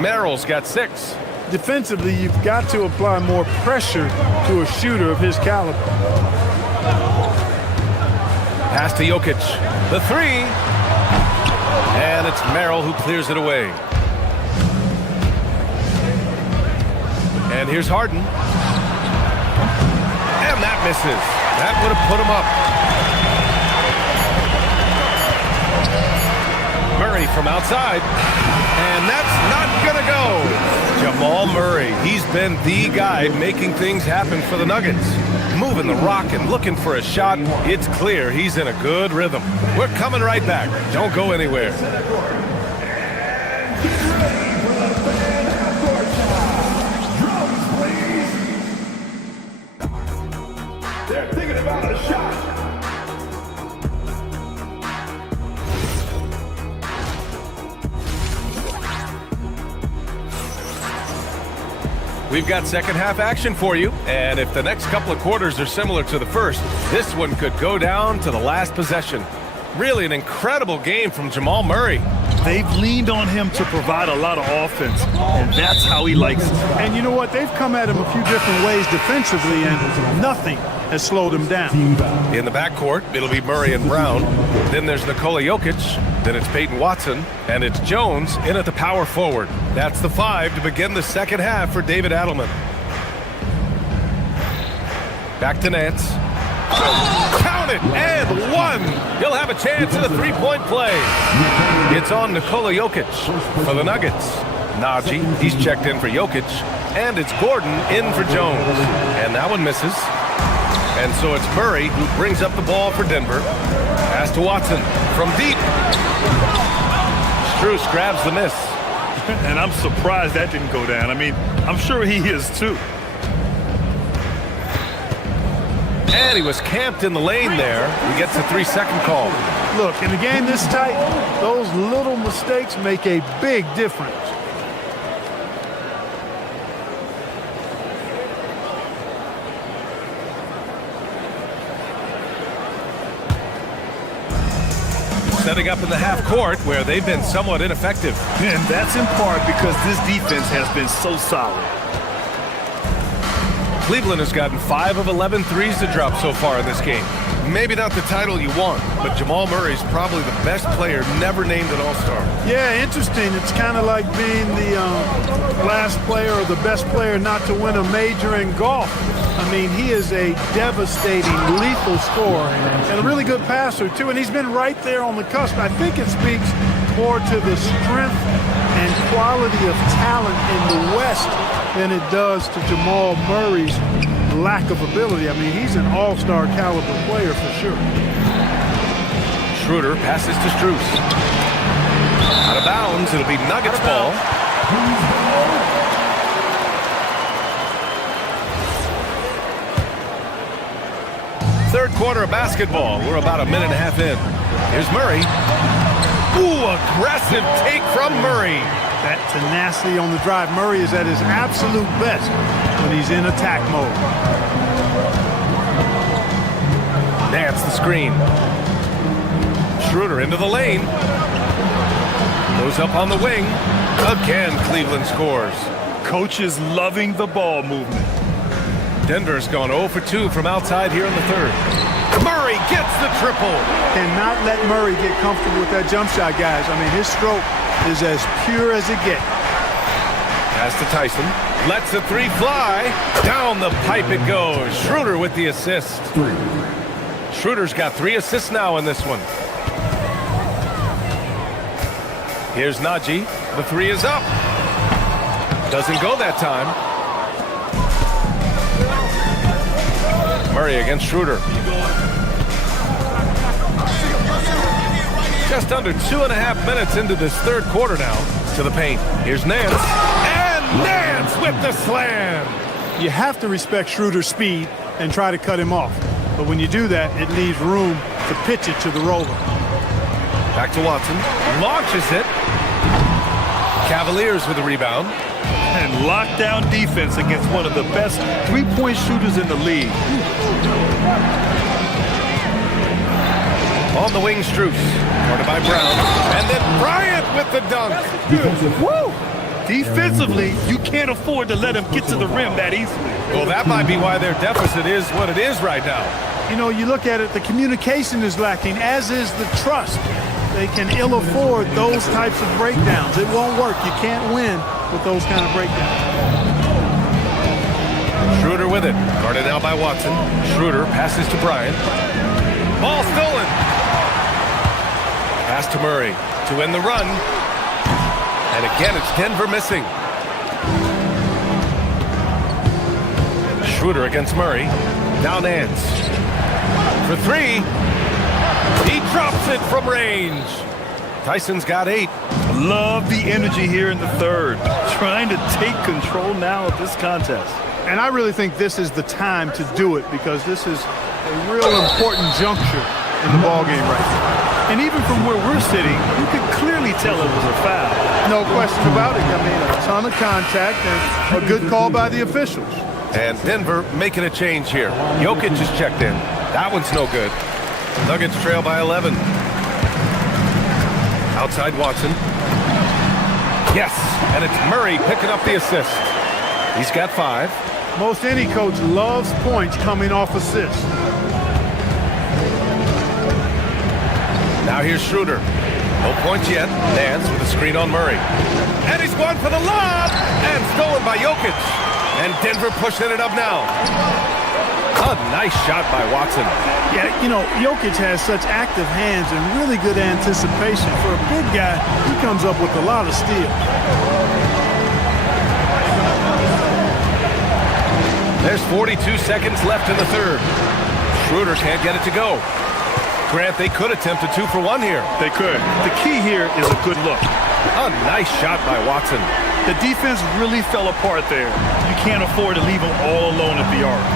Merrill's got 6. Defensively, you've got to apply more pressure to a shooter of his caliber. Pass to Jokic, the three, and it's Merrill who clears it away. And here's Harden. And that misses. That would have put him up. Murray from outside, and that's not gonna go. Jamal Murray, he's been the guy making things happen for the Nuggets. Moving the rock and looking for a shot. It's clear he's in a good rhythm. We're coming right back. Don't go anywhere. They're thinking about a shot. We've got second half action for you, and if the next couple of quarters are similar to the first, this one could go down to the last possession. Really an incredible game from Jamal Murray. They've leaned on him to provide a lot of offense, and that's how he likes it. And you know what? They've come at him a few different ways defensively, and nothing has slowed him down. In the backcourt, it'll be Murray and Brown. Then there's Nikola Jokic. Then it's Peyton Watson. And it's Jones in at the power forward. That's the 5 to begin the second half for David Adelman. Back to Nance. Count it, and 1. He'll have a chance at a three-point play. It's on Nikola Jokic for the Nuggets. Najee, he's checked in for Jokic. And it's Gordon in for Jones. And that one misses. And so it's Murray who brings up the ball for Denver. Pass to Watson from deep. Strus grabs the miss. And I'm surprised that didn't go down. I mean, I'm sure he is too. And he was camped in the lane there. He gets a 3-second call. Look, in a game this tight, those little mistakes make a big difference. Setting up in the half court where they've been somewhat ineffective. And that's in part because this defense has been so solid. Cleveland has gotten 5 of 11 threes to drop so far in this game. Maybe not the title you want, but Jamal Murray's probably the best player never named an All-Star. Yeah, interesting. It's kind of like being the last player or the best player not to win a major in golf. I mean, he is a devastating, lethal scorer and a really good passer, too. And he's been right there on the cusp. I think it speaks more to the strength and quality of talent in the West than it does to Jamal Murray's lack of ability. I mean, he's an all-star caliber player for sure. Schroeder passes to Strus. Out of bounds, it'll be Nuggets ball. Third quarter of basketball. We're about a minute and a half in. Here's Murray. Ooh, aggressive take from Murray. That tenacity on the drive. Murray is at his absolute best when he's in attack mode. Nance the screen. Schroeder into the lane. Goes up on the wing. Again, Cleveland scores. Coach is loving the ball movement. Denver's gone 0 for 2 from outside here in the third. Murray gets the triple. Cannot let Murray get comfortable with that jump shot, guys. I mean, his stroke is as pure as it gets. Pass to Tyson. Lets the 3 fly. Down the pipe it goes. Schroeder with the assist. Schroeder's got 3 assists now in this one. Here's Najee. The 3 is up. Doesn't go that time. Murray against Schroeder. Just under 2.5 minutes into this third quarter now. To the paint. Here's Nance. And Nance with the slam. You have to respect Schroeder's speed and try to cut him off. But when you do that, it leaves room to pitch it to the roller. Back to Watson. Launches it. Cavaliers with the rebound. And lockdown defense against one of the best three-point shooters in the league. On the wing, Strus. Guarded by Brown. And then Bryant with the dunk. Woo! Defensively, you can't afford to let him get to the rim that easily. Well, that might be why their deficit is what it is right now. You know, you look at it, the communication is lacking, as is the trust. They can ill afford those types of breakdowns. It won't work. You can't win with those kind of breakdowns. Schroeder with it. Guarded now by Watson. Schroeder passes to Bryant. Ball stolen. Pass to Murray to end the run. And again, it's Denver missing. Schroeder against Murray. Now Nance. For 3. He drops it from range. Tyson's got 8. Love the energy here in the third. Trying to take control now of this contest. And I really think this is the time to do it because this is a real important juncture in the ballgame right now. And even from where we're sitting, you can clearly really tell it was a foul. No question about it. I mean, a ton of contact and a good call by the officials. And Denver making a change here. Jokic is checked in. That one's no good. Nuggets trail by 11. Outside Watson. Yes, and it's Murray picking up the assist. He's got 5. Most any coach loves points coming off assists. Now here's Schroeder. No points yet. Nance with a screen on Murray. And he's going for the lob! And stolen by Jokic. And Denver pushing it up now. A nice shot by Watson. Yeah, you know, Jokic has such active hands and really good anticipation. For a big guy, he comes up with a lot of steals. There's 42 seconds left in the third. Schroeder can't get it to go. Grant, they could attempt a 2 for 1 here. They could. The key here is a good look. A nice shot by Watson. The defense really fell apart there. You can't afford to leave them all alone at the arc.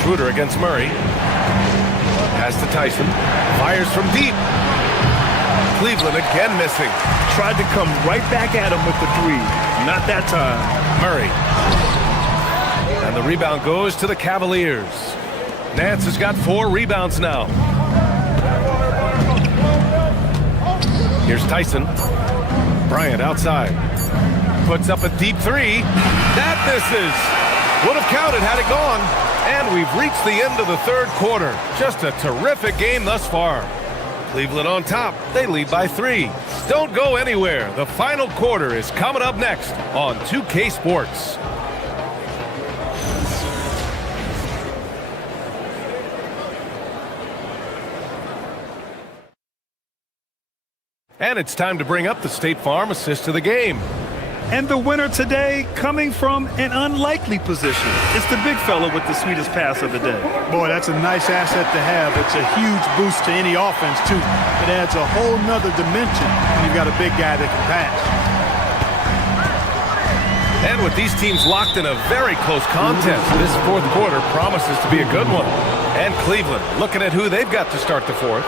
Schroeder against Murray. Pass to Tyson. Fires from deep. Cleveland again missing. Tried to come right back at him with the 3. Not that time. Murray. And the rebound goes to the Cavaliers. Nance has got 4 rebounds now. Here's Tyson. Bryant outside. Puts up a deep 3. That misses. Would have counted had it gone. And we've reached the end of the third quarter. Just a terrific game thus far. Cleveland on top. They lead by 3. Don't go anywhere. The final quarter is coming up next on 2K Sports. And it's time to bring up the State Farm assist of the game. And the winner today coming from an unlikely position. It's the big fella with the sweetest pass of the day. Boy, that's a nice asset to have. It's a huge boost to any offense, too. It adds a whole nother dimension when you've got a big guy that can pass. And with these teams locked in a very close contest, this fourth quarter promises to be a good one. And Cleveland looking at who they've got to start the fourth.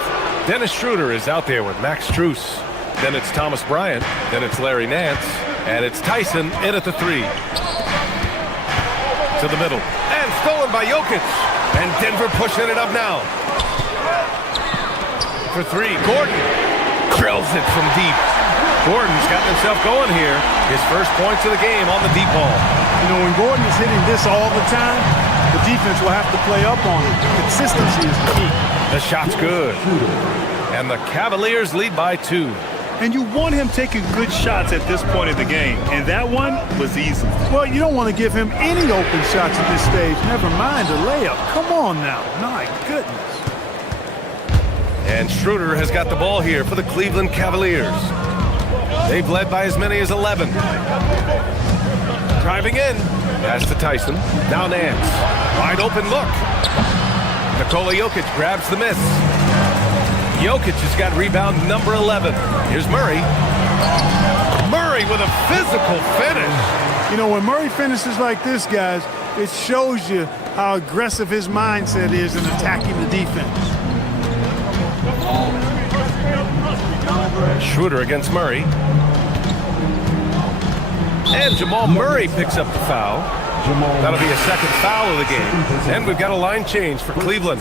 Dennis Schroeder is out there with Max Strus. Then it's Thomas Bryant. Then it's Larry Nance. And it's Tyson in at the 3. To the middle. And stolen by Jokic. And Denver pushing it up now. For 3. Gordon drills it from deep. Gordon's gotten himself going here. His first points of the game on the deep ball. You know, when Gordon is hitting this all the time, the defense will have to play up on it. Consistency is the key. The shot's good. And the Cavaliers lead by 2. And you want him taking good shots at this point in the game. And that one was easy. Well, you don't want to give him any open shots at this stage. Never mind a layup. Come on now. My goodness. And Schroeder has got the ball here for the Cleveland Cavaliers. They've led by as many as 11. Driving in. Pass to Tyson. Now Nance. Wide open look. Nikola Jokic grabs the miss. Jokic has got rebound number 11. Here's Murray. Murray with a physical finish. You know, when Murray finishes like this, guys, it shows you how aggressive his mindset is in attacking the defense. Schroeder against Murray. And Jamal Murray picks up the foul. That'll be a second foul of the game. And we've got a line change for Cleveland.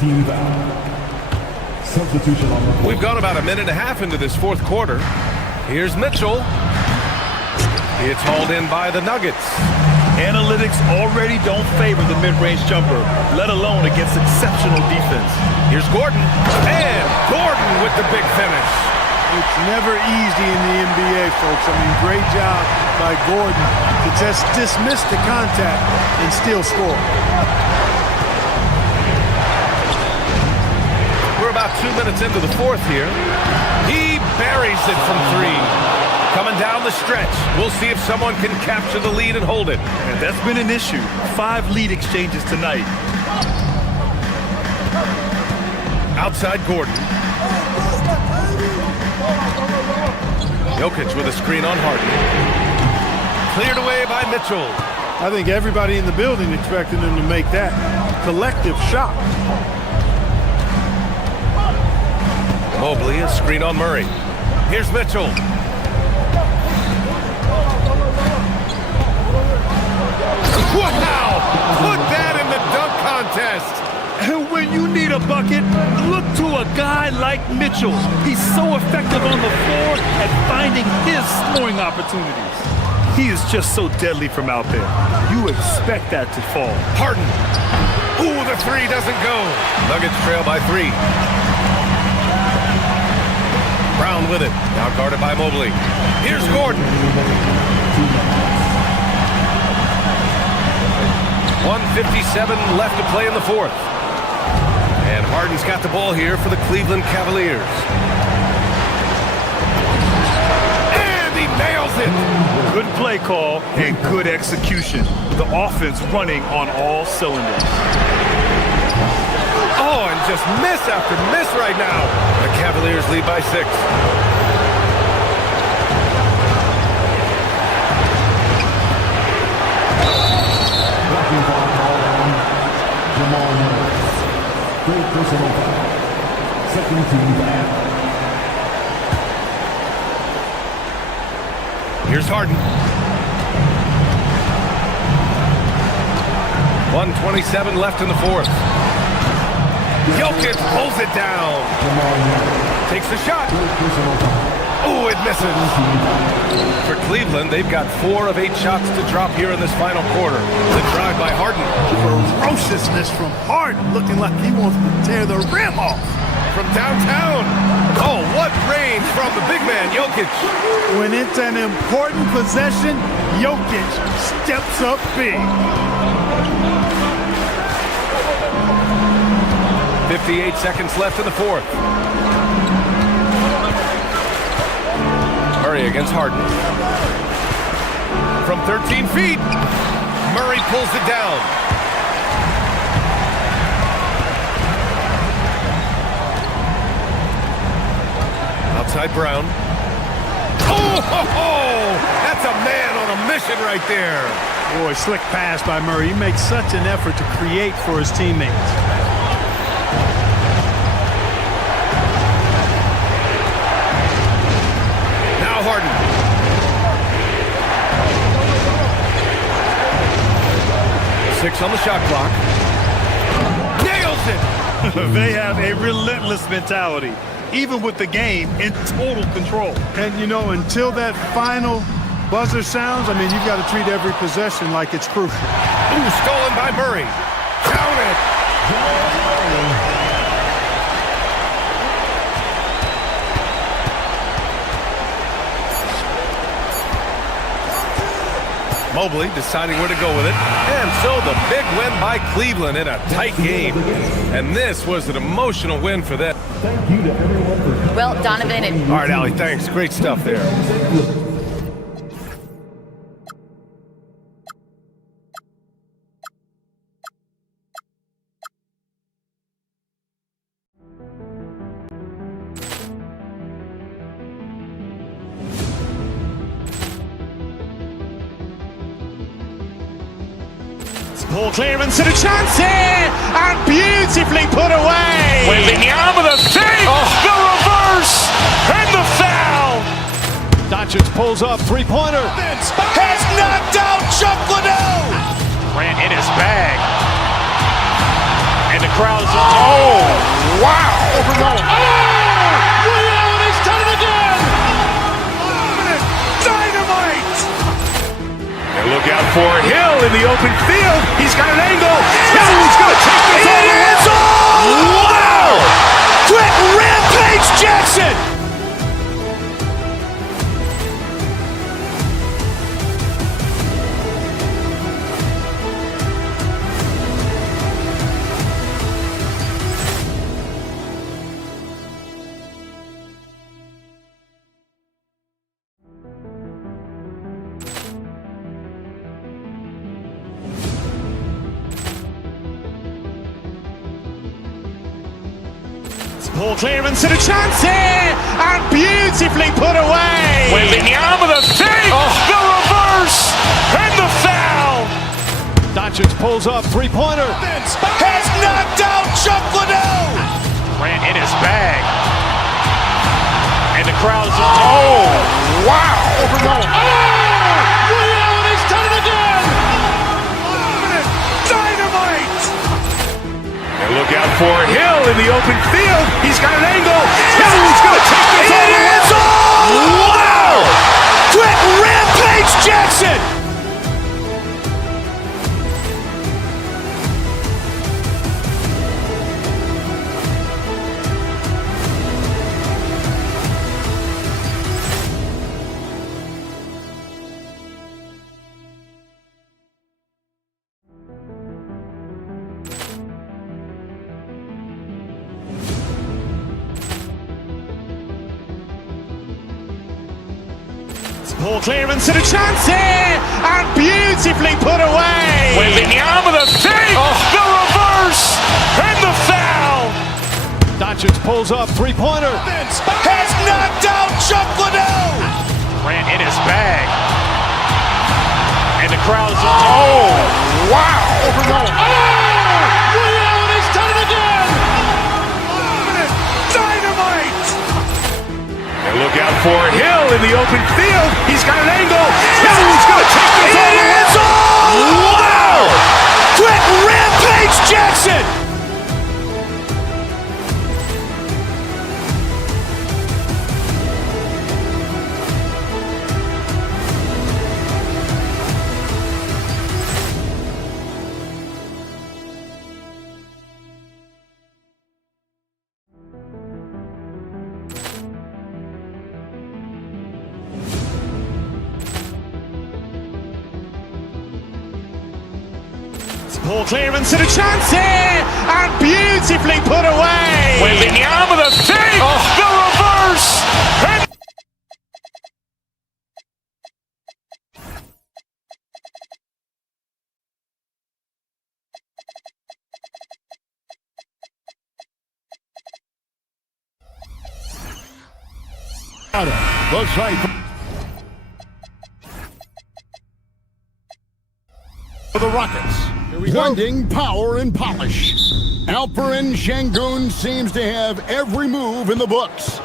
We've gone about a minute and a half into this fourth quarter. Here's Mitchell. It's hauled in by the Nuggets. Analytics already don't favor the mid-range jumper, let alone against exceptional defense. Here's Gordon. And Gordon with the big finish. It's never easy in the NBA, folks. I mean, great job by Gordon to just dismiss the contact and still score. We're about 2 minutes into the fourth here. He buries it from 3. Coming down the stretch. We'll see if someone can capture the lead and hold it. And that's been an issue. 5 lead exchanges tonight. Outside Gordon. Jokic with a screen on Harden. Cleared away by Mitchell. I think everybody in the building expected him to make that collective shot. Mobley, a screen on Murray. Here's Mitchell. Wow! Put that in the dunk contest. And when you need a bucket, look to a guy like Mitchell. He's so effective on the floor at finding his scoring opportunities. He is just so deadly from out there. You expect that to fall. Harden. Ooh, the three doesn't go. Nuggets trail by 3. Brown with it. Now guarded by Mobley. Here's Gordon. 1:57 left to play in the fourth. And Harden's got the ball here for the Cleveland Cavaliers. And he nails it. Good play call and good execution. The offense running on all cylinders. Oh, and just miss after miss right now. The Cavaliers lead by 6. Here's Harden. 1:27 left in the fourth. Jokic pulls it down. Takes the shot. Oh, it misses. For Cleveland, they've got 4 of 8 shots to drop here in this final quarter. The drive by Harden. Ferociousness from Harden, looking like he wants to tear the rim off. From downtown. Oh, what range from the big man, Jokic. When it's an important possession, Jokic steps up big. 58 seconds left in the fourth. Murray against Harden. From 13 feet, Murray pulls it down. Outside Brown. Oh, that's a man on a mission right there. Boy, slick pass by Murray. He makes such an effort to create for his teammates. Now Harden. Six on the shot clock. Nails it. They have a relentless mentality, even with the game in total control. And, you know, until that final buzzer sounds, I mean, you've got to treat every possession like it's crucial. Ooh, stolen by Murray. Count it. Mobley deciding where to go with it. And so the big win by Cleveland in a tight game. And this was an emotional win for them. Thank you to everyone. Well, Donovan and... All right, Allie, thanks. Great stuff there. Ball clearance and a chance here, and beautifully put away. Wembanyama the save, the reverse, and the foul. Doncic pulls up, three-pointer. Has knocked out Chuck Liddell. Grant in his bag. And the crowd's... Oh, wow. Overruled. Liddell has done it again. Dynamite. And look out for Hill in the open field. He's got an angle. He's going to take this all the way. It's all! Wow! Quick Rampage Jackson! Ball clearance and a chance here, and beautifully put away. Wembanyama the save, the reverse, and the foul. Doncic pulls up, three-pointer. Has knocked out Chuck Liddell. Grant in his bag. And the crowd is, oh, wow. He's done it again! Dynamite! And look out for Hill in the open field. He's got an angle. Hill's going to take this all the way. Wow! Quick Rampage Jackson! Ball clearance and a chance here, and beautifully put away. Wembanyama the fake, the reverse, and the foul. Doncic pulls up, three-pointer. Has knocked out Chuck Liddell. Ran in his bag. And the crowd is, oh, wow. He's done it again. Dynamite. And look out for Hill in the open field. He's got an angle. Hill's going to take this all the way. Wow! Quick Rampage Jackson! Ball clearance and a chance here, and beautifully put away. Wembanyama the fake, the reverse, and The site for the Rockets. Blending power and polish. Alperen Şengün seems to have every move in the books.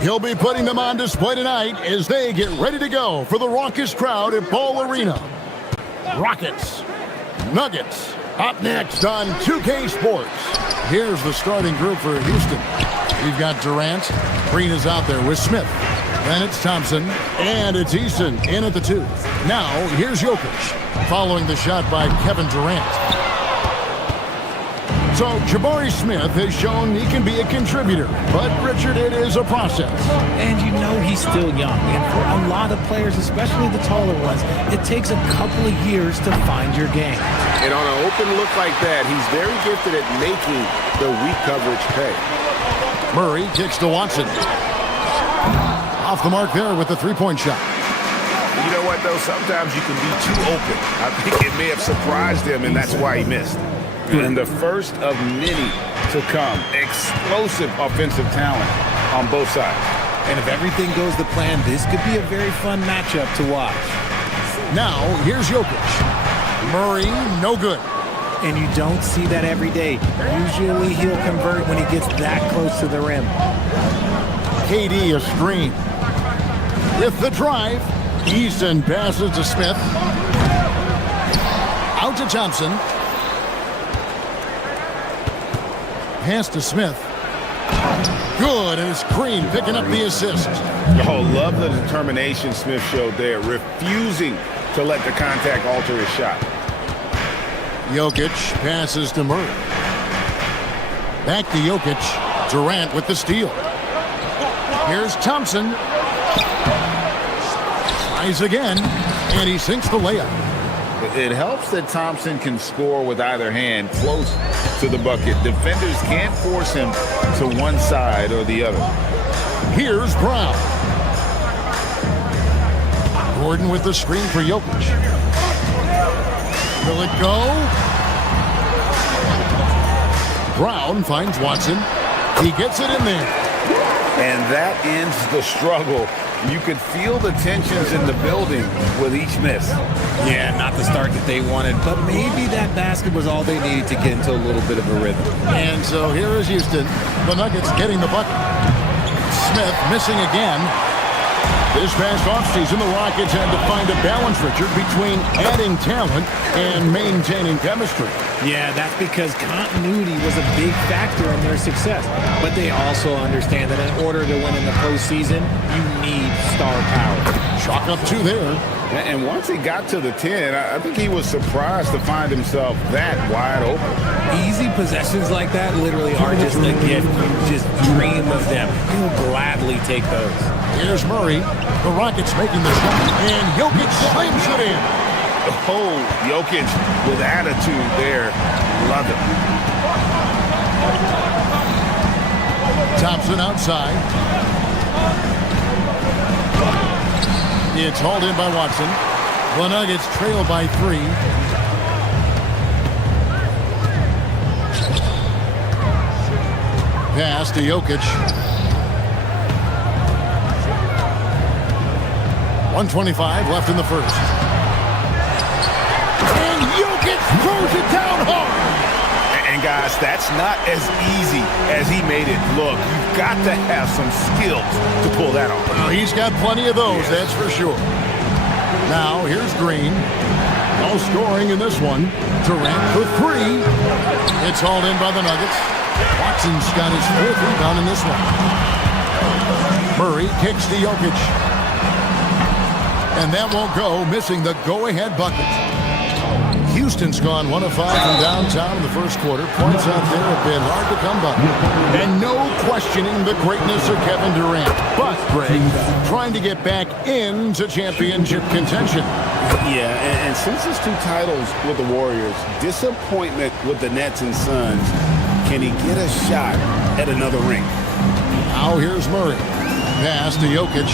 He'll be putting them on display tonight as they get ready to go for the raucous crowd at Ball Arena. Rockets, Nuggets, up next on 2K Sports. Here's the starting group for Houston. We've got Durant. Green is out there with Smith. Then it's Thompson, and it's Eason in at the 2. Now, here's Jokic, following the shot by Kevin Durant. So, Jabari Smith has shown he can be a contributor, but Richard, it is a process. And you know he's still young, and for a lot of players, especially the taller ones, it takes a couple of years to find your game. And on an open look like that, he's very gifted at making the weak coverage pay. Murray kicks to Watson. Off the mark there with the three-point shot. You know what, though? Sometimes you can be too open. I think it may have surprised him, and that's why he missed. And the first of many to come. Explosive offensive talent on both sides. And if everything goes to plan, this could be a very fun matchup to watch. Now, here's Jokic. Murray, no good. And you don't see that every day. Usually he'll convert when he gets that close to the rim. KD a screen. With the drive, Eason passes to Smith. Out to Thompson. Pass to Smith. Good, and it's Green picking up the assist. Oh, love the determination Smith showed there, refusing to let the contact alter his shot. Jokic passes to Murray. Back to Jokic. Durant with the steal. Here's Thompson. Tries again, and he sinks the layup. It helps that Thompson can score with either hand close to the bucket. Defenders can't force him to one side or the other. Here's Brown. Gordon with the screen for Jokic. Will it go? Brown finds Watson. He gets it in there. And that ends the struggle. You could feel the tensions in the building with each miss. Yeah, not the start that they wanted, but maybe that basket was all they needed to get into a little bit of a rhythm. And so here is Houston. The Nuggets getting the bucket. Smith missing again. This past offseason, the Rockets had to find a balance, Richard, between adding talent and maintaining chemistry. Yeah, that's because continuity was a big factor in their success. But they also understand that in order to win in the postseason, you need star power. Chalk up 2 there. And once he got to the 10, I think he was surprised to find himself that wide open. Easy possessions like that literally are just a gift. You just dream of them. You'll gladly take those. Here's Murray. The Rockets making the shot, and Jokic slams it in. Oh, Jokic with attitude there. Love it. Thompson outside. It's hauled in by Watson. The Nuggets trail by 3. Pass to Jokic. 1:25 left in the first. And Jokic throws it down hard. And guys, that's not as easy as he made it look. You've got to have some skills to pull that off. Well, he's got plenty of those, that's for sure. Now, here's Green. No scoring in this one. Durant for 3. It's hauled in by the Nuggets. Watson's got his 4th rebound in this one. Murray kicks to Jokic. And that won't go, missing the go-ahead bucket. Houston's gone 1 of 5 from downtown in the first quarter. Points out there have been hard to come by. And no questioning the greatness of Kevin Durant. But, Greg, trying to get back into championship contention. Yeah, and since his 2 titles with the Warriors, disappointment with the Nets and Suns, can he get a shot at another ring? Now here's Murray. Pass to Jokic.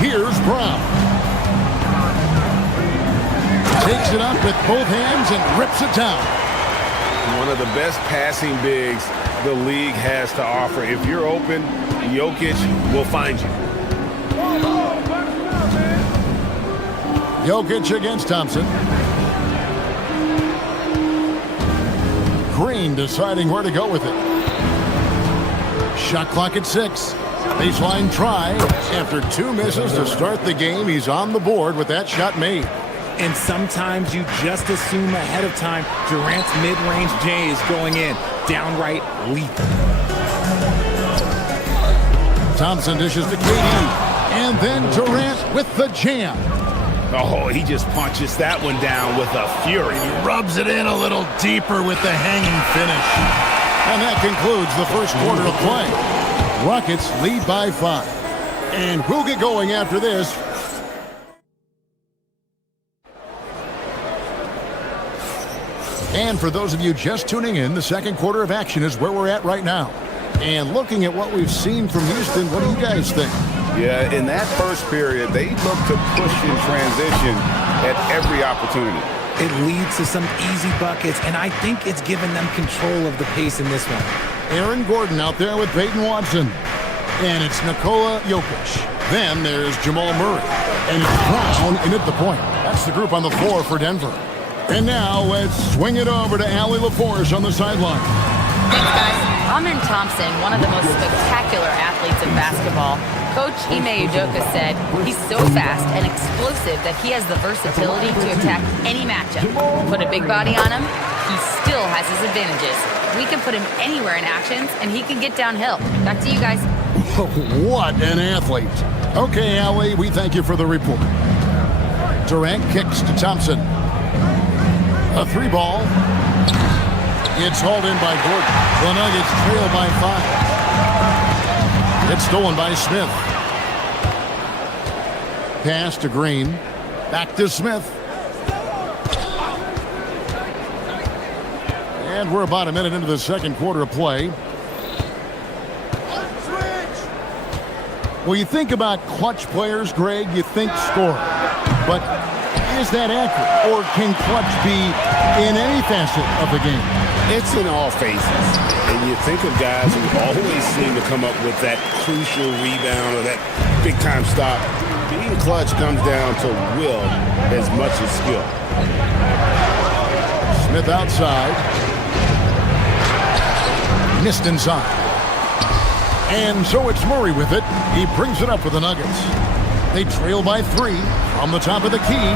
Here's Brown. Takes it up with both hands and rips it down. One of the best passing bigs the league has to offer. If you're open, Jokic will find you. Jokic against Thompson. Green deciding where to go with it. Shot clock at 6. Baseline try. After 2 misses to start the game, he's on the board with that shot made. And sometimes you just assume ahead of time Durant's mid-range J is going in. Downright lethal. Thompson dishes to KD. And then Durant with the jam. Oh, he just punches that one down with a fury. He rubs it in a little deeper with the hanging finish. And that concludes the first quarter of play. Rockets lead by 5. And we'll get going after this. And for those of you just tuning in, the second quarter of action is where we're at right now. And looking at what we've seen from Houston, what do you guys think? Yeah, in that first period, they looked to push in transition at every opportunity. It leads to some easy buckets, and I think it's given them control of the pace in this one. Aaron Gordon out there with Peyton Watson. And it's Nikola Jokic. Then there's Jamal Murray. And it's Brown in at the point. That's the group on the floor for Denver. And now let's swing it over to Allie LaForce on the sideline. Thanks, guys. Amen Thompson, one of the most spectacular athletes in basketball. Coach Ime Udoka said he's so fast and explosive that he has the versatility to attack any matchup. Put a big body on him, he still has his advantages. We can put him anywhere in actions, and he can get downhill. Back to you guys. What an athlete. Okay, Allie, we thank you for the report. Durant kicks to Thompson. A 3-ball. It's hauled in by Gordon. The Nuggets trail by 5. It's stolen by Smith. Pass to Green. Back to Smith. And we're about a minute into the second quarter of play. Well, you think about clutch players, Greg, you think score. But is that accurate? Or can clutch be in any facet of the game? It's in all phases. And you think of guys who always seem to come up with that crucial rebound or that big-time stop. Being clutch comes down to will as much as skill. Smith outside. Missed inside. And so it's Murray with it. He brings it up for the Nuggets. They trail by 3 from the top of the key.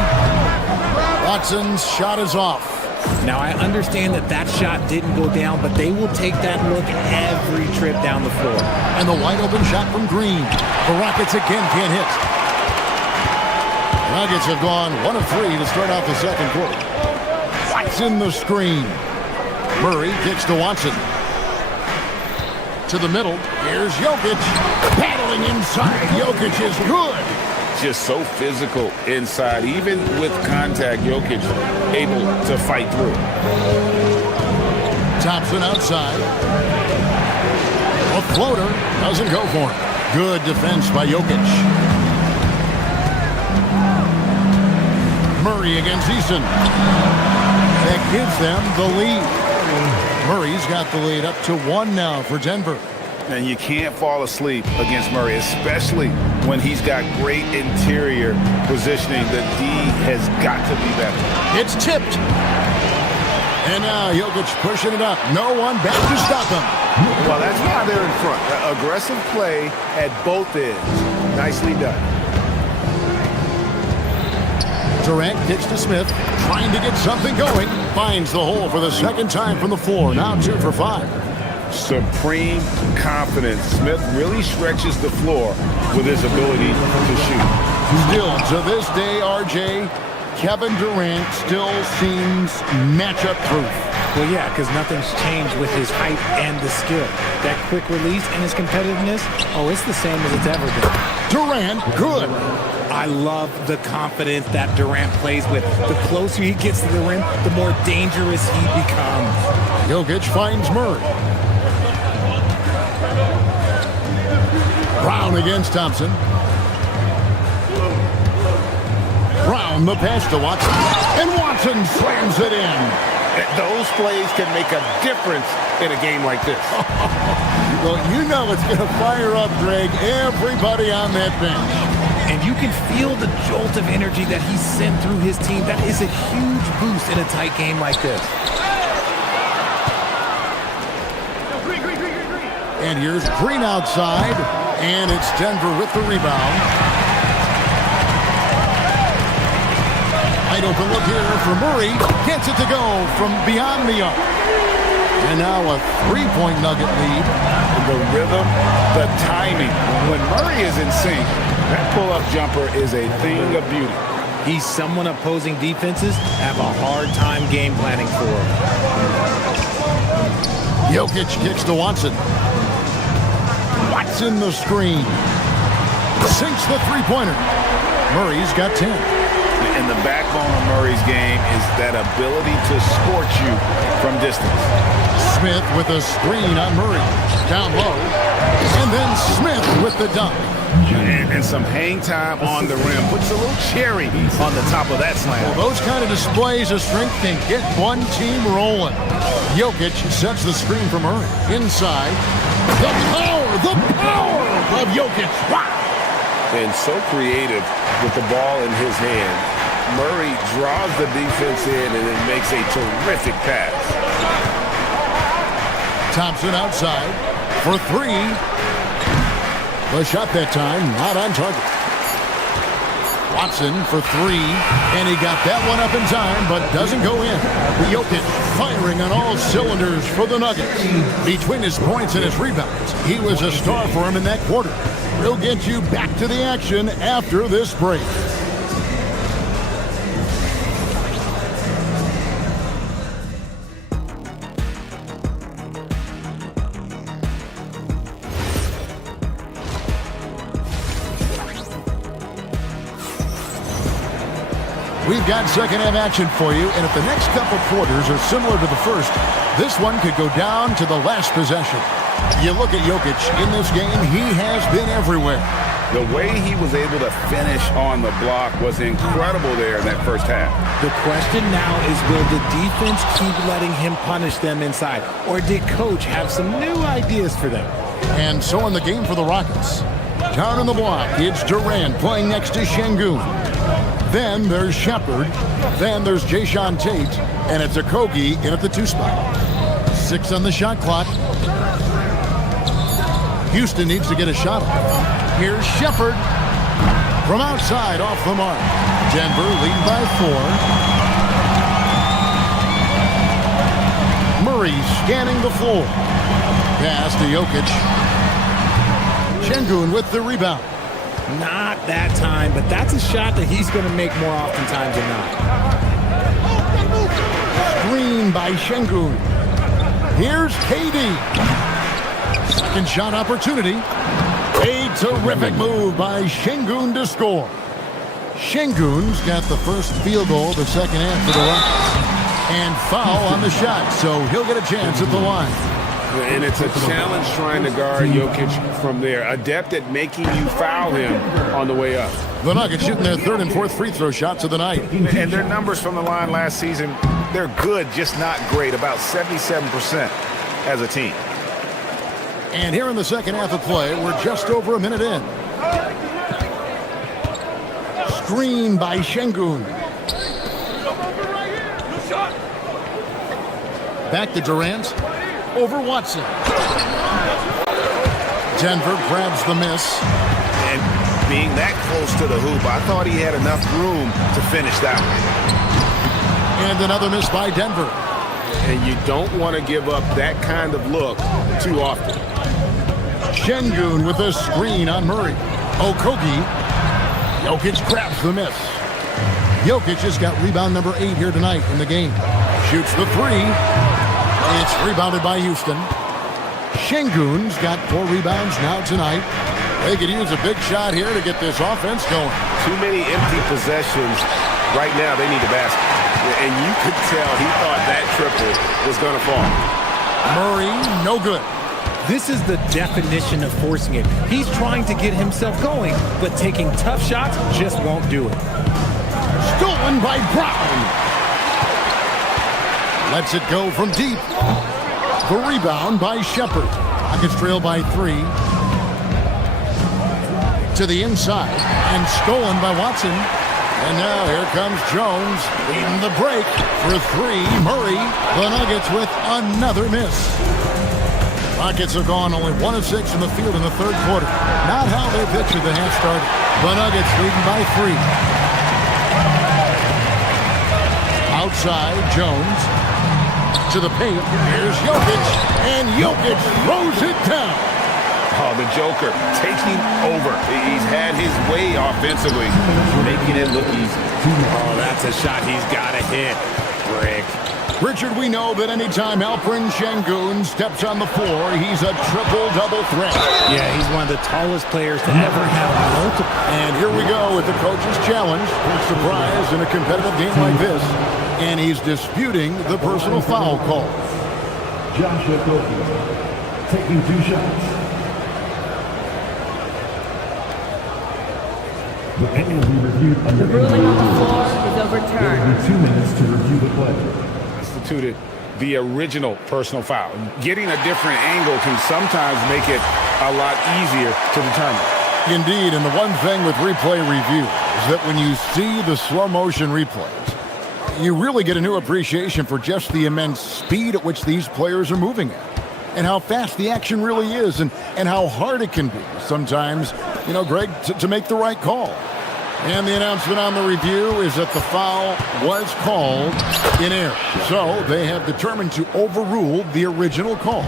Watson's shot is off. Now, I understand that shot didn't go down, but they will take that look every trip down the floor. And the wide open shot from Green. The Rockets again can't hit. Nuggets have gone 1 of 3 to start off the second quarter. Watson the screen. Murray kicks to Watson. To the middle. Here's Jokic. Battling inside. Jokic is good. Just so physical inside. Even with contact, Jokic able to fight through. Thompson outside. A floater doesn't go for him. Good defense by Jokic. Murray against Easton. That gives them the lead. Murray's got the lead up to 1 now for Denver. And you can't fall asleep against Murray, especially when he's got great interior positioning. The D has got to be better. It's tipped. And now Jokic pushing it up. No one back to stop him. Well, that's why they're in front. Aggressive play at both ends. Nicely done. Durant kicks to Smith, trying to get something going. Finds the hole for the second time from the floor. Now 2 for 5. Supreme confidence. Smith really stretches the floor with his ability to shoot. Still, to this day, RJ, Kevin Durant still seems matchup proof. Well, yeah, because nothing's changed with his height and the skill. That quick release and his competitiveness, it's the same as it's ever been. Durant, good. I love the confidence that Durant plays with. The closer he gets to the rim, the more dangerous he becomes. Jokic finds Murray. Brown against Thompson. Brown the pass to Watson. And Watson slams it in. Those plays can make a difference in a game like this. Well, you know it's going to fire up, Greg, everybody on that bench. And you can feel the jolt of energy that he sent through his team. That is a huge boost in a tight game like this. And here's Green outside. And it's Denver with the rebound. Wide open look here for Murray. Gets it to go from beyond the arc. And now a 3-point Nugget lead. The rhythm, the timing. When Murray is in sync, that pull-up jumper is a thing of beauty. He's someone opposing defenses have a hard time game planning for. Jokic kicks to Watson. Watson the screen. Sinks the three-pointer. Murray's got 10. And the backbone of Murray's game is that ability to scorch you from distance. Smith with a screen on Murray. Down low. And then Smith with the dunk. And some hang time on the rim. Puts a little cherry on the top of that slam. Well, those kind of displays of strength can get one team rolling. Jokic sets the screen for Murray. Inside. The power of Jokic. Wow. And so creative with the ball in his hand. Murray draws the defense in and then makes a terrific pass. Thompson outside for 3. The shot that time, not on target. Watson for 3, and he got that one up in time, but doesn't go in. Jokic firing on all cylinders for the Nuggets. Between his points and his rebounds, he was a star for him in that quarter. We'll get you back to the action after this break. We've got second-half action for you, and if the next couple quarters are similar to the first, this one could go down to the last possession. You look at Jokic in this game, he has been everywhere. The way he was able to finish on the block was incredible there in that first half. The question now is, will the defense keep letting him punish them inside, or did Coach have some new ideas for them? And so in the game for the Rockets, down in the block, it's Durant playing next to Şengün. Then there's Shepard. Then there's Jayshawn Tate. And it's Okogie in at the 2 spot. 6 on the shot clock. Houston needs to get a shot off. Here's Shepherd from outside off the mark. Denver leading by 4. Murray scanning the floor. Pass to Jokic. Şengün with the rebound. Not that time, but that's a shot that he's going to make more oftentimes than not. Screen by Şengün. Here's KD. Second shot opportunity. A terrific move by Şengün to score. Şengün's got the first field goal of the second half for the Rockets. And foul on the shot, so he'll get a chance at the line. And it's a challenge trying to guard Jokic from there. Adept at making you foul him on the way up. The Nuggets shooting their third and fourth free throw shots of the night. And their numbers from the line last season, they're good, just not great. About 77% as a team. And here in the second half of play, we're just over a minute in. Screen by Şengün. Back to Durant. Over Watson. Denver grabs the miss. And being that close to the hoop, I thought he had enough room to finish that one. And another miss by Denver. And you don't want to give up that kind of look too often. Şengün with a screen on Murray. Okogie. Jokic grabs the miss. Jokic has got rebound number 8 here tonight in the game. Shoots the 3. It's rebounded by Houston. Şengün's got 4 rebounds now tonight. They could use a big shot here to get this offense going. Too many empty possessions. Right now, they need a basket. And you could tell he thought that triple was going to fall. Murray, no good. This is the definition of forcing it. He's trying to get himself going, but taking tough shots just won't do it. Stolen by Brown. Lets it go from deep. The rebound by Shepherd. Rockets trail by 3. To the inside. And stolen by Watson. And now here comes Jones. Leading the break for 3. Murray. The Nuggets with another miss. Rockets have gone only 1 of 6 in the field in the third quarter. Not how they pictured the half started. The Nuggets leading by 3. Outside, Jones. To the paint. Here's Jokic. And Jokic throws it down. Oh, the Joker taking over. He's had his way offensively, making it look easy. Oh, that's a shot he's got to hit. Brick. Richard, we know that anytime Alperen Şengün steps on the floor, he's a triple-double threat. Yeah, he's one of the tallest players to ever have multiple. And here we go with the coach's challenge. Surprise in a competitive game like this. And he's disputing the personal foul call. Joshua Okogie taking 2 shots. The play will be reviewed under The ruling on the floor is overturned. There will be 2 minutes to review the play. Instituted the original personal foul. Getting a different angle can sometimes make it a lot easier to determine. Indeed, and the one thing with replay review is that when you see the slow motion replays, you really get a new appreciation for just the immense speed at which these players are moving at. And how fast the action really is, and how hard it can be sometimes, Greg, to make the right call. And the announcement on the review is that the foul was called in error. So they have determined to overrule the original call.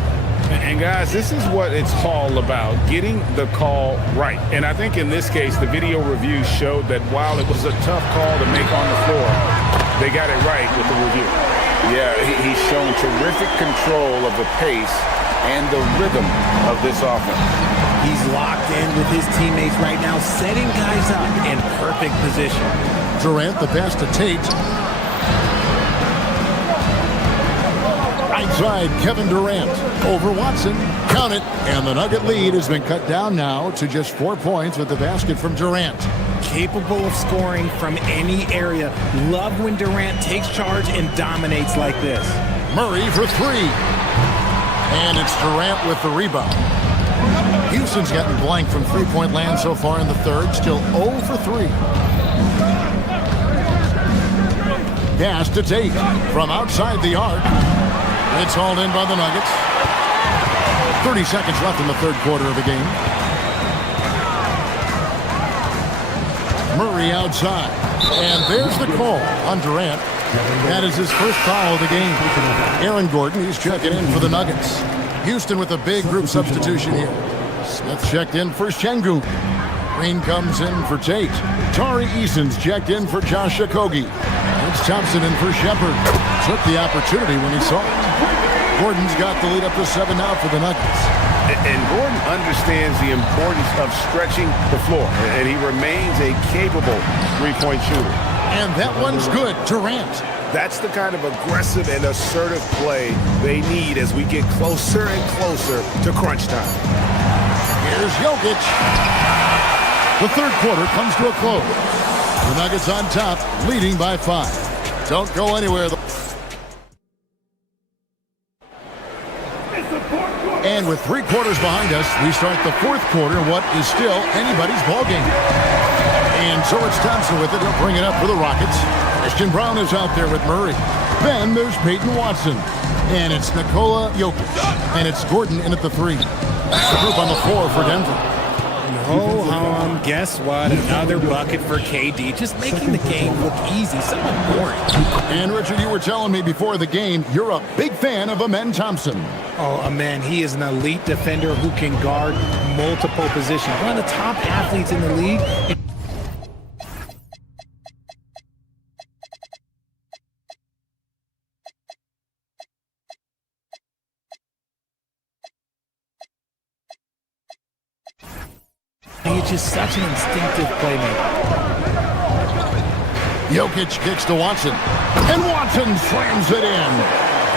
And guys, this is what it's all about, getting the call right. And I think in this case, the video review showed that while it was a tough call to make on the floor, they got it right with the review. Yeah, he's shown terrific control of the pace and the rhythm of this offense. He's locked in with his teammates right now, setting guys up in perfect position. Durant, the pass to Tate. Outside, Kevin Durant over Watson. Count it. And the Nugget lead has been cut down now to just 4 points with the basket from Durant. Capable of scoring from any area. Love when Durant takes charge and dominates like this. Murray for 3. And it's Durant with the rebound. Houston's gotten blank from three-point land so far in the third. Still 0 for 3. Pass to Tate from outside the arc. It's hauled in by the Nuggets. 30 seconds left in the third quarter of the game. Murray outside. And there's the call on Durant. That is his first foul of the game. Aaron Gordon, he's checking in for the Nuggets. Houston with a big group substitution here. Smith checked in for Şengün. Green comes in for Tate. Tari Eason's checked in for Josh Okogie. It's Thompson in for Shepherd. Took the opportunity when he saw it. Gordon's got the lead up to 7 now for the Nuggets. And Gordon understands the importance of stretching the floor, and he remains a capable three-point shooter. And that one's good. Durant. That's the kind of aggressive and assertive play they need as we get closer and closer to crunch time. Here's Jokic. The third quarter comes to a close. The Nuggets on top, leading by 5. Don't go anywhere. And with 3 quarters behind us, we start the fourth quarter, what is still anybody's ballgame. And so it's Thompson with it. He'll bring it up for the Rockets. Christian Brown is out there with Murray. Then there's Peyton Watson. And it's Nikola Jokic. And it's Gordon in at the 3. That's the group on the floor for Denver. Ho hum, guess what? Another bucket for KD. Just making the game look easy, somewhat boring. And Richard, you were telling me before the game, you're a big fan of Amen Thompson. Oh, Amen, he is an elite defender who can guard multiple positions. One of the top athletes in the league. He's just such an instinctive playmaker. Jokic kicks to Watson. And Watson slams it in.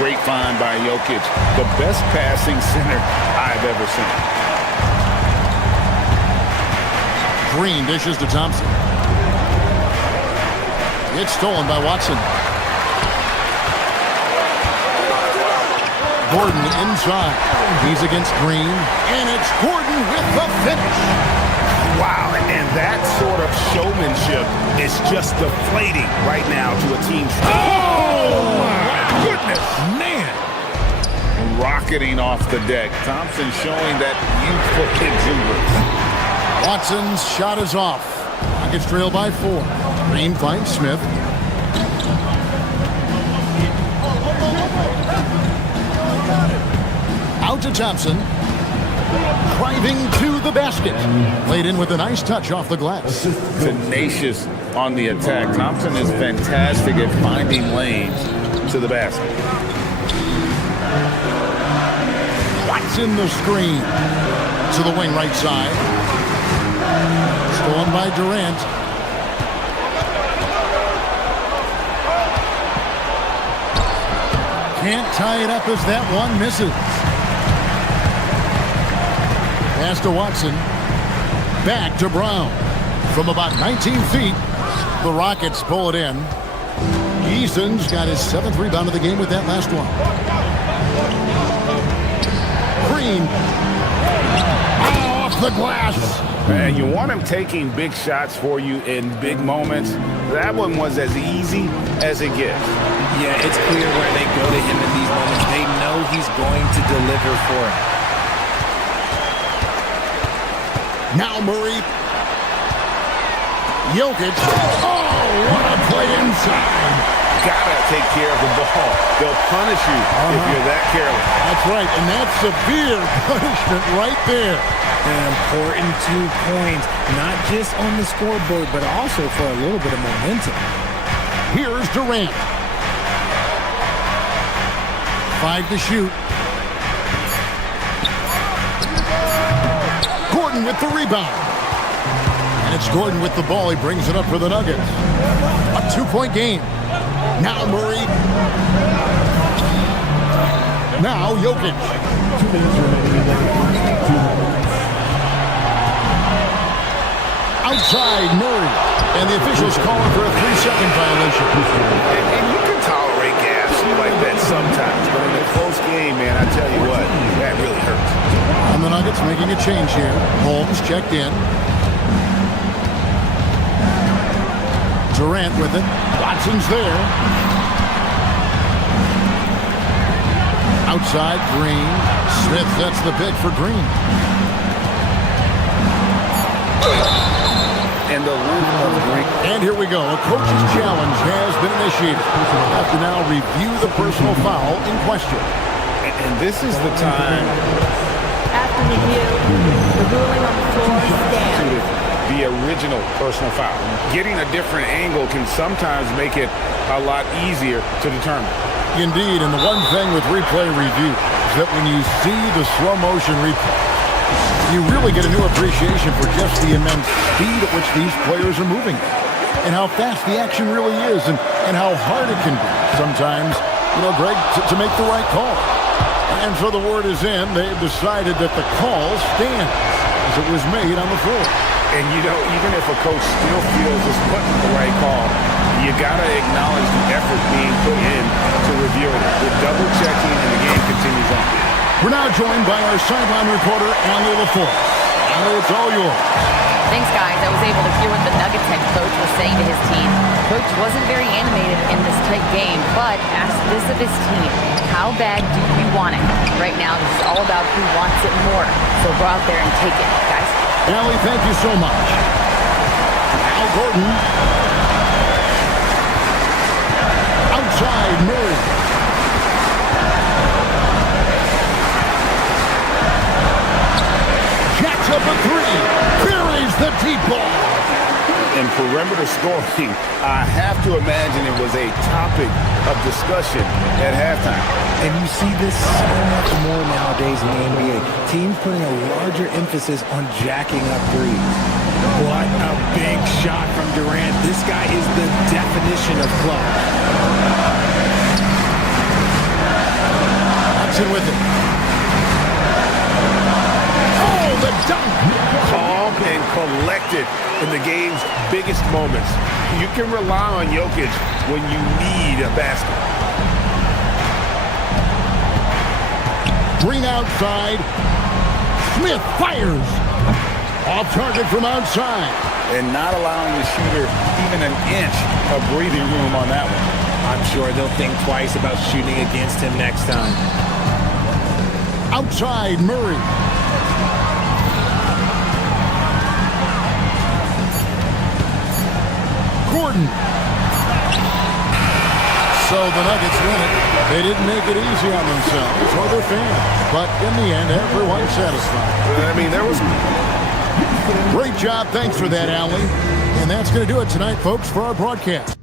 Great find by Jokic. The best passing center I've ever seen. Green dishes to Thompson. It's stolen by Watson. Gordon inside. He's against Green. And it's Gordon with the finish. Wow, and that sort of showmanship is just deflating right now to a team. Oh, my goodness. Man. Rocketing off the deck. Thompson showing that youthful exuberance. Watson's shot is off. Nuggets trail by 4. Green finds Smith. Out to Thompson. Driving to the basket. Laid in with a nice touch off the glass. Tenacious on the attack. Thompson is fantastic at finding lanes to the basket. Watson the screen. To the wing right side. Stolen by Durant. Can't tie it up as that one misses. Pass to Watson. Back to Brown. From about 19 feet, the Rockets pull it in. Eason's got his 7th rebound of the game with that last one. Green. Off the glass. And you want him taking big shots for you in big moments. That one was as easy as it gets. Yeah, it's clear where they go to him in these moments. They know he's going to deliver for him. Now Murray. Jokic. Oh, what a play inside. Gotta take care of the ball. They'll punish you if you're that careless. That's right, and that's severe punishment right there. An important 2 points, not just on the scoreboard, but also for a little bit of momentum. Here's Durant. 5 to shoot. Gordon with the rebound. And it's Gordon with the ball. He brings it up for the Nuggets. A 2-point game. Now Murray. Now Jokic. 2 minutes remaining in the first 2 minutes. Outside Murray. And the officials calling for a 3-second violation. And you can tolerate gas like that sometimes. But in a close game, man, I tell you what, that really hurts. And the Nuggets making a change here. Holmes checked in. Durant with it. Watson's there. Outside, Green. Smith sets the pick for Green. And the length of Green. And here we go. A coach's challenge has been initiated. We'll have to now review the personal foul in question. And this is the time. After review, the ruling on the floor stands. The original personal foul. Getting a different angle can sometimes make it a lot easier to determine. Indeed, and the one thing with replay review is that when you see the slow motion replay, you really get a new appreciation for just the immense speed at which these players are moving and how fast the action really is and how hard it can be sometimes, Greg, to make the right call. And so the word is in. They've decided that the call stands as it was made on the floor. And, even if a coach still feels it's putting the right call, you got to acknowledge the effort being put in to reviewing it. The double-checking and the game continues on. We're now joined by our sideline reporter, Allie LaForce. Allie, it's all yours. Thanks, guys. I was able to hear what the Nuggets head coach was saying to his team. Coach wasn't very animated in this tight game, but asked this of his team. How bad do we want it? Right now, this is all about who wants it more. So go out there and take it, guys. Allie, thank you so much. Al Gordon. Outside, Murray. Jacks up a three. Buries the deep ball. And perimeter scoring, I have to imagine it was a topic of discussion at halftime. And you see this so much more nowadays in the NBA. Teams putting a larger emphasis on jacking up threes. What a big shot from Durant. This guy is the definition of clutch. Hudson with it. Oh, the dunk! Calm and collected in the game's biggest moments. You can rely on Jokic when you need a basket. Green outside. Smith fires. Off target from outside. And not allowing the shooter even an inch of breathing room on that one. I'm sure they'll think twice about shooting against him next time. Outside, Murray. Gordon. So the Nuggets win it. They didn't make it easy on themselves or their fans. But in the end, everyone's satisfied. I mean, there was... Great job. Thanks for that, Allie. And that's going to do it tonight, folks, for our broadcast.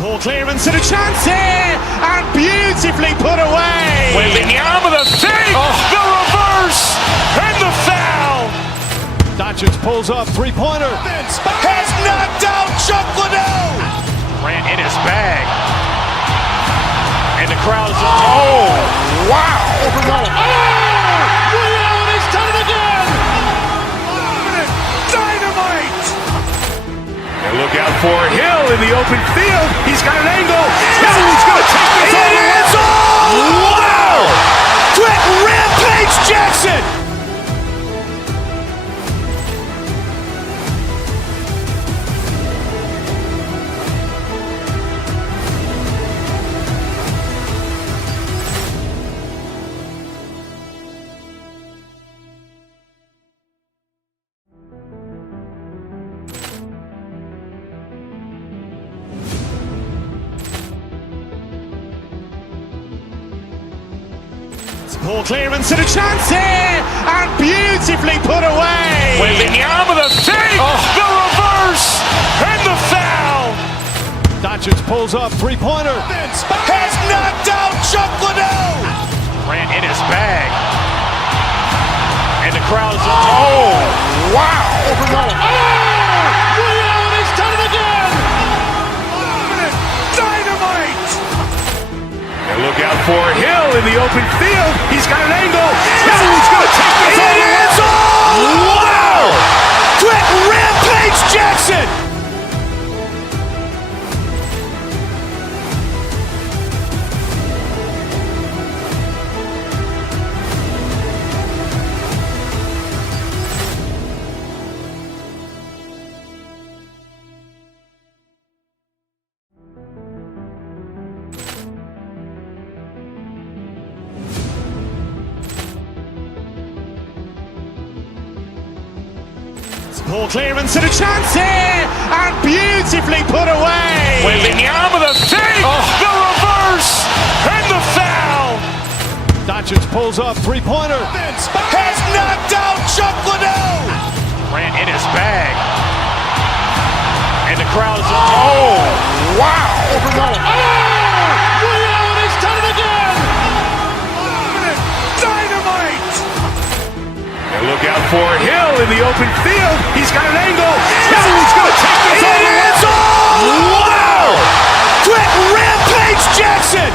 Poor clearance and a chance here, and beautifully put away. Wembanyama the fake, the reverse, and the foul. Doncic pulls up, three-pointer. Has knocked out Chuck Liddell. Ran in his bag. And the crowd is, oh, wow. He's done it again. Dynamite. And look out for Hill in the open field. He's got an angle. Hill's going to take this all the way. Wow! Quick Rampage Jackson. Poor clearance and a chance here, and beautifully put away. Wembanyama the fake, the reverse, and the foul. Doncic pulls up, three-pointer. Has knocked out Chuck Liddell. Ran in his bag. And the crowd is, oh, wow. He's done it again. Dynamite. And look out for Hill in the open field. He's got an angle. Hill's going to take this all the way. Wow! Quick Rampage Jackson. Ball clearance and a chance here, and beautifully put away. Wembanyama the fake, the reverse, and the foul. Doncic pulls up, three-pointer. Has knocked out Chuck Liddell. Ran in his bag. And the crowd is, oh, wow. Ray Allen has done it again. Dynamite. And look out for Hill in the open field. He's got an angle. Hill's going to take this all the way. Wow. Quick rampage Jackson.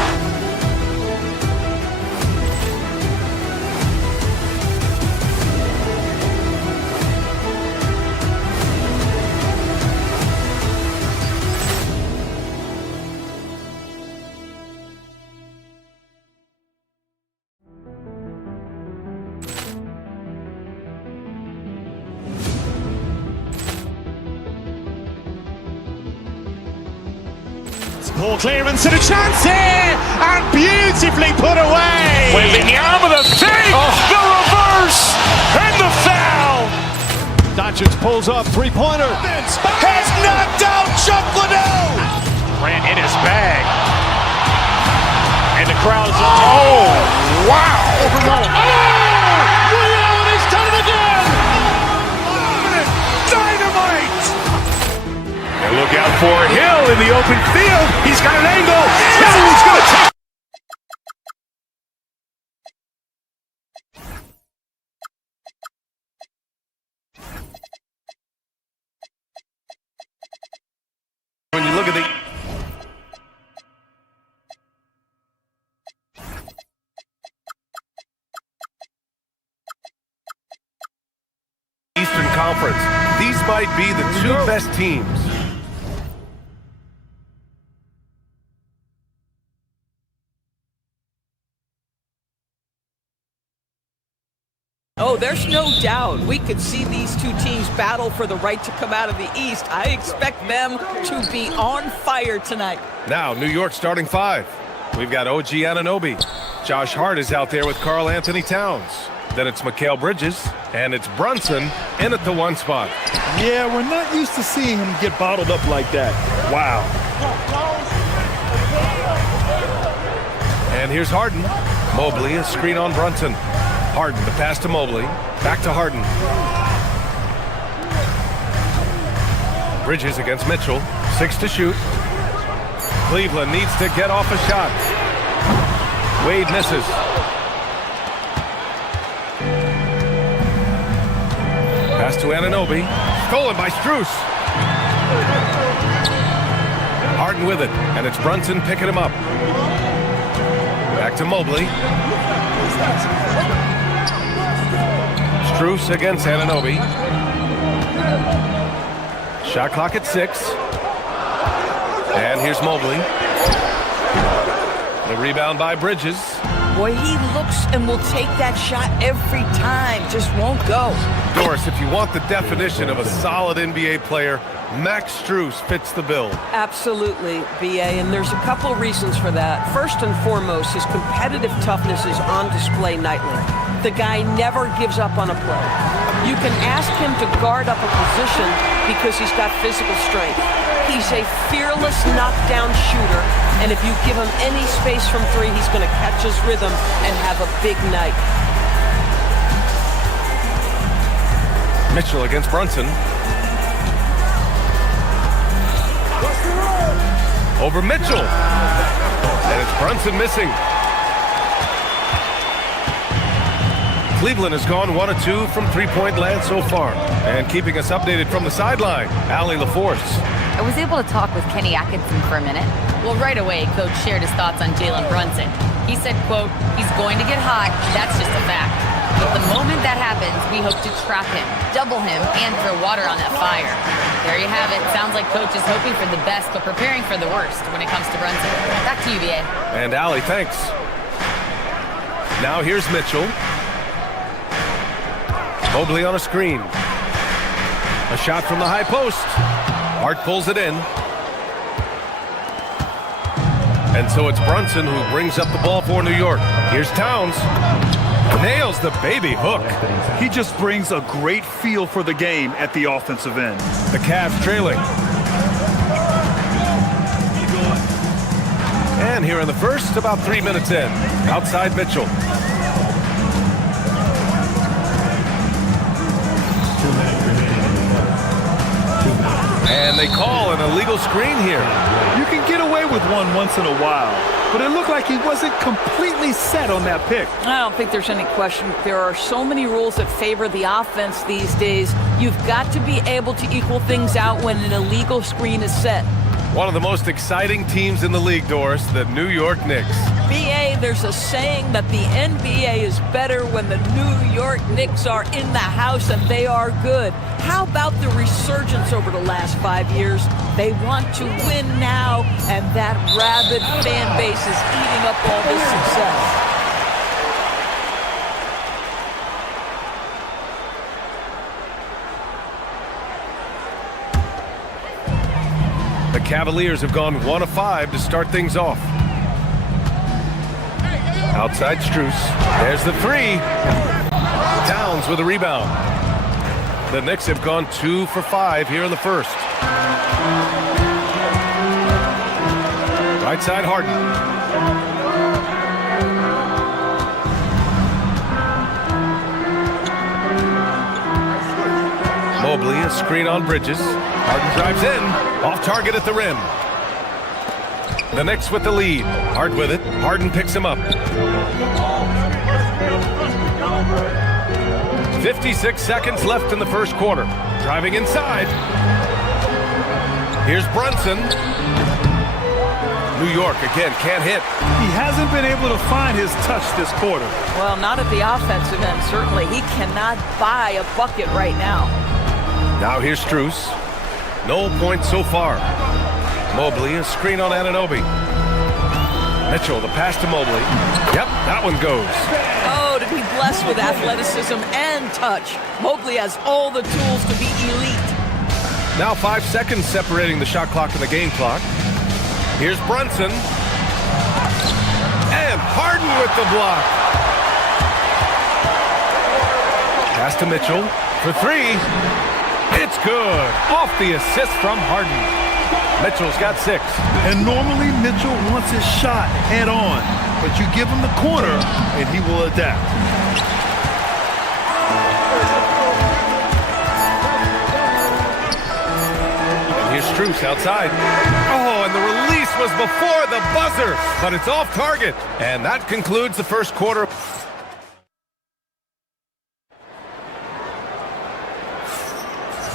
Ball clearance and a chance here, and beautifully put away. Wembanyama the fake, the reverse, and the foul. Doncic pulls up, three-pointer. Has knocked out Chuck Liddell. Ran in his bag. And the crowd is, oh, wow. Ray Allen has done it again. Dynamite. And look out for Hill in the open field. He's got an angle. Hill's going to take. When you look at the Eastern Conference, these might be the two best teams. Oh, there's no doubt. We could see these two teams battle for the right to come out of the East. I expect them to be on fire tonight. Now, New York starting five. We've got OG Anunoby. Josh Hart is out there with Karl Anthony Towns. Then it's Mikal Bridges, and it's Brunson in at the one spot. Yeah, we're not used to seeing him get bottled up like that. Wow. And here's Harden. Mobley, a screen on Brunson. Harden, the pass to Mobley. Back to Harden. Bridges against Mitchell. 6 to shoot. Cleveland needs to get off a shot. Wade misses. Pass to Anunoby. Stolen by Strus. Harden with it, and it's Brunson picking him up. Back to Mobley. Strus against Anunoby. Shot clock at 6. And here's Mobley. The rebound by Bridges. Boy, he looks and will take that shot every time. Just won't go. Doris, if you want the definition of a solid NBA player, Max Strus fits the bill. Absolutely, B.A., and there's a couple reasons for that. First and foremost, his competitive toughness is on display nightly. The guy never gives up on a play. You can ask him to guard up a position because he's got physical strength. He's a fearless knockdown shooter, and if you give him any space from three, he's going to catch his rhythm and have a big night. Mitchell against Brunson. Over Mitchell. And it's Brunson missing. Cleveland has gone 1 of 2 from three-point land so far. And keeping us updated from the sideline, Allie LaForce. I was able to talk with Kenny Atkinson for a minute. Well, right away, Coach shared his thoughts on Jalen Brunson. He said, quote, he's going to get hot, that's just a fact. But the moment that happens, we hope to trap him, double him, and throw water on that fire. There you have it. Sounds like Coach is hoping for the best, but preparing for the worst when it comes to Brunson. Back to you, B.A. And Allie, thanks. Now here's Mitchell. Mobley on a screen. A shot from the high post. Hart pulls it in. And so it's Brunson who brings up the ball for New York. Here's Towns. Nails the baby hook. He just brings a great feel for the game at the offensive end. The Cavs trailing. And here in the first, about 3 minutes in. Outside Mitchell. And they call an illegal screen here. You can get away with one once in a while, but it looked like he wasn't completely set on that pick. I don't think there's any question. There are so many rules that favor the offense these days. You've got to be able to equal things out when an illegal screen is set. One of the most exciting teams in the league, Doris, the New York Knicks. BA, there's a saying that the NBA is better when the New York Knicks are in the house and they are good. How about the resurgence over the last 5 years? They want to win now, and that rabid fan base is eating up all this success. The Cavaliers have gone 1 of 5 to start things off. Outside Strus. There's the 3. Towns with a rebound. The Knicks have gone 2 for 5 here in the first. Right side Harden. Mobley, a screen on Bridges. Harden drives in. Off target at the rim. The Knicks with the lead. Hart with it. Harden picks him up. 56 seconds left in the first quarter. Driving inside. Here's Brunson. New York again can't hit. He hasn't been able to find his touch this quarter. Well, not at the offensive end, certainly. He cannot buy a bucket right now. Now here's Strus. No points so far. Mobley, a screen on Anunoby. Mitchell, the pass to Mobley. Yep, that one goes. Oh, to be blessed with athleticism and touch. Mobley has all the tools to be elite. Now 5 seconds separating the shot clock and the game clock. Here's Brunson. And Harden with the block. Pass to Mitchell for 3. It's good. Off the assist from Harden. Mitchell's got 6. And normally Mitchell wants his shot head on, but you give him the corner and he will adapt. And here's Strus outside. Oh, and the release was before the buzzer, but it's off target. And that concludes the first quarter.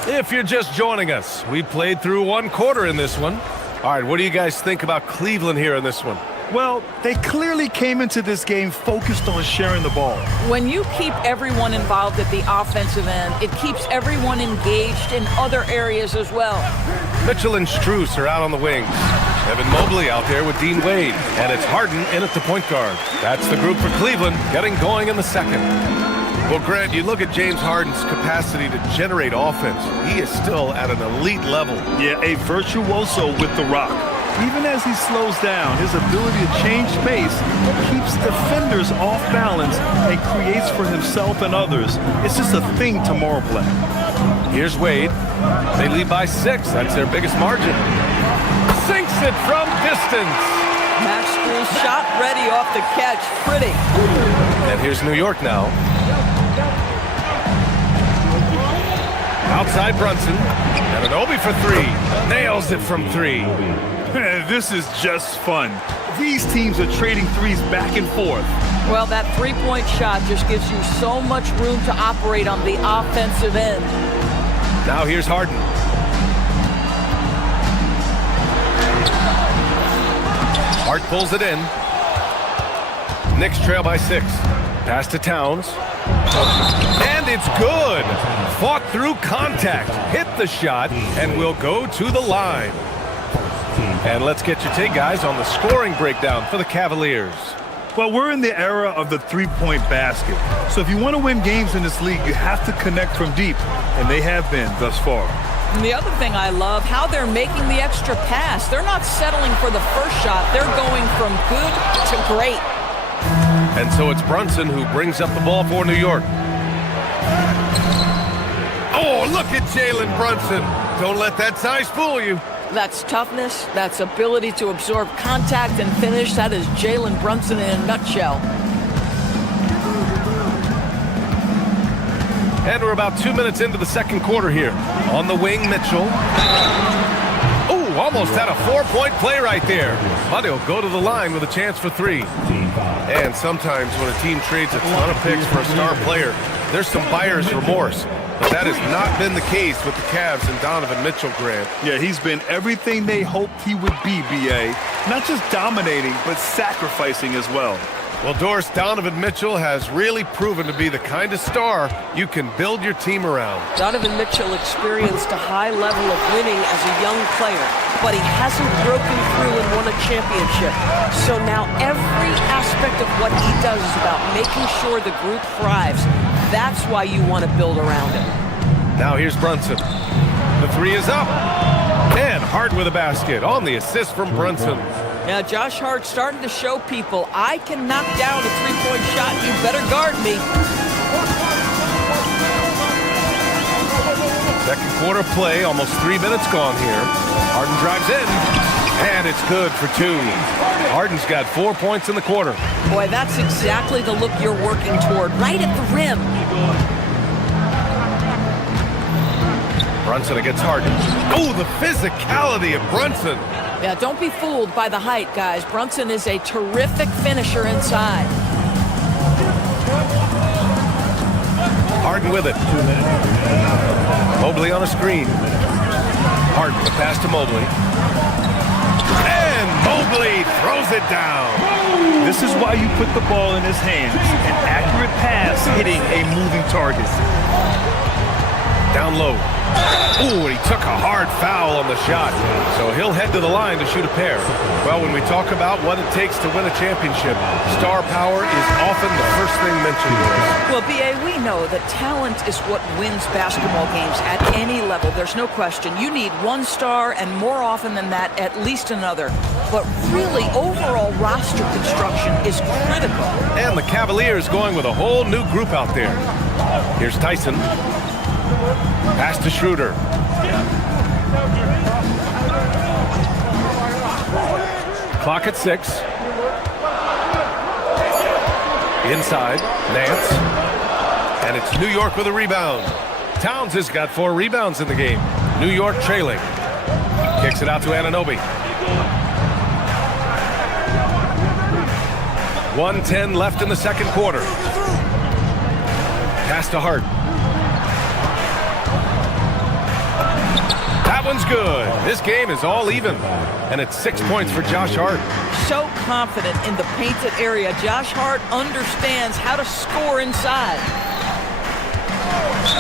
If you're just joining us, we played through 1 quarter in this one. All right, what do you guys think about Cleveland here in this one? Well, they clearly came into this game focused on sharing the ball. When you keep everyone involved at the offensive end, it keeps everyone engaged in other areas as well. Mitchell and Strus are out on the wings. Evan Mobley out there with Dean Wade. And it's Harden in at the point guard. That's the group for Cleveland, getting going in the second. Well, Grant, you look at James Harden's capacity to generate offense. He is still at an elite level. Yeah, a virtuoso with the rock. Even as he slows down, his ability to change pace keeps defenders off balance and creates for himself and others. It's just a thing tomorrow play. Here's Wade. They lead by 6. That's their biggest margin. Sinks it from distance. Max Strus shot ready off the catch. Pretty. And here's New York now. Outside Brunson. Anunoby for 3. Nails it from 3. This is just fun. These teams are trading threes back and forth. Well, that three-point shot just gives you so much room to operate on the offensive end. Now here's Harden. Hart pulls it in. Knicks trail by 6. Pass to Towns. And it's good. Fought through contact. Hit the shot and will go to the line. And let's get your take, guys, on the scoring breakdown for the Cavaliers. Well, we're in the era of the three-point basket. So if you want to win games in this league, you have to connect from deep. And they have been thus far. And the other thing I love, how they're making the extra pass. They're not settling for the first shot. They're going from good to great. And so it's Brunson who brings up the ball for New York. Oh, look at Jalen Brunson. Don't let that size fool you. That's toughness. That's ability to absorb contact and finish. That is Jalen Brunson in a nutshell. And we're about 2 minutes into the second quarter here. On the wing, Mitchell. Oh, almost had a 4-point play right there. But he'll go to the line with a chance for 3. And sometimes when a team trades a ton of picks for a star player, there's some buyer's remorse. But that has not been the case with the Cavs and Donovan Mitchell, Grant. Yeah, he's been everything they hoped he would be, B.A. Not just dominating, but sacrificing as well. Well, Doris, Donovan Mitchell has really proven to be the kind of star you can build your team around. Donovan Mitchell experienced a high level of winning as a young player, but he hasn't broken through and won a championship. So now every aspect of what he does is about making sure the group thrives. That's why you want to build around him. Now here's Brunson. The 3 is up. And Hart with a basket on the assist from Brunson. Now Josh Hart starting to show people, I can knock down a 3-point shot. You better guard me. Second quarter play, almost 3 minutes gone here. Harden drives in, and it's good for 2. Harden's got 4 points in the quarter. Boy, that's exactly the look you're working toward, right at the rim. Brunson against Harden. Oh, the physicality of Brunson. Yeah, don't be fooled by the height, guys. Brunson is a terrific finisher inside. Harden with it. Mobley on a screen. Harden, the pass to Mobley. And Mobley throws it down. This is why you put the ball in his hands. An accurate pass hitting a moving target. Down low. Ooh, and he took a hard foul on the shot. So he'll head to the line to shoot a pair. Well, when we talk about what it takes to win a championship, star power is often the first thing mentioned. Well, B.A., we know that talent is what wins basketball games at any level. There's no question. You need one star, and more often than that, at least another. But really, overall roster construction is critical. And the Cavaliers going with a whole new group out there. Here's Tyson. Pass to Schroeder. Clock at 6. Inside, Nance. And it's New York with a rebound. Towns has got 4 rebounds in the game. New York trailing. Kicks it out to Anunoby. 1:10 left in the second quarter. Pass to Hart. That one's good. This game is all even. And it's 6 points for Josh Hart. So confident in the painted area. Josh Hart understands how to score inside.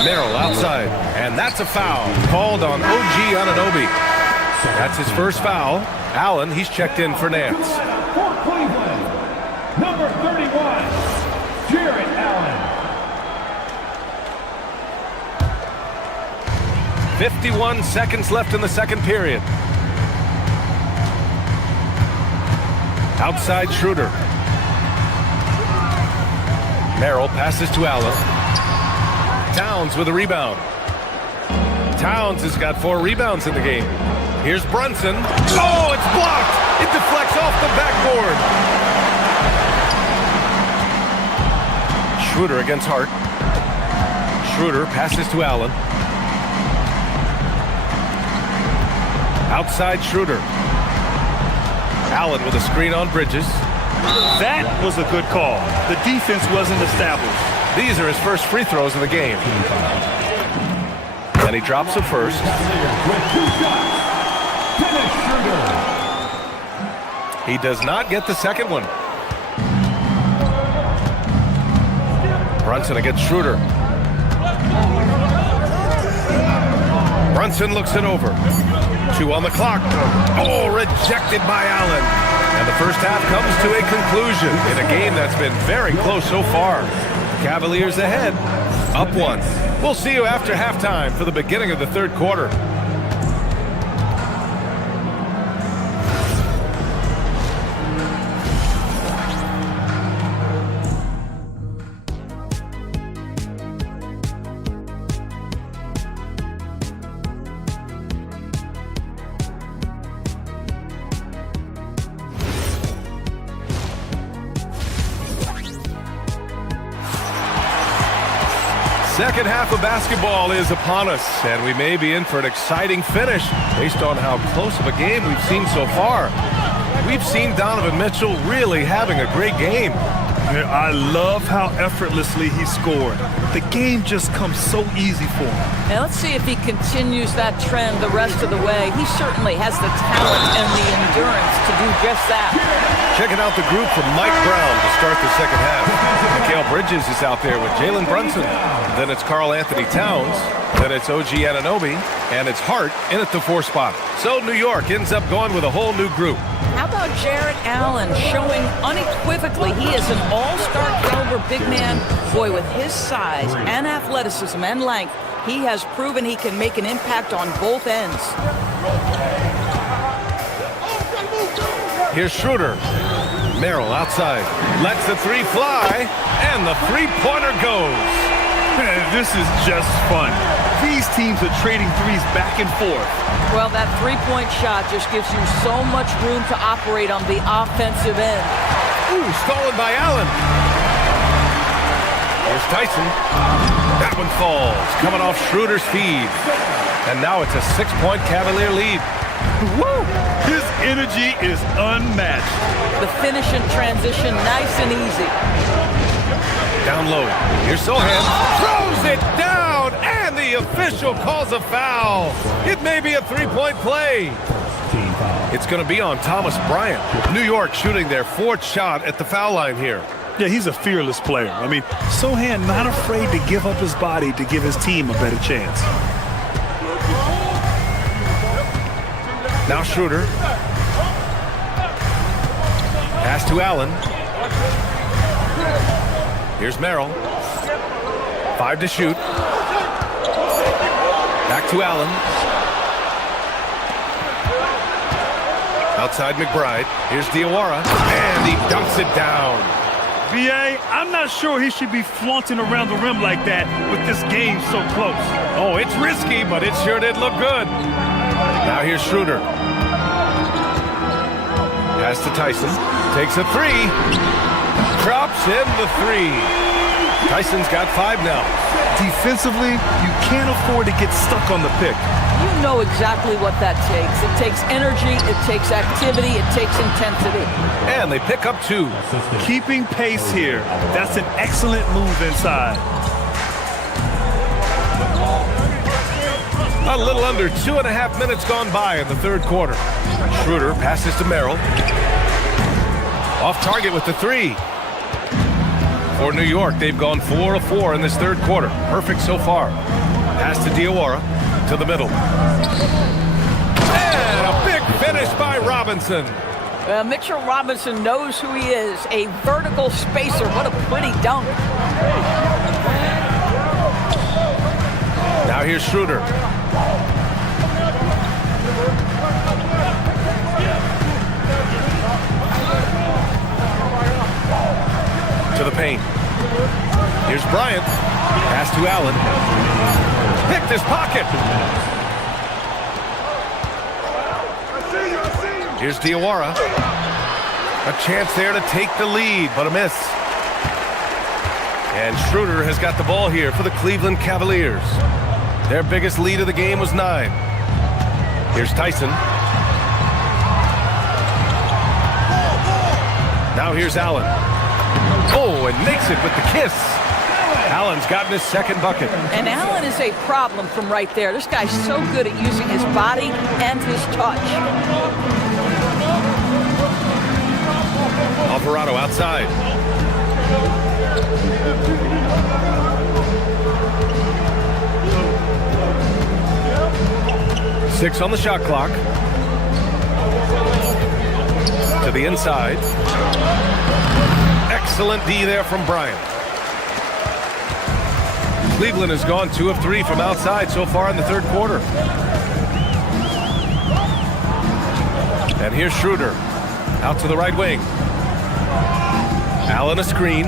Merrill outside. And that's a foul called on OG Anunoby. That's his first foul. Allen, he's checked in for Nance. For Cleveland, number 31, Jarrett Allen. 51 seconds left in the second period. Outside Schroeder. Merrill passes to Allen. Towns with a rebound. Towns has got 4 rebounds in the game. Here's Brunson. Oh, it's blocked. It deflects off the backboard. Schroeder against Hart. Schroeder passes to Allen. Outside Schroeder. Allen with a screen on Bridges. That was a good call. The defense wasn't established. These are his first free throws of the game. And he drops it first. He does not get the second one. Brunson against Schroeder. Brunson looks it over. 2 on the clock. Oh, rejected by Allen. And the first half comes to a conclusion in a game that's been very close so far. Cavaliers ahead, up 1. We'll see you after halftime for the beginning of the third quarter. Second half of basketball is upon us, and we may be in for an exciting finish based on how close of a game we've seen so far. We've seen Donovan Mitchell really having a great game. I love how effortlessly he scored. The game just comes so easy for him. Now let's see if he continues that trend the rest of the way. He certainly has the talent and the endurance to do just that. Checking out the group from Mike Brown to start the second half. Mikal Bridges is out there with Jalen Brunson. Then it's Karl Anthony Towns. Then it's OG Anunoby. And it's Hart in at the 4 spot. So New York ends up going with a whole new group. How about Jarrett Allen showing unequivocally he is an all-star caliber big man? Boy, with his size and athleticism and length, he has proven he can make an impact on both ends. Here's Schroeder. Merrill outside. Lets the 3 fly. And the 3-pointer goes. This is just fun. These teams are trading threes back and forth. Well, that 3-point shot just gives you so much room to operate on the offensive end. Ooh, stolen by Allen. Here's Tyson. That one falls, coming off Schroeder's feed. And now it's a 6-point Cavalier lead. Woo! His energy is unmatched. The finish in transition, nice and easy. Down low. Here's Sohan. Throws it down, and the official calls a foul. It may be a 3-point play. It's going to be on Thomas Bryant. New York shooting their 4th shot at the foul line here. Yeah, he's a fearless player. I mean, Sohan not afraid to give up his body to give his team a better chance. Now Schroeder. Pass to Allen. Here's Merrill. 5 to shoot. Back to Allen. Outside McBride. Here's Diawara. And he dunks it down. B.A., I'm not sure he should be flaunting around the rim like that with this game so close. Oh, it's risky, but it sure did look good. Now here's Schroeder. Pass to Tyson. Takes a 3. Drops in the 3. Tyson's got 5 now. Defensively, you can't afford to get stuck on the pick. You know exactly what that takes. It takes energy, it takes activity, it takes intensity. And they pick up 2. Keeping pace here. That's an excellent move inside. A little under 2.5 minutes gone by in the 3rd quarter. Schroeder passes to Merrill. Off target with the 3. For New York, they've gone 4 of 4 in this 3rd quarter. Perfect so far. Pass to Diawara to the middle. And a big finish by Robinson. Mitchell Robinson knows who he is. A vertical spacer. What a pretty dunk. Now here's Schroeder. To the paint. Here's Bryant. Pass to Allen. Picked his pocket. Here's Diawara. A chance there to take the lead, but a miss. And Schroeder has got the ball here for the Cleveland Cavaliers. Their biggest lead of the game was 9. Here's Tyson. Now here's Allen. Oh, and makes it with the kiss. Allen's gotten his 2nd bucket. And Allen is a problem from right there. This guy's so good at using his body and his touch. Alvarado outside. Six on the shot clock. To the inside. Excellent D there from Bryant. Cleveland has gone 2 of 3 from outside so far in the 3rd quarter. And here's Schroeder. Out to the right wing. Allen a screen.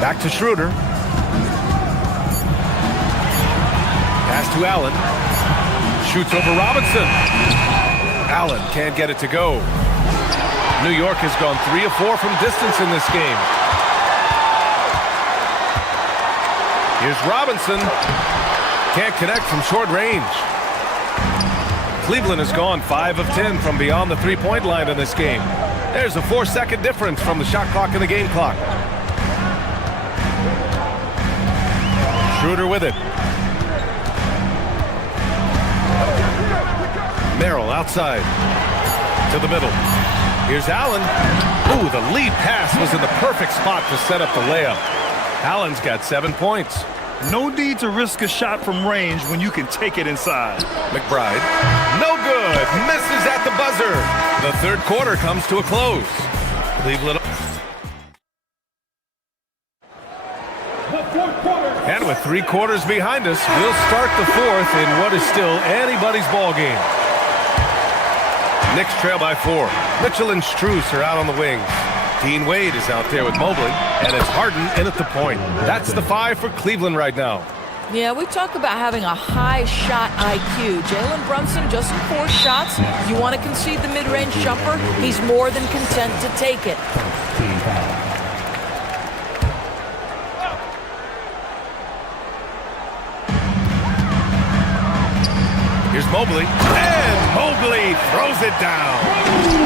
Back to Schroeder. Pass to Allen. Shoots over Robinson. Allen can't get it to go. New York has gone 3 of 4 from distance in this game. Here's Robinson. Can't connect from short range. Cleveland has gone 5 of 10 from beyond the three-point line in this game. There's a 4-second difference from the shot clock and the game clock. Schroeder with it. Merrill outside to the middle. Here's Allen. Ooh, the lead pass was in the perfect spot to set up the layup. Allen's got 7 points. No need to risk a shot from range when you can take it inside. McBride, no good, misses at the buzzer. The third quarter comes to a close. Cleveland. And with 3 quarters behind us, we'll start the fourth in what is still anybody's ball game. Knicks trail by 4. Mitchell and Strus are out on the wings. Dean Wade is out there with Mobley, and it's Harden in at the point. That's the 5 for Cleveland right now. Yeah, we talk about having a high shot IQ. Jalen Brunson just 4 shots. You want to concede the mid-range jumper? He's more than content to take it. Here's Mobley, and Mobley throws it down.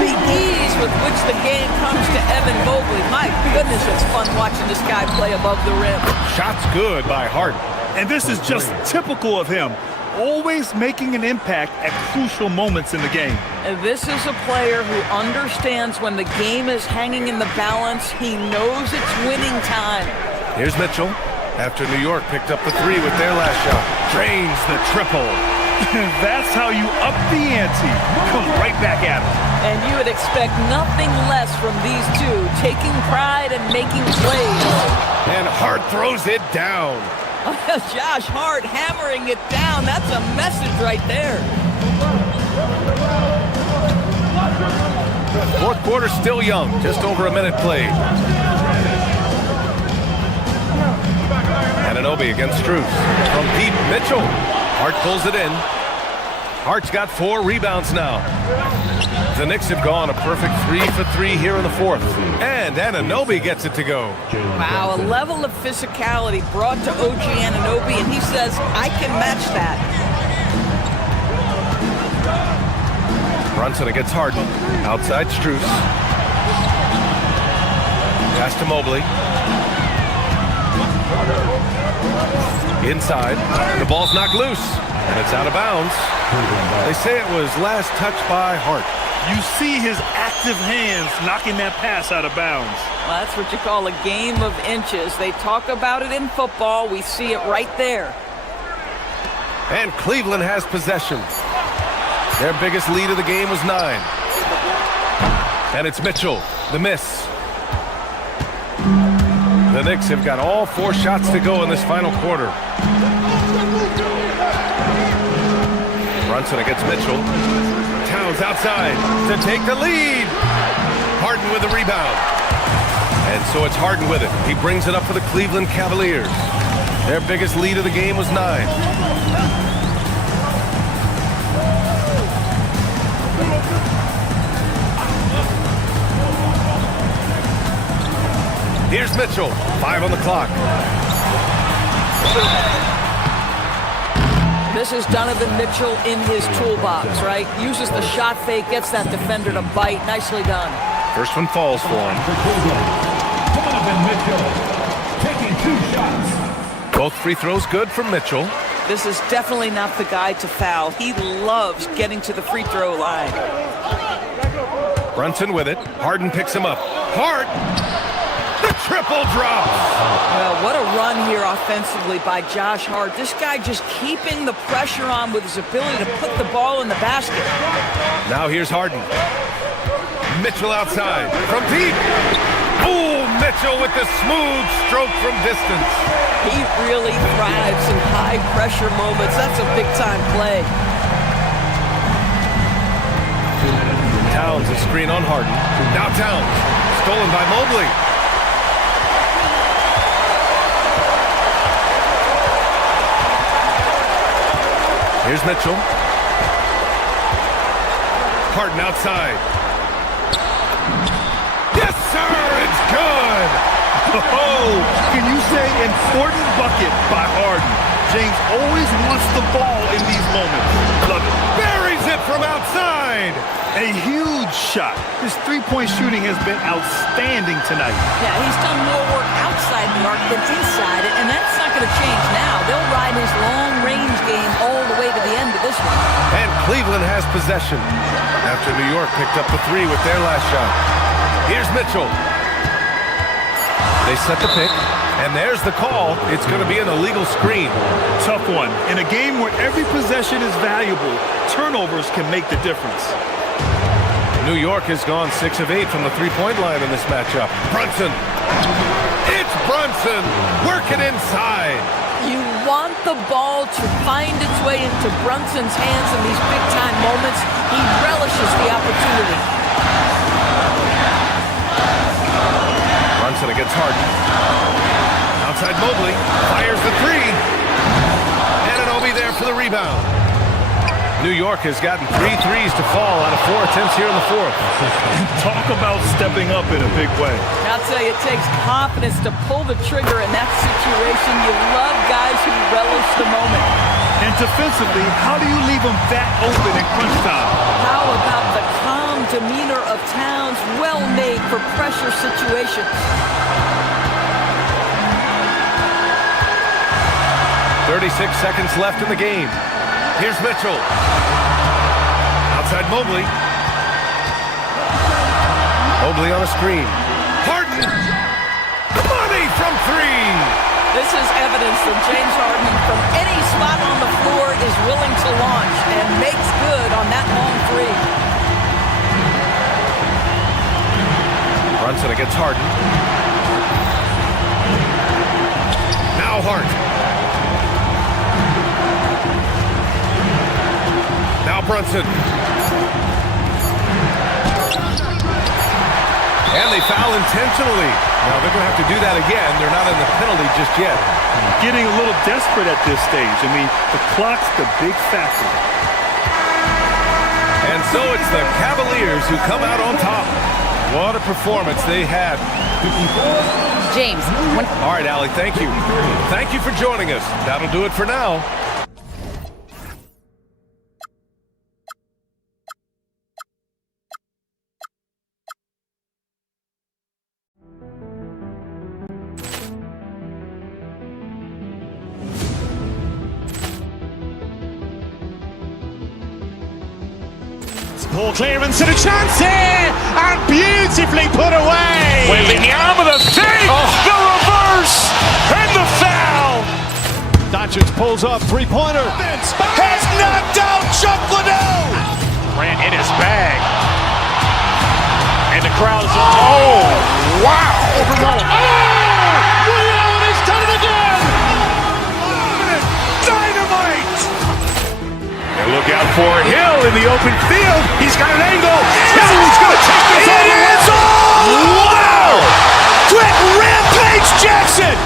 The ease with which the game comes to Evan Mobley. My goodness, it's fun watching this guy play above the rim. Shots good by Harden. And this is just typical of him. Always making an impact at crucial moments in the game. And this is a player who understands when the game is hanging in the balance. He knows it's winning time. Here's Mitchell. After New York picked up the 3 with their last shot. Drains the triple. That's how you up the ante. Come right back at him. And you would expect nothing less from these two, taking pride and making plays. And Hart throws it down. Josh Hart hammering it down. That's a message right there. Fourth quarter still young. Just over a minute played. Anunoby against Strus. From deep, Mitchell. Hart pulls it in. Hart's got 4 rebounds now. The Knicks have gone a perfect 3 for 3 here in the fourth. And Anunoby gets it to go. Wow, a level of physicality brought to OG Anunoby, and he says, I can match that. Brunson against Harden. Outside Strus. Pass to Mobley. Inside. The ball's knocked loose. And it's out of bounds. They say it was last touched by Hart. You see his active hands knocking that pass out of bounds. Well, that's what you call a game of inches. They talk about it in football. We see it right there. And Cleveland has possession. Their biggest lead of the game was 9. And it's Mitchell, the miss. The Knicks have got all 4 shots to go in this final quarter. Brunson against Mitchell. Towns outside to take the lead. Harden with the rebound. And so it's Harden with it. He brings it up for the Cleveland Cavaliers. Their biggest lead of the game was 9. Here's Mitchell, 5 on the clock. This is Donovan Mitchell in his toolbox, right? Uses the shot fake, gets that defender to bite. Nicely done. First one falls for him. Donovan Mitchell taking 2 shots. Both free throws good from Mitchell. This is definitely not the guy to foul. He loves getting to the free throw line. Brunson with it. Harden picks him up. Hart! The triple drop! Well, what a run here offensively by Josh Hart. This guy just keeping the pressure on with his ability to put the ball in the basket. Now here's Harden. Mitchell outside. From deep. Ooh, Mitchell with the smooth stroke from distance. He really thrives in high-pressure moments. That's a big-time play. Towns a screen on Harden. Now Towns. Stolen by Mobley. Here's Mitchell. Harden outside. Yes, sir! It's good! Oh, can you say important bucket by Harden? James always wants the ball in these moments. Love it. Buries it from outside. A huge shot. His three-point shooting has been outstanding tonight. Yeah, he's done more work outside the arc than inside it, and that's not going to change now. They'll ride his long-range game all the way to the end of this one. And Cleveland has possession after New York picked up the three with their last shot. Here's Mitchell. They set the pick, and there's the call. It's going to be an illegal screen. Tough one. In a game where every possession is valuable, turnovers can make the difference. New York has gone 6 of 8 from the three-point line in this matchup. Brunson. It's Brunson working inside. You want the ball to find its way into Brunson's hands in these big-time moments. He relishes the opportunity. Brunson against Harden. Outside Mobley. Fires the three. And Anunoby there for the rebound. New York has gotten 3 threes to fall out of 4 attempts here in the fourth. Talk about stepping up in a big way. I'll tell you, it takes confidence to pull the trigger in that situation. You love guys who relish the moment. And defensively, how do you leave them that open in crunch time? How about the calm demeanor of Towns, well made for pressure situations? 36 seconds left in the game. Here's Mitchell. Outside Mobley. Mobley on a screen. Harden. Money from 3. This is evidence that James Harden, from any spot on the floor, is willing to launch and makes good on that long three. Brunson against Harden. Now Hart. Now Brunson. And they foul intentionally. Now they're going to have to do that again. They're not in the penalty just yet. Getting a little desperate at this stage. I mean, the clock's the big factor. And so it's the Cavaliers who come out on top. What a performance they had. James. All right, Allie, thank you. Thank you for joining us. That'll do it for now. Ball clearance and a chance here, and beautifully put away. Wembanyama the thing, the reverse, and the foul. Doncic pulls up, three-pointer. Has knocked out Chuck Liddell. Ran in his bag, and the crowd is. Oh, wow! Liddell, he's done it again. Dynamite! And look out for Hill in the open field. He's got an angle. Hill's going to take this all the way. Wow! Quick Rampage Jackson!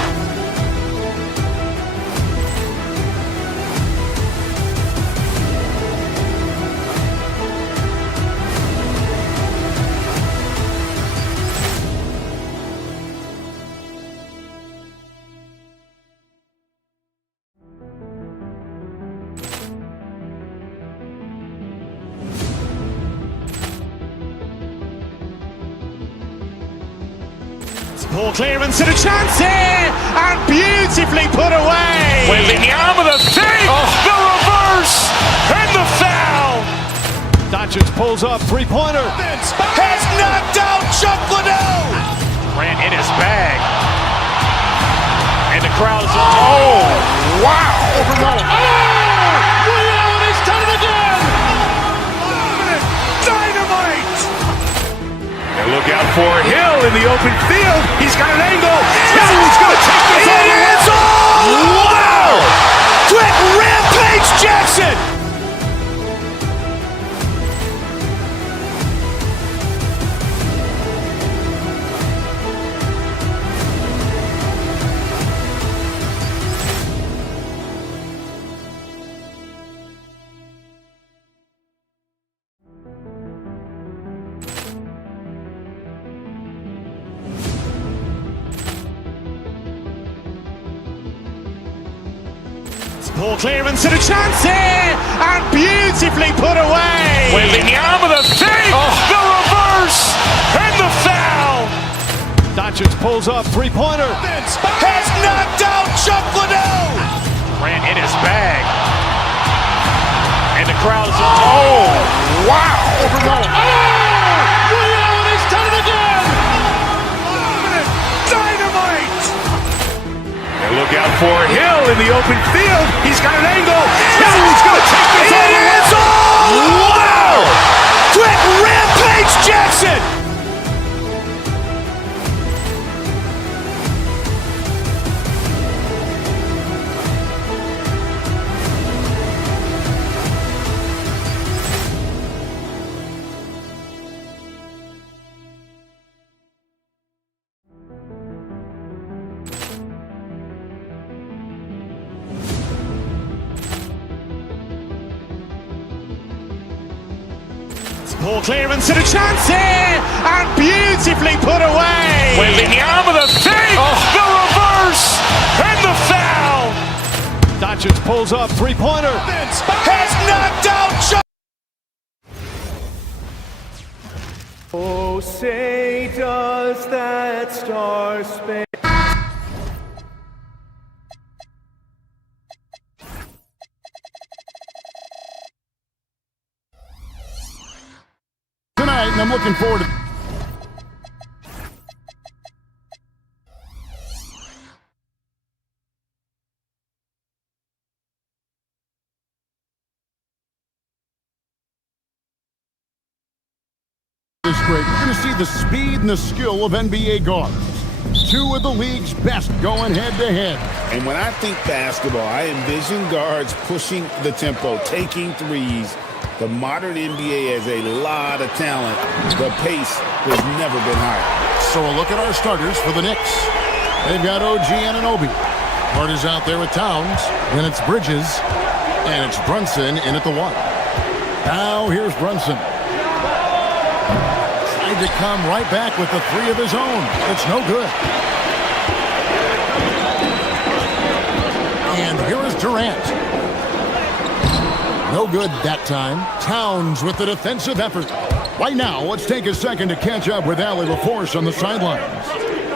Ball clearance and a chance here, and beautifully put away. Wembanyama the thing, the reverse, and the foul. Doncic pulls up, three-pointer. Has knocked out Chuck Liddell. Ran in his bag, and the crowd is. Oh, wow! Liddell, he's done it again. Dynamite! And look out for Hill in the open field. He's got an angle. Hill's going to take this all the way. Wow! Quick Rampage Jackson! Ball clearance and a chance here, and beautifully put away. Wembanyama the save, the reverse, and the foul. Doncic pulls up, three-pointer. Has knocked out Chuck Liddell. Ran in his bag. And the crowd is, oh, wow. Ray Allen has done it again. Dynamite. And look out for Hill in the open field. He's got an angle. Hill's going to take this all the way. Wow. Quick rampage Jackson. Ball clearance and a chance here, and beautifully put away. Wembanyama the save, the reverse, and the foul. Doncic pulls up, three-pointer. Has knocked out Chuck. Oh, say does that star span. Tonight, and I'm looking forward to this great. You're going to see the speed and the skill of NBA guards. Two of the league's best going head-to-head. And when I think basketball, I envision guards pushing the tempo, taking threes. The modern NBA has a lot of talent. The pace has never been higher. So a look at our starters for the Knicks. They've got OG Anunoby. Carter's out there with Towns. Then it's Bridges. And it's Brunson in at the one. Now here's Brunson. Tried to come right back with the three of his own. It's no good. And here is Durant. No good that time. Towns with the defensive effort. Right now, let's take a second to catch up with Allie LaForce on the sidelines.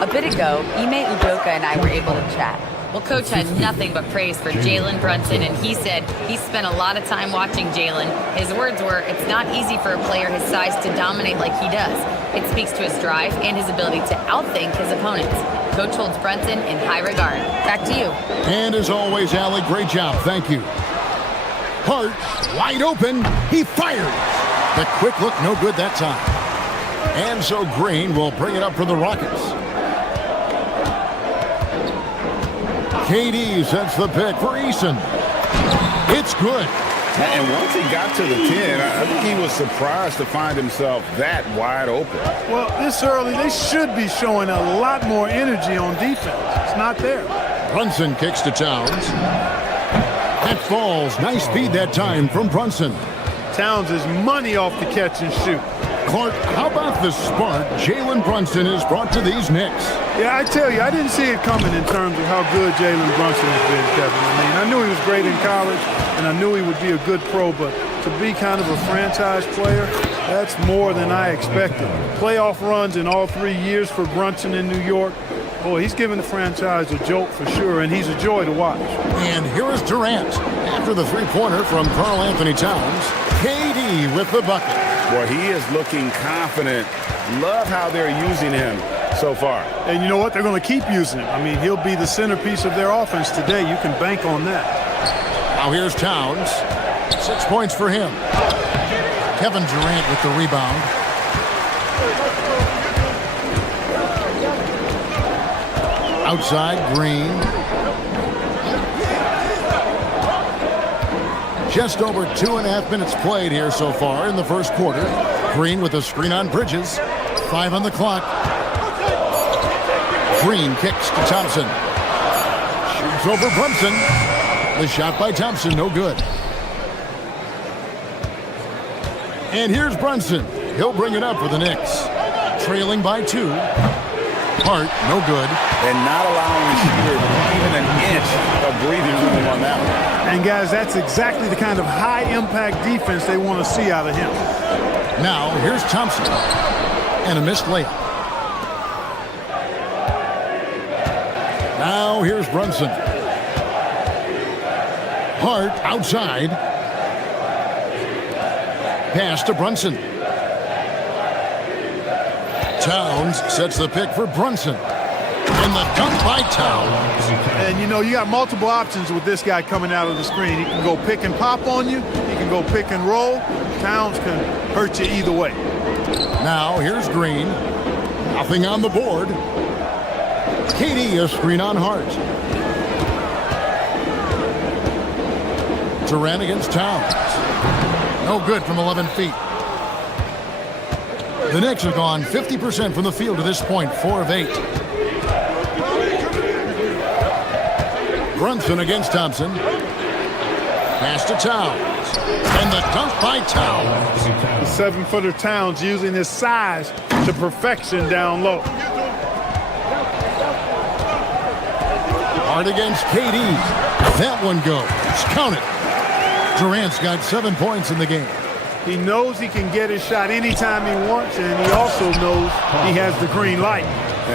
A bit ago, Ime Udoka and I were able to chat. Well, Coach had nothing but praise for Jalen Brunson, and he said he spent a lot of time watching Jalen. His words were, it's not easy for a player his size to dominate like he does. It speaks to his drive and his ability to outthink his opponents. Coach holds Brunson in high regard. Back to you. And as always, Allie, great job. Thank you. Hart, wide open. He fires. The quick look, no good that time. And so Green will bring it up for the Rockets. KD sets the pick for Eason. It's good. And once he got to the 10, I think he was surprised to find himself that wide open. Well, this early, they should be showing a lot more energy on defense. It's not there. Brunson kicks to Towns. That falls. Nice feed that time from Brunson. Towns is money off the catch and shoot. Clark, how about the spark Jalen Brunson has brought to these Knicks? Yeah, I tell you, I didn't see it coming in terms of how good Jalen Brunson has been, Kevin. I mean, I knew he was great in college, and I knew he would be a good pro, but to be kind of a franchise player, that's more than I expected. Playoff runs in all 3 years for Brunson in New York. Boy, he's giving the franchise a jolt for sure, and he's a joy to watch. And here is Durant. After the three-pointer from Karl Anthony Towns, KD with the bucket. Boy, he is looking confident. Love how they're using him so far. And you know what? They're going to keep using him. I mean, he'll be the centerpiece of their offense today. You can bank on that. Now here's Towns. 6 points for him. Kevin Durant with the rebound. Outside, Green. Just over 2.5 minutes played here so far in the first quarter. Green with a screen on Bridges. 5 on the clock. Green kicks to Thompson. Shoots over Brunson. The shot by Thompson, no good. And here's Brunson. He'll bring it up for the Knicks. Trailing by 2. Hart, no good. And not allowing the shooter even an inch of breathing room on that one. And guys, that's exactly the kind of high-impact defense they want to see out of him. Now, here's Thompson. And a missed layup. Now, here's Brunson. Hart outside. Pass to Brunson. Towns sets the pick for Brunson. And the dunk by Towns. And, you know, you got multiple options with this guy coming out of the screen. He can go pick and pop on you. He can go pick and roll. Towns can hurt you either way. Now, here's Green. Nothing on the board. KD a screen on Hart. Durant against Towns. No good from 11 feet. The Knicks have gone 50% from the field to this point, 4 of 8. Brunson against Thompson. Pass to Towns. And the dunk by Towns. The 7-footer Towns using his size to perfection down low. Hart against KD. That one goes. Count it. Durant's got 7 points in the game. He knows he can get his shot anytime he wants, and he also knows he has the green light.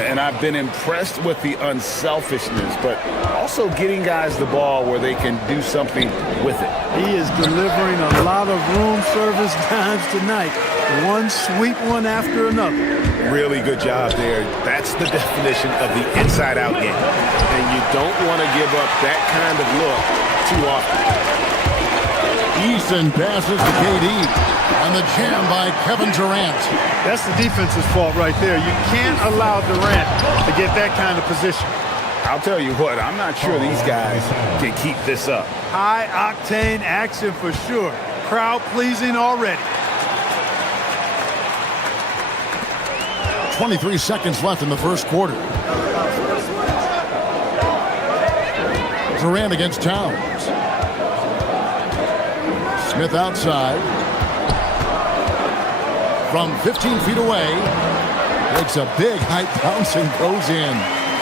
And I've been impressed with the unselfishness, but also getting guys the ball where they can do something with it. He is delivering a lot of room service dimes tonight. One sweet one after another. Really good job there. That's the definition of the inside-out game. And you don't want to give up that kind of look too often. Easton passes to KD. And the jam by Kevin Durant. That's the defense's fault right there. You can't allow Durant to get that kind of position. I'll tell you what, I'm not sure these guys can keep this up. High-octane action for sure. Crowd-pleasing already. 23 seconds left in the first quarter. Durant against Towns. Smith outside. From 15 feet away. Makes a big height bounce and goes in.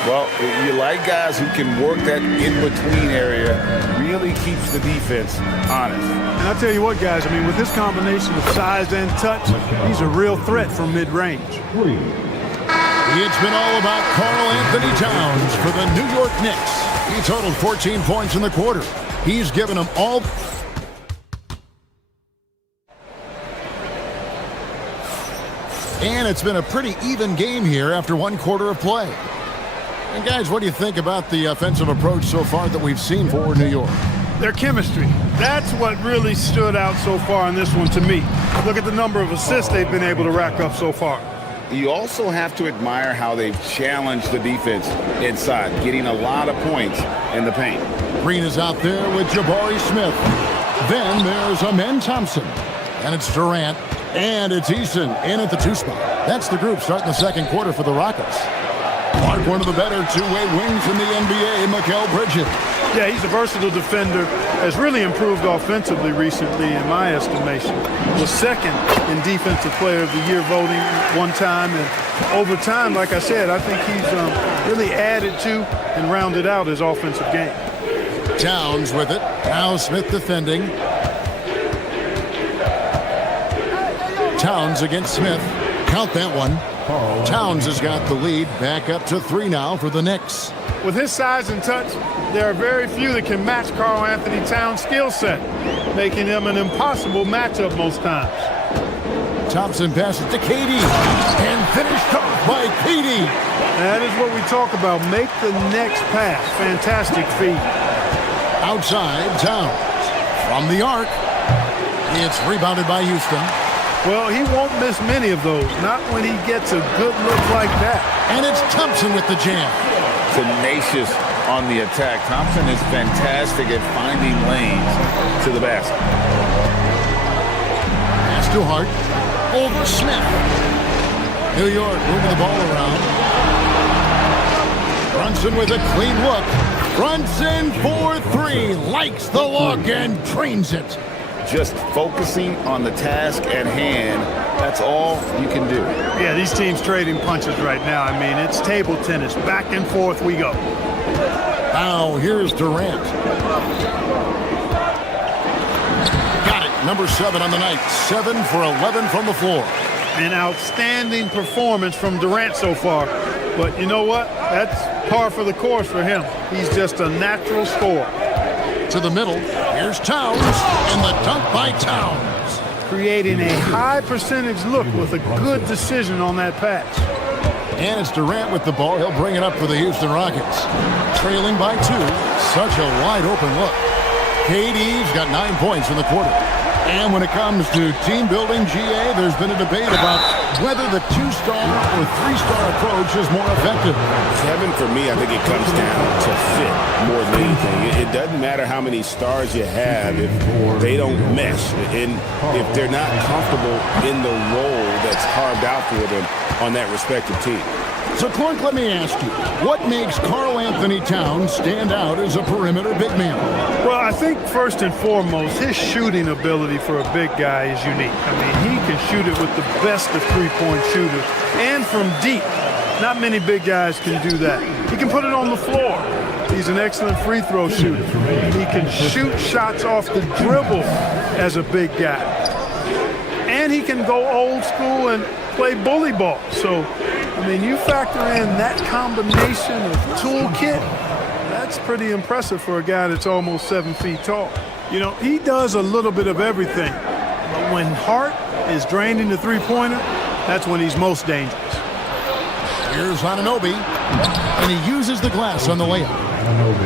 Well, you like guys who can work that in-between area. Really keeps the defense honest. And I'll tell you what, guys, I mean, with this combination of size and touch, he's a real threat from mid-range. It's been all about Karl Anthony Towns for the New York Knicks. He totaled 14 points in the quarter. He's given them all. And it's been a pretty even game here after one quarter of play. And guys, what do you think about the offensive approach so far that we've seen for New York? Their chemistry. That's what really stood out so far in this one to me. Look at the number of assists they've been able to rack up so far. You also have to admire how they've challenged the defense inside, getting a lot of points in the paint. Green is out there with Jabari Smith. Then there's Amen Thompson. And it's Durant. And it's Easton in at the 2 spot. That's the group starting the second quarter for the Rockets. Mark, one of the better two-way wings in the NBA, Mikal Bridges. Yeah, he's a versatile defender. Has really improved offensively recently, in my estimation. Was second in Defensive Player of the Year voting one time. And over time, like I said, I think he's really added to and rounded out his offensive game. Towns with it. Now Smith defending. Towns against Smith. Count that one. Towns has got the lead. Back up to 3 now for the Knicks. With his size and touch, there are very few that can match Karl Anthony Towns' skill set, making him an impossible matchup most times. Thompson passes to KD. And finished off by KD. That is what we talk about. Make the next pass. Fantastic feed. Outside, Towns. From the arc. It's rebounded by Houston. Well, he won't miss many of those. Not when he gets a good look like that. And it's Thompson with the jam. Tenacious on the attack. Thompson is fantastic at finding lanes to the basket. Pass to Hart. Over Smith. New York moving the ball around. Brunson with a clean look. Brunson for 3. Likes the look and drains it. just focusing on the task at hand. That's all you can do. Yeah, these teams trading punches right now. I mean, it's table tennis. Back and forth we go. Now, here's Durant. Got it. Number 7 on the night. 7 for 11 from the floor. An outstanding performance from Durant so far. But you know what? That's par for the course for him. He's just a natural scorer. To the middle. Here's Towns. And the dunk by Towns. Creating a high percentage look with a good decision on that pass. And it's Durant with the ball. He'll bring it up for the Houston Rockets. Trailing by 2. Such a wide open look. KD's got 9 points in the quarter. And when it comes to team building, GA, there's been a debate about whether the 2-star or 3-star approach is more effective. Kevin, for me, I think it comes down to fit more than anything. It doesn't matter how many stars you have if they don't mesh, and if they're not comfortable in the role that's carved out for them on that respective team. So, Clark, let me ask you, what makes Karl Anthony Towns stand out as a perimeter big man? Well, I think first and foremost, his shooting ability for a big guy is unique. I mean, he can shoot it with the best of three-point shooters and from deep. Not many big guys can do that. He can put it on the floor. He's an excellent free throw shooter. He can shoot shots off the dribble as a big guy. And he can go old school and play bully ball. So, I mean, you factor in that combination of toolkit, that's pretty impressive for a guy that's almost 7 feet tall. You know, he does a little bit of everything. But when Hart is draining the three-pointer, that's when he's most dangerous. Here's Anunoby, and he uses the glass on the layup.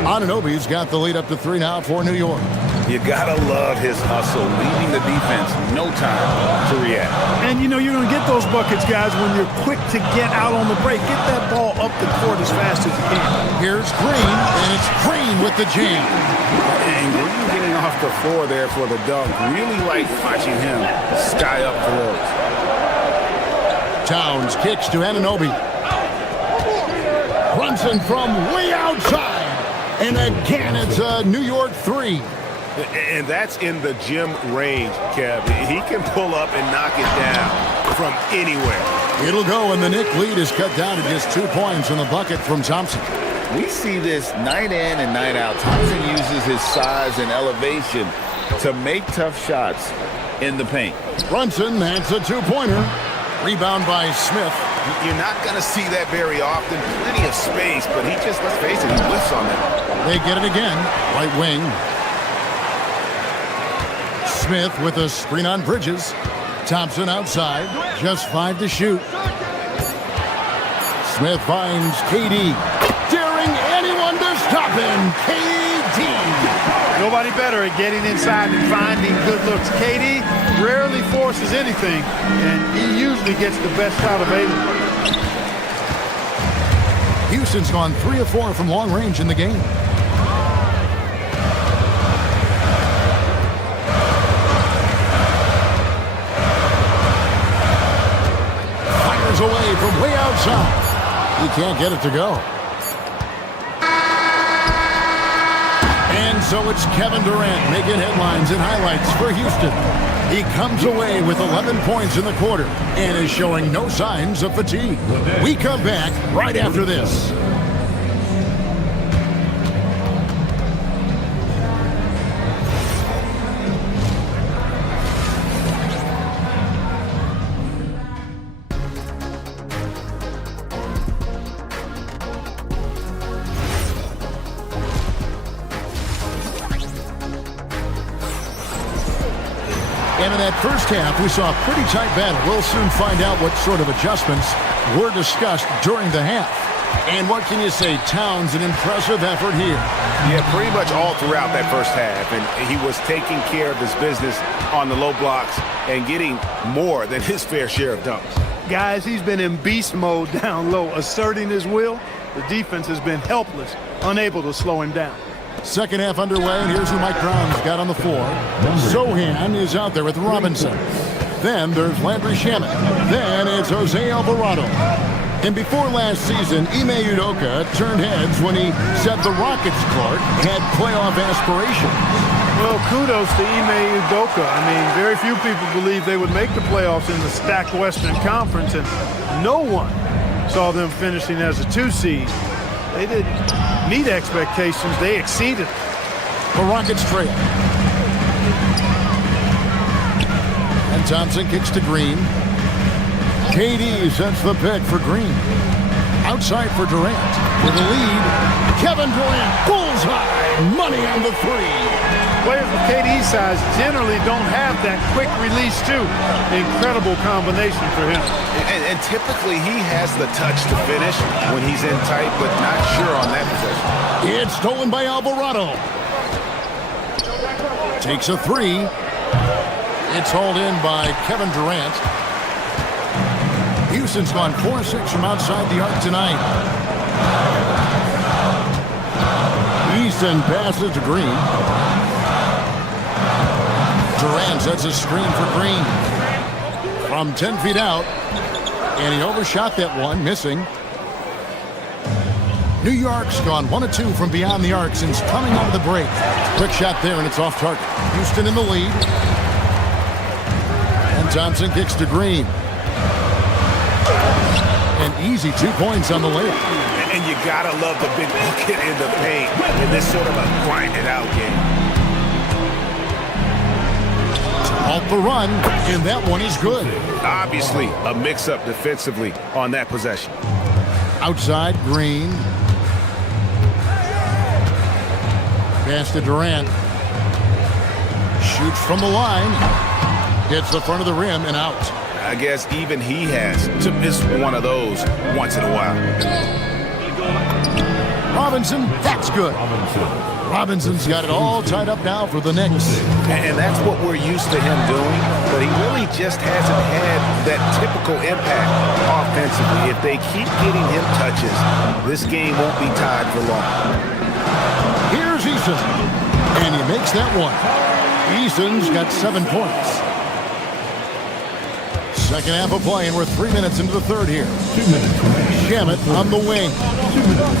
Anunoby's got the lead up to 3 now for New York. You gotta love his hustle, leaving the defense no time to react. And you know, you're gonna get those buckets, guys, when you're quick to get out on the break. Get that ball up the court as fast as you can. Here's Green, and it's Green with the jam. And Green getting off the floor there for the dunk. Really like watching him sky up for those. Towns kicks to Anunoby. Brunson from way outside. And again, it's a New York 3. And that's in the gym range, Kev. He can pull up and knock it down from anywhere. It'll go, and the Knicks lead is cut down to just 2 points in the bucket from Thompson. We see this night in and night out. Thompson uses his size and elevation to make tough shots in the paint. Brunson, that's a 2-pointer. Rebound by Smith. You're not going to see that very often. Plenty of space, but he just, let's face it, he whiffs on that. They get it again. Right wing. Smith with a screen on Bridges. Thompson outside. Just 5 to shoot. Smith finds KD. Daring anyone to stop him. KD. Nobody better at getting inside and finding good looks. KD rarely forces anything, and he usually gets the best shot available. Houston's gone 3 of 4 from long range in the game. Fires away from way outside. He can't get it to go. And so it's Kevin Durant making headlines and highlights for Houston. He comes away with 11 points in the quarter and is showing no signs of fatigue. We come back right after this. And in that first half, we saw a pretty tight battle. We'll soon find out what sort of adjustments were discussed during the half. And what can you say? Towns, an impressive effort here. Yeah, pretty much all throughout that first half. And he was taking care of his business on the low blocks and getting more than his fair share of dunks. Guys, he's been in beast mode down low, asserting his will. The defense has been helpless, unable to slow him down. Second half underway, and here's who Mike Brown's got on the floor. Sohan is out there with Robinson. Then there's Landry Shamet. Then it's Jose Alvarado. And before last season, Ime Udoka turned heads when he said the Rockets, Clark, had playoff aspirations. Well, kudos to Ime Udoka. I mean, very few people believe they would make the playoffs in the stacked Western Conference, and no one saw them finishing as a 2 seed. They didn't meet expectations. They exceeded. The Rockets trail. And Thompson kicks to Green. KD sets the pick for Green. Outside for Durant. With the lead, Kevin Durant, bullseye, money on the three. Players with KD's size generally don't have that quick release, too. Incredible combination for him. And typically he has the touch to finish when he's in tight, but not sure on that possession. It's stolen by Alvarado. Takes a three. It's hauled in by Kevin Durant. Houston's gone 4-6 from outside the arc tonight. Easton passes to Green. Durant sets a screen for Green. From 10 feet out. And he overshot that one, missing. New York's gone 1 of 2 from beyond the arc since coming out of the break. Quick shot there, and it's off target. Houston in the lead. And Thompson kicks to Green. An easy 2 points on the layup. And you gotta love the big bucket in the paint in this sort of a grind-it-out game. To halt the run, and that one is good. Obviously, a mix-up defensively on that possession. Outside, Green. Pass to Durant. Shoots from the line. Hits the front of the rim and out. I guess even he has to miss one of those once in a while. Robinson, that's good. Robinson's got it all tied up now for the Knicks. And that's what we're used to him doing, but he really just hasn't had that typical impact offensively. If they keep getting him touches, this game won't be tied for long. Here's Easton, and he makes that one. Easton's got 7 points. Second half of play, and we're 3 minutes into the third here. 2 minutes. Shamet on the wing.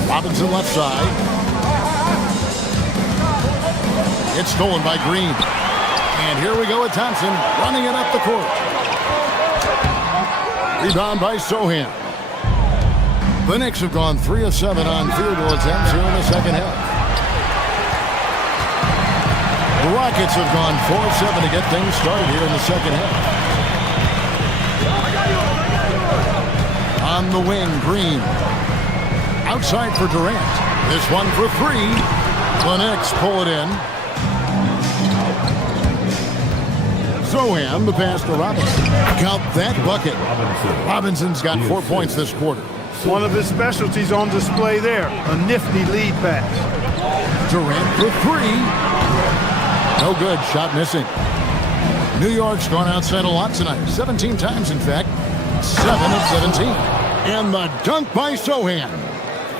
Robinson left side. It's stolen by Green. And here we go with Thompson running it up the court. Rebound by Sohan. The Knicks have gone 3 of 7 on field goal attempts here in the second half. The Rockets have gone 4 of 7 to get things started here in the second half. On the wing, Green. Outside for Durant. This one for 3. The Knicks pull it in. Sohan, the pass to Robinson. Count that bucket. Robinson's got 4 points this quarter. One of his specialties on display there. A nifty lead pass. Durant for 3. No good. Shot missing. New York's gone outside a lot tonight. 17 times, in fact. 7 of 17. And the dunk by Sohan.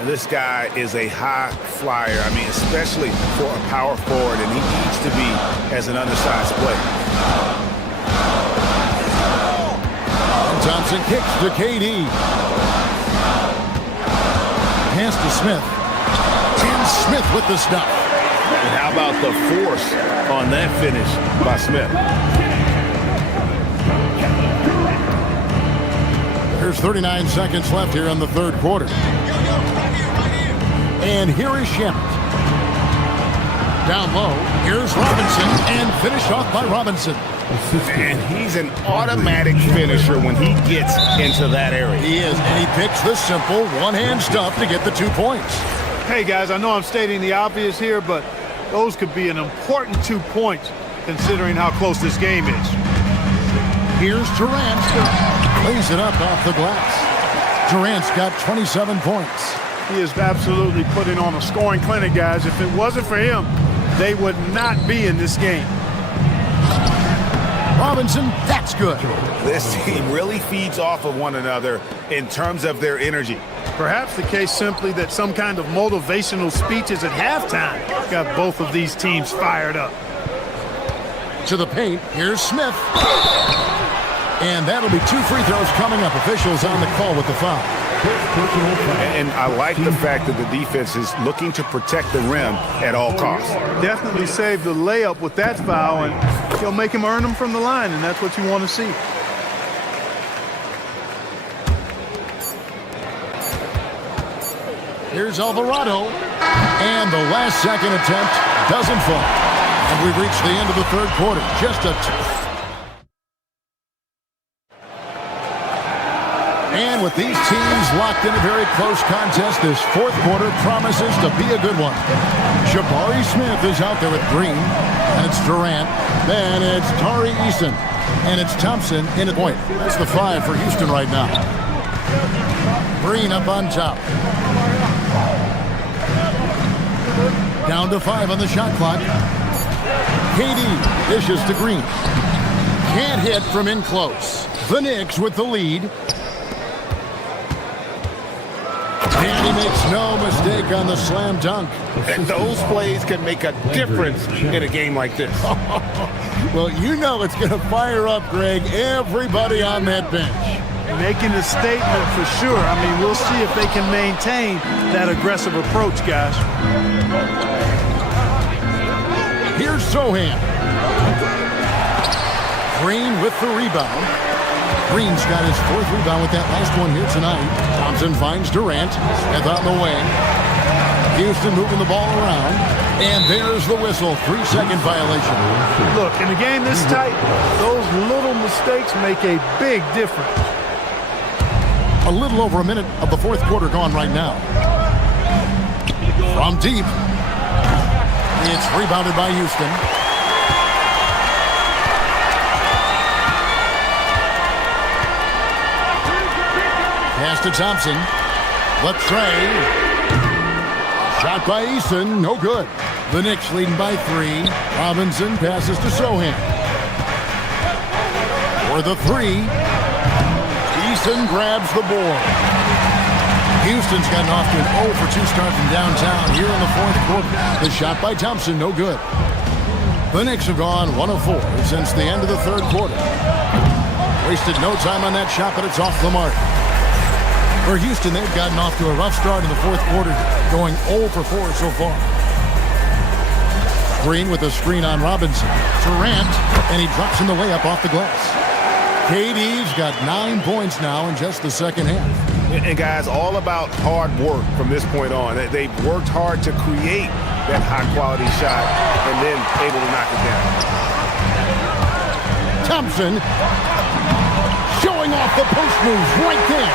This guy is a high flyer. I mean, especially for a power forward, and he needs to be as an undersized player. And Thompson kicks to KD. Pass to Smith. And Smith with the stop. And how about the force on that finish by Smith? There's 39 seconds left here in the third quarter. And here is Shamet. Down low, here's Robinson, and finished off by Robinson. And he's an automatic finisher when he gets into that area. He is, and he picks the simple one-hand stuff to get the 2 points. Hey, guys, I know I'm stating the obvious here, but those could be an important 2 points considering how close this game is. Here's Durant. Lays it up off the glass. Durant's got 27 points. He is absolutely putting on a scoring clinic, guys. If it wasn't for him, they would not be in this game. Robinson, that's good. This team really feeds off of one another in terms of their energy. Perhaps the case simply that some kind of motivational speeches at halftime got both of these teams fired up. To the paint, here's Smith. And that'll be 2 free throws coming up. Officials on the call with the foul. And I like the fact that the defense is looking to protect the rim at all costs. Definitely saved the layup with that foul, and he'll make him earn them from the line, and that's what you want to see. Here's Alvarado, and the last second attempt doesn't fall. And we've reached the end of the third quarter. And with these teams locked in a very close contest, this fourth quarter promises to be a good one. Jabari Smith is out there with Green, and it's Durant. Then it's Tari Eason, and it's Thompson in at point. It's the 5 for Houston right now. Green up on top. Down to 5 on the shot clock. KD dishes to Green. Can't hit from in close. The Knicks with the lead. And he makes no mistake on the slam dunk. And those plays can make a difference in a game like this. Well, you know it's going to fire up, Greg, everybody on that bench. Making a statement for sure. I mean, we'll see if they can maintain that aggressive approach, guys. Here's Sohan. Green with the rebound. Green's got his 4th rebound with that last one here tonight. Thompson finds Durant. Smith on the wing. Houston moving the ball around. And there's the whistle. 3-second violation. Look, in a game this tight, those little mistakes make a big difference. A little over a minute of the fourth quarter gone right now. From deep. It's rebounded by Houston. Pass to Thompson. Left tray. Shot by Eason. No good. The Knicks leading by 3. Robinson passes to Sohan. For the 3. Eason grabs the board. Houston's gotten off to an 0 for 2 start from downtown here in the fourth quarter. The shot by Thompson, no good. The Knicks have gone 1 of 4 since the end of the third quarter. Wasted no time on that shot, but it's off the mark. For Houston, they've gotten off to a rough start in the fourth quarter, going 0 for 4 so far. Green with a screen on Robinson. Durant, and he drops in the layup off the glass. KD's got 9 points now in just the second half. And guys, all about hard work from this point on. They've worked hard to create that high-quality shot and then able to knock it down. Thompson showing off the post moves right there.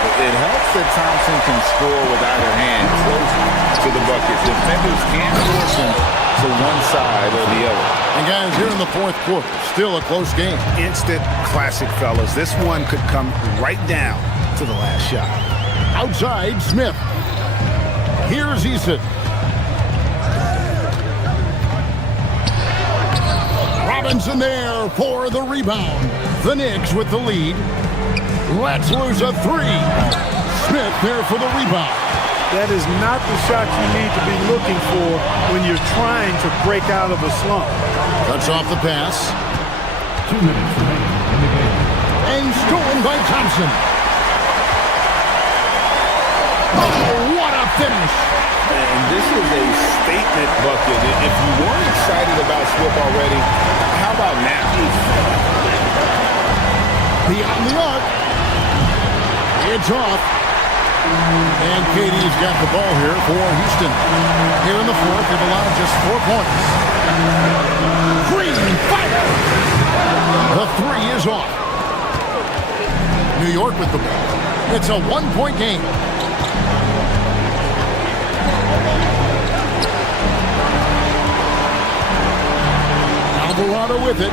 It helps that Thompson can score with either hand close to the bucket. Defenders can't force him to one side or the other. And guys, here in the fourth quarter, still a close game. Instant classic, fellas. This one could come right down to the last shot. Outside, Smith. Here's Eason. Robinson there for the rebound. The Knicks with the lead. Let's lose a 3. Smith there for the rebound. That is not the shot you need to be looking for when you're trying to break out of a slump. Cuts off the pass. 2 minutes remaining in the game. And stolen by Thompson. Oh, what a finish. And this is a statement bucket. If you weren't excited about Swift already, how about now? Beyond the arc. It's off. And KD's got the ball here for Houston. Here in the fourth, they've allowed just 4 points. Green fire! The 3 is off. New York with the ball. It's a 1-point game. Alvarado with it.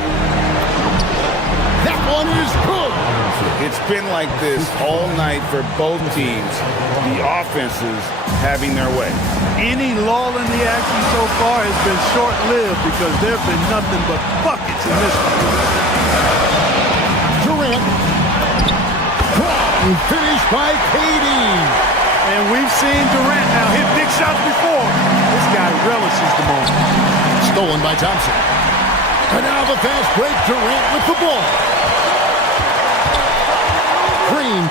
That one is good. It's been like this all night for both teams. The offenses having their way. Any lull in the action so far has been short-lived because there have been nothing but buckets in this one. Durant. Strong finish by KD. And we've seen Durant now hit big shots before. This guy relishes the moment. Stolen by Thompson. And now the fast break. Durant with the ball. Green.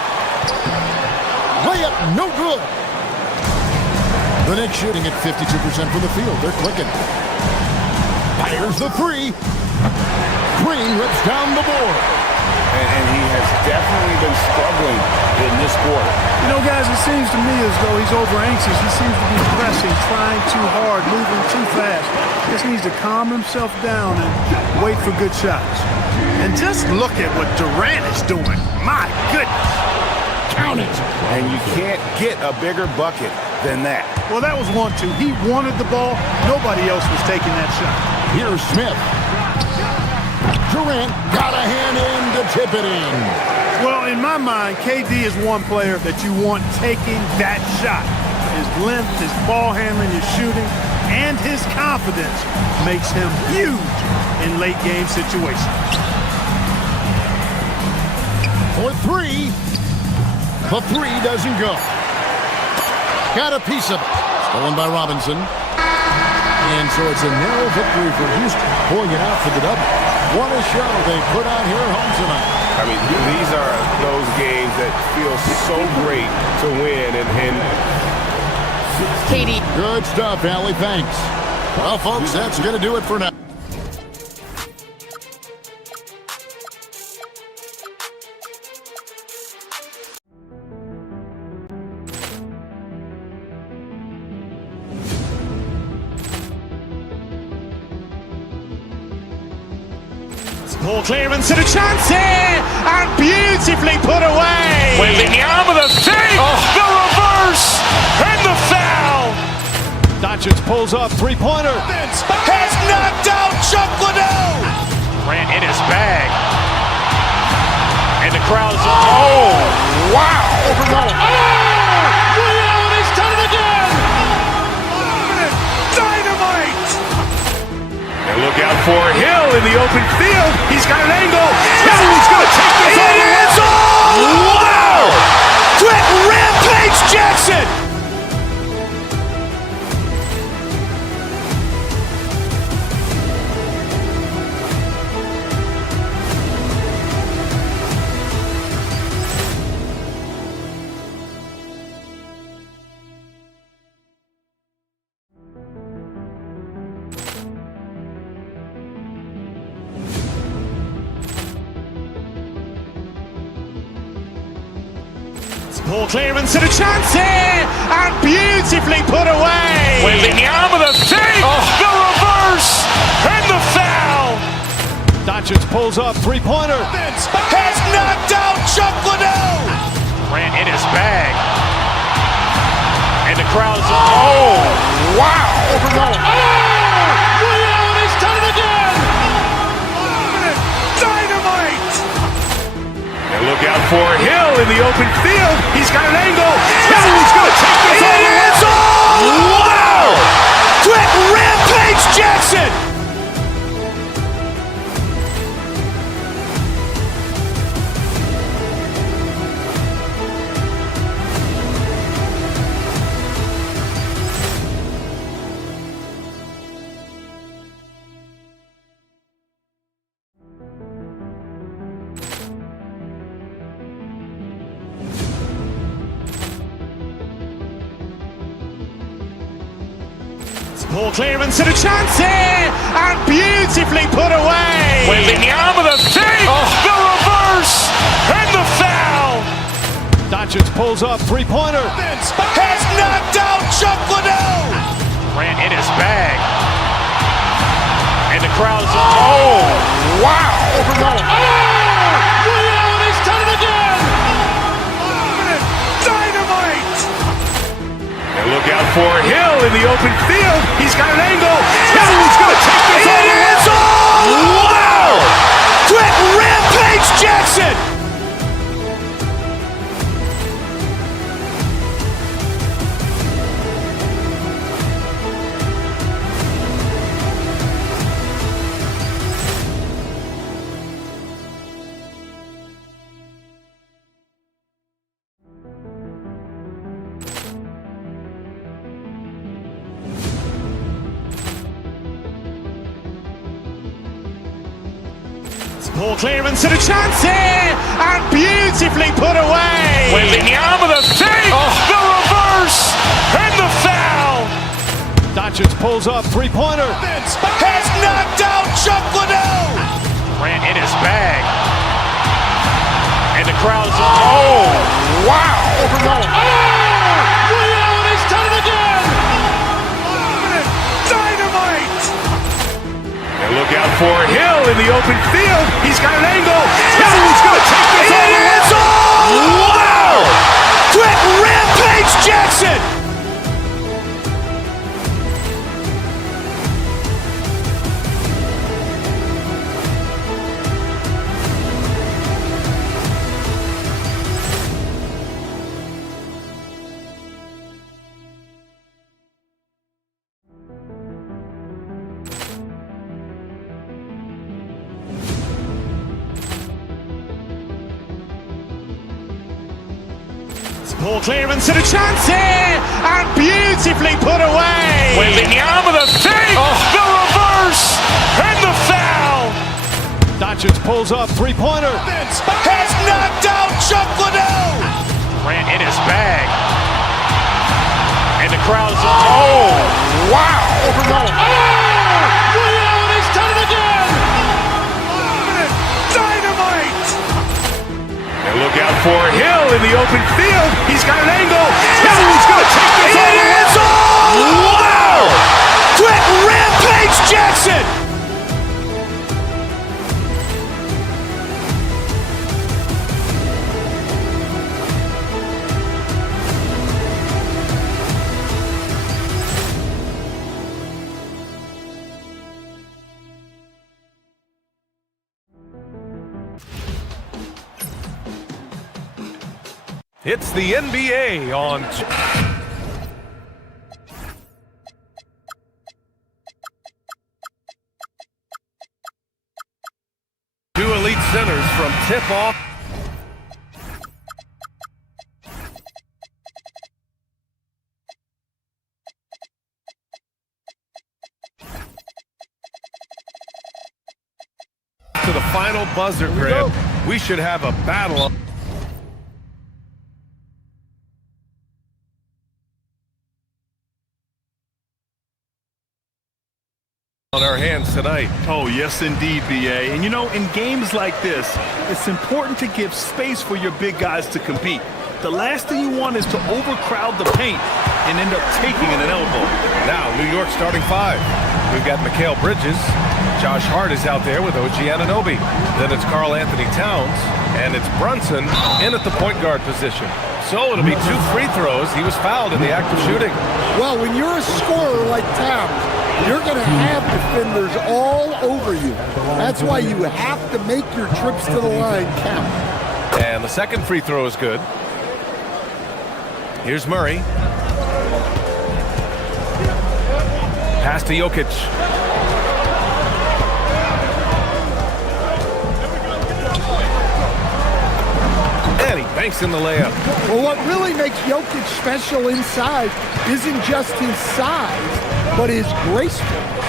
layup, no good. The Knicks shooting at 52% from the field. They're clicking. Fires the three. Green rips down the board. And he has definitely been struggling in this quarter. You know, guys, it seems to me as though he's over anxious. He seems to be pressing, trying too hard, moving too fast. Just needs to calm himself down and wait for good shots. And just look at what Durant is doing. My goodness. Count it. And you can't get a bigger bucket than that. Well, that was 1-2. He wanted the ball. Nobody else was taking that shot. Here's Smith. Durant got a hand in to tip it in. Well, in my mind, KD is one player that you want taking that shot. His length, his ball handling, his shooting, and his confidence makes him huge in late-game situations. For three. The three doesn't go. Got a piece of it. Stolen by Robinson. And so it's a narrow victory for Houston, pulling it out for the double. What a show they put on here at home tonight. I mean, these are those games that feel so great to win. And Katie. Good stuff, Allie. Thanks. Well, folks, that's going to do it for now. Ball clearance and a chance here, and beautifully put away. Wembanyama the save, the reverse, and the foul. Doncic pulls up, three-pointer. Has knocked out Chuck Liddell. Grant in his bag, and the crowd's wow! He's done it again. Dynamite. And look out for Hill in the open field. He's got an angle. He's going to take this all the way. Wow! Quick rampage Jackson. Ball clearance and a chance here, and beautifully put away. Wembanyama the save, the reverse, and the foul. Doncic pulls up, three-pointer. Has knocked out Chuck Liddell. Grant in his bag, and the crowd's wow! He's done it again. Dynamite. And look out for Hill in the open field. He's got an angle. He's going to take this all the way. Wow! Quick rampage Jackson. Ball clearance and a chance here, and beautifully put away. Wembanyama the save, the reverse, and the foul. Doncic pulls up, three-pointer. Has knocked out Chuck Liddell. Grant in his bag, and the crowd's wow! He's done it again. Dynamite. And look out for Hill in the open field. He's got an angle. He's going to take this all the way. Wow! Quick rampage Jackson. Ball clearance and a chance here, and beautifully put away. Wembanyama the fake, the reverse, and the foul. Doncic pulls up, three-pointer. Has knocked out Chuck Liddell. Ran in his bag. And the crowd's, oh, wow. Ray Allen has done it again. Dynamite. And look out for Hill in the open field. He's got an angle. He's going to take this all the way. Wow. Quick rampage Jackson. Ball clearance and a chance here, and beautifully put away. Wembanyama the fake, the reverse, and the foul. Doncic pulls up, three-pointer. Has knocked out Chuck Liddell. Ran in his bag. And the crowd's, oh, wow. Ray Allen has done it again. Dynamite. And look out for Hill in the open field. He's got an angle. He's going to take this all the way. Wow! Quick rampage Jackson. It's the NBA on... Two elite centers from tip-off. To the final buzzer grab. We should have a battle. On our hands tonight. Oh, yes, indeed, BA. And you know, in games like this, it's important to give space for your big guys to compete. The last thing you want is to overcrowd the paint and end up taking an elbow. Now, New York starting five. We've got Mikal Bridges. Josh Hart is out there with OG Anunoby. Then it's Karl Anthony Towns. And it's Brunson in at the point guard position. So it'll be 2 free throws. He was fouled in the act of shooting. Well, when you're a scorer like Towns, you're going to have defenders all over you. That's why you have to make your trips to the line count. And the second free throw is good. Here's Murray. Pass to Jokic. And he banks in the layup. Well, what really makes Jokic special inside isn't just his size, but his gracefulness.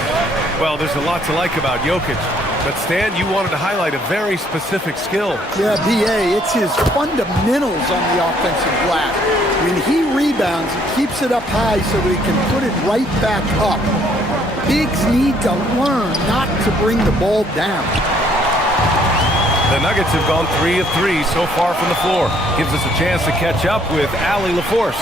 Well, there's a lot to like about Jokic. But Stan, you wanted to highlight a very specific skill. Yeah, BA, it's his fundamentals on the offensive glass. When he rebounds, he keeps it up high so that he can put it right back up. Bigs need to learn not to bring the ball down. The Nuggets have gone 3 of 3 so far from the floor. Gives us a chance to catch up with Allie LaForce.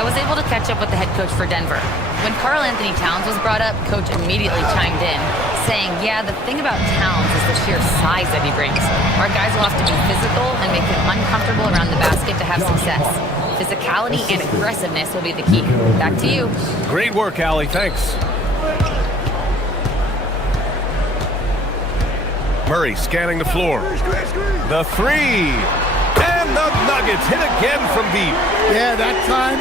I was able to catch up with the head coach for Denver. When Karl Anthony Towns was brought up, coach immediately chimed in, saying, yeah, the thing about Towns is the sheer size that he brings. Our guys will have to be physical and make him uncomfortable around the basket to have success. Physicality and aggressiveness will be the key. Back to you. Great work, Allie. Thanks. Murray scanning the floor. The three. And the Nuggets hit again from deep. Yeah, that time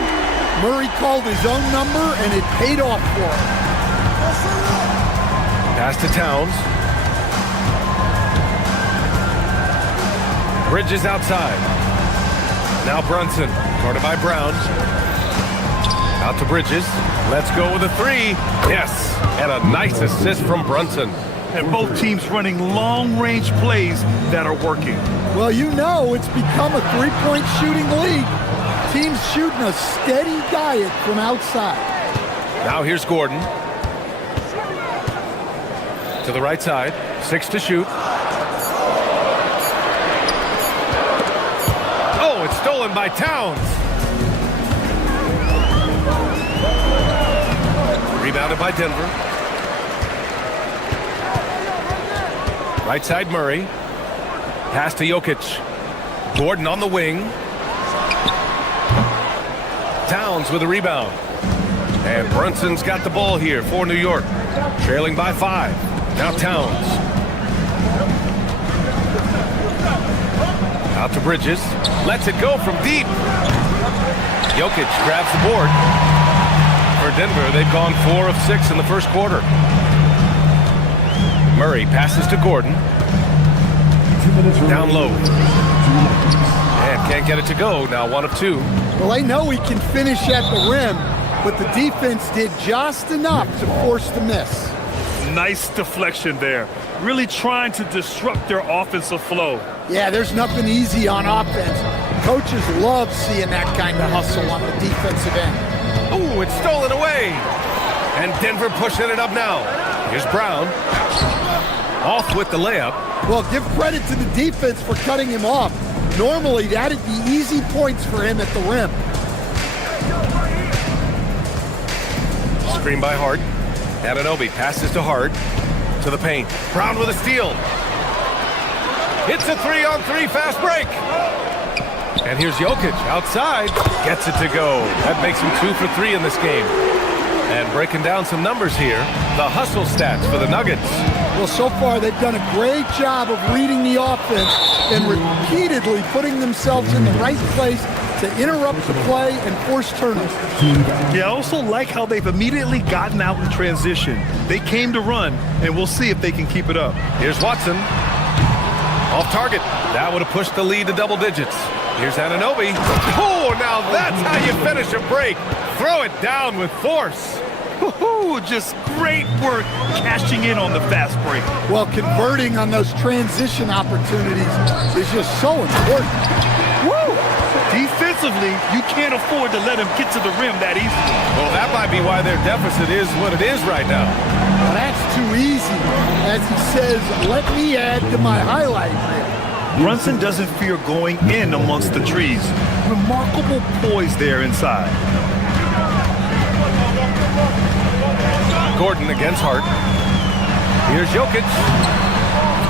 Murray called his own number and it paid off for him. Pass to Towns. Bridges outside. Now Brunson, guarded by Brown. Out to Bridges. Let's go with a three. Yes, and a nice assist from Brunson. And both teams running long-range plays that are working. Well, you know it's become a three-point shooting league. Teams shooting a steady diet from outside. Now here's Gordon. To the right side. 6 to shoot. Oh, it's stolen by Towns. Rebounded by Denver. Right side Murray. Pass to Jokic. Gordon on the wing. Towns with a rebound. And Brunson's got the ball here for New York. Trailing by 5. Now Towns. Out to Bridges. Lets it go from deep. Jokic grabs the board. For Denver, they've gone 4 of 6 in the first quarter. Murray passes to Gordon. Down low. And can't get it to go. Now 1 of 2. Well, they know he can finish at the rim, but the defense did just enough to force the miss. Nice deflection there. Really trying to disrupt their offensive flow. Yeah, there's nothing easy on offense. Coaches love seeing that kind of hustle on the defensive end. Ooh, it's stolen away. And Denver pushing it up now. Here's Brown. Off with the layup. Well, give credit to the defense for cutting him off. Normally, that'd be easy points for him at the rim. Screen by Hart. Anunoby passes to Hart. To the paint. Brown with a steal. Hits a 3-on-3 fast break. And here's Jokic outside. Gets it to go. That makes him 2 for 3 in this game. And breaking down some numbers here, the hustle stats for the Nuggets. Well, so far they've done a great job of reading the offense and repeatedly putting themselves in the right place to interrupt the play and force turnovers. Yeah, I also like how they've immediately gotten out in transition. They came to run, and we'll see if they can keep it up. Here's Watson. Off target. That would have pushed the lead to double digits. Here's Anunoby. Oh, now that's how you finish a break. Throw it down with force. Woohoo! Just great work cashing in on the fast break. Well, converting on those transition opportunities is just so important. Woo! Defensively, you can't afford to let him get to the rim that easily. Well, that might be why their deficit is what it is right now. Well, that's too easy. As he says, let me add to my highlight reel. Brunson doesn't fear going in amongst the trees. Remarkable poise there inside. Gordon against Hart. Here's Jokic.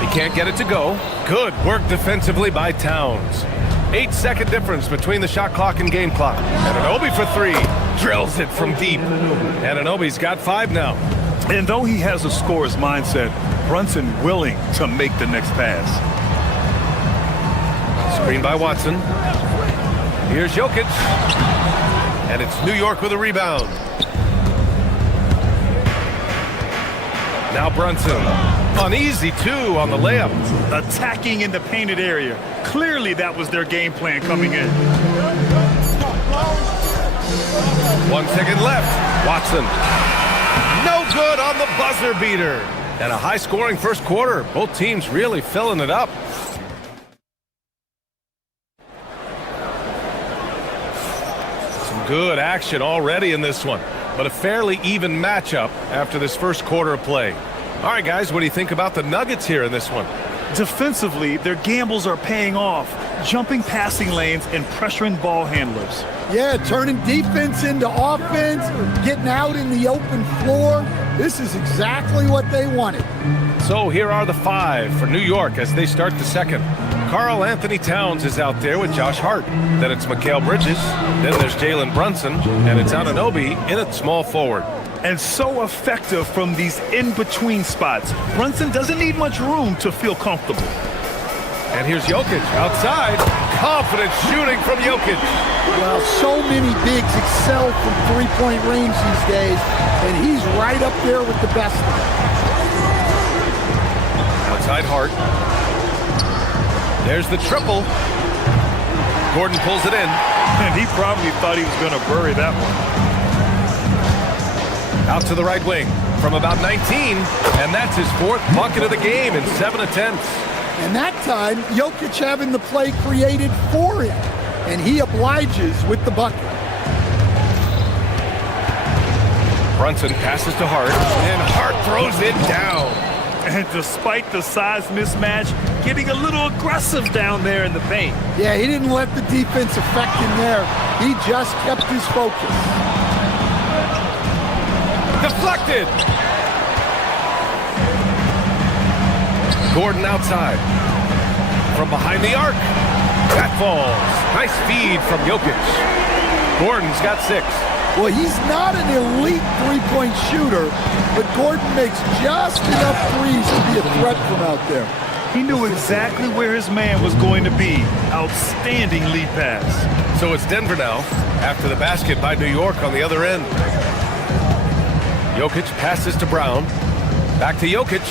He can't get it to go. Good work defensively by Towns. 8-second difference between the shot clock and game clock. Anunoby for 3. Drills it from deep. Anunoby's got 5 now. And though he has a scorer's mindset, Brunson willing to make the next pass. Screen by Watson. Here's Jokic. And it's New York with a rebound. Now Brunson. Uneasy, too, on the layup. Attacking in the painted area. Clearly that was their game plan coming in. 1 second left. Watson. No good on the buzzer beater. And a high-scoring first quarter. Both teams really filling it up. Some good action already in this one. But a fairly even matchup after this first quarter of play. All right, guys, what do you think about the Nuggets here in this one? Defensively, their gambles are paying off. Jumping passing lanes and pressuring ball handlers. Yeah, turning defense into offense, getting out in the open floor. This is exactly what they wanted. So here are the 5 for New York as they start the second. Karl Anthony Towns is out there with Josh Hart. Then it's Mikal Bridges. Then there's Jalen Brunson. And it's Anunoby in at small forward. And so effective from these in-between spots. Brunson doesn't need much room to feel comfortable. And here's Jokic outside. Confident shooting from Jokic. Well, so many bigs excel from three-point range these days, and he's right up there with the best. Outside Hart. There's the triple. Gordon pulls it in. And he probably thought he was going to bury that one. Out to the right wing. from about 19, and that's his 4th bucket of the game in 7 attempts. And that time, Jokic having the play created for him, and he obliges with the bucket. Brunson passes to Hart, and Hart throws it down. And despite the size mismatch, getting a little aggressive down there in the paint. Yeah, he didn't let the defense affect him there. He just kept his focus. Deflected. Gordon outside. From behind the arc. That falls. Nice feed from Jokic. Gordon's got 6. Well, he's not an elite three-point shooter, but Gordon makes just enough threes to be a threat from out there. He knew exactly where his man was going to be. Outstanding lead pass. So it's Denver now, after the basket by New York on the other end. Jokic passes to Brown. Back to Jokic.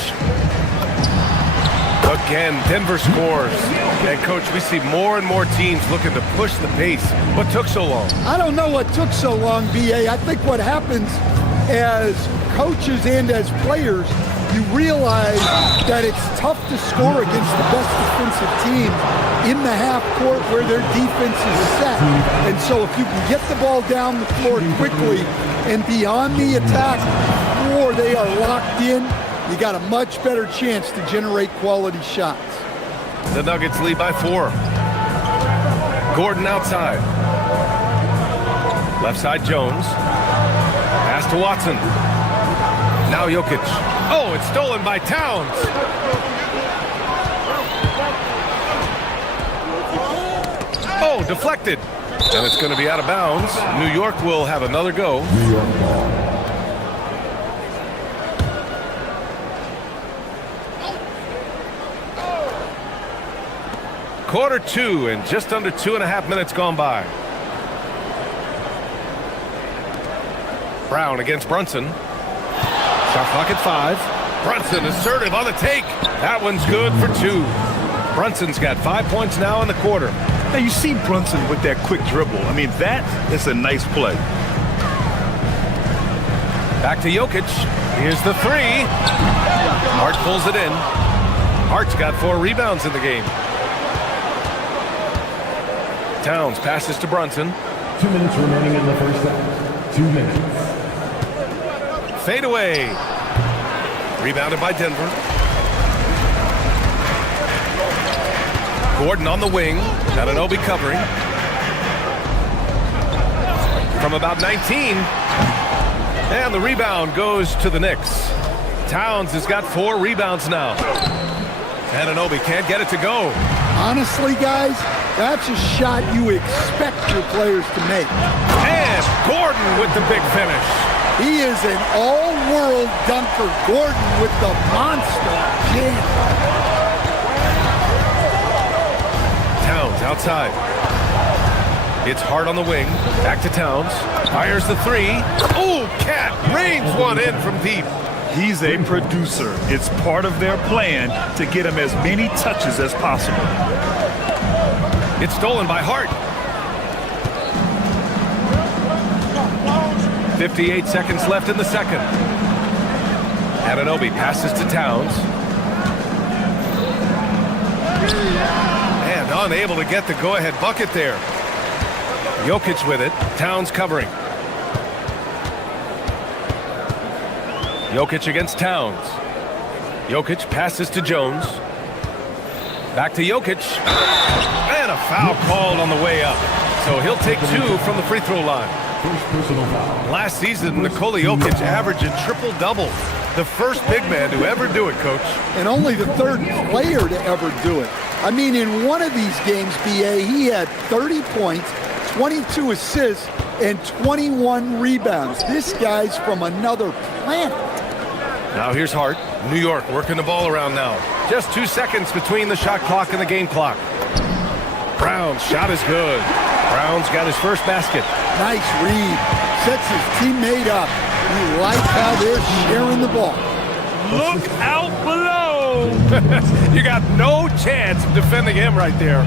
Again, Denver scores. And, Coach, we see more and more teams looking to push the pace. What took so long? I don't know what took so long, B.A. I think what happens as coaches and as players, you realize that it's tough to score against the best defensive team in the half court where their defense is set. And so if you can get the ball down the floor quickly and beyond the attack before they are locked in, you got a much better chance to generate quality shots. The Nuggets lead by 4. Gordon outside. Left side Jones. Pass to Watson. Now Jokic. Oh, it's stolen by Towns. Oh, deflected. And it's going to be out of bounds. New York will have another go. New York ball. Quarter 2 and just under 2.5 minutes gone by. Brown against Brunson. Shot clock at 5. Brunson assertive on the take. That one's good for 2. Brunson's got 5 points now in the quarter. Now you see Brunson with that quick dribble. I mean, that is a nice play. Back to Jokic. Here's the 3. Hart pulls it in. Hart's got 4 rebounds in the game. Towns passes to Brunson. 2 minutes remaining in the first half. 2 minutes. Fade away. Rebounded by Denver. Gordon on the wing. Anunoby covering. From about 19. And the rebound goes to the Knicks. Towns has got 4 rebounds now. Anunoby can't get it to go. Honestly, guys, that's a shot you expect your players to make. And Gordon with the big finish. He is an all-world dunker. Gordon with the monster jam. Towns outside. It's Hart on the wing. Back to Towns. Fires the 3. Oh, Cat rains one in from deep. He's a producer. It's part of their plan to get him as many touches as possible. It's stolen by Hart. 58 seconds left in the second. Anunoby passes to Towns. And unable to get the go-ahead bucket there. Jokic with it. Towns covering. Jokic against Towns. Jokic passes to Jones. Back to Jokic. And a foul called on the way up. So he'll take 2 from the free throw line. Last season, Nikola Jokic averaged a triple-double. The first big man to ever do it, Coach. And only the 3rd player to ever do it. I mean, in one of these games, B.A., he had 30 points, 22 assists, and 21 rebounds. This guy's from another planet. Now here's Hart. New York working the ball around now. Just 2 seconds between the shot clock and the game clock. Brown's shot is good. Brown's got his first basket. Nice read. Sets his teammate up. You like how they're sharing the ball. Look out below. You got no chance of defending him right there.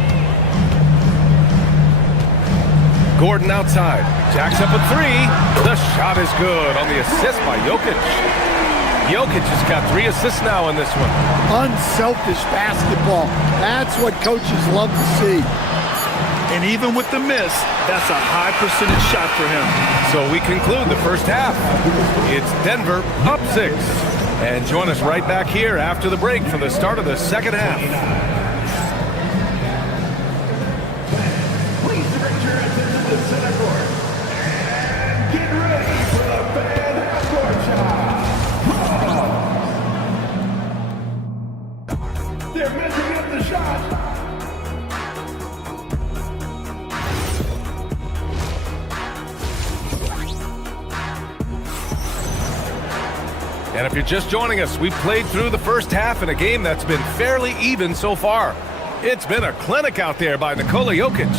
Gordon outside. Jacks up a 3. The shot is good on the assist by Jokic. Jokic has got 3 assists now in this one. Unselfish basketball. That's what coaches love to see. And even with the miss, that's a high percentage shot for him. So we conclude the first half. It's Denver up 6. And join us right back here after the break for the start of the second half. Please direct your attention to center court. And get ready for the fan half-court shot. They're messing up the shot. And if you're just joining us, we've played through the first half in a game that's been fairly even so far. It's been a clinic out there by Nikola Jokic.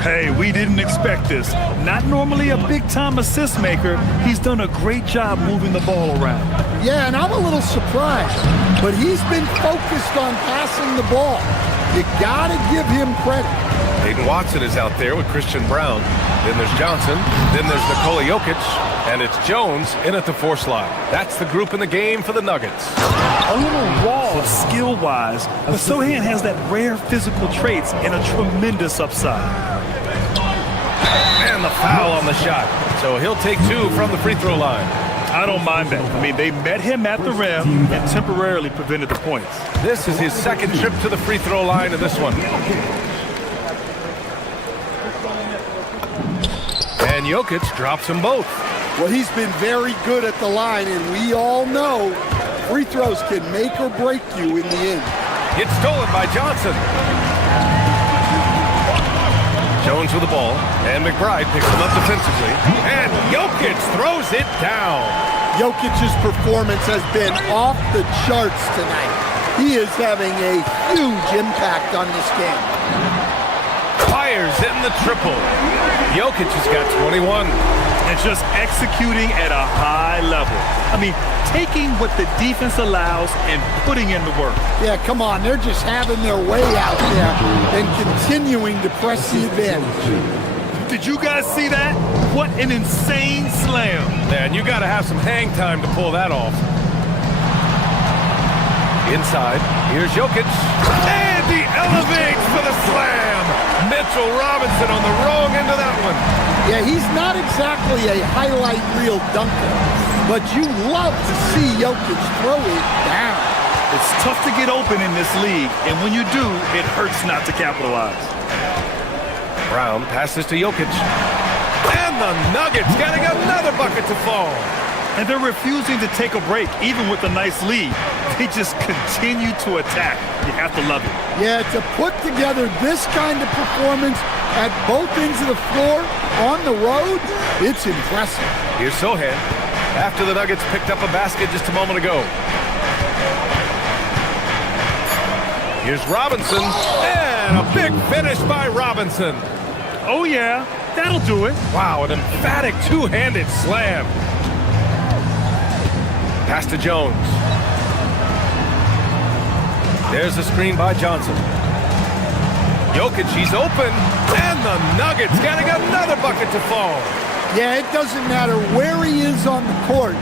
Hey, we didn't expect this. Not normally a big-time assist maker, he's done a great job moving the ball around. Yeah, and I'm a little surprised, but he's been focused on passing the ball. You gotta give him credit. Hayden Watson is out there with Christian Brown. Then there's Johnson. Then there's Nikola Jokic. And it's Jones in at the 4 slot. That's the group in the game for the Nuggets. A little raw skill-wise, but Sohan has that rare physical traits and a tremendous upside. And the foul on the shot. So he'll take 2 from the free throw line. I don't mind that. I mean, they met him at the rim and temporarily prevented the points. This is his second trip to the free throw line in this one. And Jokic drops them both. Well, he's been very good at the line, and we all know free throws can make or break you in the end. It's stolen by Johnson. Jones with the ball, and McBride picks him up defensively. And Jokic throws it down. Jokic's performance has been off the charts tonight. He is having a huge impact on this game. Fires in the triple. Jokic has got 21. And just executing at a high level. I mean, taking what the defense allows and putting in the work. Yeah, come on. They're just having their way out there and continuing to press the advantage. Did you guys see that? What an insane slam. Man, you got to have some hang time to pull that off. Inside, here's Jokic. And he elevates for the slam. Mitchell Robinson on the wrong end of that one. Yeah, he's not exactly a highlight reel dunker, but you love to see Jokic throw it down. It's tough to get open in this league, and when you do, it hurts not to capitalize. Brown passes to Jokic. And the Nuggets getting another bucket to fall. And they're refusing to take a break, even with a nice lead. They just continue to attack. You have to love it. Yeah, to put together this kind of performance at both ends of the floor on the road, it's impressive. Here's Sohan after the Nuggets picked up a basket just a moment ago. Here's Robinson, and a big finish by Robinson. Oh, yeah, that'll do it. Wow, an emphatic two-handed slam. Pass to Jones. There's a screen by Johnson. Jokic, he's open, and the Nuggets getting another bucket to fall. Yeah, it doesn't matter where he is on the court.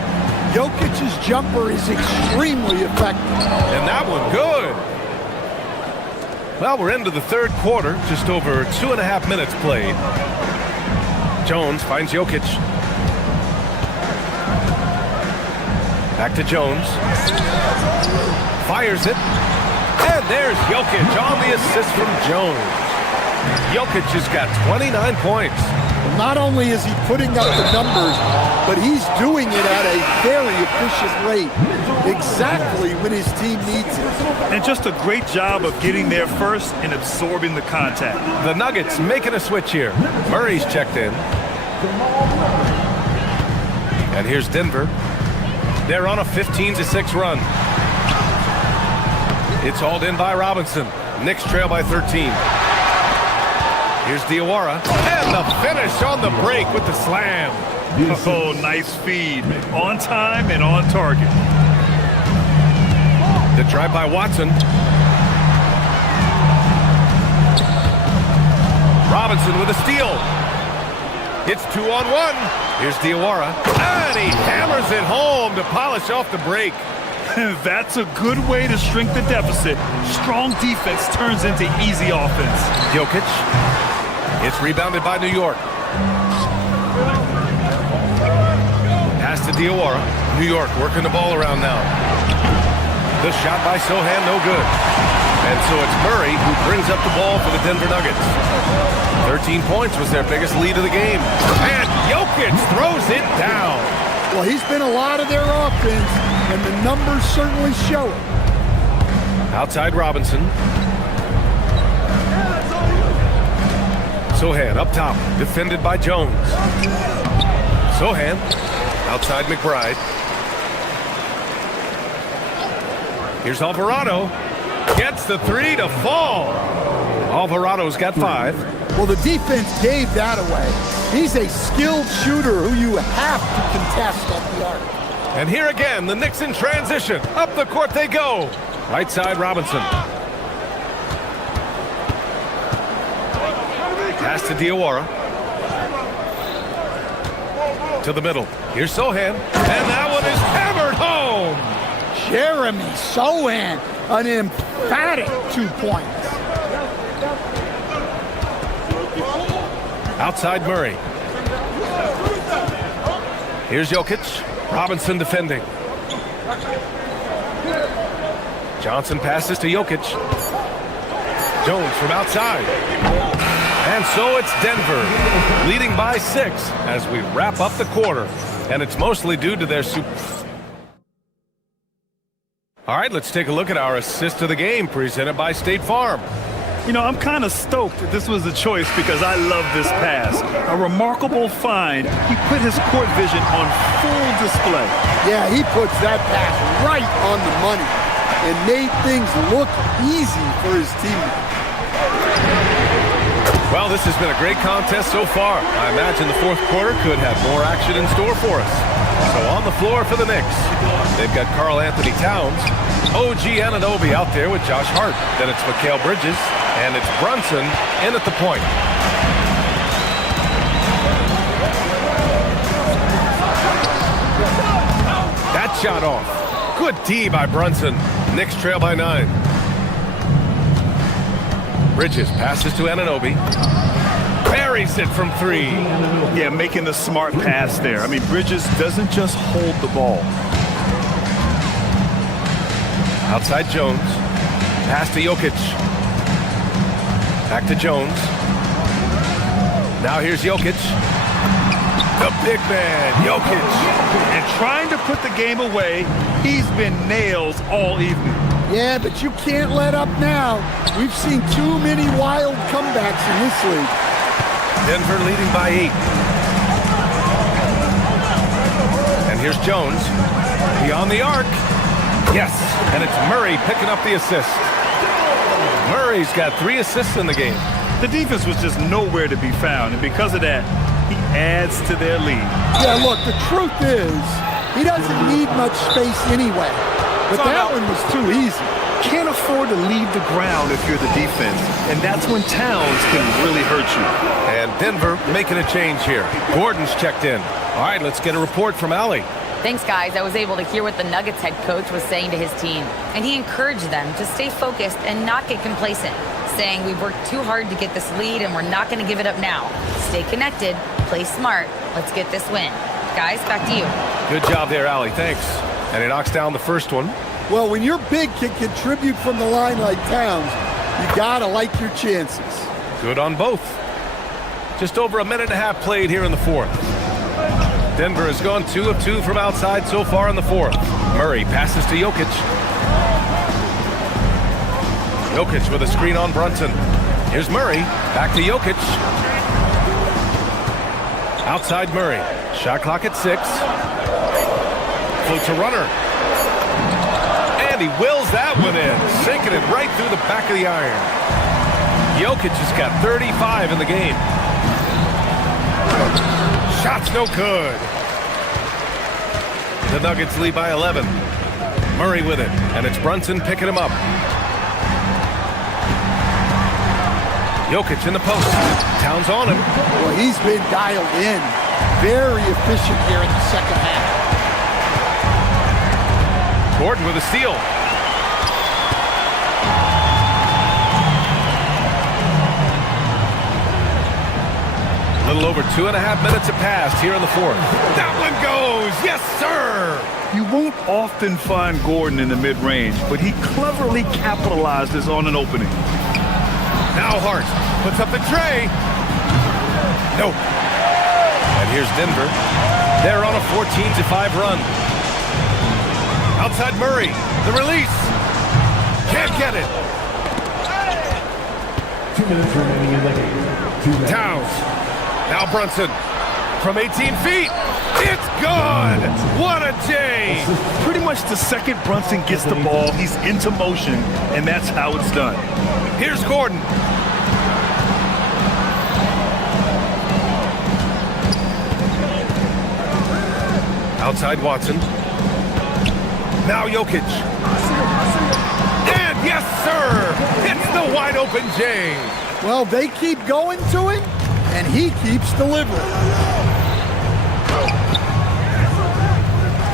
Jokic's jumper is extremely effective. And that one good. Well, we're into the third quarter, just over 2.5 minutes played. Jones finds Jokic. Back to Jones. Fires it. And there's Jokic on the assist from Jones. Jokic has got 29 points. Not only is he putting up the numbers, but he's doing it at a very efficient rate, exactly when his team needs it. And just a great job of getting there first and absorbing the contact. The Nuggets making a switch here. Murray's checked in. And here's Denver. They're on a 15-6 run. It's hauled in by Robinson. Knicks trail by 13. Here's Diawara. And the finish on the break with the slam. Oh, nice feed. On time and on target. The drive by Watson. Robinson with a steal. It's 2-on-1. Here's Diawara. And he hammers it home to polish off the break. That's a good way to shrink the deficit. Strong defense turns into easy offense. Jokic. It's rebounded by New York. Pass to Diawara. New York working the ball around now. The shot by Sohan, no good. And so it's Murray who brings up the ball for the Denver Nuggets. 13 points was their biggest lead of the game. And Jokic throws it down. Well, he's been a lot of their offense, and the numbers certainly show it. Outside Robinson. Sohan up top, defended by Jones. Sohan outside McBride. Here's Alvarado. Gets the three to fall. Alvarado's got 5. Well, the defense gave that away. He's a skilled shooter who you have to contest at the arc. And here again, the Knicks in transition. Up the court they go. Right side, Robinson. Pass to Diawara. To the middle. Here's Sohan. And that one is hammered home. Jeremy Sohan, an emphatic 2 points. Outside Murray. Here's Jokic. Robinson defending. Johnson passes to Jokic. Jones from outside. And so it's Denver, leading by 6 as we wrap up the quarter. And it's mostly due to their All right, let's take a look at our assist of the game presented by State Farm. You know, I'm kind of stoked that this was a choice because I love this pass. A remarkable find. He put his court vision on full display. Yeah, he puts that pass right on the money and made things look easy for his teammates. Well, this has been a great contest so far. I imagine the fourth quarter could have more action in store for us. So on the floor for the Knicks, they've got Karl Anthony Towns, OG Anunoby out there with Josh Hart. Then it's Mikal Bridges, and it's Brunson in at the point. That shot off. Good D by Brunson. Knicks trail by 9. Bridges passes to Anunoby. Buries it from 3. Yeah, making the smart pass there. I mean, Bridges doesn't just hold the ball. Outside Jones. Pass to Jokic. Back to Jones. Now here's Jokic. The big man, Jokic. And trying to put the game away, he's been nails all evening. Yeah, but you can't let up now. We've seen too many wild comebacks in this league. Denver leading by 8. And here's Jones. Beyond the arc. Yes, and it's Murray picking up the assist. Murray's got 3 assists in the game. The defense was just nowhere to be found, and because of that, he adds to their lead. Yeah, look, the truth is, he doesn't need much space anyway. But that one was too easy. Can't afford to leave the ground if you're the defense, and that's when Towns can really hurt you. And Denver making a change here. Gordon's checked in. All right, let's get a report from Allie. Thanks, guys. I was able to hear what the Nuggets head coach was saying to his team, and he encouraged them to stay focused and not get complacent, saying we've worked too hard to get this lead and we're not going to give it up now. Stay connected, play smart, let's get this win. Guys, back to you. Good job there, Allie. Thanks. And he knocks down the first one. Well, when your big can contribute from the line like Towns, you gotta like your chances. Good on both. Just over a minute and a half played here in the fourth. Denver has gone 2 of 2 from outside so far in the fourth. Murray passes to Jokic. Jokic with a screen on Brunson. Here's Murray. Back to Jokic. Outside Murray. Shot clock at 6. Floats a runner. And he wills that one in, sinking it right through the back of the iron. Jokic has got 35 in the game. Shot's no good. The Nuggets lead by 11. Murray with it, and it's Brunson picking him up. Jokic in the post. Towns on him. Well, he's been dialed in. very efficient here in the second half. Gordon with a steal. A little over 2.5 minutes have passed here in the fourth. That one goes. Yes, sir. You won't often find Gordon in the mid-range, but he cleverly capitalizes on an opening. Now Hart puts up the tray. Nope. And here's Denver. They're on a 14-5 run. Outside Murray. The release. Can't get it. 2 minutes remaining in the game. Towns. Now Brunson. From 18 feet. It's good. What a day. Pretty much the second Brunson gets the ball, he's into motion, and that's how it's done. Here's Gordon. Outside Watson. Now Jokic. And yes, sir. It's the wide open J. Well, they keep going to him, and he keeps delivering.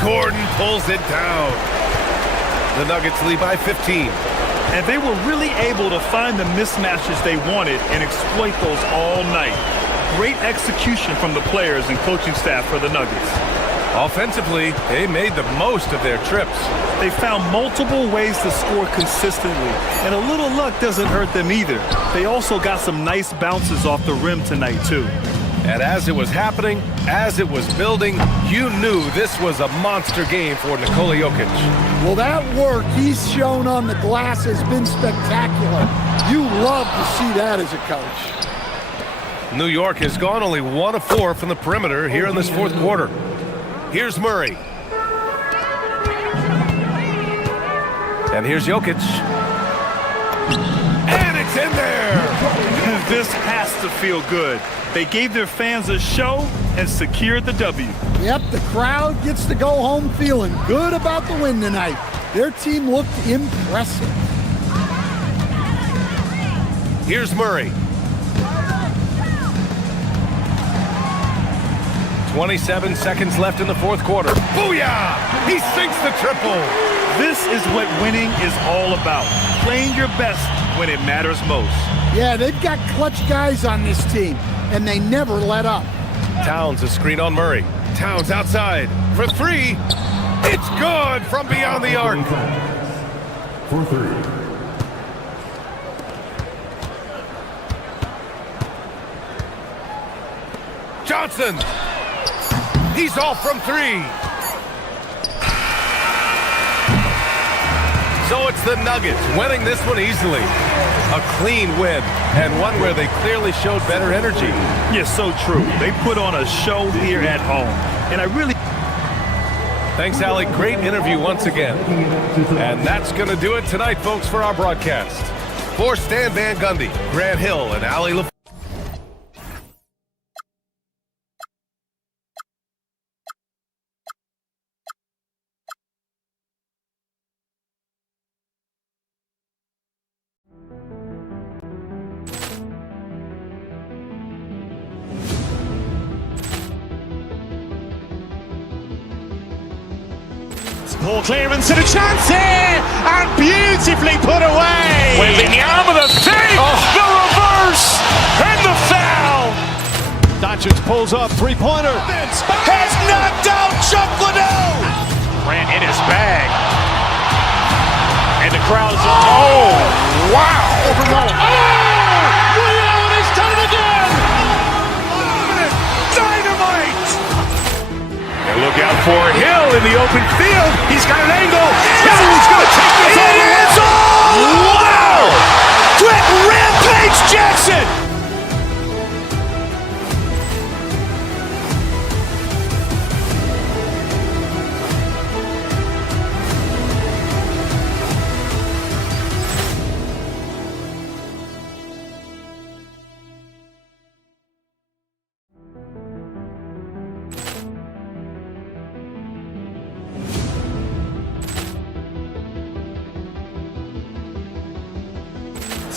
Gordon pulls it down. The Nuggets lead by 15. And they were really able to find the mismatches they wanted and exploit those all night. Great execution from the players and coaching staff for the Nuggets. Offensively, they made the most of their trips. They found multiple ways to score consistently, and a little luck doesn't hurt them either. They also got some nice bounces off the rim tonight, too. And as it was happening, as it was building, you knew this was a monster game for Nikola Jokic. Well, that work he's shown on the glass has been spectacular. You love to see that as a coach. New York has gone only 1 of 4 from the perimeter here in this fourth quarter. Here's Murray. And here's Jokic. And it's in there! This has to feel good. They gave their fans a show and secured the W. Yep, the crowd gets to go home feeling good about the win tonight. Their team looked impressive. Here's Murray. 27 seconds left in the fourth quarter. Booyah! He sinks the triple. This is what winning is all about. Playing your best when it matters most. Yeah, they've got clutch guys on this team, and they never let up. Towns a screen on Murray. Towns outside for 3. It's good from beyond the arc. For 3. Johnson. He's off from 3. So it's the Nuggets winning this one easily. A clean win, and one where they clearly showed better energy. Yes, so true. They put on a show here at home. And I really... Thanks, Allie. Great interview once again. And that's going to do it tonight, folks, for our broadcast. For Stan Van Gundy, Grant Hill, and Allie LaFleur. Ball clearance and a chance here, and beautifully put away. Wembanyama the save, the reverse, and the foul. Doncic pulls up, three-pointer. Has knocked out Chuck Liddell. Ran in his bag, and the crowd is oh wow! Liddell, and he's done it again. Dynamite! And look out for Hill in the open field. He's got an angle. He's going to take this all the way. Wow! Quick Rampage Jackson!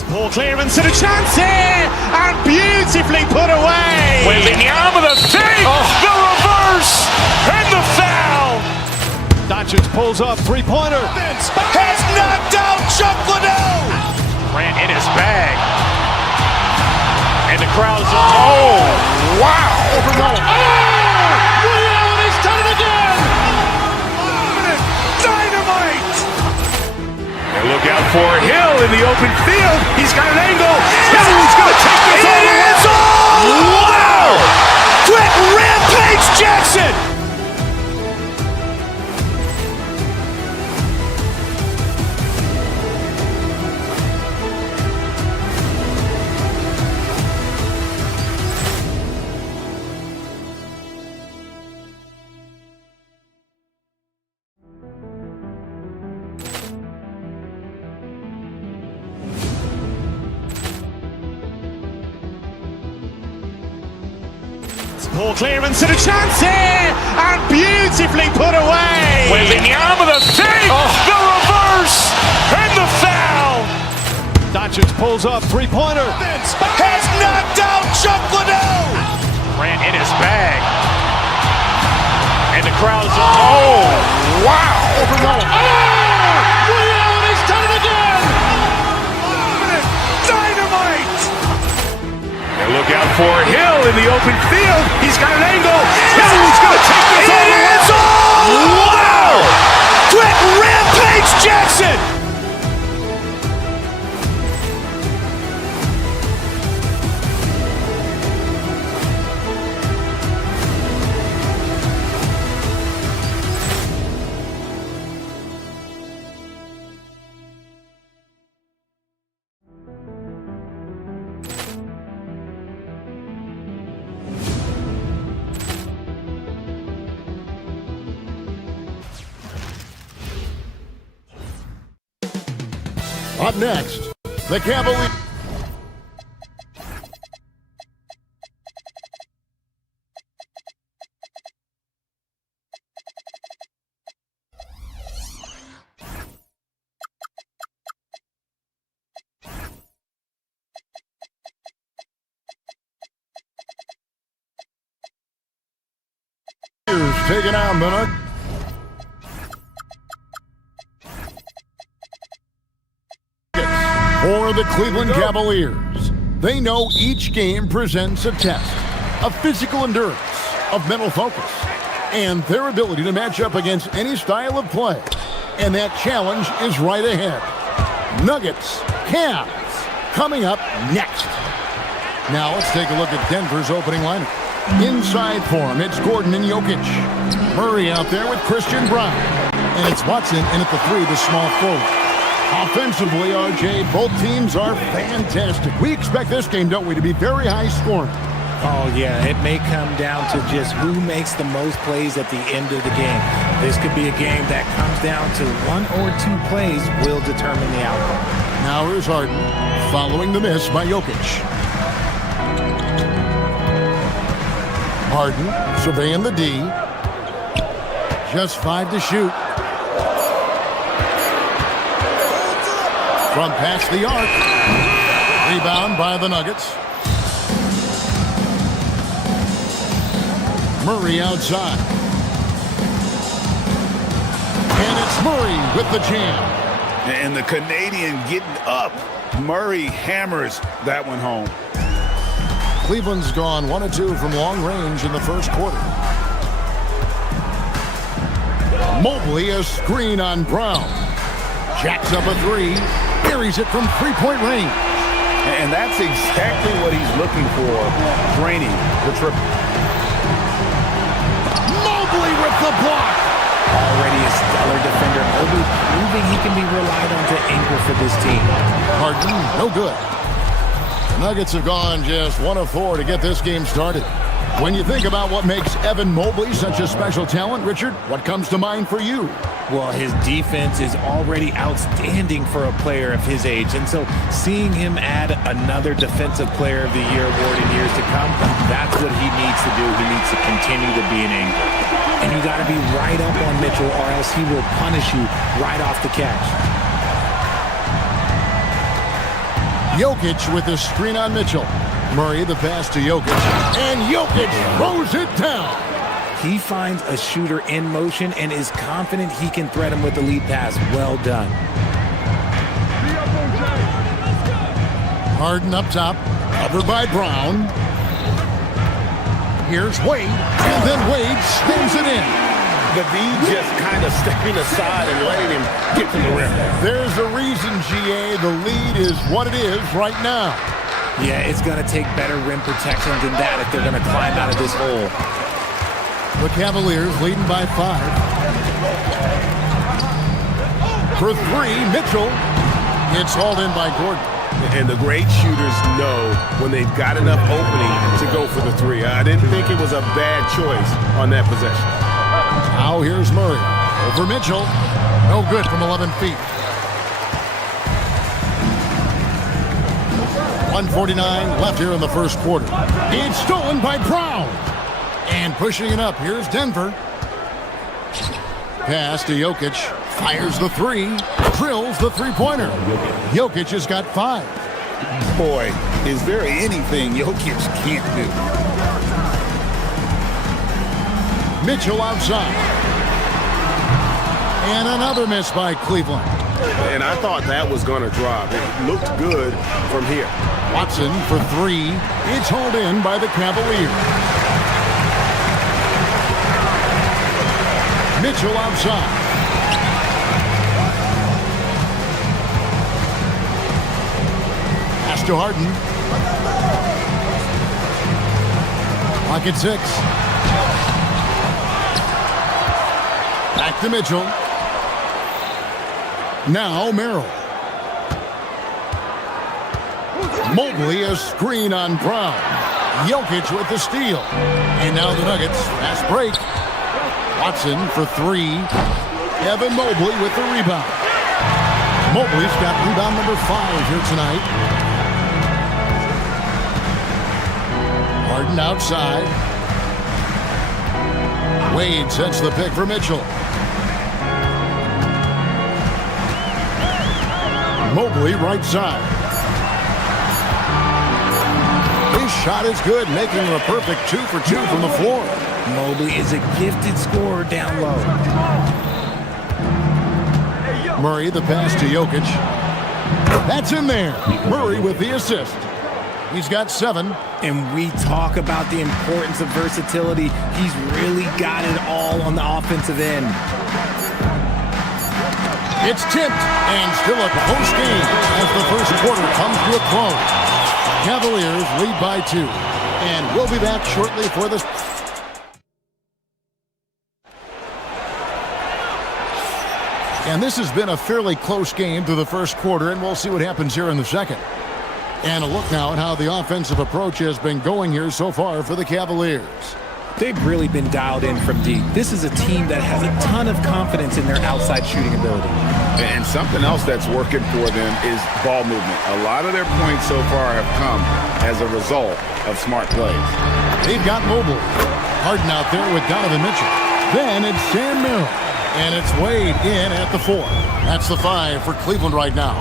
Ball clearance and a chance here, and beautifully put away. Wembanyama the save, Doncic pulls up, three-pointer. Has knocked out Chuck Liddell. Grant in his bag. And the crowd is, oh, wow. Overrun. He's done it again. Dynamite. And look out for Hill in the open field. He's got an angle. Hill's going to take this all the way. Wow. Quick rampage Jackson. Ball clearance and a chance here, and beautifully put away. Wembanyama the fake, the reverse, and the foul. Doncic pulls up, three-pointer. Has knocked out Chuck Liddell. Grant in his bag. And the crowd is, oh, wow. Overrun. He's done it again. Dynamite. And look out for Hill in the open field. He's got an angle. Hill's going to take this all the way. Wow! Quick rampage Jackson. Up next, the Cavaliers. Taking on the Nuggets. For the Cleveland Cavaliers, they know each game presents a test of physical endurance, of mental focus, and their ability to match up against any style of play. And that challenge is right ahead. Nuggets, Cavs, coming up next. Now let's take a look at Denver's opening lineup. Inside for him, it's Gordon and Jokic. Murray out there with Christian Brown. And it's Watson in at the three, the small forward. Offensively, RJ, both teams are fantastic. We expect this game, don't we, to be very high scoring. Oh, yeah, it may come down to just who makes the most plays at the end of the game. This could be a game that comes down to one or two plays will determine the outcome. Now here's Harden, following the miss by Jokic. Harden surveying the D. Just 5 to shoot. From past the arc. Rebound by the Nuggets. Murray outside. And it's Murray with the jam. And the Canadian getting up. Murray hammers that one home. Cleveland's gone 1 of 2 from long range in the first quarter. Mobley a screen on Brown. Jacks up a three. Carries it from three-point range. And that's exactly what he's looking for. Draining the triple. Mobley with the block. Already a stellar defender. Mobley proving he can be relied on to anchor for this team. Harden, no good. The Nuggets have gone just 1 of 4 to get this game started. When you think about what makes Evan Mobley such a special talent, Richard, what comes to mind for you? Well, his defense is already outstanding for a player of his age. And so seeing him add another Defensive Player of the Year award in years to come, that's what he needs to do. He needs to continue to be an anchor. And you got to be right up on Mitchell or else he will punish you right off the catch. Jokic with the screen on Mitchell. Murray the pass to Jokic. And Jokic throws it down. He finds a shooter in motion and is confident he can thread him with the lead pass. Well done. Harden up top, covered by Brown. Here's Wade, and then Wade spins it in. The V just kind of stepping aside and letting him get to the rim. There's a reason, GA, the lead is what it is right now. Yeah, it's going to take better rim protection than that if they're going to climb out of this hole. The Cavaliers leading by 5. For 3, Mitchell. It's hauled in by Gordon. And the great shooters know when they've got enough opening to go for the 3. I didn't think it was a bad choice on that possession. Now here's Murray. Over Mitchell. No good from 11 feet. 1:49 left here in the first quarter. It's stolen by Brown. And pushing it up, here's Denver. Pass to Jokic. Fires the 3. Drills the three-pointer. Jokic has got 5. Boy, is there anything Jokic can't do? Mitchell outside. And another miss by Cleveland. And I thought that was going to drop. It looked good from here. Watson for 3. It's hauled in by the Cavaliers. Mitchell outside. Pass to Harden. Clock at 6. Back to Mitchell. Now Merrill. Mobley a screen on Brown. Jokic with the steal. And now the Nuggets. Fast break. Watson for 3. Evan Mobley with the rebound. Mobley's got rebound number 5 here tonight. Harden outside. Wade sets the pick for Mitchell. Mobley right side. His shot is good, making him a perfect 2 for 2 from the floor. Mobley is a gifted scorer down low. Murray the pass to Jokic. That's in there. Murray with the assist. He's got 7. And we talk about the importance of versatility. He's really got it all on the offensive end. It's tipped and still a close game as the first quarter comes to a close. Cavaliers lead by 2. And we'll be back shortly for this. And this has been a fairly close game through the first quarter, and we'll see what happens here in the second. And a look now at how the offensive approach has been going here so far for the Cavaliers. They've really been dialed in from deep. This is a team that has a ton of confidence in their outside shooting ability. And something else that's working for them is ball movement. A lot of their points so far have come as a result of smart plays. They've got Mobley. Harden out there with Donovan Mitchell. Then it's Sam Merrill. And it's Wade in at the 4. That's the 5 for Cleveland right now.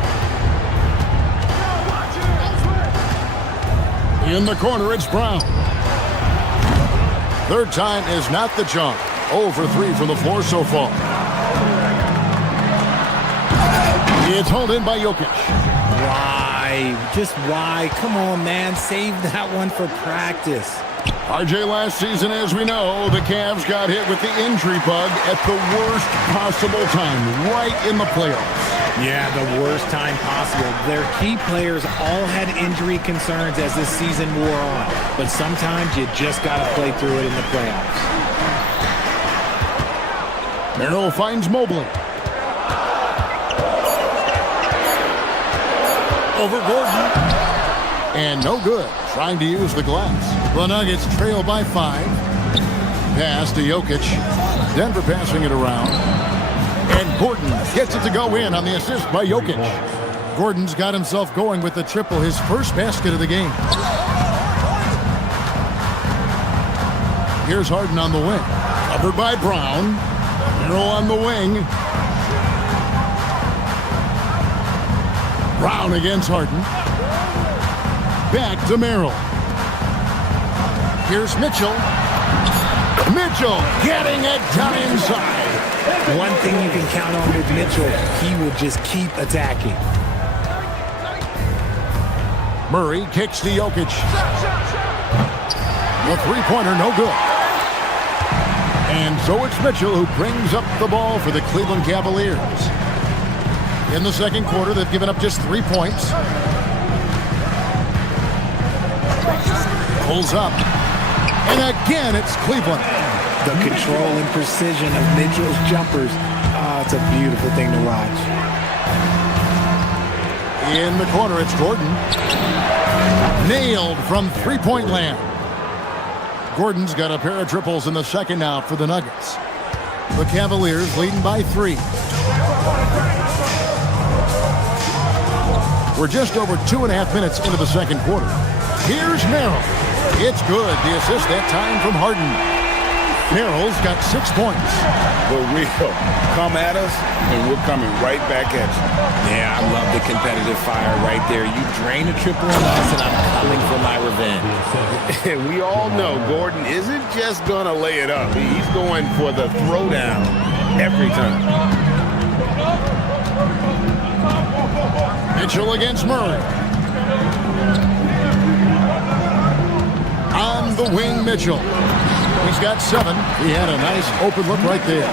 In the corner, it's Brown. Third time is not the charm. 0 for 3 from the floor so far. It's hauled in by Jokic. Why? Just why? Come on, man. Save that one for practice. RJ, last season, as we know, the Cavs got hit with the injury bug at the worst possible time, right in the playoffs. Yeah, the worst time possible. Their key players all had injury concerns as this season wore on. But sometimes you just got to play through it in the playoffs. Merrill finds Mobley. Over Gordon. And no good. Trying to use the glass. The Nuggets trail by 5. Pass to Jokic. Denver passing it around. And Gordon gets it to go in on the assist by Jokic. Gordon's got himself going with the triple, his first basket of the game. Here's Harden on the wing. Covered by Brown. Merrill on the wing. Brown against Harden. Back to Merrill. Here's Mitchell. Mitchell getting it done inside. One thing you can count on with Mitchell, he will just keep attacking. Murray kicks to Jokic. The three-pointer, no good. And so it's Mitchell who brings up the ball for the Cleveland Cavaliers. In the second quarter, they've given up just 3 points. Pulls up. And again, it's Cleveland. The control and precision of Mitchell's jumpers. Oh, it's a beautiful thing to watch. In the corner, it's Gordon. Nailed from three-point land. Gordon's got a pair of triples in the second now for the Nuggets. The Cavaliers leading by 3. We're just over 2.5 minutes into the second quarter. Here's Merrill. It's good. The assist that time from Harden. Merrill's got 6 points. But we'll come at us, and we're coming right back at you. Yeah, I love the competitive fire right there. You drain a triple on us, and I'm coming for my revenge. And we all know Gordon isn't just going to lay it up. He's going for the throwdown every time. Mitchell against Murray. On the wing, Mitchell. He's got 7. He had a nice open look right there.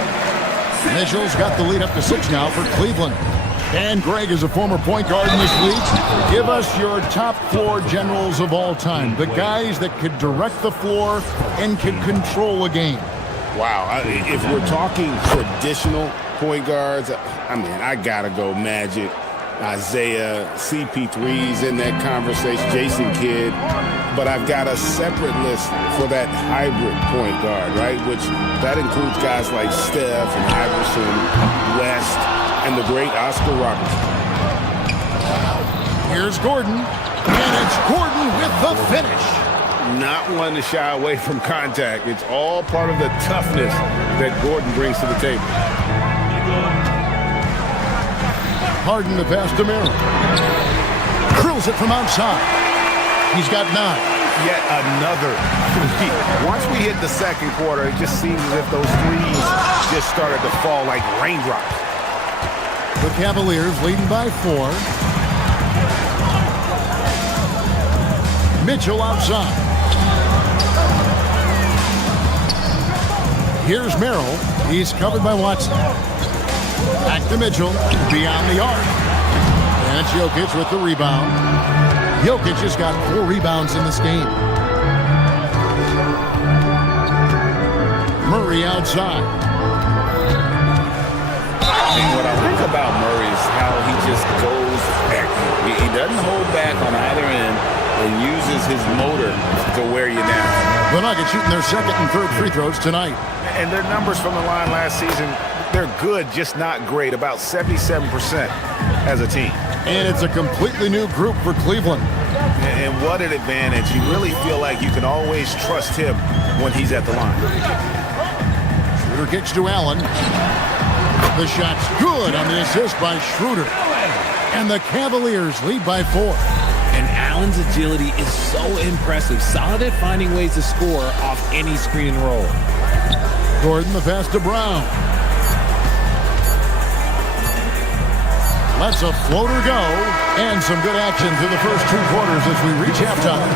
Mitchell's got the lead up to 6 now for Cleveland. And Greg is a former point guard in this league. Give us your top floor generals of all time. The guys that could direct the floor and could control a game. Wow. If we're talking traditional point guards, I mean, I got to go Magic, Isaiah, CP3's in that conversation, Jason Kidd. But I've got a separate list for that hybrid point guard, right? Which that includes guys like Steph and Iverson, West, and the great Oscar Robertson. Here's Gordon, and it's Gordon with the finish. Not one to shy away from contact. It's all part of the toughness that Gordon brings to the table. Harden the pass to Merrill. Drills it from outside. He's got 9. Yet another three. Once we hit the second quarter, it just seems as if those threes just started to fall like raindrops. The Cavaliers leading by 4. Mitchell outside. Here's Merrill. He's covered by Watson. Back to Mitchell. Beyond the arc. And it's Jokic with the rebound. Jokic has got 4 rebounds in this game. Murray outside. And what I like about Murray is how he just goes back. He doesn't hold back on either end and uses his motor to wear you down. The Nuggets shooting their second and third free throws tonight. And their numbers from the line last season, they're good, just not great. About 77% as a team. And it's a completely new group for Cleveland. And what an advantage. You really feel like you can always trust him when he's at the line. Schroeder kicks to Allen. The shot's good on the assist by Schroeder. And the Cavaliers lead by 4. And Allen's agility is so impressive. Solid at finding ways to score off any screen and roll. Gordon the pass to Brown. Lets a floater go, and some good action through the first 2 quarters as we reach halftime.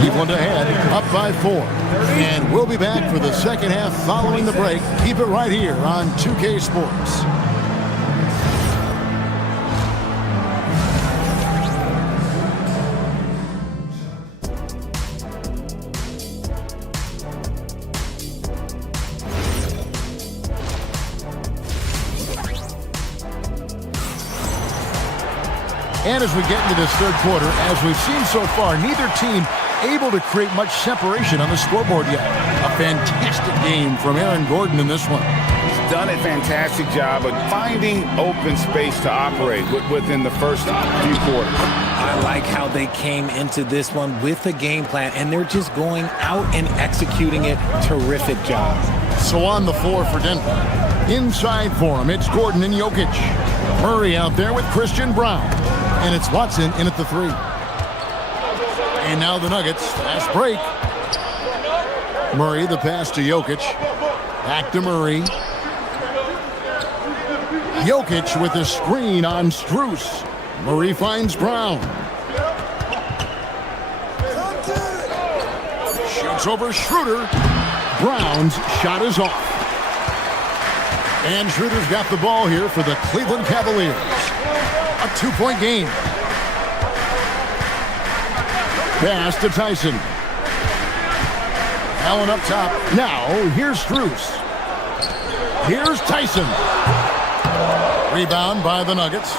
Cleveland ahead, up by 4. And we'll be back for the second half following the break. Keep it right here on 2K Sports. And as we get into this third quarter, as we've seen so far, neither team able to create much separation on the scoreboard yet. A fantastic game from Aaron Gordon in this one. He's done a fantastic job of finding open space to operate within the first few quarters. I like how they came into this one with a game plan, and they're just going out and executing it. Terrific job. So on the floor for Denver. Inside for him, it's Gordon and Jokic. Murray out there with Christian Brown. And it's Watson in at the 3. And now the Nuggets, fast break. Murray, the pass to Jokic. Back to Murray. Jokic with a screen on Strus. Murray finds Brown. Shoots over Schroeder. Brown's shot is off. And Schroeder's got the ball here for the Cleveland Cavaliers. A 2-point game. Pass to Tyson. Allen up top. Now, here's Strus. Here's Tyson. Rebound by the Nuggets.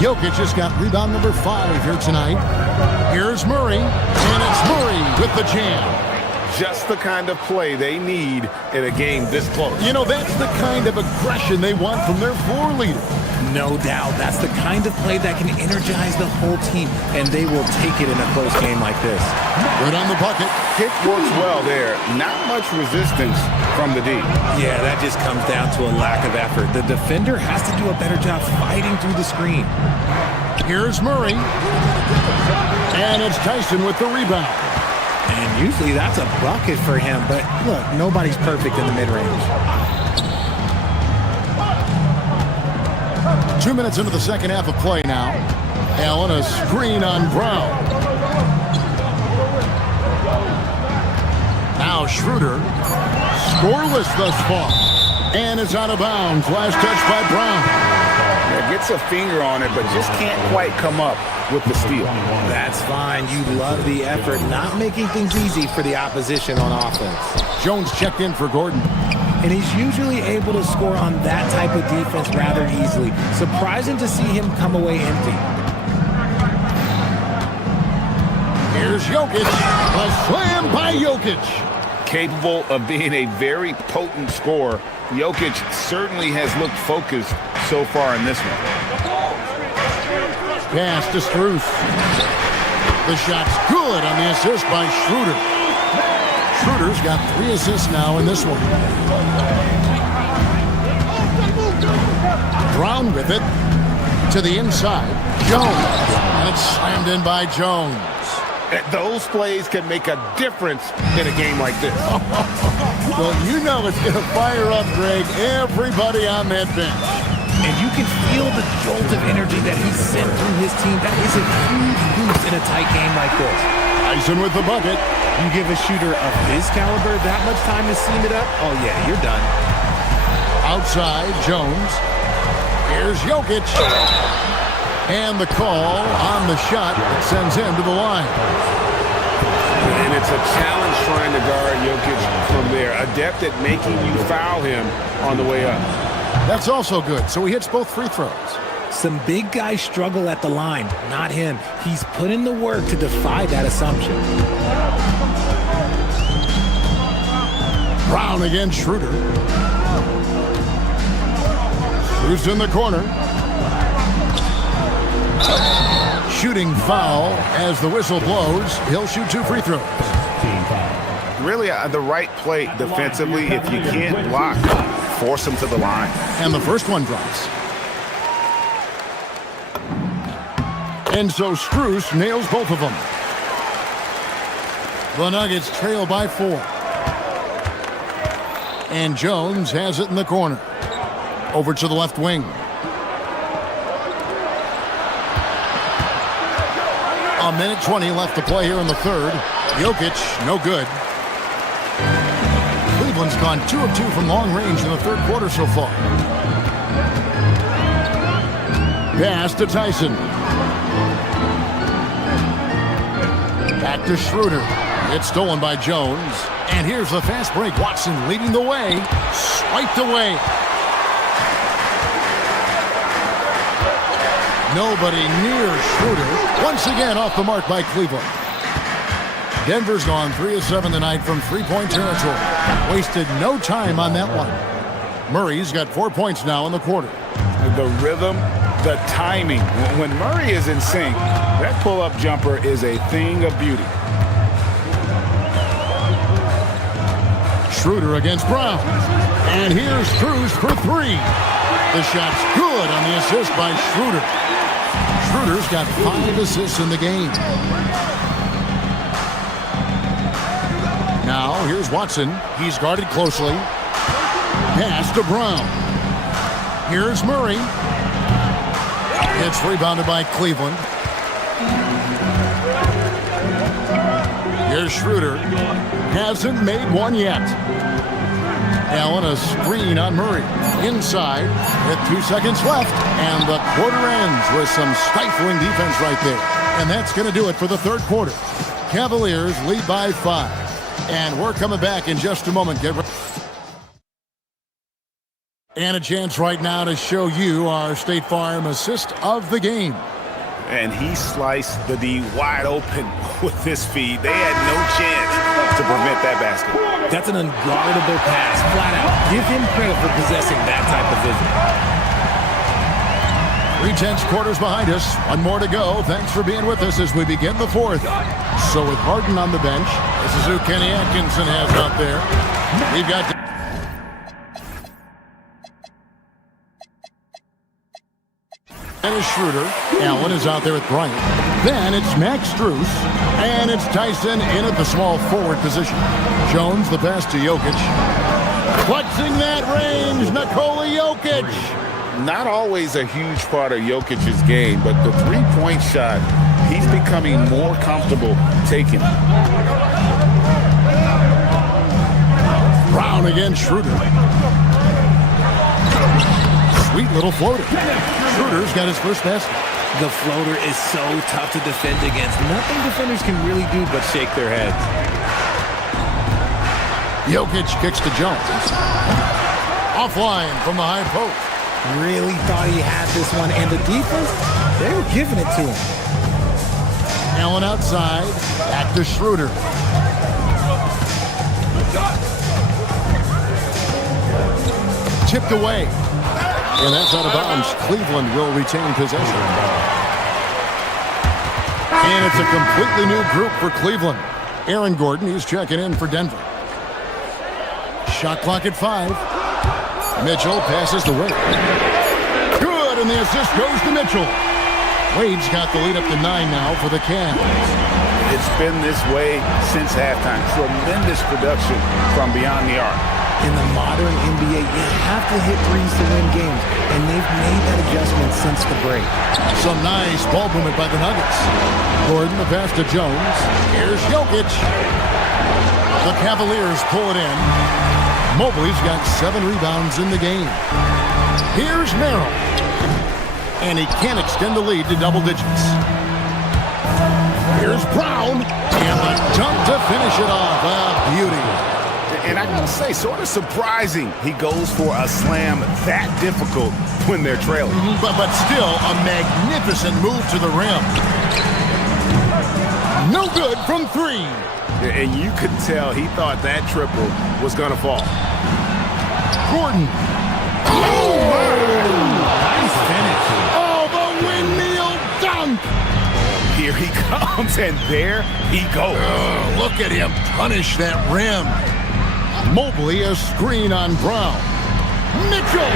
Jokic has got rebound number 5 here tonight. Here's Murray. And it's Murray with the jam. Just the kind of play they need in a game this close. You know, that's the kind of aggression they want from their floor leader. No doubt. That's the kind of play that can energize the whole team, and they will take it in a close game like this. Right on the bucket. Kick works well there. Not much resistance from the D. Yeah, that just comes down to a lack of effort. The defender has to do a better job fighting through the screen. Here's Murray. And it's Tyson with the rebound. And usually that's a bucket for him, but look, nobody's perfect in the mid-range. 2 minutes into the second half of play now. Allen, a screen on Brown. Now Schroeder. Scoreless thus far. And it's out of bounds. Last touch by Brown. Yeah, gets a finger on it, but just can't quite come up with the steal. That's fine. You love the effort, not making things easy for the opposition on offense. Jones checked in for Gordon. And he's usually able to score on that type of defense rather easily. Surprising to see him come away empty. Here's Jokic. A slam by Jokic. Capable of being a very potent scorer. Jokic certainly has looked focused so far in this one. Pass to Strus. The shot's good on the assist by Schroeder. Schroeder's got 3 assists now in this one. Brown with it to the inside. Jones. And it's slammed in by Jones. Those plays can make a difference in a game like this. Well, you know it's going to fire up, Greg, everybody on that bench. And you can feel the jolt of energy that he's sent through his team. That is a huge boost in a tight game like this. Tyson with the bucket. You give a shooter of his caliber that much time to seam it up, oh yeah, you're done. Outside, Jones. Here's Jokic. And the call on the shot that sends him to the line. And it's a challenge trying to guard Jokic from there. Adept at making you foul him on the way up. That's also good. So he hits both free throws. Some big guys struggle at the line, not him. He's put in the work to defy that assumption. Brown against Schroeder. Who's in the corner? Shooting foul as the whistle blows. He'll shoot 2 free throws. Really the right play defensively. If you can't block, force him to the line. And the first one drops. And so Strus nails both of them. The Nuggets trail by 4. And Jones has it in the corner. Over to the left wing. A minute 20 left to play here in the third. Jokic, no good. Cleveland's gone 2 of 2 from long range in the third quarter so far. Pass to Tyson. Back to Schroeder. It's stolen by Jones. And here's the fast break. Watson leading the way. Swiped away. Nobody near Schroeder. Once again off the mark by Cleveland. Denver's gone 3 of 7 tonight from three-point territory. Wasted no time on that one. Murray's got 4 points now in the quarter. The rhythm, the timing. When Murray is in sync, that pull-up jumper is a thing of beauty. Schroeder against Brown. And here's Strus for 3. The shot's good on the assist by Schroeder. Schroeder's got 5 assists in the game. Now, here's Watson. He's guarded closely. Pass to Brown. Here's Murray. It's rebounded by Cleveland. Here's Schroeder. Hasn't made one yet. Allen, a screen on Murray. Inside with 2 seconds left. And the quarter ends with some stifling defense right there. And that's going to do it for the third quarter. Cavaliers lead by 5. And we're coming back in just a moment. Get ready. And a chance right now to show you our State Farm assist of the game. And he sliced the D wide open with this feed. They had no chance to prevent that basket. That's an unguardable pass, flat out. Give him credit for possessing that type of vision. 3/10 quarters behind us. One more to go. Thanks for being with us as we begin the fourth. So with Harden on the bench, this is who Kenny Atkinson has out there. We've got and is Schroeder. Allen is out there with Bryant. Then it's Max Strus. And it's Tyson in at the small forward position. Jones the pass to Jokic. Flexing that range, Nikola Jokic. Not always a huge part of Jokic's game, but the three-point shot, he's becoming more comfortable taking it. Brown against Schroeder. Sweet little floater. Schroeder's got his first basket. The floater is so tough to defend against. Nothing defenders can really do but shake their heads. Jokic kicks to Jones. Offline from the high post. Really thought he had this one, and the defense, they were giving it to him. Allen outside, back to Schroeder. Tipped away. And that's out of bounds. Cleveland will retain possession. And it's a completely new group for Cleveland. Aaron Gordon, he's checking in for Denver. Shot clock at 5. Mitchell passes to Wade. Good, and the assist goes to Mitchell. Wade's got the lead up to 9 now for the Cavs. It's been this way since halftime. Tremendous production from beyond the arc. In the modern NBA, you have to hit threes to win games, and they've made that adjustment since the break. Some nice ball movement by the Nuggets. Gordon the pass to Jones. Here's Jokic. The Cavaliers pull it in. Mobley's got 7 rebounds in the game. Here's Merrill. And he can't extend the lead to double digits. Here's Brown. And the dunk to finish it off. A beauty. And I gotta say, sort of surprising he goes for a slam that difficult when they're trailing. But still a magnificent move to the rim. No good from 3. And you could tell he thought that triple was gonna fall. Gordon. Oh, nice finish. Oh, the windmill dunk. Here he comes, and there he goes. Look at him punish that rim. Mobley, a screen on Brown. Mitchell!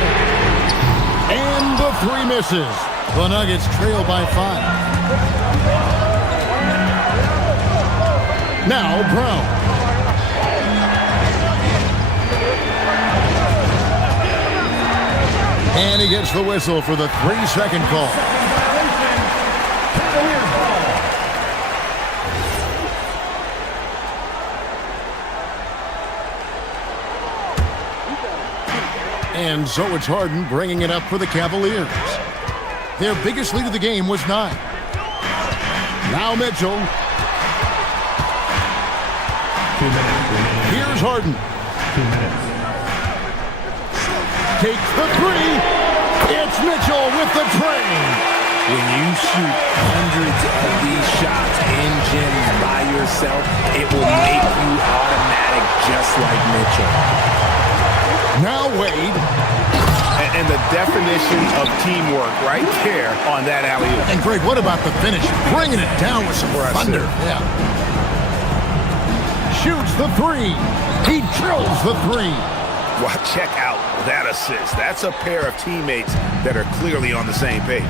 And the 3 misses. The Nuggets trail by 5. Now Brown. And he gets the whistle for the 3-second call. And so it's Harden bringing it up for the Cavaliers. Their biggest lead of the game was 9. Now Mitchell. Here's Harden. 2 minutes. Takes the 3. It's Mitchell with the train. When you shoot hundreds of these shots in gyms by yourself, it will make you automatic just like Mitchell. Now Wade. And the definition of teamwork right there on that alley-oop. And Greg, what about the finish? Bringing it down with some thunder. Yeah. Shoots the 3. He drills the 3. Well, check out that assist. That's a pair of teammates that are clearly on the same page.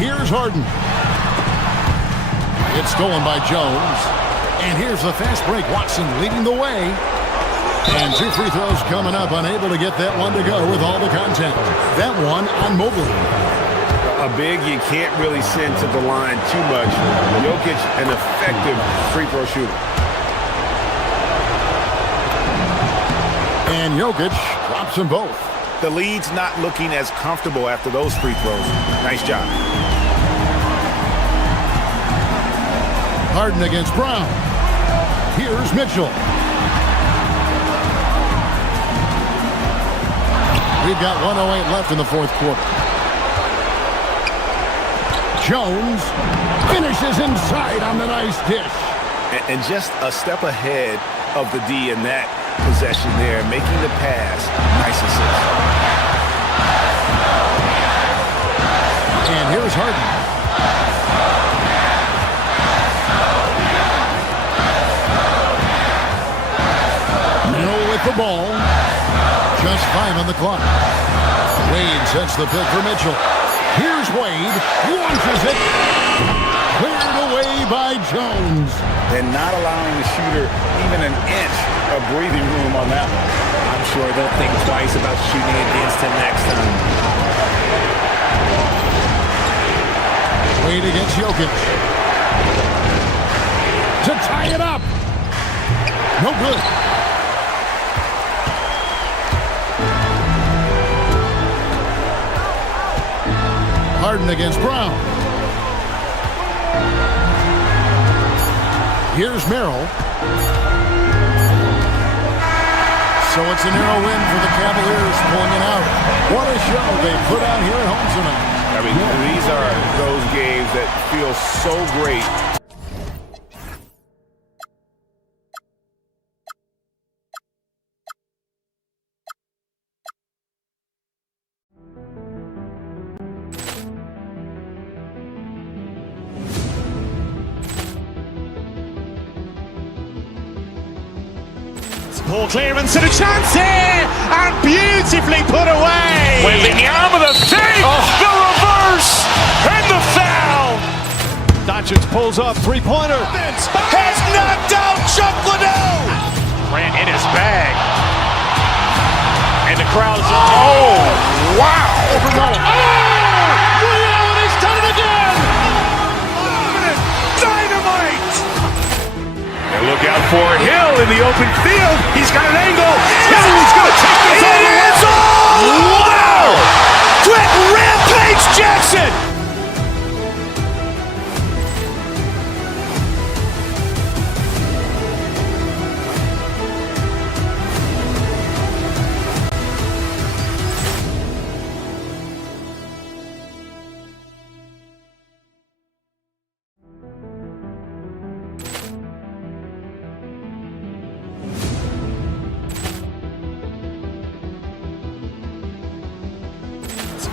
Here's Harden. It's stolen by Jones. And here's the fast break. Watson leading the way. And 2 free throws coming up. Unable to get that one to go with all the contact. That one on Mobley. A big you can't really send to the line too much. Jokic, an effective free throw shooter. And Jokic drops them both. The lead's not looking as comfortable after those free throws. Nice job. Harden against Brown. Here's Mitchell. We've got 1:08 left in the fourth quarter. Jones finishes inside on the nice dish. And just a step ahead of the D in that possession there, making the pass. Nice assist. And here's Harden. Mill with the ball. Just 5 on the clock. Wade sets the pick for Mitchell. Here's Wade. Launches it. Cleared away by Jones. And not allowing the shooter even an inch of breathing room on that one. I'm sure they'll think twice about shooting against him next time. Wade against Jokic. To tie it up. No good. Harden against Brown. Here's Merrill. So it's a narrow win for the Cavaliers, pulling it out. What a show they put out here at home tonight. I mean, these are those games that feel so great. Poor clearance and a chance here, and beautifully put away. Wembanyama the fake, the reverse, and the foul. Doncic pulls up, three-pointer. Has knocked out Chuck Liddell. Ran in his bag. And the crowd is, oh, wow. Liddell, he's done it again. Dynamite. And look out for Hill in the open field. He's got an angle. Hill's going to take this all the way. Wow! Quick Rampage Jackson.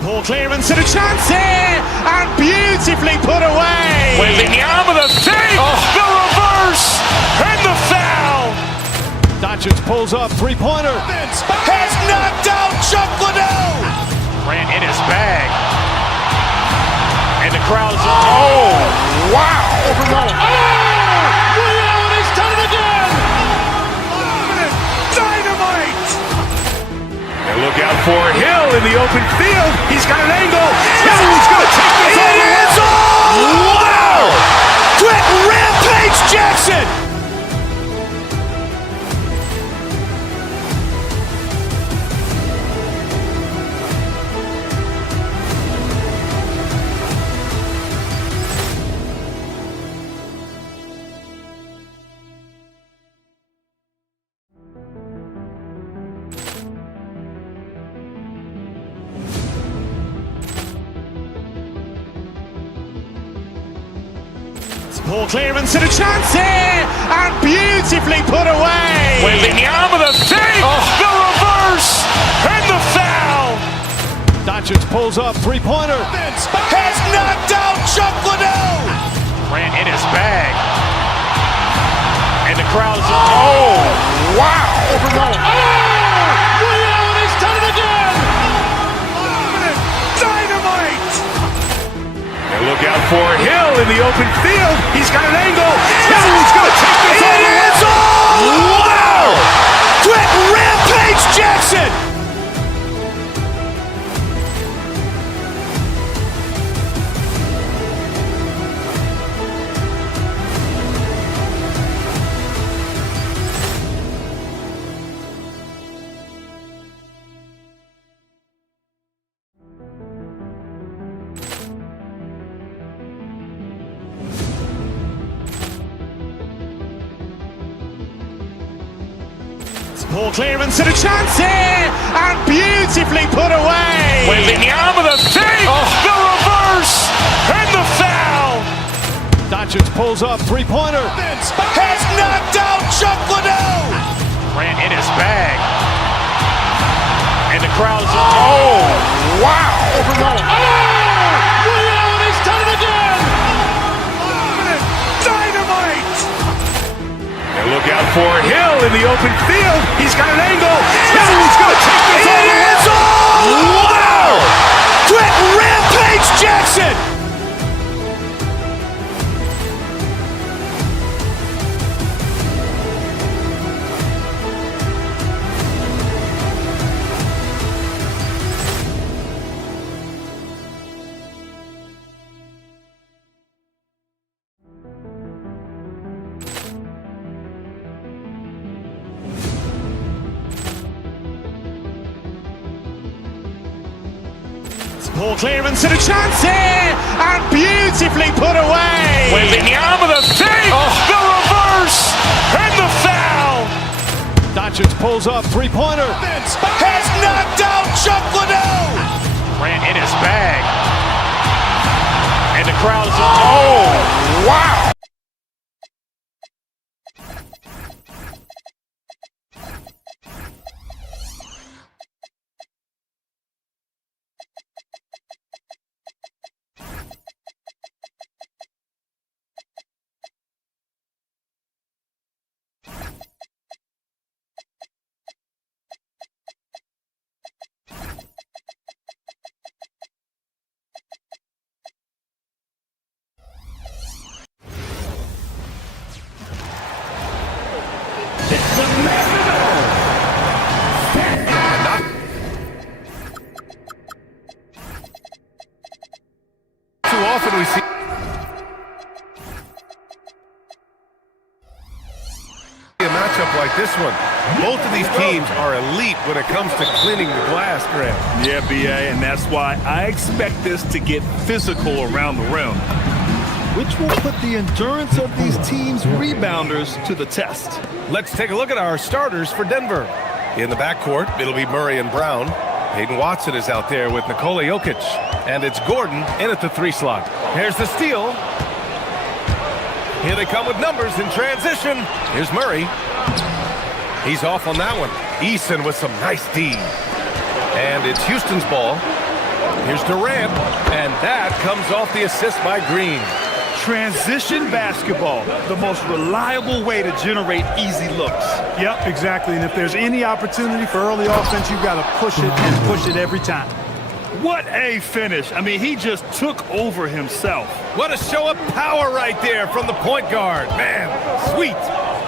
Poor clearance and a chance here, and beautifully put away. Wembanyama the fake, the reverse, and the foul. Doncic pulls up, three-pointer. Has knocked out Chuck Liddell. Ran in his bag. And the crowd is, oh, wow. Liddell, he's done it again. Dynamite. And look out for Hill in the open field. He's got an angle. Hill's going to take this all the way. Wow! Quick Rampage Jackson. Poor clearance and a chance here, and beautifully put away. Wembanyama the fake, the reverse, and the foul. Doncic pulls up, three-pointer. Has knocked out Chuck Liddell. Ran in his bag. And the crowd is, oh, wow. Liddell, he's done it again. Dynamite. And look out for Hill in the open field. He's got an angle. Hill's going to take this all the way. Wow! Quick rampage Jackson! Ball clearance and a chance here, and beautifully put away. With the arm of the fake, the reverse, and the foul. Doncic pulls up, three-pointer. Has knocked out Chuck Liddell. Grant in his bag. And the crowd is, oh, wow. Liddell has done it again. Dynamite. And look out for Hill in the open field. He's got an angle. Hill's going to take this all the way. Wow! Quick rampage Jackson! Ball clearance and a chance here, and beautifully put away. With the arm of the fake, the reverse, and the foul. Doncic pulls up, three-pointer. Has knocked out Chuck Liddell. Grant in his bag. And the crowd is, oh, wow. Too often we see a matchup like this one. Both of these teams are elite when it comes to cleaning the glass, Graham. Yeah, BA, and that's why I expect this to get physical around the rim, which will put the endurance of these teams' rebounders to the test. Let's take a look at our starters for Denver. In the backcourt, it'll be Murray and Brown. Hayden Watson is out there with Nikola Jokic. And it's Gordon in at the 3 slot. Here's the steal. Here they come with numbers in transition. Here's Murray. He's off on that one. Eason with some nice D. And it's Houston's ball. Here's Durant. And that comes off the assist by Green. Transition basketball, the most reliable way to generate easy looks. Yep, exactly. And if there's any opportunity for early offense, you've got to push it and push it every time. What a finish. I mean, he just took over himself. What a show of power right there from the point guard. Man, sweet.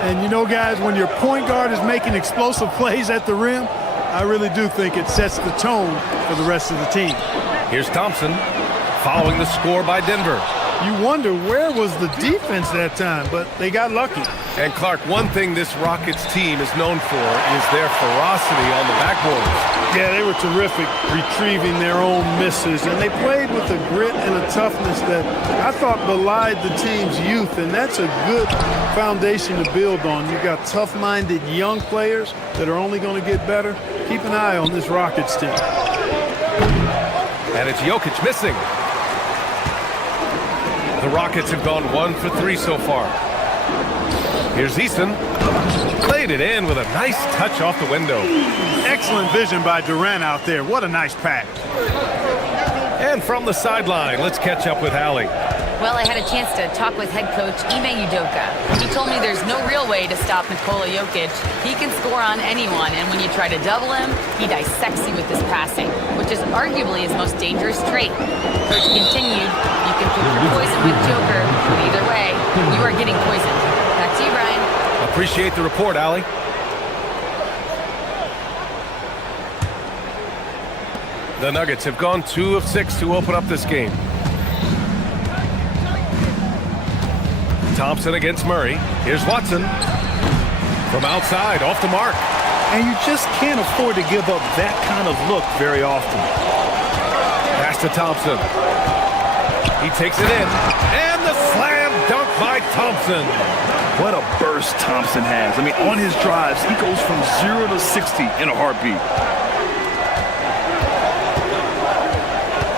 And you know, guys, when your point guard is making explosive plays at the rim, I really do think it sets the tone for the rest of the team. Here's Thompson following the score by Denver. You wonder where was the defense that time, but they got lucky. And Clark, one thing this Rockets team is known for is their ferocity on the backboards. Yeah, they were terrific retrieving their own misses, and they played with a grit and a toughness that I thought belied the team's youth, and that's a good foundation to build on. You've got tough-minded young players that are only going to get better. Keep an eye on this Rockets team. And it's Jokic missing. The Rockets have gone 1 for 3 so far. Here's Eason. Played it in with a nice touch off the window. Excellent vision by Durant out there. What a nice pass. And from the sideline, let's catch up with Hallie. Well, I had a chance to talk with head coach Ime Udoka. He told me there's no real way to stop Nikola Jokic. He can score on anyone, and when you try to double him, he dissects you with his passing, which is arguably his most dangerous trait. Coach continued, you can pick your poison with Joker, but either way, you are getting poisoned. Back to you, Brian. Appreciate the report, Allie. The Nuggets have gone 2 of 6 to open up this game. Thompson against Murray. Here's Watson. From outside, off the mark. And you just can't afford to give up that kind of look very often. Pass to Thompson. He takes it in. And the slam dunk by Thompson. What a burst Thompson has. I mean, on his drives, he goes from 0 to 60 in a heartbeat.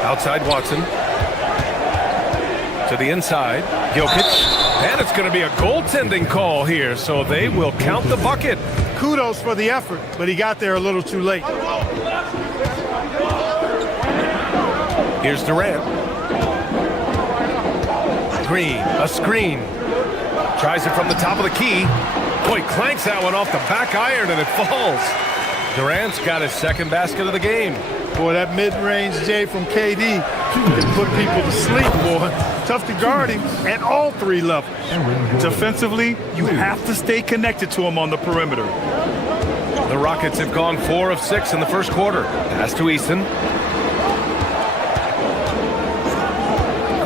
Outside Watson. To the inside. Jokic. And it's going to be a goaltending call here, so they will count the bucket. Kudos for the effort, but he got there a little too late. Here's Durant. Green, a screen. Tries it from the top of the key. Boy, clanks that one off the back iron and it falls. Durant's got his second basket of the game. Boy, that mid-range J from KD can put people to sleep, boy. Tough to guard him at all 3 levels. Defensively, you have to stay connected to him on the perimeter. The Rockets have gone 4 of 6 in the first quarter. Pass to Easton.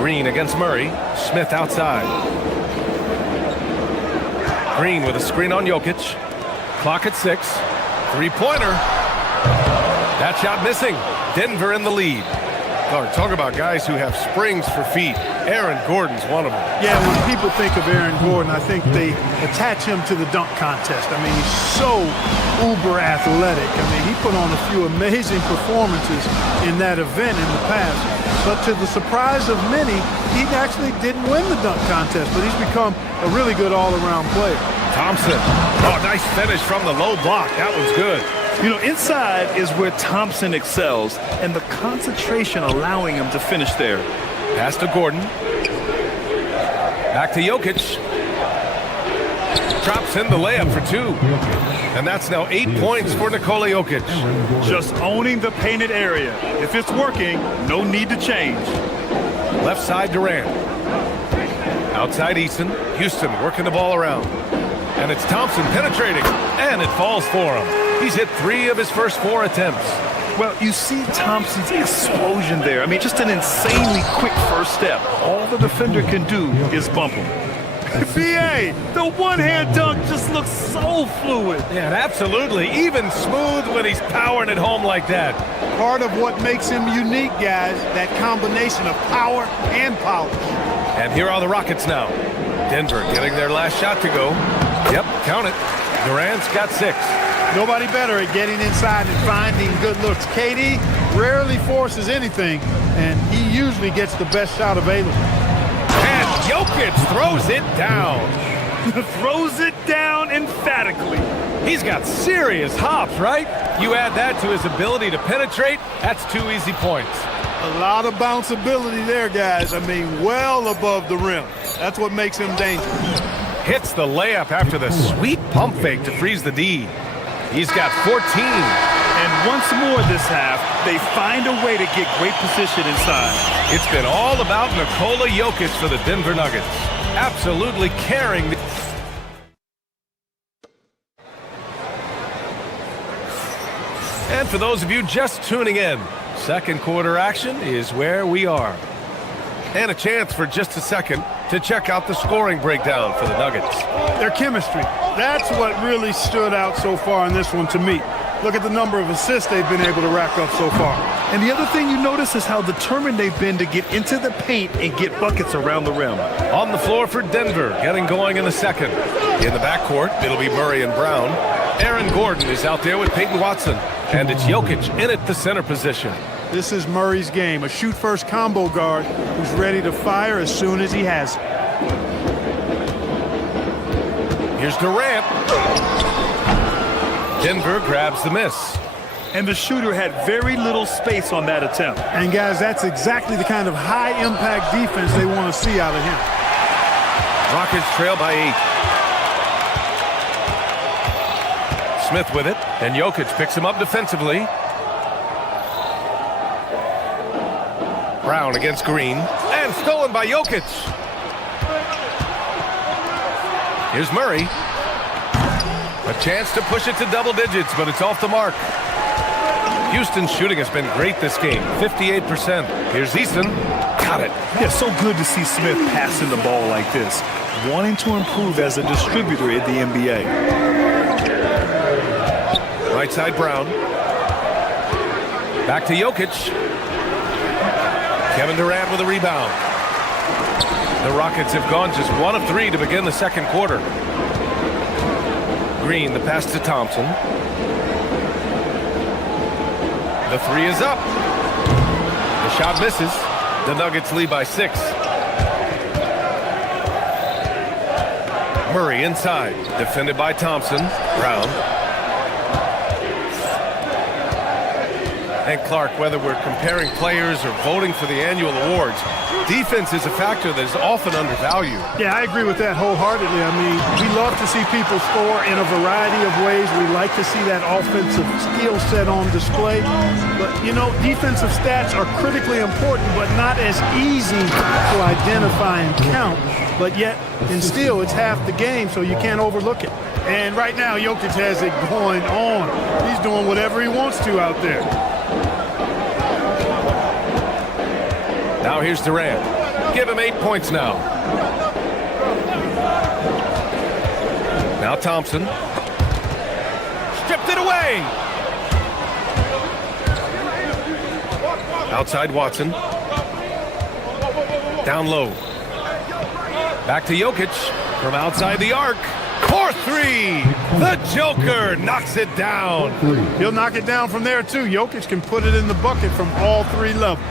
Green against Murray. Smith outside. Green with a screen on Jokic. Clock at 6. 3-pointer. That shot missing. Denver in the lead. Talk about guys who have springs for feet. Aaron Gordon's one of them. Yeah, when people think of Aaron Gordon, I think they attach him to the dunk contest. I mean, he's so uber athletic. I mean, he put on a few amazing performances in that event in the past. But to the surprise of many, he actually didn't win the dunk contest, but he's become a really good all-around player. Thompson. Oh, nice finish from the low block. That was good. You know, inside is where Thompson excels, and the concentration allowing him to finish there. Pass to Gordon. Back to Jokic. Drops in the layup for 2. And that's now 8 points for Nikola Jokic. Just owning the painted area. If it's working, no need to change. Left side Durant. Outside Easton. Houston working the ball around. And it's Thompson penetrating. And it falls for him. He's hit 3 of his first 4 attempts. Well, you see Thompson's explosion there. I mean, just an insanely quick first step. All the defender can do is bump him. BA, the one-hand dunk just looks so fluid. Yeah, absolutely. Even smooth when he's powering it home like that. Part of what makes him unique, guys, that combination of power and polish. And here are the Rockets now. Denver getting their last shot to go. Yep, count it. Durant's got 6. Nobody better at getting inside and finding good looks. KD rarely forces anything, and he usually gets the best shot available. And Jokic throws it down. Throws it down emphatically. He's got serious hops, right? You add that to his ability to penetrate, that's 2 easy points. A lot of bounceability there, guys. I mean, well above the rim. That's what makes him dangerous. Hits the layup after the sweet pump fake to freeze the D. He's got 14. And once more this half, they find a way to get great position inside. It's been all about Nikola Jokic for the Denver Nuggets. Absolutely carrying the... And for those of you just tuning in, second quarter action is where we are. And a chance for just a second to check out the scoring breakdown for the Nuggets. Their chemistry. That's what really stood out so far in this one to me. Look at the number of assists they've been able to rack up so far. And the other thing you notice is how determined they've been to get into the paint and get buckets around the rim. On the floor for Denver, getting going in the second. In the backcourt, it'll be Murray and Brown. Aaron Gordon is out there with Peyton Watson. And it's Jokic in at the center position. This is Murray's game, a shoot-first combo guard who's ready to fire as soon as he has it. Here's Durant. Denver grabs the miss. and the shooter had very little space on that attempt. And guys, that's exactly the kind of high-impact defense they want to see out of him. Rockets trail by 8. Smith with it, and Jokic picks him up defensively. Brown against Green, and stolen by Jokic. Here's Murray. A chance to push it to double digits, but it's off the mark. Houston's shooting has been great this game, 58%. Here's Easton. Got it. Yeah, so good to see Smith passing the ball like this, wanting to improve as a distributor in the NBA. Right side Brown. Back to Jokic. Kevin Durant with a rebound. The Rockets have gone just 1 of 3 to begin the second quarter. Green, the pass to Thompson. The 3 is up. The shot misses. The Nuggets lead by 6. Murray inside, defended by Thompson. Brown. And Clark, whether we're comparing players or voting for the annual awards, defense is a factor that is often undervalued. Yeah, I agree with that wholeheartedly. I mean, we love to see people score in a variety of ways. We like to see that offensive skill set on display. But, you know, defensive stats are critically important, but not as easy to identify and count. But yet, and still, it's half the game, so you can't overlook it. And right now, Jokic has it going on. He's doing whatever he wants to out there. Now here's Durant. Give him 8 points now. Now Thompson. Stripped it away. Outside Watson. Down low. Back to Jokic from outside the arc. For 3. The Joker knocks it down. He'll knock it down from there, too. Jokic can put it in the bucket from all 3 levels.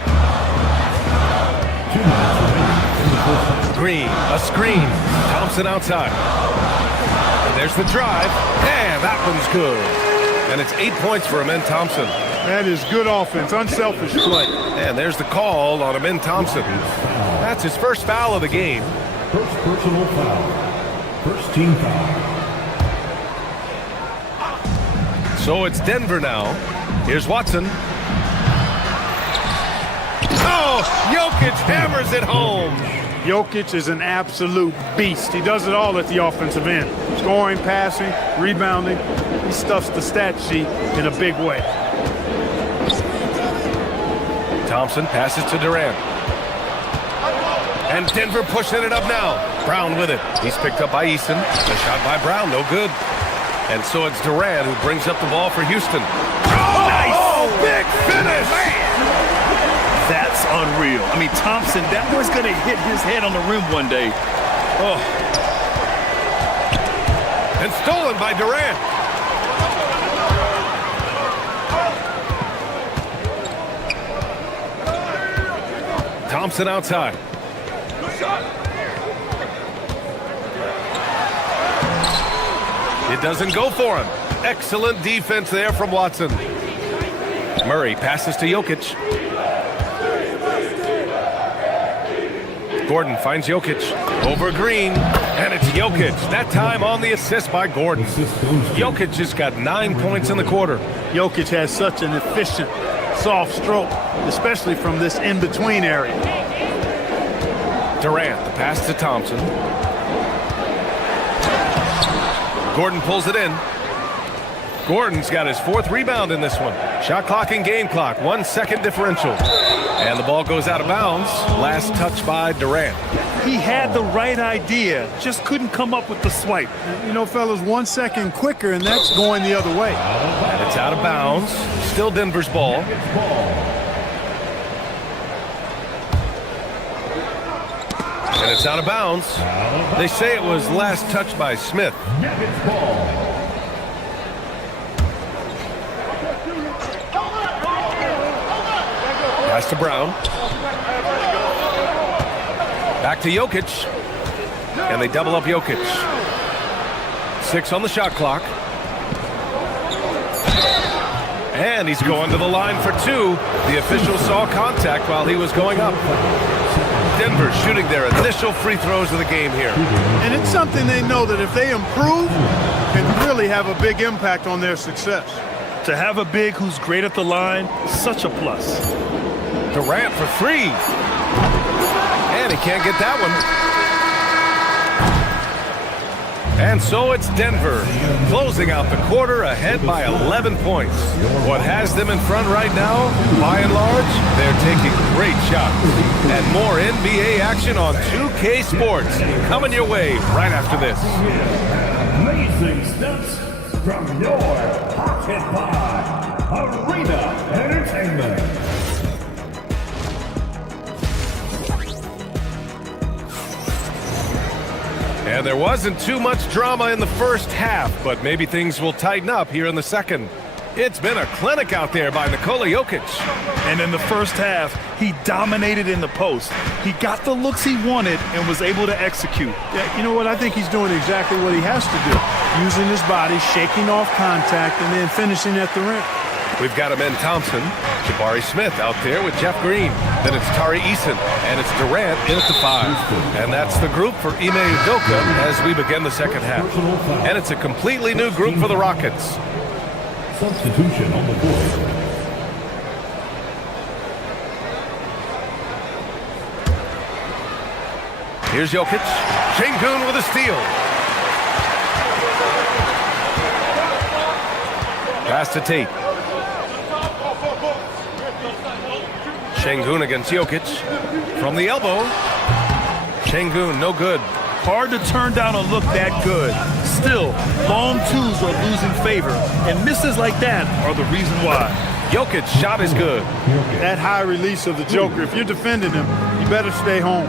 Green, a screen. Thompson outside. And there's the drive. And that one's good. And it's 8 points for Amen Thompson. That is good offense, unselfish play. And there's the call on Amen Thompson. That's his first foul of the game. First personal foul. First team foul. So it's Denver now. Here's Watson. Oh, Jokic hammers it home. Jokic is an absolute beast. He does it all at the offensive end. Scoring, passing, rebounding. He stuffs the stat sheet in a big way. Thompson passes to Durant. And Denver pushing it up now. Brown with it. He's picked up by Easton. The shot by Brown, no good. And so it's Durant who brings up the ball for Houston. Oh, nice! Oh, big finish! Man. That's unreal. I mean, Thompson, that was going to hit his head on the rim one day. Oh. And stolen by Durant. Thompson outside. It doesn't go for him. Excellent defense there from Watson. Murray passes to Jokic. Gordon finds Jokic over Green, and it's Jokic. That time on the assist by Gordon. Jokic just got 9 points in the quarter. Jokic has such an efficient, soft stroke, especially from this in-between area. Durant, the pass to Thompson. Gordon pulls it in. Gordon's got his 4th rebound in this one. Shot clock and game clock, 1 second differential. And the ball goes out of bounds. Last touch by Durant. He had the right idea, just couldn't come up with the swipe. You know, fellas, 1 second quicker, and that's going the other way. And it's out of bounds. Still Denver's ball. And it's out of bounds. They say it was last touched by Smith. Pass to Brown. Back to Jokic. And they double up Jokic. 6 on the shot clock. And he's going to the line for two. The official saw contact while he was going up. Denver shooting their initial free throws of the game here. And it's something they know that if they improve, can really have a big impact on their success. To have a big who's great at the line, such a plus. Durant for three. And he can't get that one. And so it's Denver, closing out the quarter ahead by 11 points. What has them in front right now, by and large, they're taking great shots. And more NBA action on 2K Sports coming your way right after this. Amazing steps from your pocket by Arena Entertainment. And there wasn't too much drama in the first half, but maybe things will tighten up here in the second. It's been a clinic out there by Nikola Jokic. And in the first half, he dominated in the post. He got the looks he wanted and was able to execute. Yeah, you know what? I think he's doing exactly what he has to do. Using his body, shaking off contact, and then finishing at the rim. We've got Amen Thompson, Jabari Smith out there with Jeff Green. Then it's Tari Eason, and it's Durant in at the 5. And that's the group for Ime Udoka as we begin the second half. And it's a completely new group for the Rockets. Substitution on the board. Here's Jokic. Şengün with a steal. Pass to Tate. Şengün against Jokic. From the elbow. Şengün, no good. Hard to turn down a look that good. Still, long twos are losing favor, and misses like that are the reason why. Jokic's shot is good. That high release of the Joker, if you're defending him, you better stay home.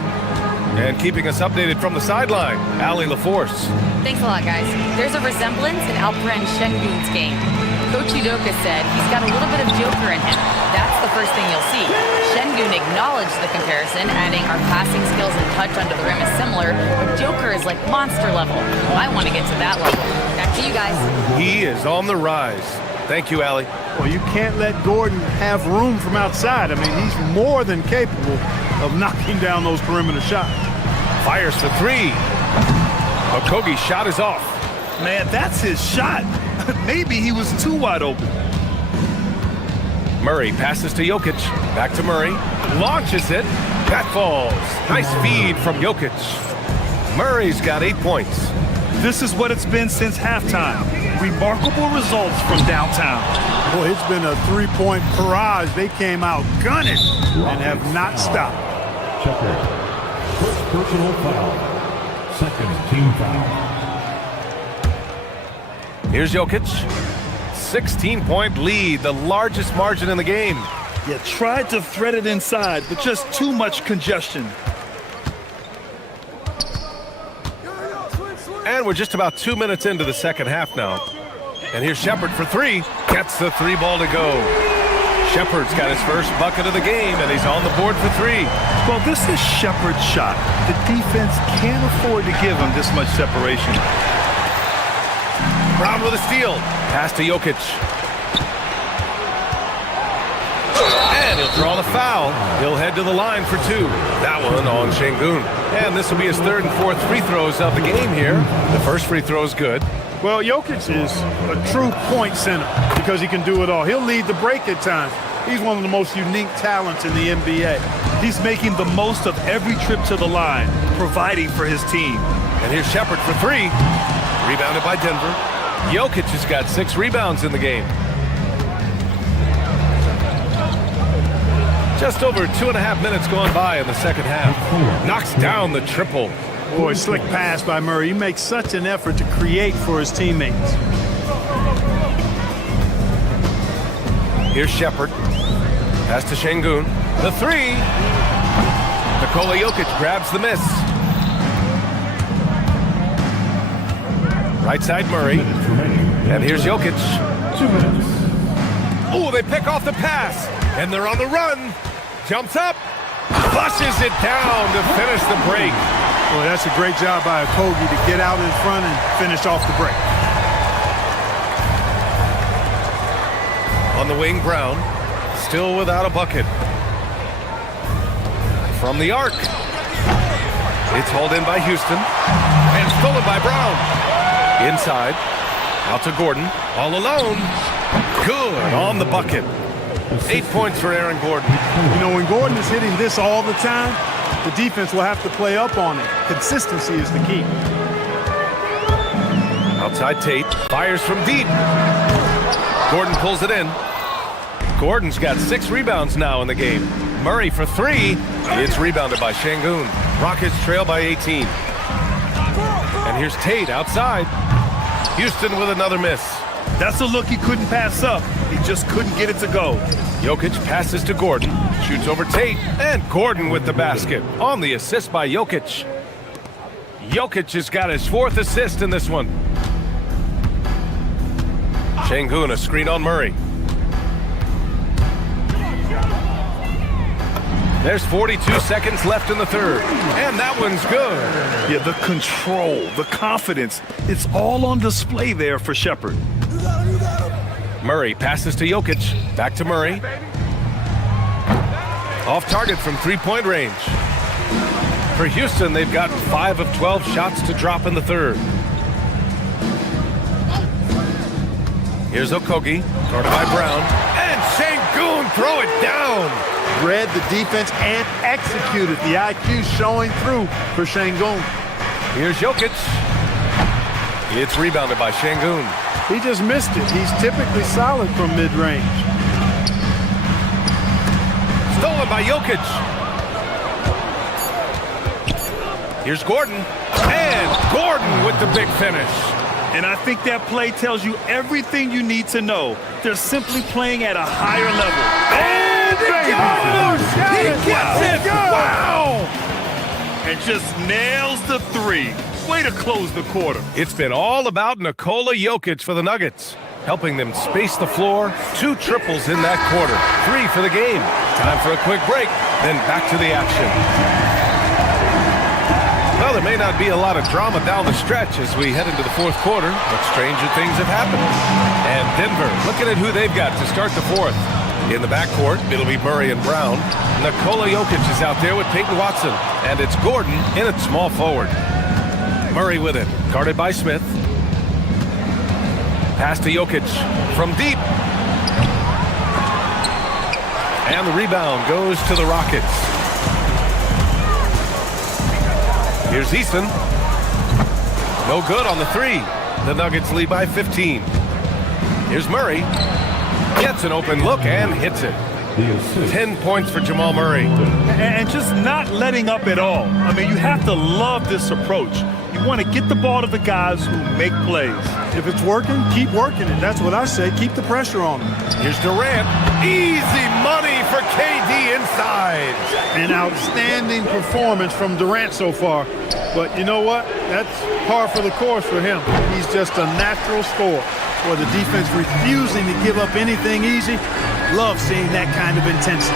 And keeping us updated from the sideline, Allie LaForce. Thanks a lot, guys. There's a resemblance in Alperen Şengün's game. Coach Udoka said he's got a little bit of Joker in him. That's the first thing you'll see. Şengün acknowledged the comparison, adding our passing skills and touch under the rim is similar, but Joker is like monster level. I want to get to that level. Back to you guys. He is on the rise. Thank you, Allie. Well, you can't let Gordon have room from outside. I mean, he's more than capable of knocking down those perimeter shots. Fires for three. Okogie's shot is off. Man, that's his shot. Maybe he was too wide open. Murray passes to Jokic. Back to Murray. Launches it. That falls. Nice feed from Jokic. Murray's got 8 points. This is what it's been since halftime. Remarkable results from downtown. Boy, it's been a three-point barrage. They came out gunning and have not stopped. Checker. First personal foul. Second team foul. Here's Jokic. 16-point lead, the largest margin in the game. Yeah, tried to thread it inside, but just too much congestion. And we're just about 2 minutes into the second half now. And here's Shepherd for three. Gets the three ball to go. Shepherd's got his first bucket of the game, and he's on the board for three. Well, this is Shepherd's shot. The defense can't afford to give him this much separation. Brown with a steal. Pass to Jokic. And he'll draw the foul. He'll head to the line for two. That one on Şengün. And this will be his third and fourth free throws of the game here. The first free throw is good. Well, Jokic is a true point center because he can do it all. He'll lead the break at times. He's one of the most unique talents in the NBA. He's making the most of every trip to the line, providing for his team. And here's Shepherd for three. Rebounded by Denver. Jokic has got 6 rebounds in the game. Just over 2.5 minutes gone by in the second half. Knocks down the triple. Boy, slick pass by Murray. He makes such an effort to create for his teammates. Here's Shepherd. Pass to Şengün. The three. Nikola Jokic grabs the miss. Right side Murray. And here's Jokic. 2 minutes. Oh, they pick off the pass. And they're on the run. Jumps up. Flushes it down to finish the break. Boy, that's a great job by Okogie to get out in front and finish off the break. On the wing, Brown. Still without a bucket. From the arc. It's hauled in by Houston. And stolen by Brown. Inside. Out to Gordon. All alone. Good on the bucket. 8 points for Aaron Gordon. You know, when Gordon is hitting this all the time, the defense will have to play up on it. Consistency is the key. Outside Tate. Fires from deep. Gordon pulls it in. Gordon's got 6 rebounds now in the game. Murray for 3. It's rebounded by Şengün. Rockets trail by 18. And here's Tate outside. Houston with another miss. That's a look he couldn't pass up. He just couldn't get it to go. Jokic passes to Gordon. Shoots over Tate. And Gordon with the basket. On the assist by Jokic. Jokic has got his 4th assist in this one. Şengün, a screen on Murray. There's 42 seconds left in the third. And that one's good. Yeah, the control, the confidence, it's all on display there for Shepherd. Murray passes to Jokic. Back to Murray. Off target from three-point range. For Houston, they've gotten 5 of 12 shots to drop in the third. Here's Okogie, guarded by Brown. And Şengün throw it down. Read the defense and executed. The IQ showing through for Şengün. Here's Jokic. It's rebounded by Şengün. He just missed it. He's typically solid from mid-range. Stolen by Jokic. Here's Gordon. And Gordon with the big finish. And I think that play tells you everything you need to know. They're simply playing at a higher level. And he gets it! Wow! And just nails the 3. Way to close the quarter. It's been all about Nikola Jokic for the Nuggets, helping them space the floor. 2 triples in that quarter. 3 for the game. Time for a quick break, then back to the action. Well, there may not be a lot of drama down the stretch as we head into the 4th quarter, but stranger things have happened. And Denver looking at who they've got to start the 4th. In the backcourt, it'll be Murray and Brown. Nikola Jokic is out there with Peyton Watson, and it's Gordon in at small forward. Murray with it, guarded by Smith. Pass to Jokic from deep. And the rebound goes to the Rockets. Here's Easton. No good on the 3. The Nuggets lead by 15. Here's Murray. Gets an open look and hits it. 10 points for Jamal Murray. And just not letting up at all. I mean, you have to love this approach. You want to get the ball to the guys who make plays. If it's working, keep working it. That's what I say. Keep the pressure on them. Here's Durant. Easy money for KD inside. An outstanding performance from Durant so far. But you know what? That's par for the course for him. He's just a natural scorer. For the defense refusing to give up anything easy. Love seeing that kind of intensity.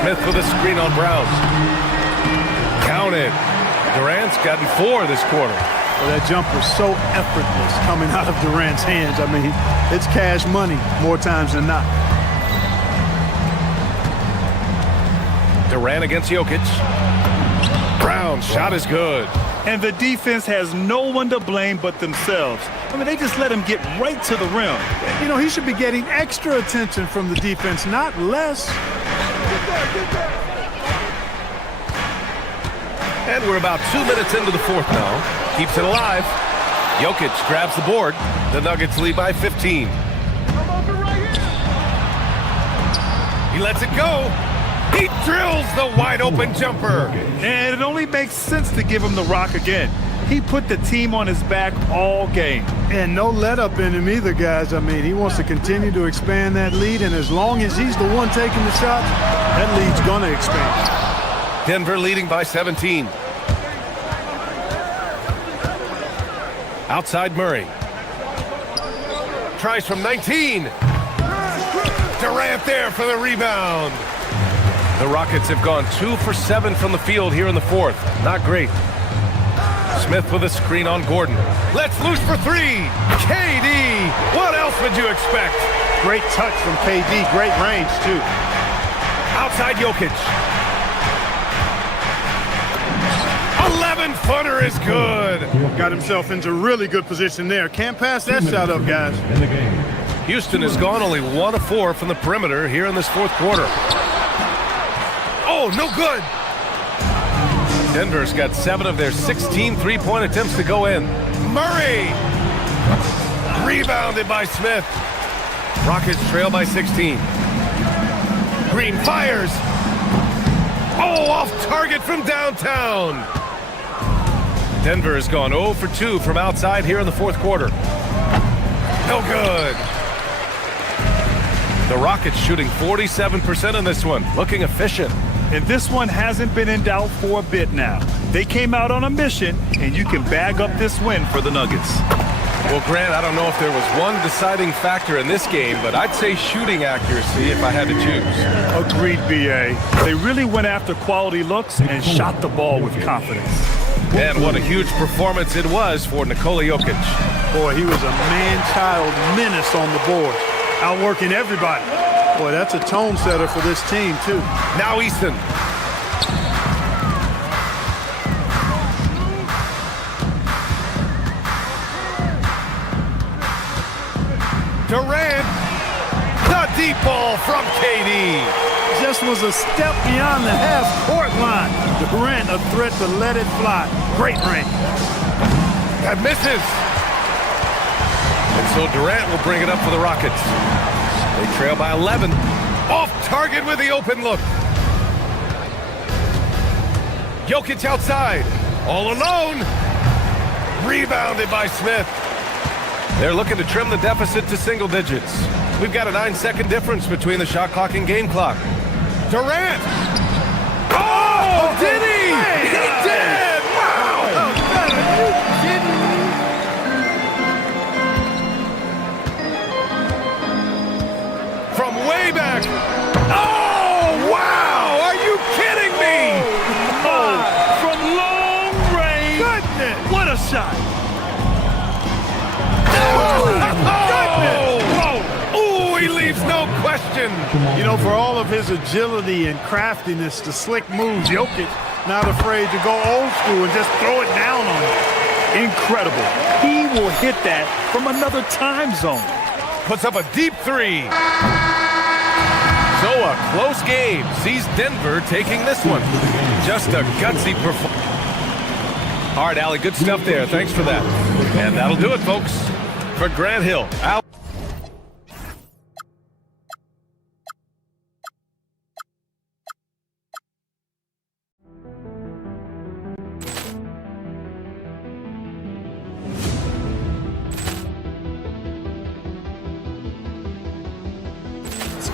Smith with a screen on Brown. Counted. Durant's gotten 4 this quarter. Well, that jumper so effortless coming out of Durant's hands. I mean, it's cash money more times than not. Durant against Jokic. Brown's shot is good. And the defense has no one to blame but themselves. I mean, they just let him get right to the rim. You know, he should be getting extra attention from the defense, not less. And we're about 2 minutes into the 4th now. Keeps it alive. Jokic grabs the board. The Nuggets lead by 15. He lets it go. He drills the wide-open jumper. And it only makes sense to give him the rock again. He put the team on his back all game. And no let-up in him either, guys. I mean, he wants to continue to expand that lead, and as long as he's the one taking the shots, that lead's going to expand. Denver leading by 17. Outside Murray. Tries from 19. Durant there for the rebound. The Rockets have gone 2 for 7 from the field here in the 4th. Not great. Smith with a screen on Gordon. Let's loose for three. KD. What else would you expect? Great touch from KD. Great range, too. Outside Jokic. 11-footer is good. Got himself into really good position there. Can't pass that shot up, guys. Houston has gone only 1 of 4 from the perimeter here in this fourth quarter. Oh, no good. Denver's got 7 of their 16 three-point attempts to go in. Murray. Rebounded by Smith. Rockets trail by 16. Green fires. Oh, off target from downtown. Denver has gone 0 for 2 from outside here in the fourth quarter. No good. The Rockets shooting 47% in this one, looking efficient. And this one hasn't been in doubt for a bit now. They came out on a mission, and you can bag up this win for the Nuggets. Well, Grant, I don't know if there was one deciding factor in this game, but I'd say shooting accuracy if I had to choose. Agreed, B.A. They really went after quality looks and shot the ball with confidence. And what a huge performance it was for Nikola Jokic. Boy, he was a man-child menace on the board, outworking everybody. Boy, that's a tone setter for this team, too. Now Easton. Durant. The deep ball from KD. Just was a step beyond the half-court line. Durant a threat to let it fly. Great range. That misses. And so Durant will bring it up for the Rockets. They trail by 11. Off target with the open look. Jokic outside. All alone. Rebounded by Smith. They're looking to trim the deficit to single digits. We've got a 9-second difference between the shot clock and game clock. Durant! Oh, did he? He did! Wow! Are you kidding me? From way back. Oh, wow! Are you kidding me? Oh, from long range. Goodness! What a shot! Oh, he leaves no question. You know, for all of his agility and craftiness, the slick moves, Jokic not afraid to go old school and just throw it down on him. Incredible. He will hit that from another time zone. Puts up a deep three. So a close game sees Denver taking this one. Just a gutsy performance. All right, Allie, good stuff there. Thanks for that. And that'll do it, folks. For Grant Hill.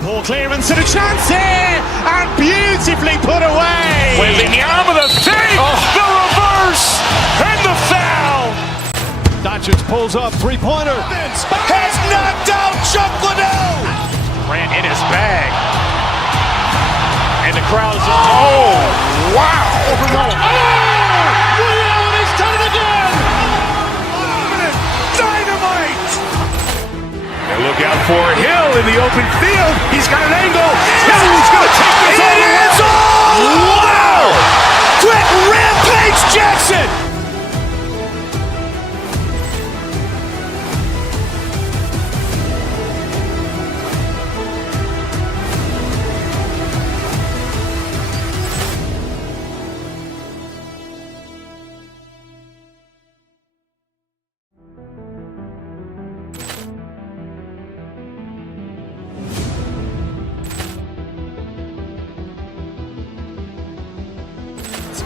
Ball clearance and a chance here, and beautifully put away. With in the arm of the fake, the reverse, and the foul. Doncic pulls up, three-pointer. Has knocked out Chuck Liddell. Ran in his bag. And the crowd is, oh, wow. Liddell has done it again. Dynamite. And look out for Hill in the open field. He's got an angle. Hill's going to take this all the way. Wow! Quick rampage Jackson.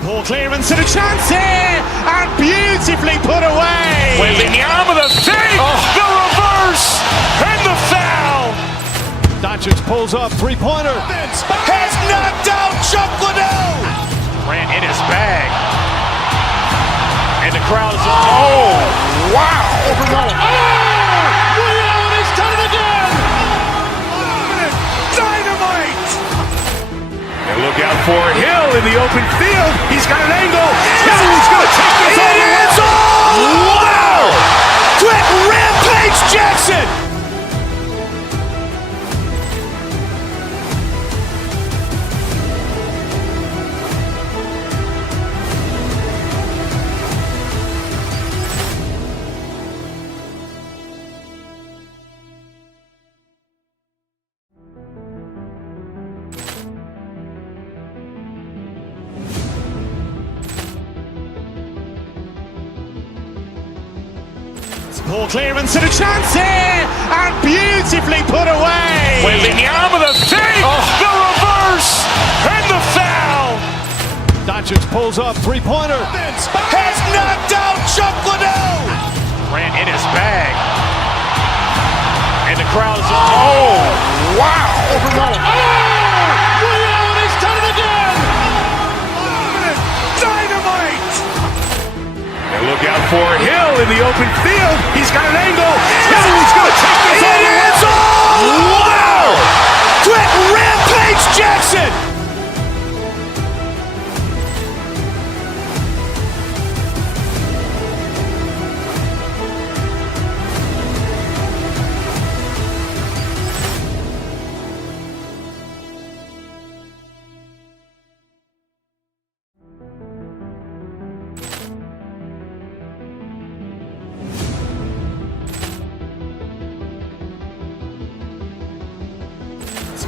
Ball clearance and a chance here, and beautifully put away. With in the arm of the fake, the reverse, and the foul. Doncic pulls up, three-pointer. Has knocked out Chuck Liddell. Ran in his bag. And the crowd is, oh, wow. Liddell has done it again. Dynamite. And look out for Hill in the open field. He's got an angle. Hill's going to take this all the way. Rampage Jackson! Ball clearance and a chance here, and beautifully put away. Waving the arm of the fake, the reverse, and the foul. Doncic pulls up, three-pointer. Has knocked out Chuck Liddell. Grant in his bag, and the crowd is wow! Liddell has done it again. Dynamite. And look out for Hill in the open field. He's got an angle. He's going to take this all the way. Wow! Quick Rampage Jackson!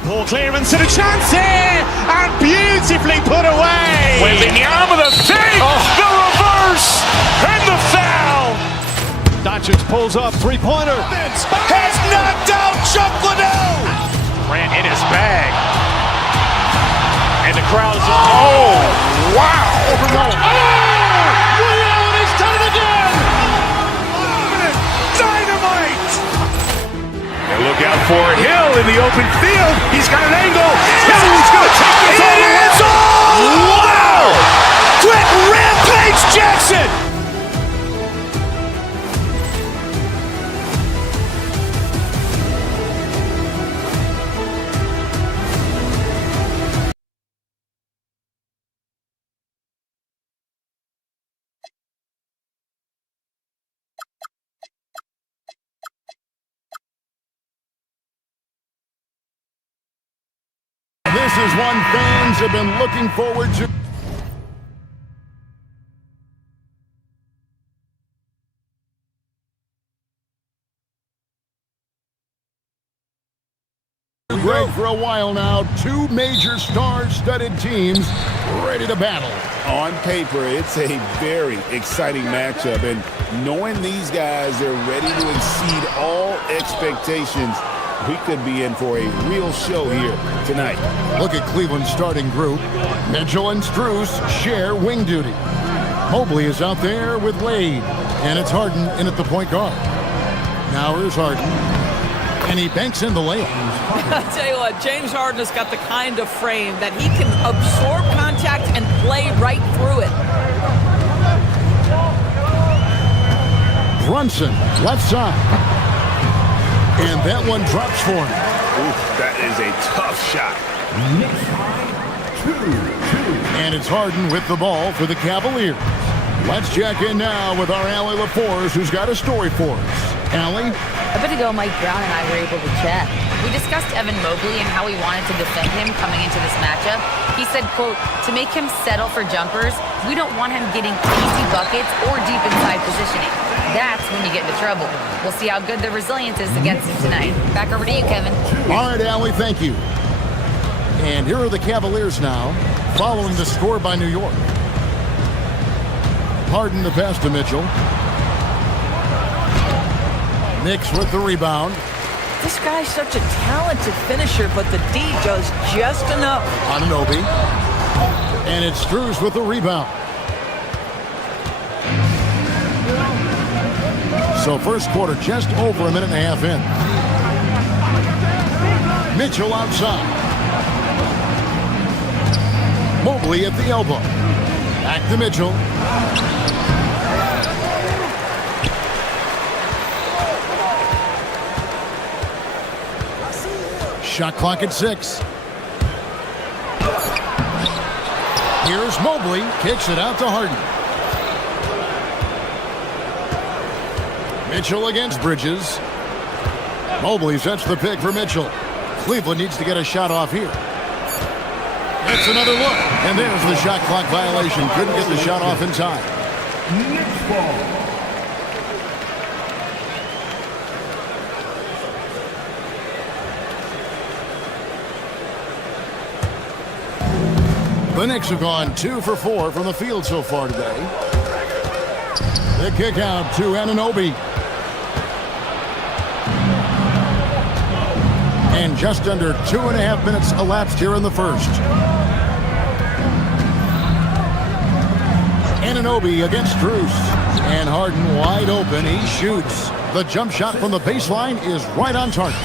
Ball clearance and a chance here, and beautifully put away. Waving the arm of the fake, the reverse, and the foul. Doncic pulls up, three-pointer. Has knocked out Chuck Liddell. Grant in his bag, and the crowd is wow! Liddell has done it again. Dynamite. And look out for Hill in the open field. He's got an angle. He's going to take this all the way. Wow! Quick Rampage Jackson! This is one fans have been looking forward to. Greg, for a while now, two major star-studded teams ready to battle. On paper, it's a very exciting matchup, and knowing these guys are ready to exceed all expectations, we could be in for a real show here tonight. Look at Cleveland's starting group. Mitchell and Strus share wing duty. Mobley is out there with Wade, and it's Harden in at the point guard. Now here's Harden, and he banks in the layup. I'll tell you what, James Harden has got the kind of frame that he can absorb contact and play right through it. Brunson, left side. And that one drops for him. Ooh, that is a tough shot. And it's Harden with the ball for the Cavaliers. Let's check in now with our Allie LaForce, who's got a story for us. Allie? A bit ago, Mike Brown and I were able to chat. We discussed Evan Mobley and how we wanted to defend him coming into this matchup. He said, quote, to make him settle for jumpers, we don't want him getting easy buckets or deep inside positioning. That's when you get into trouble. We'll see how good the resilience is against him tonight. Back over to you, Kevin. All right, Allie, thank you. And here are the Cavaliers now, following the score by New York. Harden the pass to Mitchell. Knicks with the rebound. This guy's such a talented finisher, but the D does just enough. Anunoby. And it's Strus with the rebound. So first quarter just over a minute and a half in. Mitchell outside. Mobley at the elbow. Back to Mitchell. Shot clock at 6. Here's Mobley. Kicks it out to Harden. Mitchell against Bridges. Mobley sets the pick for Mitchell. Cleveland needs to get a shot off here. That's another look. And there's the shot clock violation. Couldn't get the shot off in time. Knicks ball. The Knicks have gone 2 for 4 from the field so far today. The kick out to Anunoby. And just under 2.5 minutes elapsed here in the first. Anunoby against Strus. And Harden wide open. He shoots. The jump shot from the baseline is right on target.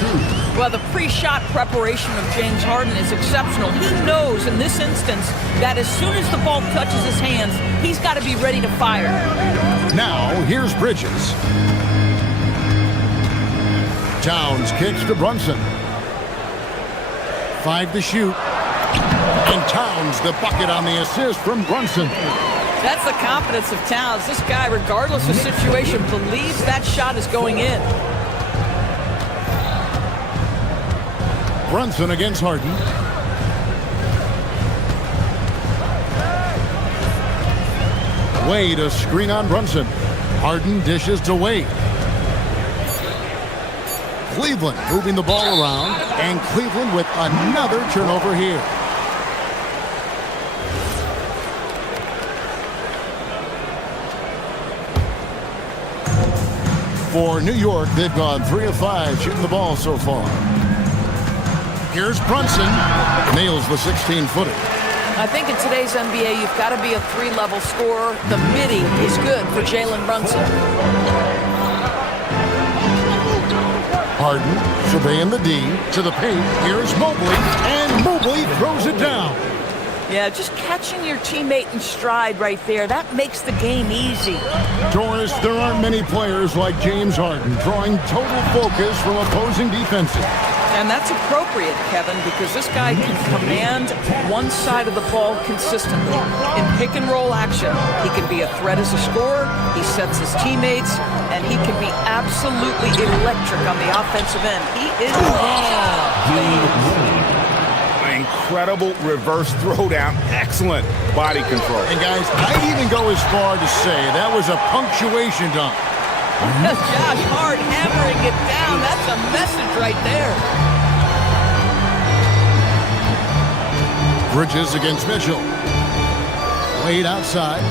Well, the pre-shot preparation of James Harden is exceptional. He knows in this instance that as soon as the ball touches his hands, he's got to be ready to fire. Now, here's Bridges. Towns kicks to Brunson. 5 to shoot. And Towns the bucket on the assist from Brunson. That's the confidence of Towns. This guy, regardless of situation, believes that shot is going in. Brunson against Harden. Wade a screen on Brunson. Harden dishes to Wade. Cleveland moving the ball around, and Cleveland with another turnover here. For New York, they've gone 3 of 5 shooting the ball so far. Here's Brunson. Nails the 16-footer. I think in today's NBA, you've got to be a 3-level scorer. The midi is good for Jalen Brunson. Harden surveying the D to the paint. Here's Mobley, and Mobley throws it down. Yeah, just catching your teammate in stride right there, that makes the game easy. Doris, there aren't many players like James Harden drawing total focus from opposing defenses. And that's appropriate, Kevin, because this guy can command one side of the ball consistently. In pick-and-roll action, he can be a threat as a scorer, he sets his teammates, and he can be absolutely electric on the offensive end. He is... Incredible reverse throwdown. Excellent body control. And guys, I'd even go as far to say that was a punctuation dunk. Josh Hart hammering it down. That's a message right there. Bridges against Mitchell. Wade outside.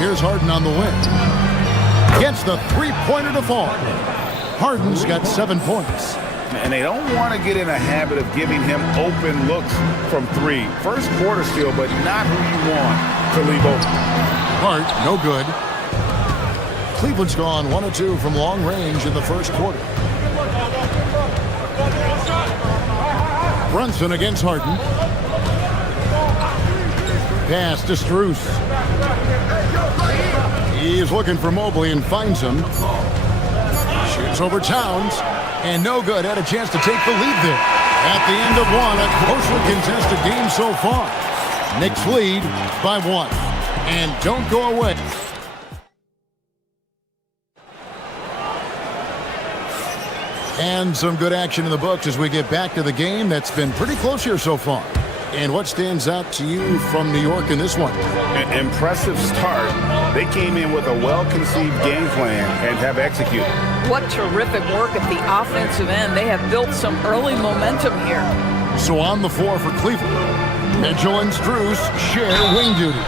Here's Harden on the wing. Gets the three-pointer to fall. Harden's got 7 points. And they don't want to get in a habit of giving him open looks from 3. First quarter still, but not who you want to leave open. Hart, no good. Cleveland's gone 1 of 2 from long range in the first quarter. Brunson against Harden. Pass to Strus. He's looking for Mobley and finds him. Shoots over Towns. And no good. Had a chance to take the lead there. At the end of 1, a closely contested game so far. Knicks lead by 1. And don't go away. And some good action in the books as we get back to the game that's been pretty close here so far. And what stands out to you from New York in this one? An impressive start. They came in with a well-conceived game plan and have executed. What terrific work at the offensive end. They have built some early momentum here. So on the floor for Cleveland, Mitchell and Strus share wing duty.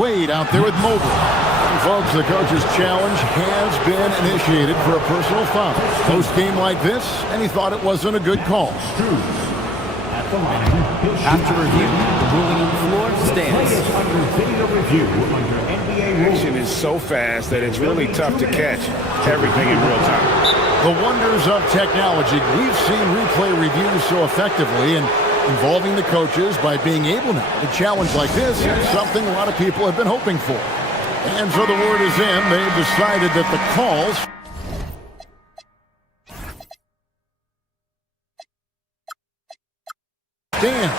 Wade out there with Mobley. And folks, the coach's challenge has been initiated for a personal foul. Post-game like this, and he thought it wasn't a good call. After review, the ruling on the floor stands. Under video review under NBA rules. Action is so fast that it's really tough to catch everything in real time. The wonders of technology. We've seen replay reviews so effectively, and involving the coaches by being able now to challenge like this is something a lot of people have been hoping for. And so the word is in. They've decided that the calls stands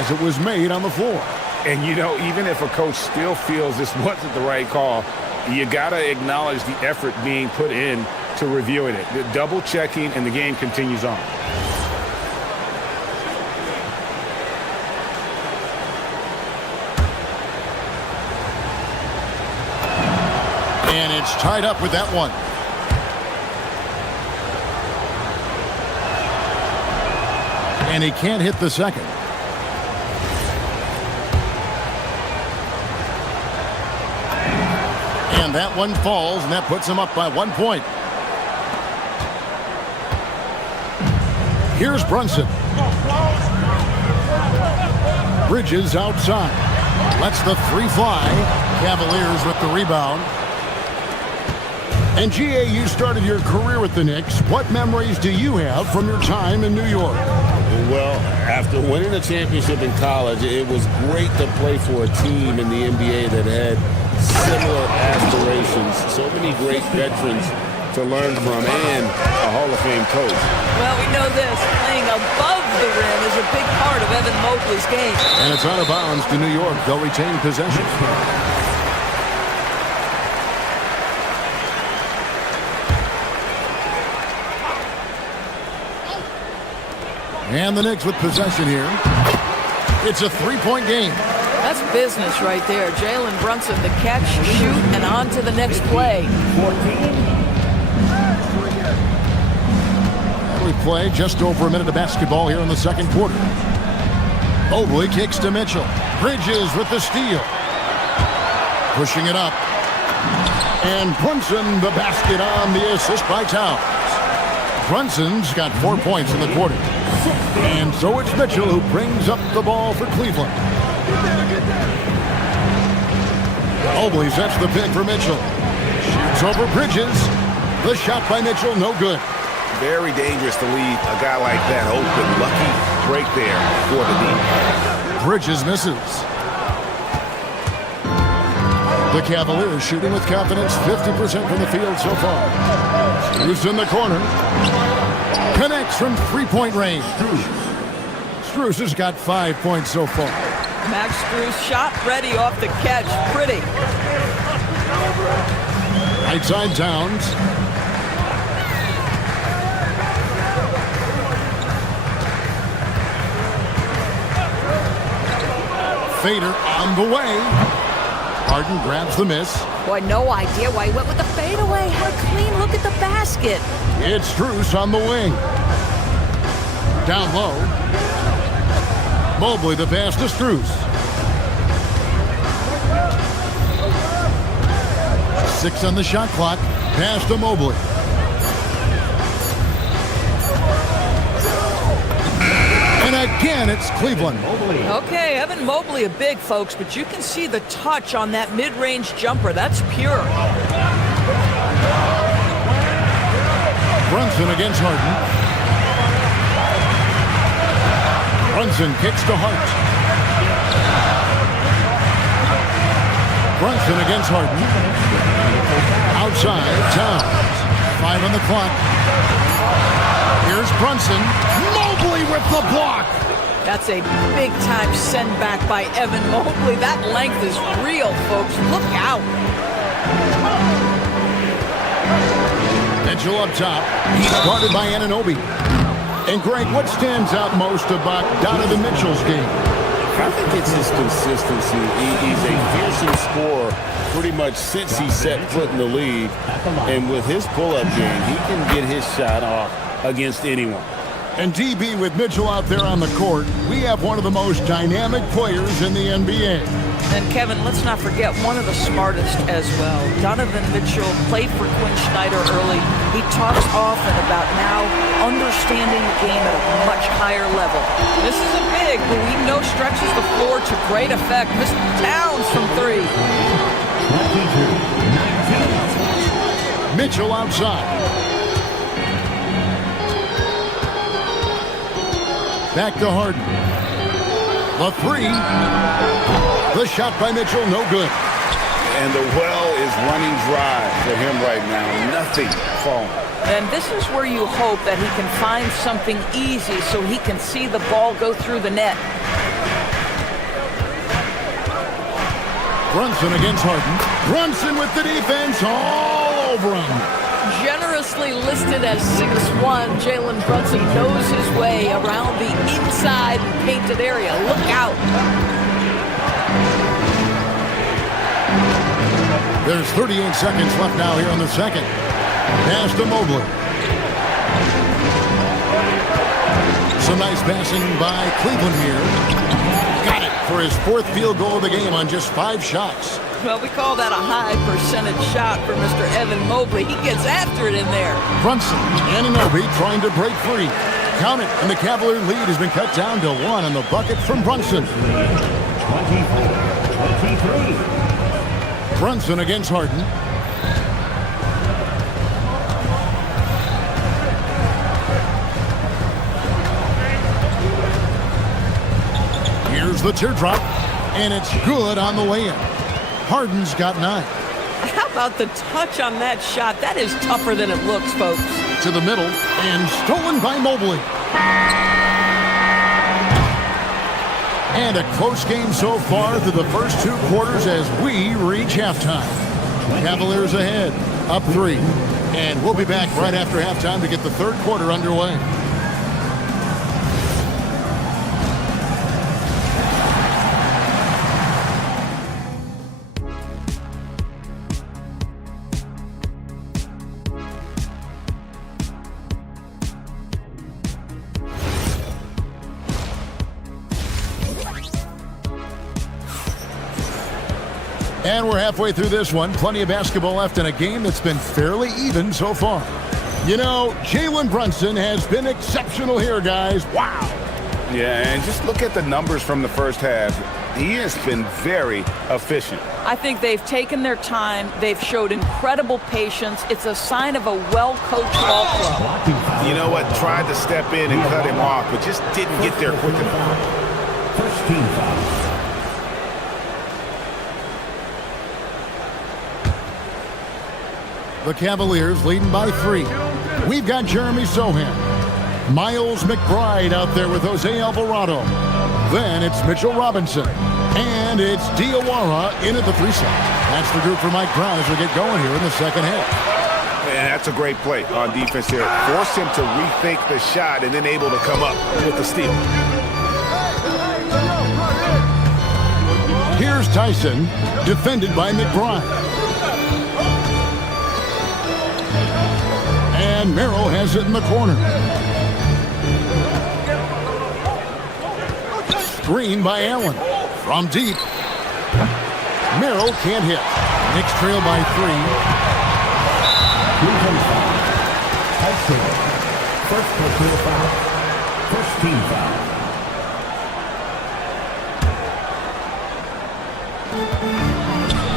as it was made on the floor. And you know, even if a coach still feels this wasn't the right call, you got to acknowledge the effort being put in to reviewing it. The double checking, and the game continues on. And it's tied up with that one. And he can't hit the second. And that one falls, and that puts him up by 1 point. Here's Brunson. Bridges outside. Lets the three fly. Cavaliers with the rebound. And G.A., you started your career with the Knicks. What memories do you have from your time in New York? Well, after winning a championship in college, it was great to play for a team in the NBA that had similar aspirations. So many great veterans to learn from, and a Hall of Fame coach. Well, we know this. Playing above the rim is a big part of Evan Mobley's game. And it's out of bounds to New York. They'll retain possession. And the Knicks with possession here. It's a three-point game. That's business right there. Jalen Brunson, the catch, shoot, and on to the next play. We play just over a minute of basketball here in the second quarter. Mobley kicks to Mitchell. Bridges with the steal. Pushing it up. And Brunson, the basket on the assist by Towns. Brunson's got 4 points in the quarter. And so it's Mitchell who brings up the ball for Cleveland. Mobley sets the pick for Mitchell. Shoots over Bridges. The shot by Mitchell, no good. Very dangerous to leave a guy like that open. Lucky break there for the D. Bridges misses. The Cavaliers shooting with confidence, 50% from the field so far. Strus in the corner. Connects from three-point range. Strus has got 5 points so far. Max Strus shot ready off the catch. Pretty. Right side Towns. Fader on the way. Harden grabs the miss. Boy, no idea why he went with the fadeaway. Had a clean look at the basket. It's Strus on the wing. Down low. Mobley the pass to Strus. 6 on the shot clock. Pass to Mobley. And again, it's Cleveland. Okay, Evan Mobley, a big, folks, but you can see the touch on that mid-range jumper. That's pure. Brunson against Harden. Brunson kicks to Hart. Brunson against Harden. Outside, Towns. 5 on the clock. Here's Brunson. Mobley with the block. That's a big-time send-back by Evan Mobley. That length is real, folks. Look out. Mitchell up top. He's guarded by Anunoby. And Greg, what stands out most about Donovan Mitchell's game? I think it's his consistency. He's a fearsome scorer pretty much since he set foot in the league. And with his pull-up game, he can get his shot off against anyone. And DB with Mitchell out there on the court, we have one of the most dynamic players in the NBA. And Kevin, let's not forget one of the smartest as well. Donovan Mitchell played for Quinn Snyder early. He talks often about now understanding the game at a much higher level. This is a big who we know stretches the floor to great effect. Mr. Towns from 3. Mitchell outside. Back to Harden. The 3. The shot by Mitchell, no good. And the well is running dry for him right now. Nothing falling. And this is where you hope that he can find something easy so he can see the ball go through the net. Brunson against Harden. Brunson with the defense all over him. generously listed as 6'1", Jalen Brunson knows his way around the inside painted area. Look out. There's 38 seconds left now here in the second. Pass to Mobley. Some nice passing by Cleveland here. Got it for his 4th field goal of the game on just 5 shots. Well, we call that a high percentage shot for Mr. Evan Mobley. He gets after it in there. Brunson, Anunoby trying to break free. Count it, and the Cavalier lead has been cut down to 1 on the bucket from Brunson. 24-23. Brunson against Harden. Here's the teardrop, and it's good on the way in. Harden's got 9. How about the touch on that shot? That is tougher than it looks, folks. To the middle, and stolen by Mobley. And a close game so far through the first 2 quarters as we reach halftime. Cavaliers ahead, up 3. And we'll be back right after halftime to get the 3rd quarter underway. And we're halfway through this one. Plenty of basketball left in a game that's been fairly even so far. You know, Jalen Brunson has been exceptional here, guys. Wow. Yeah, and just look at the numbers from the first half. He has been very efficient. I think they've taken their time. They've showed incredible patience. It's a sign of a well-coached ball club. You know what? Tried to step in and cut him off, but just didn't get there quick enough. First team foul. The Cavaliers leading by 3. We've got Jeremy Sohan. Miles McBride out there with Jose Alvarado. Then it's Mitchell Robinson. And it's Diawara in at the 3 slot. That's the group for Mike Brown as we get going here in the second half. And that's a great play on defense there. Force him to rethink the shot and then able to come up with the steal. Here's Tyson, defended by McBride. And Merrill has it in the corner. Screen by Allen. From deep. Merrill can't hit. Knicks trail by 3. First personal foul. First team foul.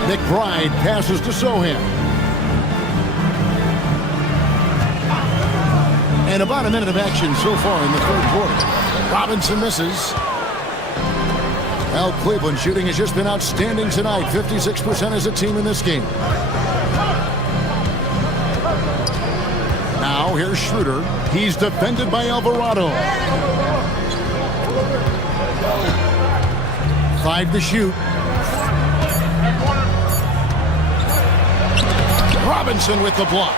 McBride passes to Sohan. And about a minute of action so far in the 3rd quarter. Robinson misses. Well, Cleveland shooting has just been outstanding tonight. 56% as a team in this game. Now here's Schroeder. He's defended by Alvarado. 5 to shoot. Robinson with the block.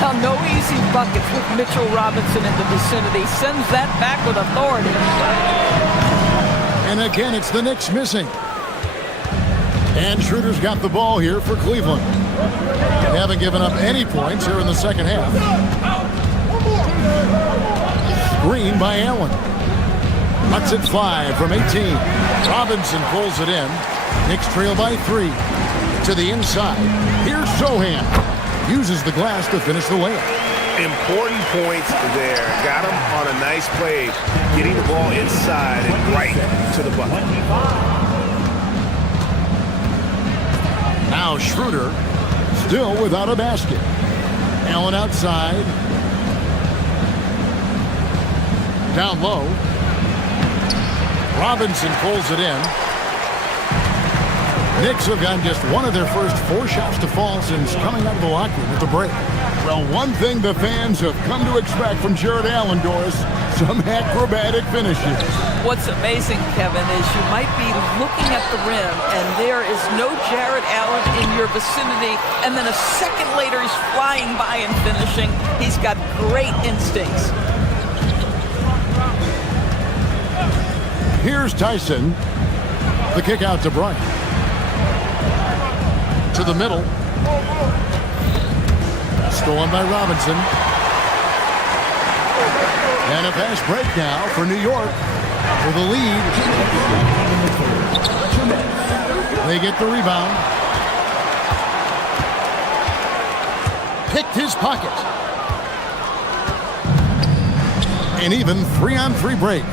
Now, no easy buckets with Mitchell Robinson in the vicinity. Sends that back with authority. And again, it's the Knicks missing. And Schroeder's got the ball here for Cleveland. They haven't given up any points here in the second half. Screen by Allen. Lets it fly from 18. Robinson pulls it in. Knicks trail by 3. To the inside. Here's Sohan. Uses the glass to finish the layup. Important points there. Got him on a nice play, getting the ball inside and right to the bucket. Now Schroeder still without a basket. Allen outside. Down low. Robinson pulls it in. Knicks have gotten just one of their first 4 shots to fall since coming out of the locker room at the break. Well, one thing the fans have come to expect from Jared Allen, Doris, some acrobatic finishes. What's amazing, Kevin, is you might be looking at the rim and there is no Jared Allen in your vicinity, and then a second later he's flying by and finishing. He's got great instincts. Here's Tyson. The kick out to Bryant. To the middle. Stolen by Robinson. And a fast break now for New York for the lead. They get the rebound. Picked his pocket. An even 3-on-3 break.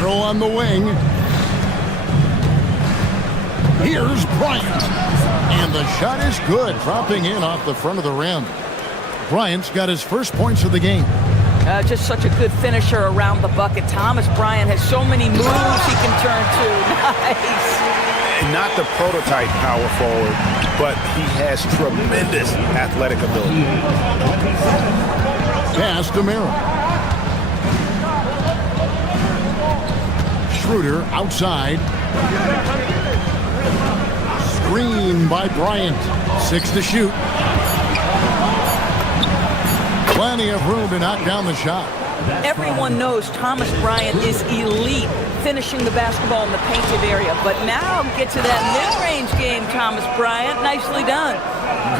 Throw on the wing. Here's Bryant. And the shot is good, dropping in off the front of the rim. Bryant's got his first points of the game. Just such a good finisher around the bucket. Thomas Bryant has so many moves he can turn to. Nice. Not the prototype power forward, but he has tremendous athletic ability. Pass to Merrill. Schroeder outside. Screen by Bryant. 6 to shoot. Plenty of room to knock down the shot. Everyone knows Thomas Bryant is elite finishing the basketball in the painted area. But now get to that mid-range game, Thomas Bryant. Nicely done.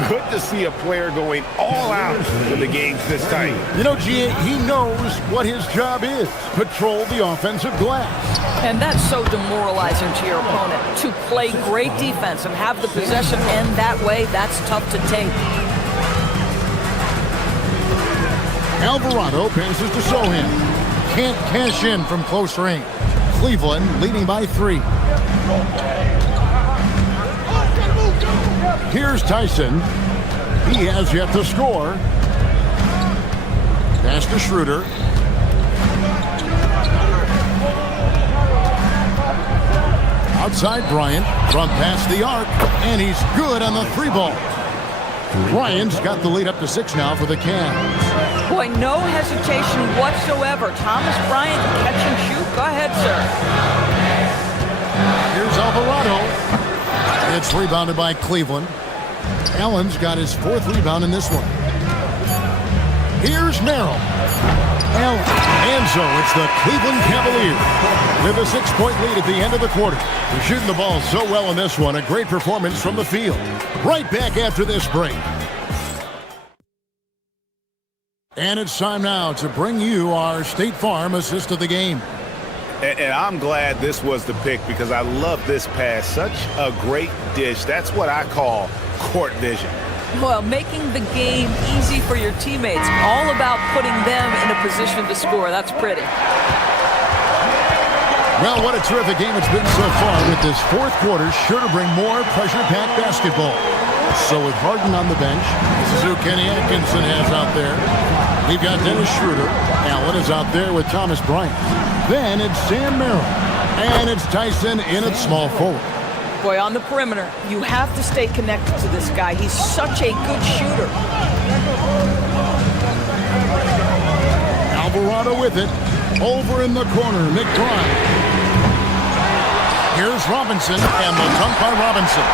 Good to see a player going all out when the game's this tight. You know, G, he knows what his job is. Patrol the offensive glass. And that's so demoralizing to your opponent. To play great defense and have the possession end that way, that's tough to take. Alvarado passes to Sohan. Can't cash in from close range. Cleveland leading by 3. Here's Tyson. He has yet to score. Pass to Schroeder. Outside Bryant. From past the arc. And he's good on the 3-ball. Bryant's got the lead up to 6 now for the Cavs. Boy, no hesitation whatsoever. Thomas Bryant, catch and shoot. Go ahead, sir. Here's Alvarado. It's rebounded by Cleveland. Allen's got his 4th rebound in this one. Here's Merrill. Allen. And so it's the Cleveland Cavaliers with a 6-point lead at the end of the quarter. They're shooting the ball so well in this one. A great performance from the field. Right back after this break. And it's time now to bring you our State Farm assist of the game. And I'm glad this was the pick because I love this pass. Such a great dish. That's what I call court vision. Well, making the game easy for your teammates. All about putting them in a position to score. That's pretty. Well, what a terrific game it's been so far with this 4th quarter. Sure to bring more pressure-packed basketball. So with Harden on the bench, this is who Kenny Atkinson has out there. We've got Dennis Schroeder. Allen is out there with Thomas Bryant. Then it's Sam Merrill. And it's Tyson in at small forward. Boy, on the perimeter, you have to stay connected to this guy. He's such a good shooter. Alvarado with it. Over in the corner, McBride. Here's Robinson, and the dunk by Robinson.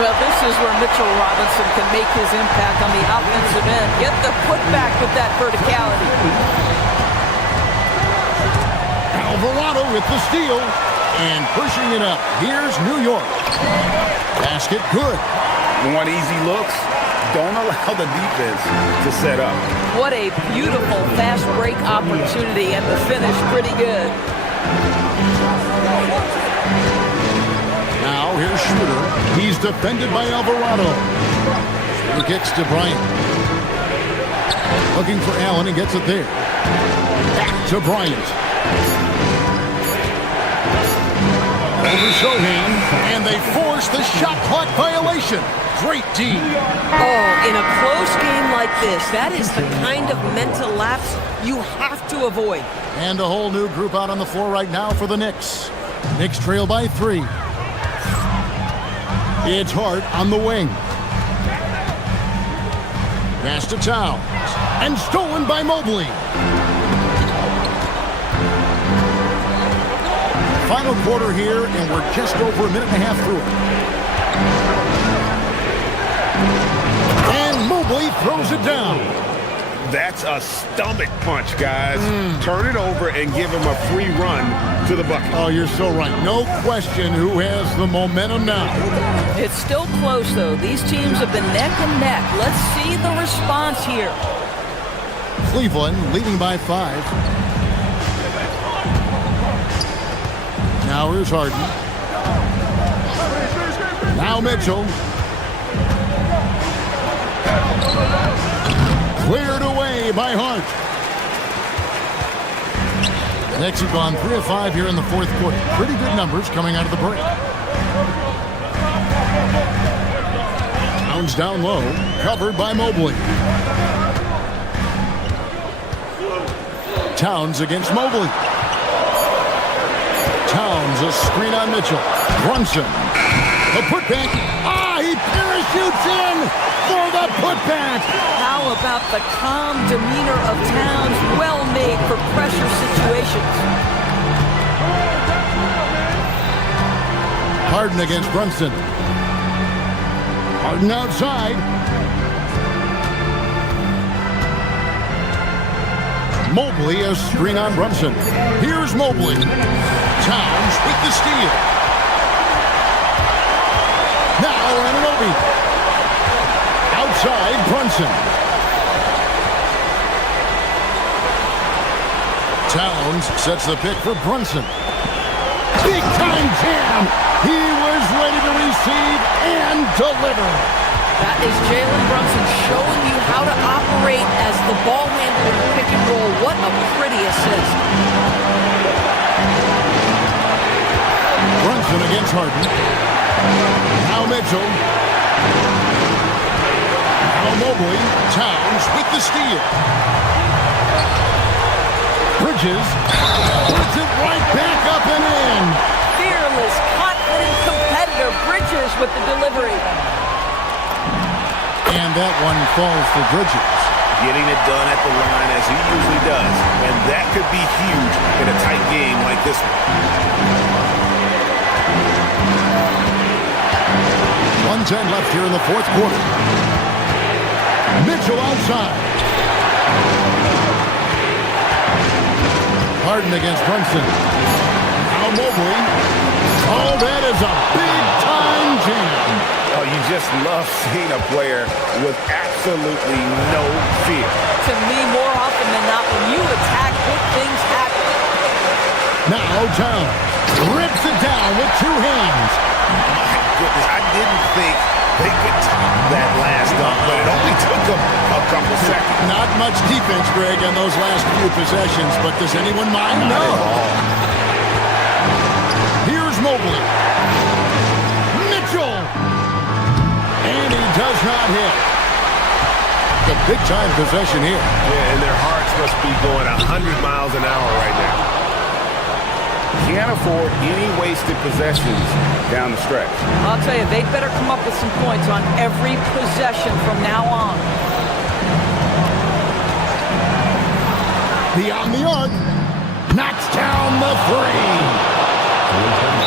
Well, this is where Mitchell Robinson can make his impact on the offensive end. Get the putback with that verticality. Alvarado with the steal and pushing it up. Here's New York. Basket good. Want easy looks? Don't allow the defense to set up. What a beautiful fast break opportunity, and the finish pretty good. Now here's Schroeder. He's defended by Alvarado. He kicks to Bryant. Looking for Allen and gets it there. Back to Bryant. Over Sohan, and they force the shot clock violation. Great D. Oh, in a close game like this, that is the kind of mental lapse you have to avoid. And a whole new group out on the floor right now for the Knicks. Knicks trail by 3. It's Hart on the wing. Pass to Towns. And stolen by Mobley. Final quarter here, and we're just over a minute and a half through it. And Mobley throws it down. That's a stomach punch, guys. Turn it over and give him a free run to the bucket. Oh, you're so right. No question who has the momentum now. It's still close, though. These teams have been neck and neck. Let's see the response here. Cleveland leading by 5. Now here's Harden. Now Mitchell. Cleared away by Hart. Knicks have gone 3 of 5 here in the fourth quarter. Pretty good numbers coming out of the break. Towns down low, covered by Mobley. Towns against Mobley. Towns, a screen on Mitchell. Brunson, the putback. He parachutes in for the putback. How about the calm demeanor of Towns? Well made for pressure situations. Harden against Brunson. Harden outside. Mobley, a screen on Brunson. Here's Mobley. Towns with the steal. Now Anunoby. Outside Brunson. Towns sets the pick for Brunson. Big time jam. He was ready to receive and deliver. That is Jalen Brunson showing you how to operate as the ball handler in pick and roll. What a pretty assist. Brunson against Harden. Now Mitchell. Now Mobley. Towns with the steal. Bridges puts it right back up and in. Fearless, confident competitor. Bridges with the delivery. And that one falls for Bridges. Getting it done at the line as he usually does. And that could be huge in a tight game like this one. 1:10 left here in the fourth quarter. Mitchell outside. Harden against Brunson. Now Mobley. Oh, that is a big-time jam. Oh, you just love seeing a player with absolutely no fear. To me, more often than not, when you attack, good things happen. Now Towns rips it down with 2 hands. My goodness, I didn't think they could top that last dunk, but it only took them a couple seconds. Not much defense, Greg, on those last few possessions, but does anyone mind? Not No. at all. Here's Mobley. Mitchell. And he does not hit. A big-time possession here. Yeah, and their hearts must be going 100 miles an hour right now. Can't afford any wasted possessions down the stretch. I'll tell you, they better come up with some points on every possession from now on. Beyond the arc. Knocks down the 3.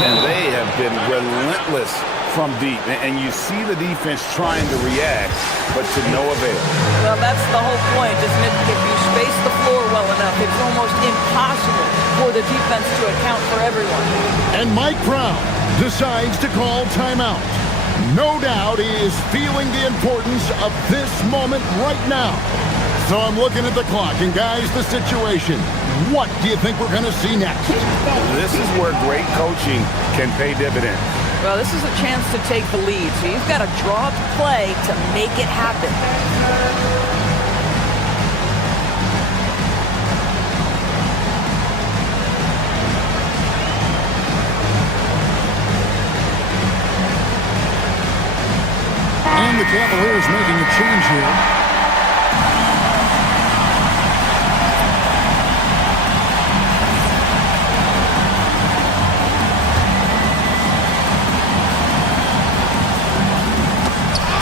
And they have been relentless from deep. And you see the defense trying to react, but to no avail. Well, that's the whole point, isn't it? If you space the floor well enough, it's almost impossible for the defense to account for everyone. And Mike Brown decides to call timeout. No doubt he is feeling the importance of this moment right now. So I'm looking at the clock, and guys, the situation. What do you think we're going to see next? This is where great coaching can pay dividends. Well, this is a chance to take the lead, so you've got to draw up play to make it happen. Cavaliers making a change here.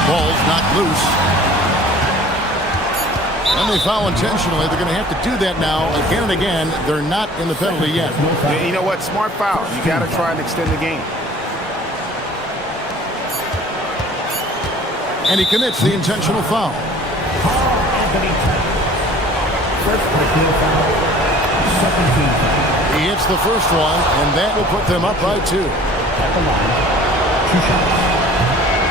Ball's not loose. And they foul intentionally. They're going to have to do that now again and again. They're not in the penalty yet. Yeah, you know what? Smart foul. You got to try and extend the game. And he commits the intentional foul. He hits the first one, and that will put them up by 2.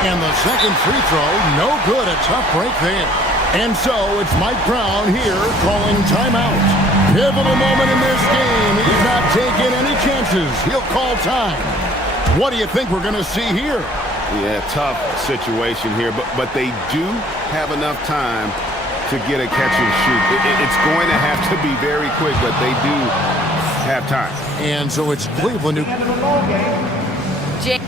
And the second free throw, no good. A tough break there. And so it's Mike Brown here calling timeout. Pivotal moment in this game. He's not taking any chances. He'll call time. What do you think we're going to see here? Yeah, tough situation here, but they do have enough time to get a catch and shoot. It's going to have to be very quick, but they do have time. And so it's Cleveland who...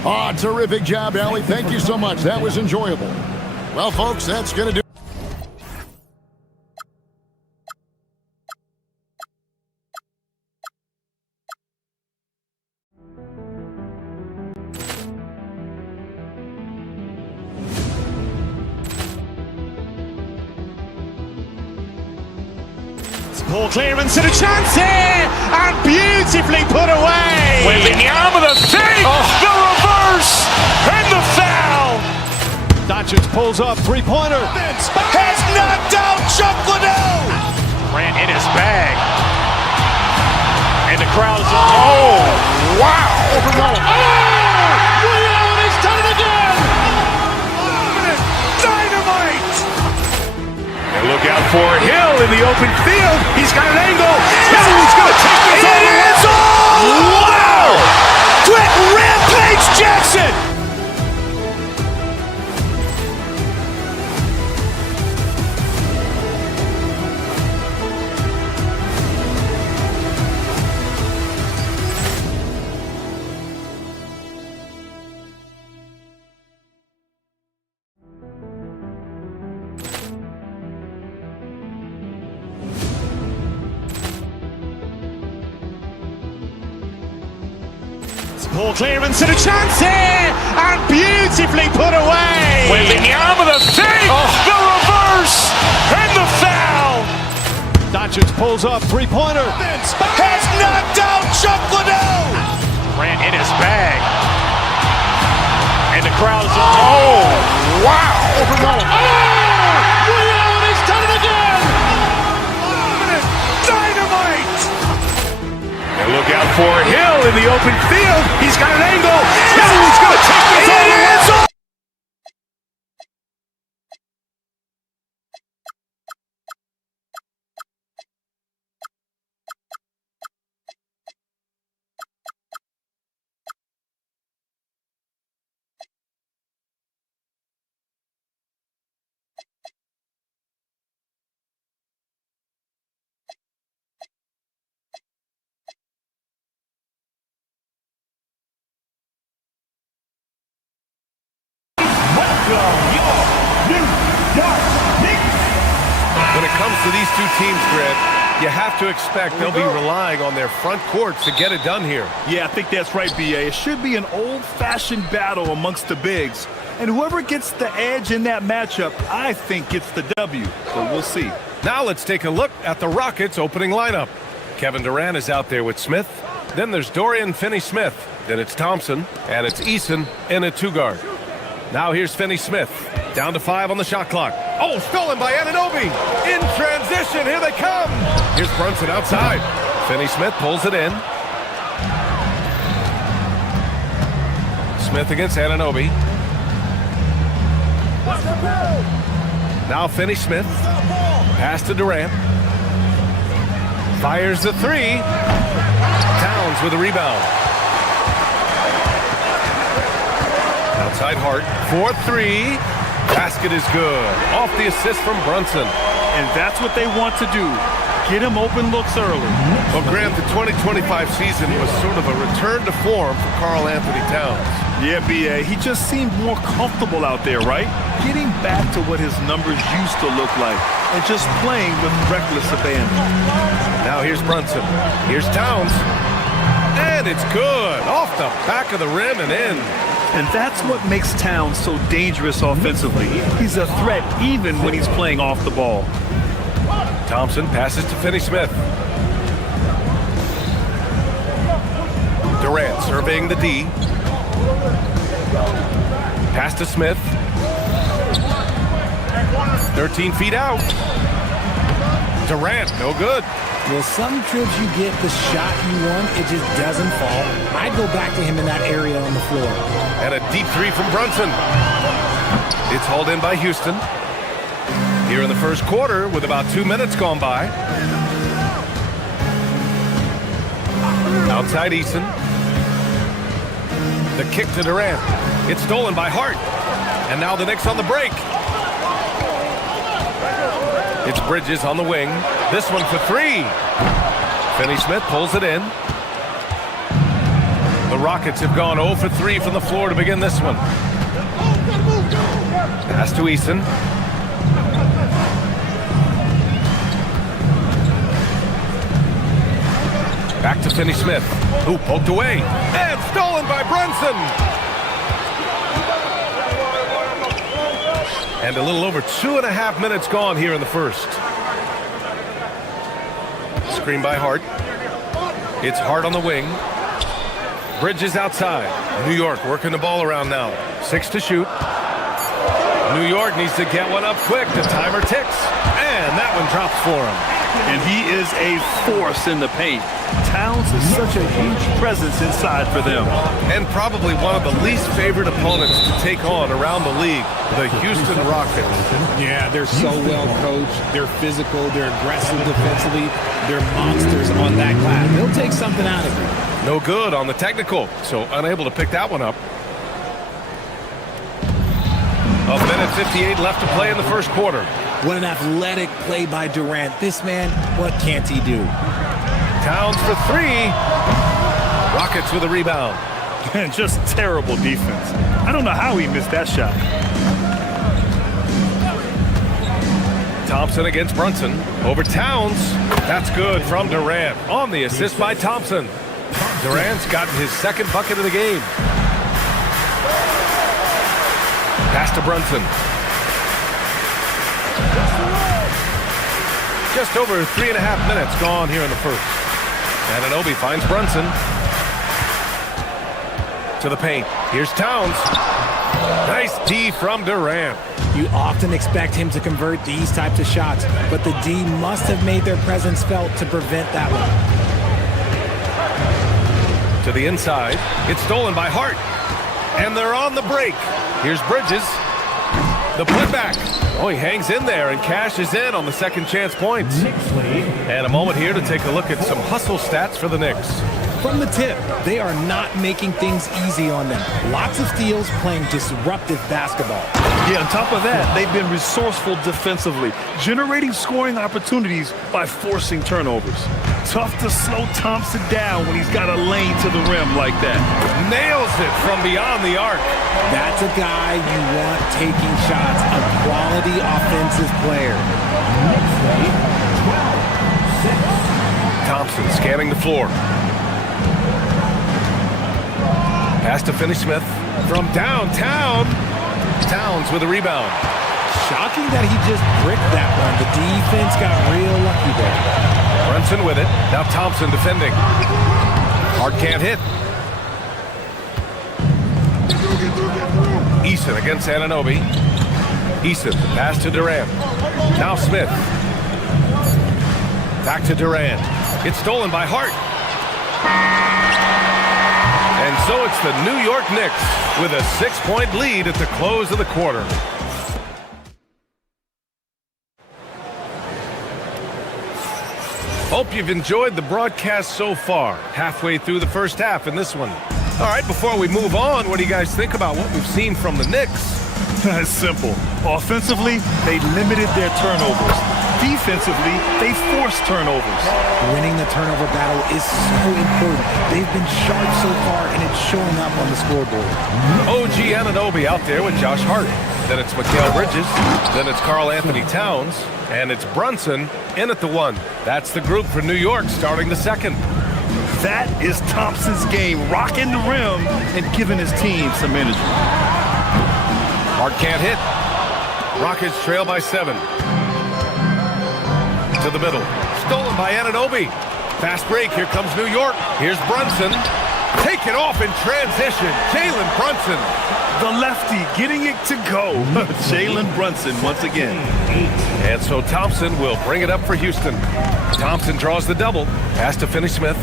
Oh, terrific job, Allie. Thank you so much. That was enjoyable. Well, folks, that's going to do... Poor clearance and a chance here, and beautifully put away. Wembanyama the fake, the reverse, and the foul. Doncic pulls up, three-pointer. Has knocked out Chuck Liddell. Ran in his bag, and the crowd is. Oh, wow! He's done it again. Dynamite. And look out for Hill in the open field. He's got an angle. He's going to take this all the way. Wow! Quick Rampage Jackson. Poor clearance and a chance here, and beautifully put away. Wembanyama the fake, the reverse, and the foul. Doncic pulls up, three-pointer. Has knocked out Chuck Liddell. Ran in his bag, and the crowd is. Oh, wow! He's done it again. Dynamite. And look out for Hill in the open field. He's got an angle. He's going to take this all the way. When it comes to these two teams, Greg, you have to expect they'll be relying on their front courts to get it done here. Yeah, I think that's right, B.A. It should be an old-fashioned battle amongst the bigs. And whoever gets the edge in that matchup, I think gets the W. So we'll see. Now let's take a look at the Rockets' opening lineup. Kevin Durant is out there with Smith. Then there's Dorian Finney-Smith. Then it's Thompson. And it's Eason in a two-guard. Now here's Finney-Smith. Down to 5 on the shot clock. Oh, stolen by Anunoby. In transition, here they come. Here's Brunson outside. Finney-Smith pulls it in. Smith against Anunoby. Now Finney-Smith. Pass to Durant. Fires the three. Towns with a rebound. Outside Hart. 4-3. Basket is good. Off the assist from Brunson. And that's what they want to do. Get him open looks early. Well, Grant, the 2025 season was sort of a return to form for Karl Anthony Towns. Yeah, B.A., he just seemed more comfortable out there, right? Getting back to what his numbers used to look like and just playing with reckless abandon. Now here's Brunson. Here's Towns. And it's good. Off the back of the rim and in. And that's what makes Towns so dangerous offensively. He's a threat even when he's playing off the ball. Thompson passes to Finney-Smith. Durant surveying the D. Pass to Smith. 13 feet out. Durant, no good. Well, some trips you get the shot you want, it just doesn't fall. I'd go back to him in that area on the floor. And a deep three from Brunson. It's hauled in by Houston. Here in the first quarter with about 2 minutes gone by. Outside Eason. The kick to Durant. It's stolen by Hart. And now the Knicks on the break. It's Bridges on the wing. This one for three. Finney-Smith pulls it in. The Rockets have gone 0 for 3 from the floor to begin this one. Pass to Eason. Back to Finney-Smith, who poked away. And stolen by Brunson. And a little over 2.5 minutes gone here in the first. Screen by Hart. It's Hart on the wing. Bridges outside. New York working the ball around now. 6 to shoot. New York needs to get one up quick. The timer ticks. And that one drops for him. And he is a force in the paint. Towns is such a huge presence inside for them. And probably one of the least favored opponents to take on around the league, the Houston Rockets. Yeah, they're so well coached. They're physical. They're aggressive defensively. They're monsters on that glass. They'll take something out of you. No good on the technical, so unable to pick that one up. 1:58 left to play in the first quarter. What an athletic play by Durant. This man, what can't he do? Towns for three. Rockets with a rebound. Just terrible defense. I don't know how he missed that shot. Thompson against Brunson. Over Towns. That's good from Durant. On the assist by Thompson. Durant's gotten his second bucket of the game. Pass to Brunson. Just over 3.5 minutes gone here in the first. Anunoby finds Brunson. To the paint. Here's Towns. Nice D from Durant. You often expect him to convert these types of shots, but the D must have made their presence felt to prevent that one. To the inside. It's stolen by Hart. And they're on the break. Here's Bridges. The putback. Oh, he hangs in there and cashes in on the second chance points. And a moment here to take a look at some hustle stats for the Knicks. From the tip, they are not making things easy on them. Lots of steals, playing disruptive basketball. Yeah, on top of that, they've been resourceful defensively, generating scoring opportunities by forcing turnovers. Tough to slow Thompson down when he's got a lane to the rim like that. Nails it from beyond the arc. That's a guy you want taking shots, a quality offensive player. Thompson scanning the floor. Pass to Finney-Smith from downtown. Towns with a rebound. Shocking that he just bricked that one. The defense got real lucky there. Brunson with it. Now Thompson defending. Hart can't hit. Eason against Anunoby. Eason, pass to Durant. Now Smith. Back to Durant. It's stolen by Hart. And so it's the New York Knicks with a 6-point lead at the close of the quarter. Hope you've enjoyed the broadcast so far. Halfway through the first half in this one. All right, before we move on, what do you guys think about what we've seen from the Knicks? It's simple. Offensively, they limited their turnovers. defensively, they force turnovers. Winning the turnover battle is so important. They've been sharp so far, and it's showing up on the scoreboard. OG Anunoby out there with Josh Hart. Then it's Mikal Bridges. Then it's Karl Anthony Towns. And it's Brunson in at the 1. That's the group for New York starting the 2nd. That is Thompson's game, rocking the rim and giving his team some energy. Hart can't hit. Rockets trail by 7. To the middle. Stolen by Anunoby. Fast break. Here comes New York. Here's Brunson. Take it off in transition. Jalen Brunson. The lefty getting it to go. Jalen Brunson once again. And so Thompson will bring it up for Houston. Thompson draws the double. Pass to Finney-Smith.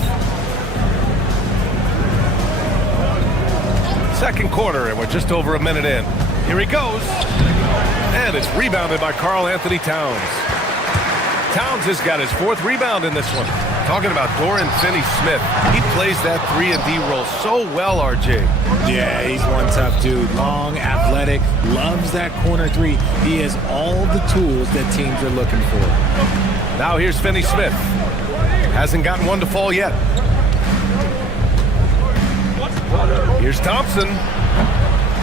Second quarter, and we're just over a minute in. Here he goes. And it's rebounded by Karl Anthony Towns. Towns has got his 4th rebound in this one. Talking about Dorian Finney-Smith. He plays that 3-and-D role so well, RJ. Yeah, he's one tough dude. Long, athletic, loves that corner 3. He has all the tools that teams are looking for. Now here's Finney-Smith. Hasn't gotten one to fall yet. Here's Thompson.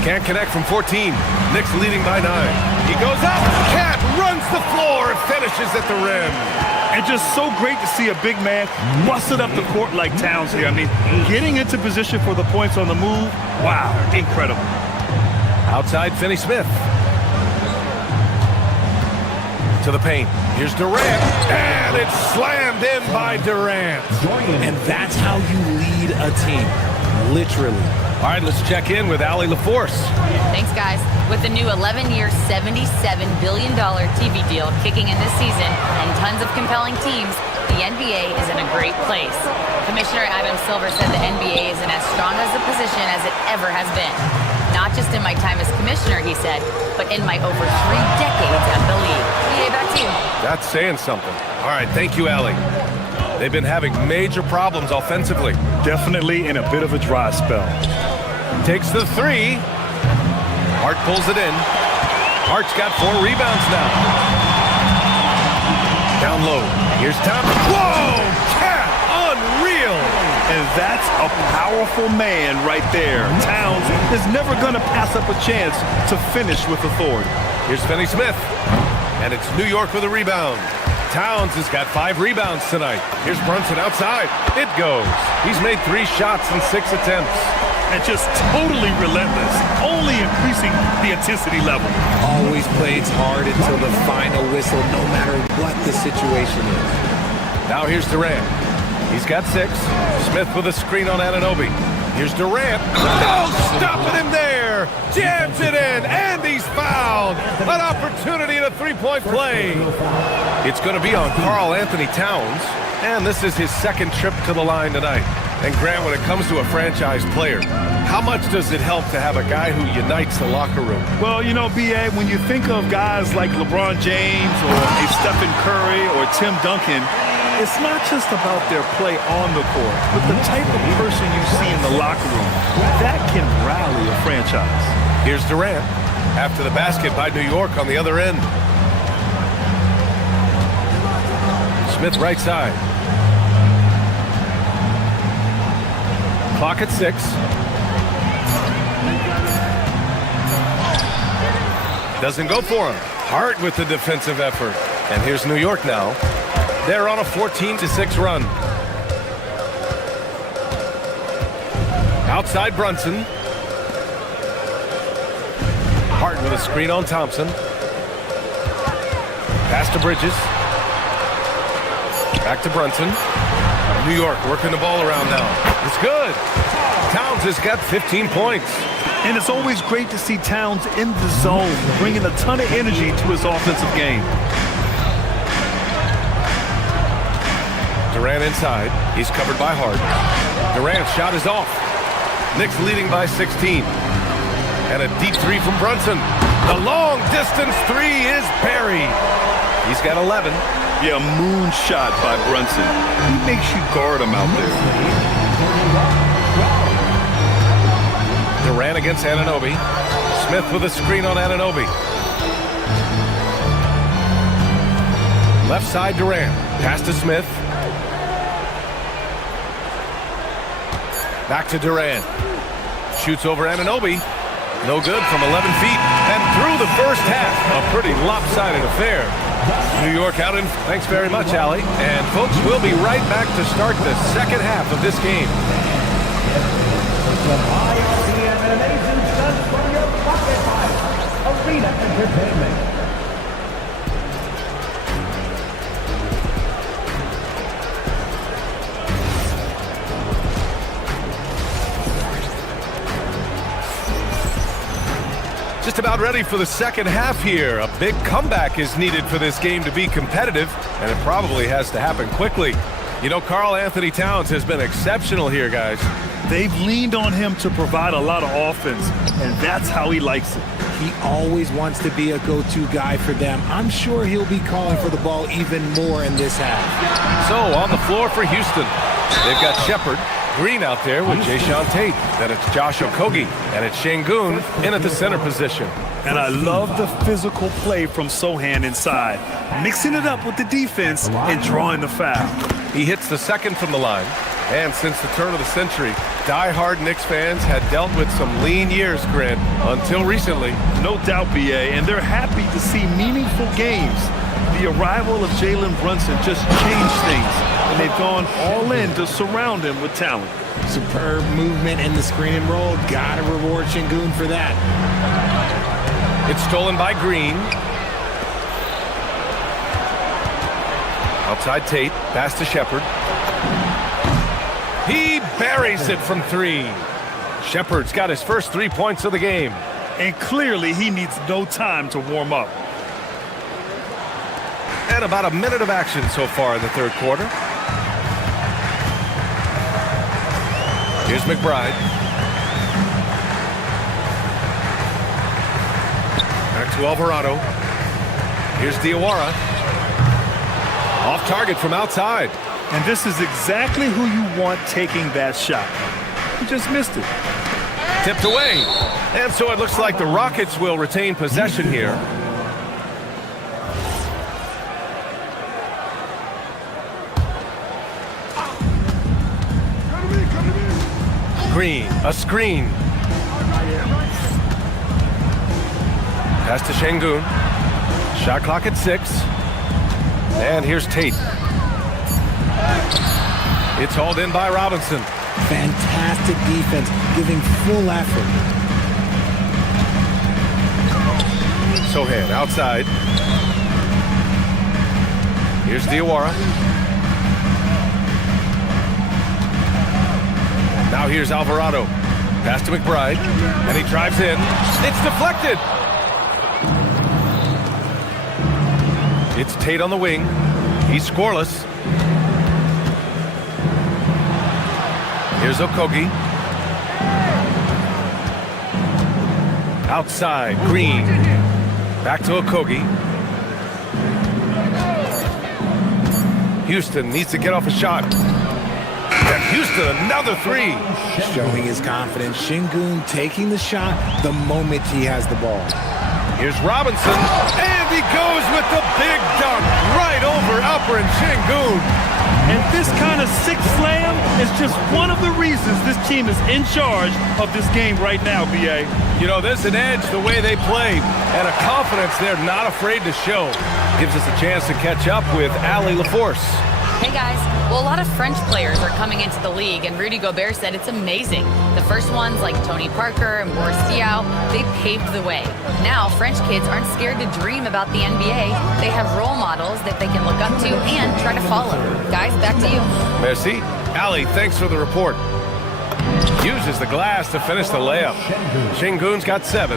Can't connect from 14. Knicks leading by 9. He goes up. Cat runs the floor and finishes at the rim. And just so great to see a big man busted up the court like Towns here. I mean, getting into position for the points on the move, wow, incredible. Outside Finney-Smith. To the paint. Here's Durant. And it's slammed in by Durant. And that's how you lead a team. Literally. All right, let's check in with Allie LaForce. Thanks, guys. With the new 11-year, $77 billion TV deal kicking in this season and tons of compelling teams, the NBA is in a great place. Commissioner Adam Silver said the NBA is in as strong as a position as it ever has been. Not just in my time as commissioner, he said, but in my over 3 decades at the league. EA, back to you. That's saying something. All right, thank you, Allie. They've been having major problems offensively. Definitely in a bit of a dry spell. Takes the 3. Hart pulls it in. Hart's got 4 rebounds now. Down low. Here's Thompson. Whoa! Cat! Unreal! And that's a powerful man right there. Towns is never going to pass up a chance to finish with authority. Here's Finney-Smith. And it's New York with a rebound. Towns has got 5 rebounds tonight. Here's Brunson outside. It goes. He's made 3 shots in 6 attempts. And just totally relentless, only increasing the intensity level. Always plays hard until the final whistle, no matter what the situation is. Now here's Durant. He's got 6. Smith with a screen on Anunoby. Here's Durant. No, stopping him there. Jams it in, and he's fouled. An opportunity at a 3-point play. It's going to be on Karl Anthony Towns, and this is his 2nd trip to the line tonight. And Grant, when it comes to a franchise player, how much does it help to have a guy who unites the locker room? Well, you know, B.A., when you think of guys like LeBron James or a Stephen Curry or Tim Duncan, it's not just about their play on the court, but the type of person you see in the locker room. That can rally a franchise. Here's Durant after the basket by New York on the other end. Smith right side. Clock at 6. Doesn't go for him. Hart with the defensive effort. And here's New York now. They're on a 14-6 run. Outside Brunson. Hart with a screen on Thompson. Pass to Bridges. Back to Brunson. New York working the ball around now. It's good. Towns has got 15 points. And it's always great to see Towns in the zone, bringing a ton of energy to his offensive game. Durant inside. He's covered by Hart. Durant's shot is off. Knicks leading by 16. And a deep 3 from Brunson. The long distance 3 is buried. He's got 11. Yeah, moon shot by Brunson. He makes you guard him out there. Durant against Anunoby. Smith with a screen on Anunoby. Left side Durant. Pass to Smith. Back to Durant. Shoots over Anunoby. No good from 11 feet. And through the first half, a pretty lopsided affair. New York out in... Thanks very much, Allie. And folks, we'll be right back to start the second half of this game. Arena Entertainment. Just about ready for the second half here. A big comeback is needed for this game to be competitive, and it probably has to happen quickly. You know, Karl Anthony Towns has been exceptional here, guys. They've leaned on him to provide a lot of offense, and that's how he likes it. He always wants to be a go-to guy for them. I'm sure he'll be calling for the ball even more in this half. So, on the floor for Houston, they've got Shepard, Green out there with Jayshawn Tate. Then it's Josh Okogie, and it's Şengün in at the center position. And I love the physical play from Sohan inside, mixing it up with the defense and drawing the foul. He hits the second from the line. And since the turn of the century, die-hard Knicks fans had dealt with some lean years, Grant, until recently. No doubt, BA, and they're happy to see meaningful games. The arrival of Jalen Brunson just changed things, and they've gone all in to surround him with talent. Superb movement in the screen and roll. Gotta reward Şengün for that. It's stolen by Green. Outside Tate, pass to Shepard. He buries it from three. Shepard's got his first 3 points of the game. And clearly he needs no time to warm up. And about a minute of action so far in the third quarter. Here's McBride. Back to Alvarado. Here's Diawara. Off target from outside. And this is exactly who you want taking that shot. He just missed it. Tipped away. And so it looks like the Rockets will retain possession here. Green, a screen. Pass to Şengün. Shot clock at 6. And here's Tate. It's hauled in by Robinson. Fantastic defense, giving full effort. Sohan outside. Here's Diawara. Now here's Alvarado. Pass to McBride. And he drives in. It's deflected. It's Tate on the wing. He's scoreless. Here's Okogie. Outside, Green. Back to Okogie. Houston needs to get off a shot. And Houston, another three. Showing his confidence. Şengün taking the shot the moment he has the ball. Here's Robinson, and he goes with the big dunk right over Alperen Şengün. And this kind of six slam is just one of the reasons this team is in charge of this game right now, BA. You know, there's an edge the way they play, and a confidence they're not afraid to show. Gives us a chance to catch up with Allie LaForce. Hey guys, well, a lot of French players are coming into the league, and Rudy Gobert said it's amazing. The first ones, like Tony Parker and Boris Diaw, they paved the way. Now, French kids aren't scared to dream about the NBA. They have role models that they can look up to and try to follow. Guys, back to you. Merci. Allie, thanks for the report. Uses the glass to finish the layup. Şengün's got 7.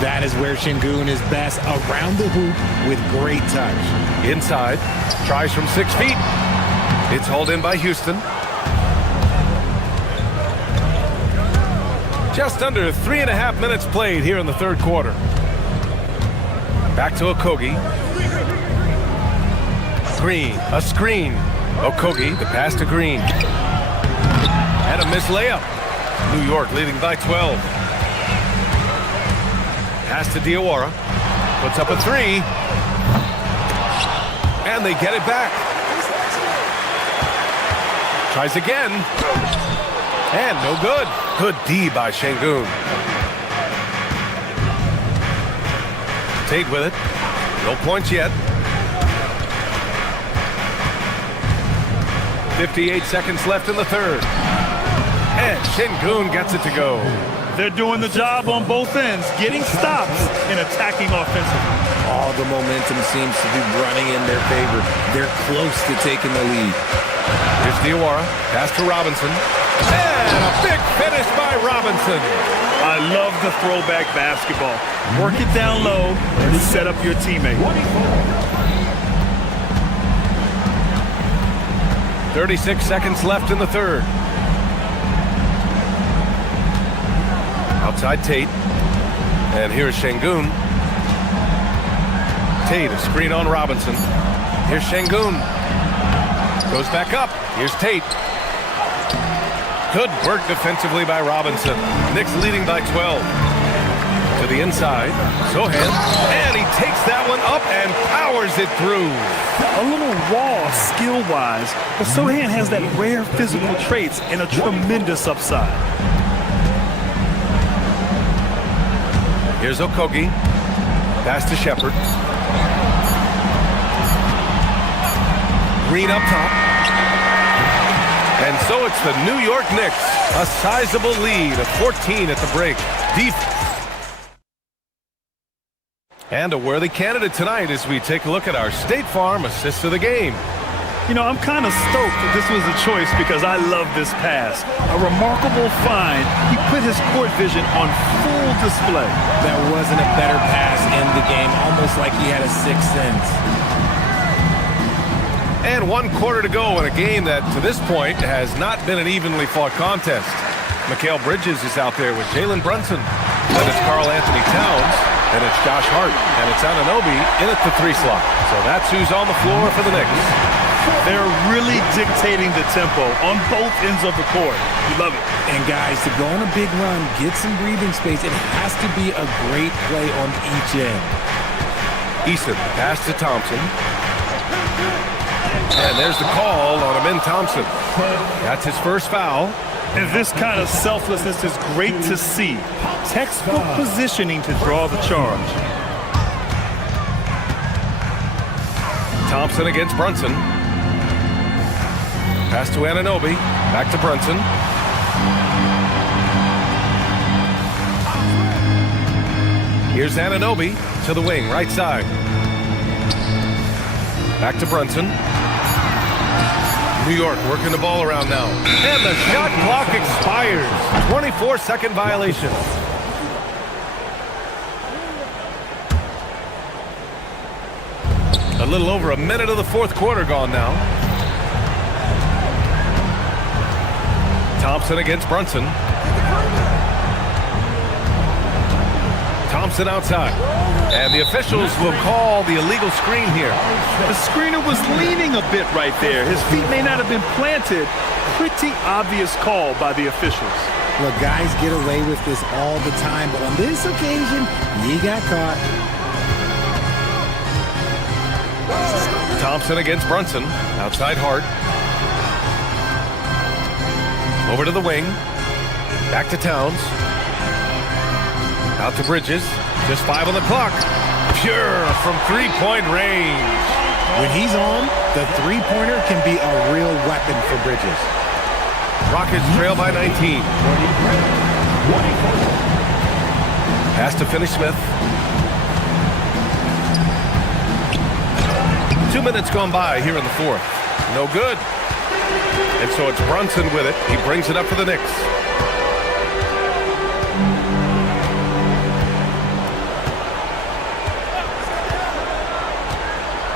That is where Şengün is best, around the hoop with great touch. Inside, tries from 6 feet. It's hauled in by Houston. Just under 3.5 minutes played here in the third quarter. Back to Okogie. Green, a screen. Okogie, the pass to Green. And a missed layup. New York leading by 12. Pass to Diawara. Puts up a 3. And they get it back. Tries again. And no good. Good D by Şengün. Tate with it. No points yet. 58 seconds left in the third. And Şengün gets it to go. They're doing the job on both ends, getting stops and attacking offensively. All the momentum seems to be running in their favor. They're close to taking the lead. Here's Diawara. Pass to Robinson. And a big finish by Robinson. I love the throwback basketball. Work it down low and set up your teammate. 36 seconds left in the third. Outside Tate. And here's Şengün. Tate, a screen on Robinson. Here's Şengün. Goes back up. Here's Tate. Good work defensively by Robinson. Knicks leading by 12. To the inside. Sohan. And he takes that one up and powers it through. A little raw skill-wise, but Sohan has that rare physical traits and a tremendous upside. Here's Okogie. Pass to Shepherd. Green up top. And so it's the New York Knicks. A sizable lead of 14 at the break. And a worthy candidate tonight as we take a look at our State Farm assist of the game. You know, I'm kind of stoked that this was a choice because I love this pass. A remarkable find. He put his court vision on full display. That wasn't a better pass in the game, almost like he had a sixth sense. And 1 quarter to go in a game that, to this point, has not been an evenly fought contest. Mikal Bridges is out there with Jalen Brunson. Then it's Karl Anthony Towns. And it's Josh Hart. And it's Anunoby in at the 3 slot. So that's who's on the floor for the Knicks. They're really dictating the tempo on both ends of the court. You love it. And guys, to go on a big run, get some breathing space, it has to be a great play on each end. Eason, pass to Thompson. And there's the call on Amin Thompson. That's his first foul. And this kind of selflessness is great to see. Textbook positioning to draw the charge. Thompson against Brunson. Pass to Anunoby. Back to Brunson. Here's Anunoby to the wing, right side. Back to Brunson. New York working the ball around now. And the shot clock expires. 24-second violation. A little over a minute of the fourth quarter gone now. Thompson against Brunson. Thompson outside. And the officials will call the illegal screen here. The screener was leaning a bit right there. His feet may not have been planted. Pretty obvious call by the officials. Look, guys get away with this all the time, but on this occasion, he got caught. Thompson against Brunson. Outside Hart. Over to the wing. Back to Towns. Out to Bridges. Just 5 on the clock. Pure from three-point range. When he's on, the three-pointer can be a real weapon for Bridges. Rockets trail by 19. Pass to Finney-Smith. 2 minutes gone by here in the fourth. No good. And so it's Brunson with it. He brings it up for the Knicks.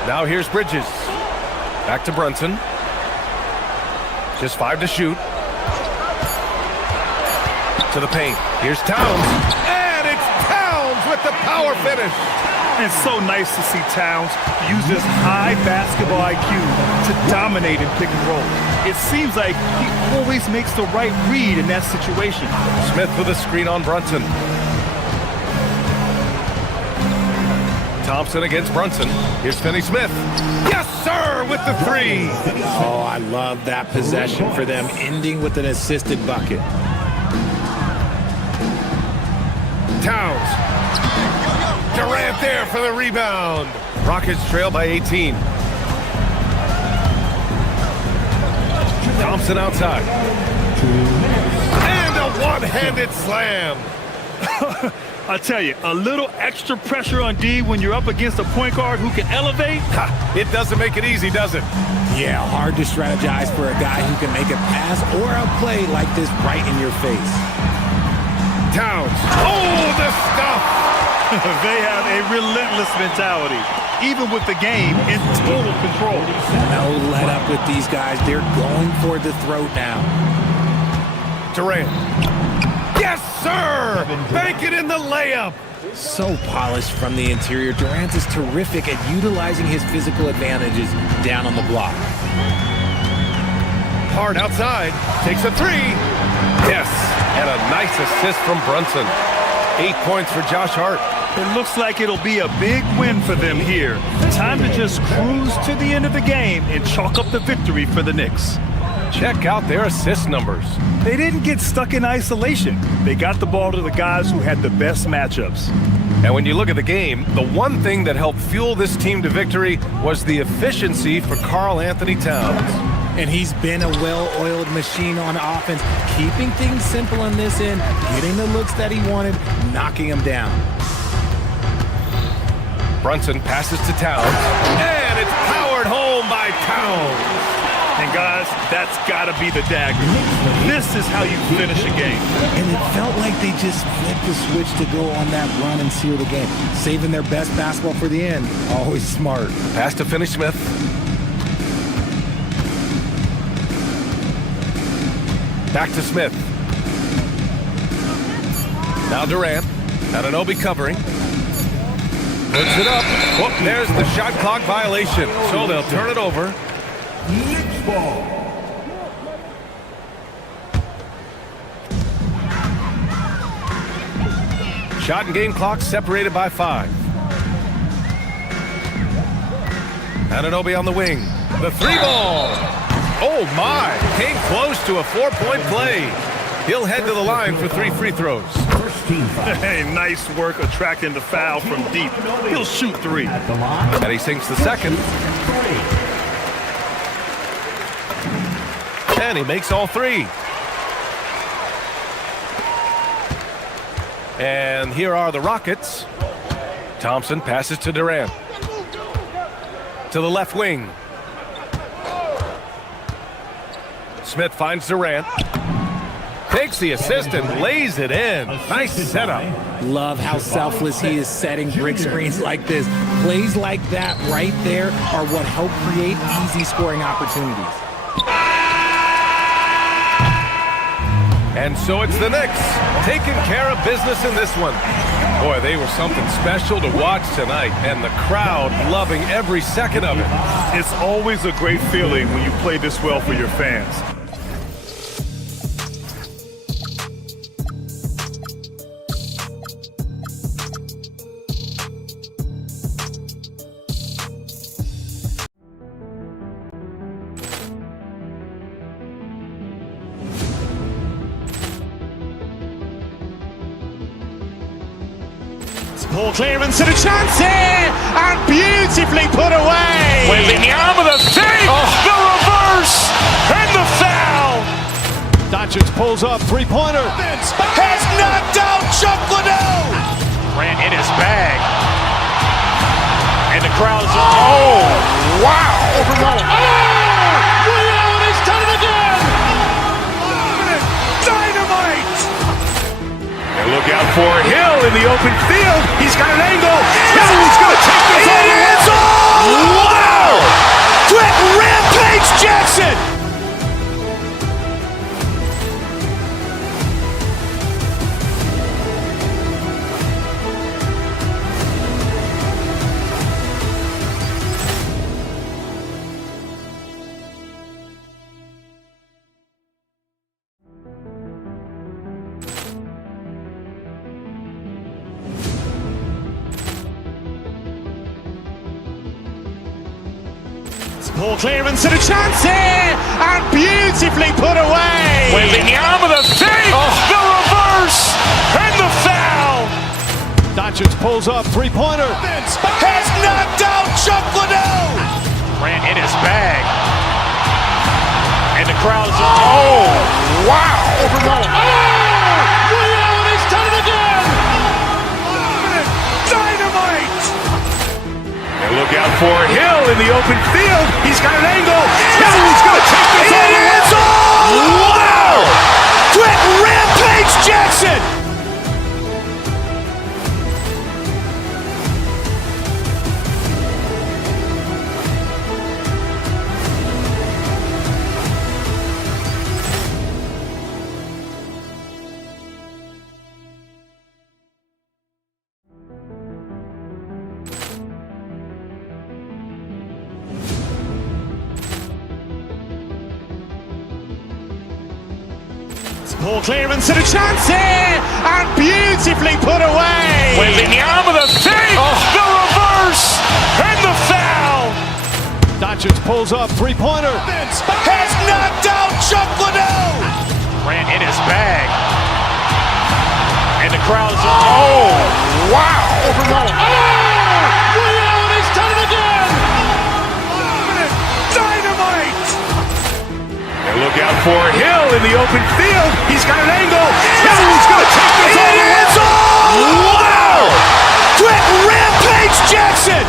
Now here's Bridges. Back to Brunson. Just 5 to shoot. To the paint. Here's Towns. And it's Towns with the power finish. And so nice to see Towns use his high basketball IQ to dominate in pick and roll. It seems like he always makes the right read in that situation. Smith with a screen on Brunson. Thompson against Brunson. Here's Finney Smith. Yes, sir, with the three. Oh, I love that possession for them, ending with an assisted bucket. Towns. Durant there for the rebound. Rockets trail by 18. Thompson outside. And a one-handed slam. I tell you, a little extra pressure on D when you're up against a point guard who can elevate. It doesn't make it easy, does it? Yeah, hard to strategize for a guy who can make a pass or a play like this right in your face. Towns. Oh, the stuff. They have a relentless mentality, even with the game in total control. No let up with these guys. They're going for the throat now. Durant. Yes, sir! Bank it in the layup. So polished from the interior. Durant is terrific at utilizing his physical advantages down on the block. Hard outside. Takes a three. Yes, and a nice assist from Brunson. 8 points for Josh Hart. It looks like it'll be a big win for them here. Time to just cruise to the end of the game and chalk up the victory for the Knicks. Check out their assist numbers. They didn't get stuck in isolation. They got the ball to the guys who had the best matchups. And when you look at the game, the one thing that helped fuel this team to victory was the efficiency for Karl Anthony Towns. And he's been a well-oiled machine on offense, keeping things simple on this end, getting the looks that he wanted, knocking them down. Brunson passes to Towns, and it's powered home by Towns. And guys, that's got to be the dagger. This is how you finish a game. And it felt like they just flipped the switch to go on that run and seal the game. Saving their best basketball for the end. Always smart. Pass to Finney Smith. Back to Smith. Now Durant. Anunoby covering. Puts it up. Whoop, there's the shot clock violation. So they'll turn it over. Knicks ball. Shot and game clock separated by 5. Anunoby on the wing. The three ball. Oh my, came close to a 4-point play. He'll head to the line for 3 free throws. Hey, nice work attracting the foul from deep. He'll shoot 3. And he sinks the second. And he makes all 3. And here are the Rockets. Thompson passes to Durant. To the left wing. Smith finds Durant. Takes the assist and lays it in. Nice setup. Love how selfless he is setting brick screens like this. Plays like that right there are what help create easy scoring opportunities. And so it's the Knicks taking care of business in this one. Boy, they were something special to watch tonight, and the crowd loving every second of it. It's always a great feeling when you play this well for your fans. Poor clearance and a chance here, and beautifully put away. With the arm of the feet, the reverse, and the foul. Doncic pulls up, three-pointer. Has knocked out Chuck Liddell. Ran in his bag. And the crowd is, oh, wow. Liddell has done it again. Dynamite. And look out for Hill in the open field. He's got an angle. Hill's going to take this all the way. Wow! Quick rampage Jackson. Ball clearance and a chance here, and beautifully put away. Wembanyama the fake, the reverse, and the foul. Doncic pulls up, three-pointer. Has knocked out Chuck Liddell. Ran in his bag. And the crowd is, oh, wow. Liddell, and he's done it again. Dynamite. And look out for Hill in the open field. He's got an angle. Hill's going to take this all the way. Wow! Quick rampage Jackson. Ball clearance and a chance here, and beautifully put away. Wembanyama the fake, the reverse, and the foul. Doncic pulls up, three-pointer. Has knocked out Chuck Liddell. Ran in his bag. And the crowd is, oh, wow. Liddell, and he's done it again. Dynamite. And look out for Hill in the open field. He's got an angle. Hill's going to take this all the way. Wow! Quick rampage Jackson.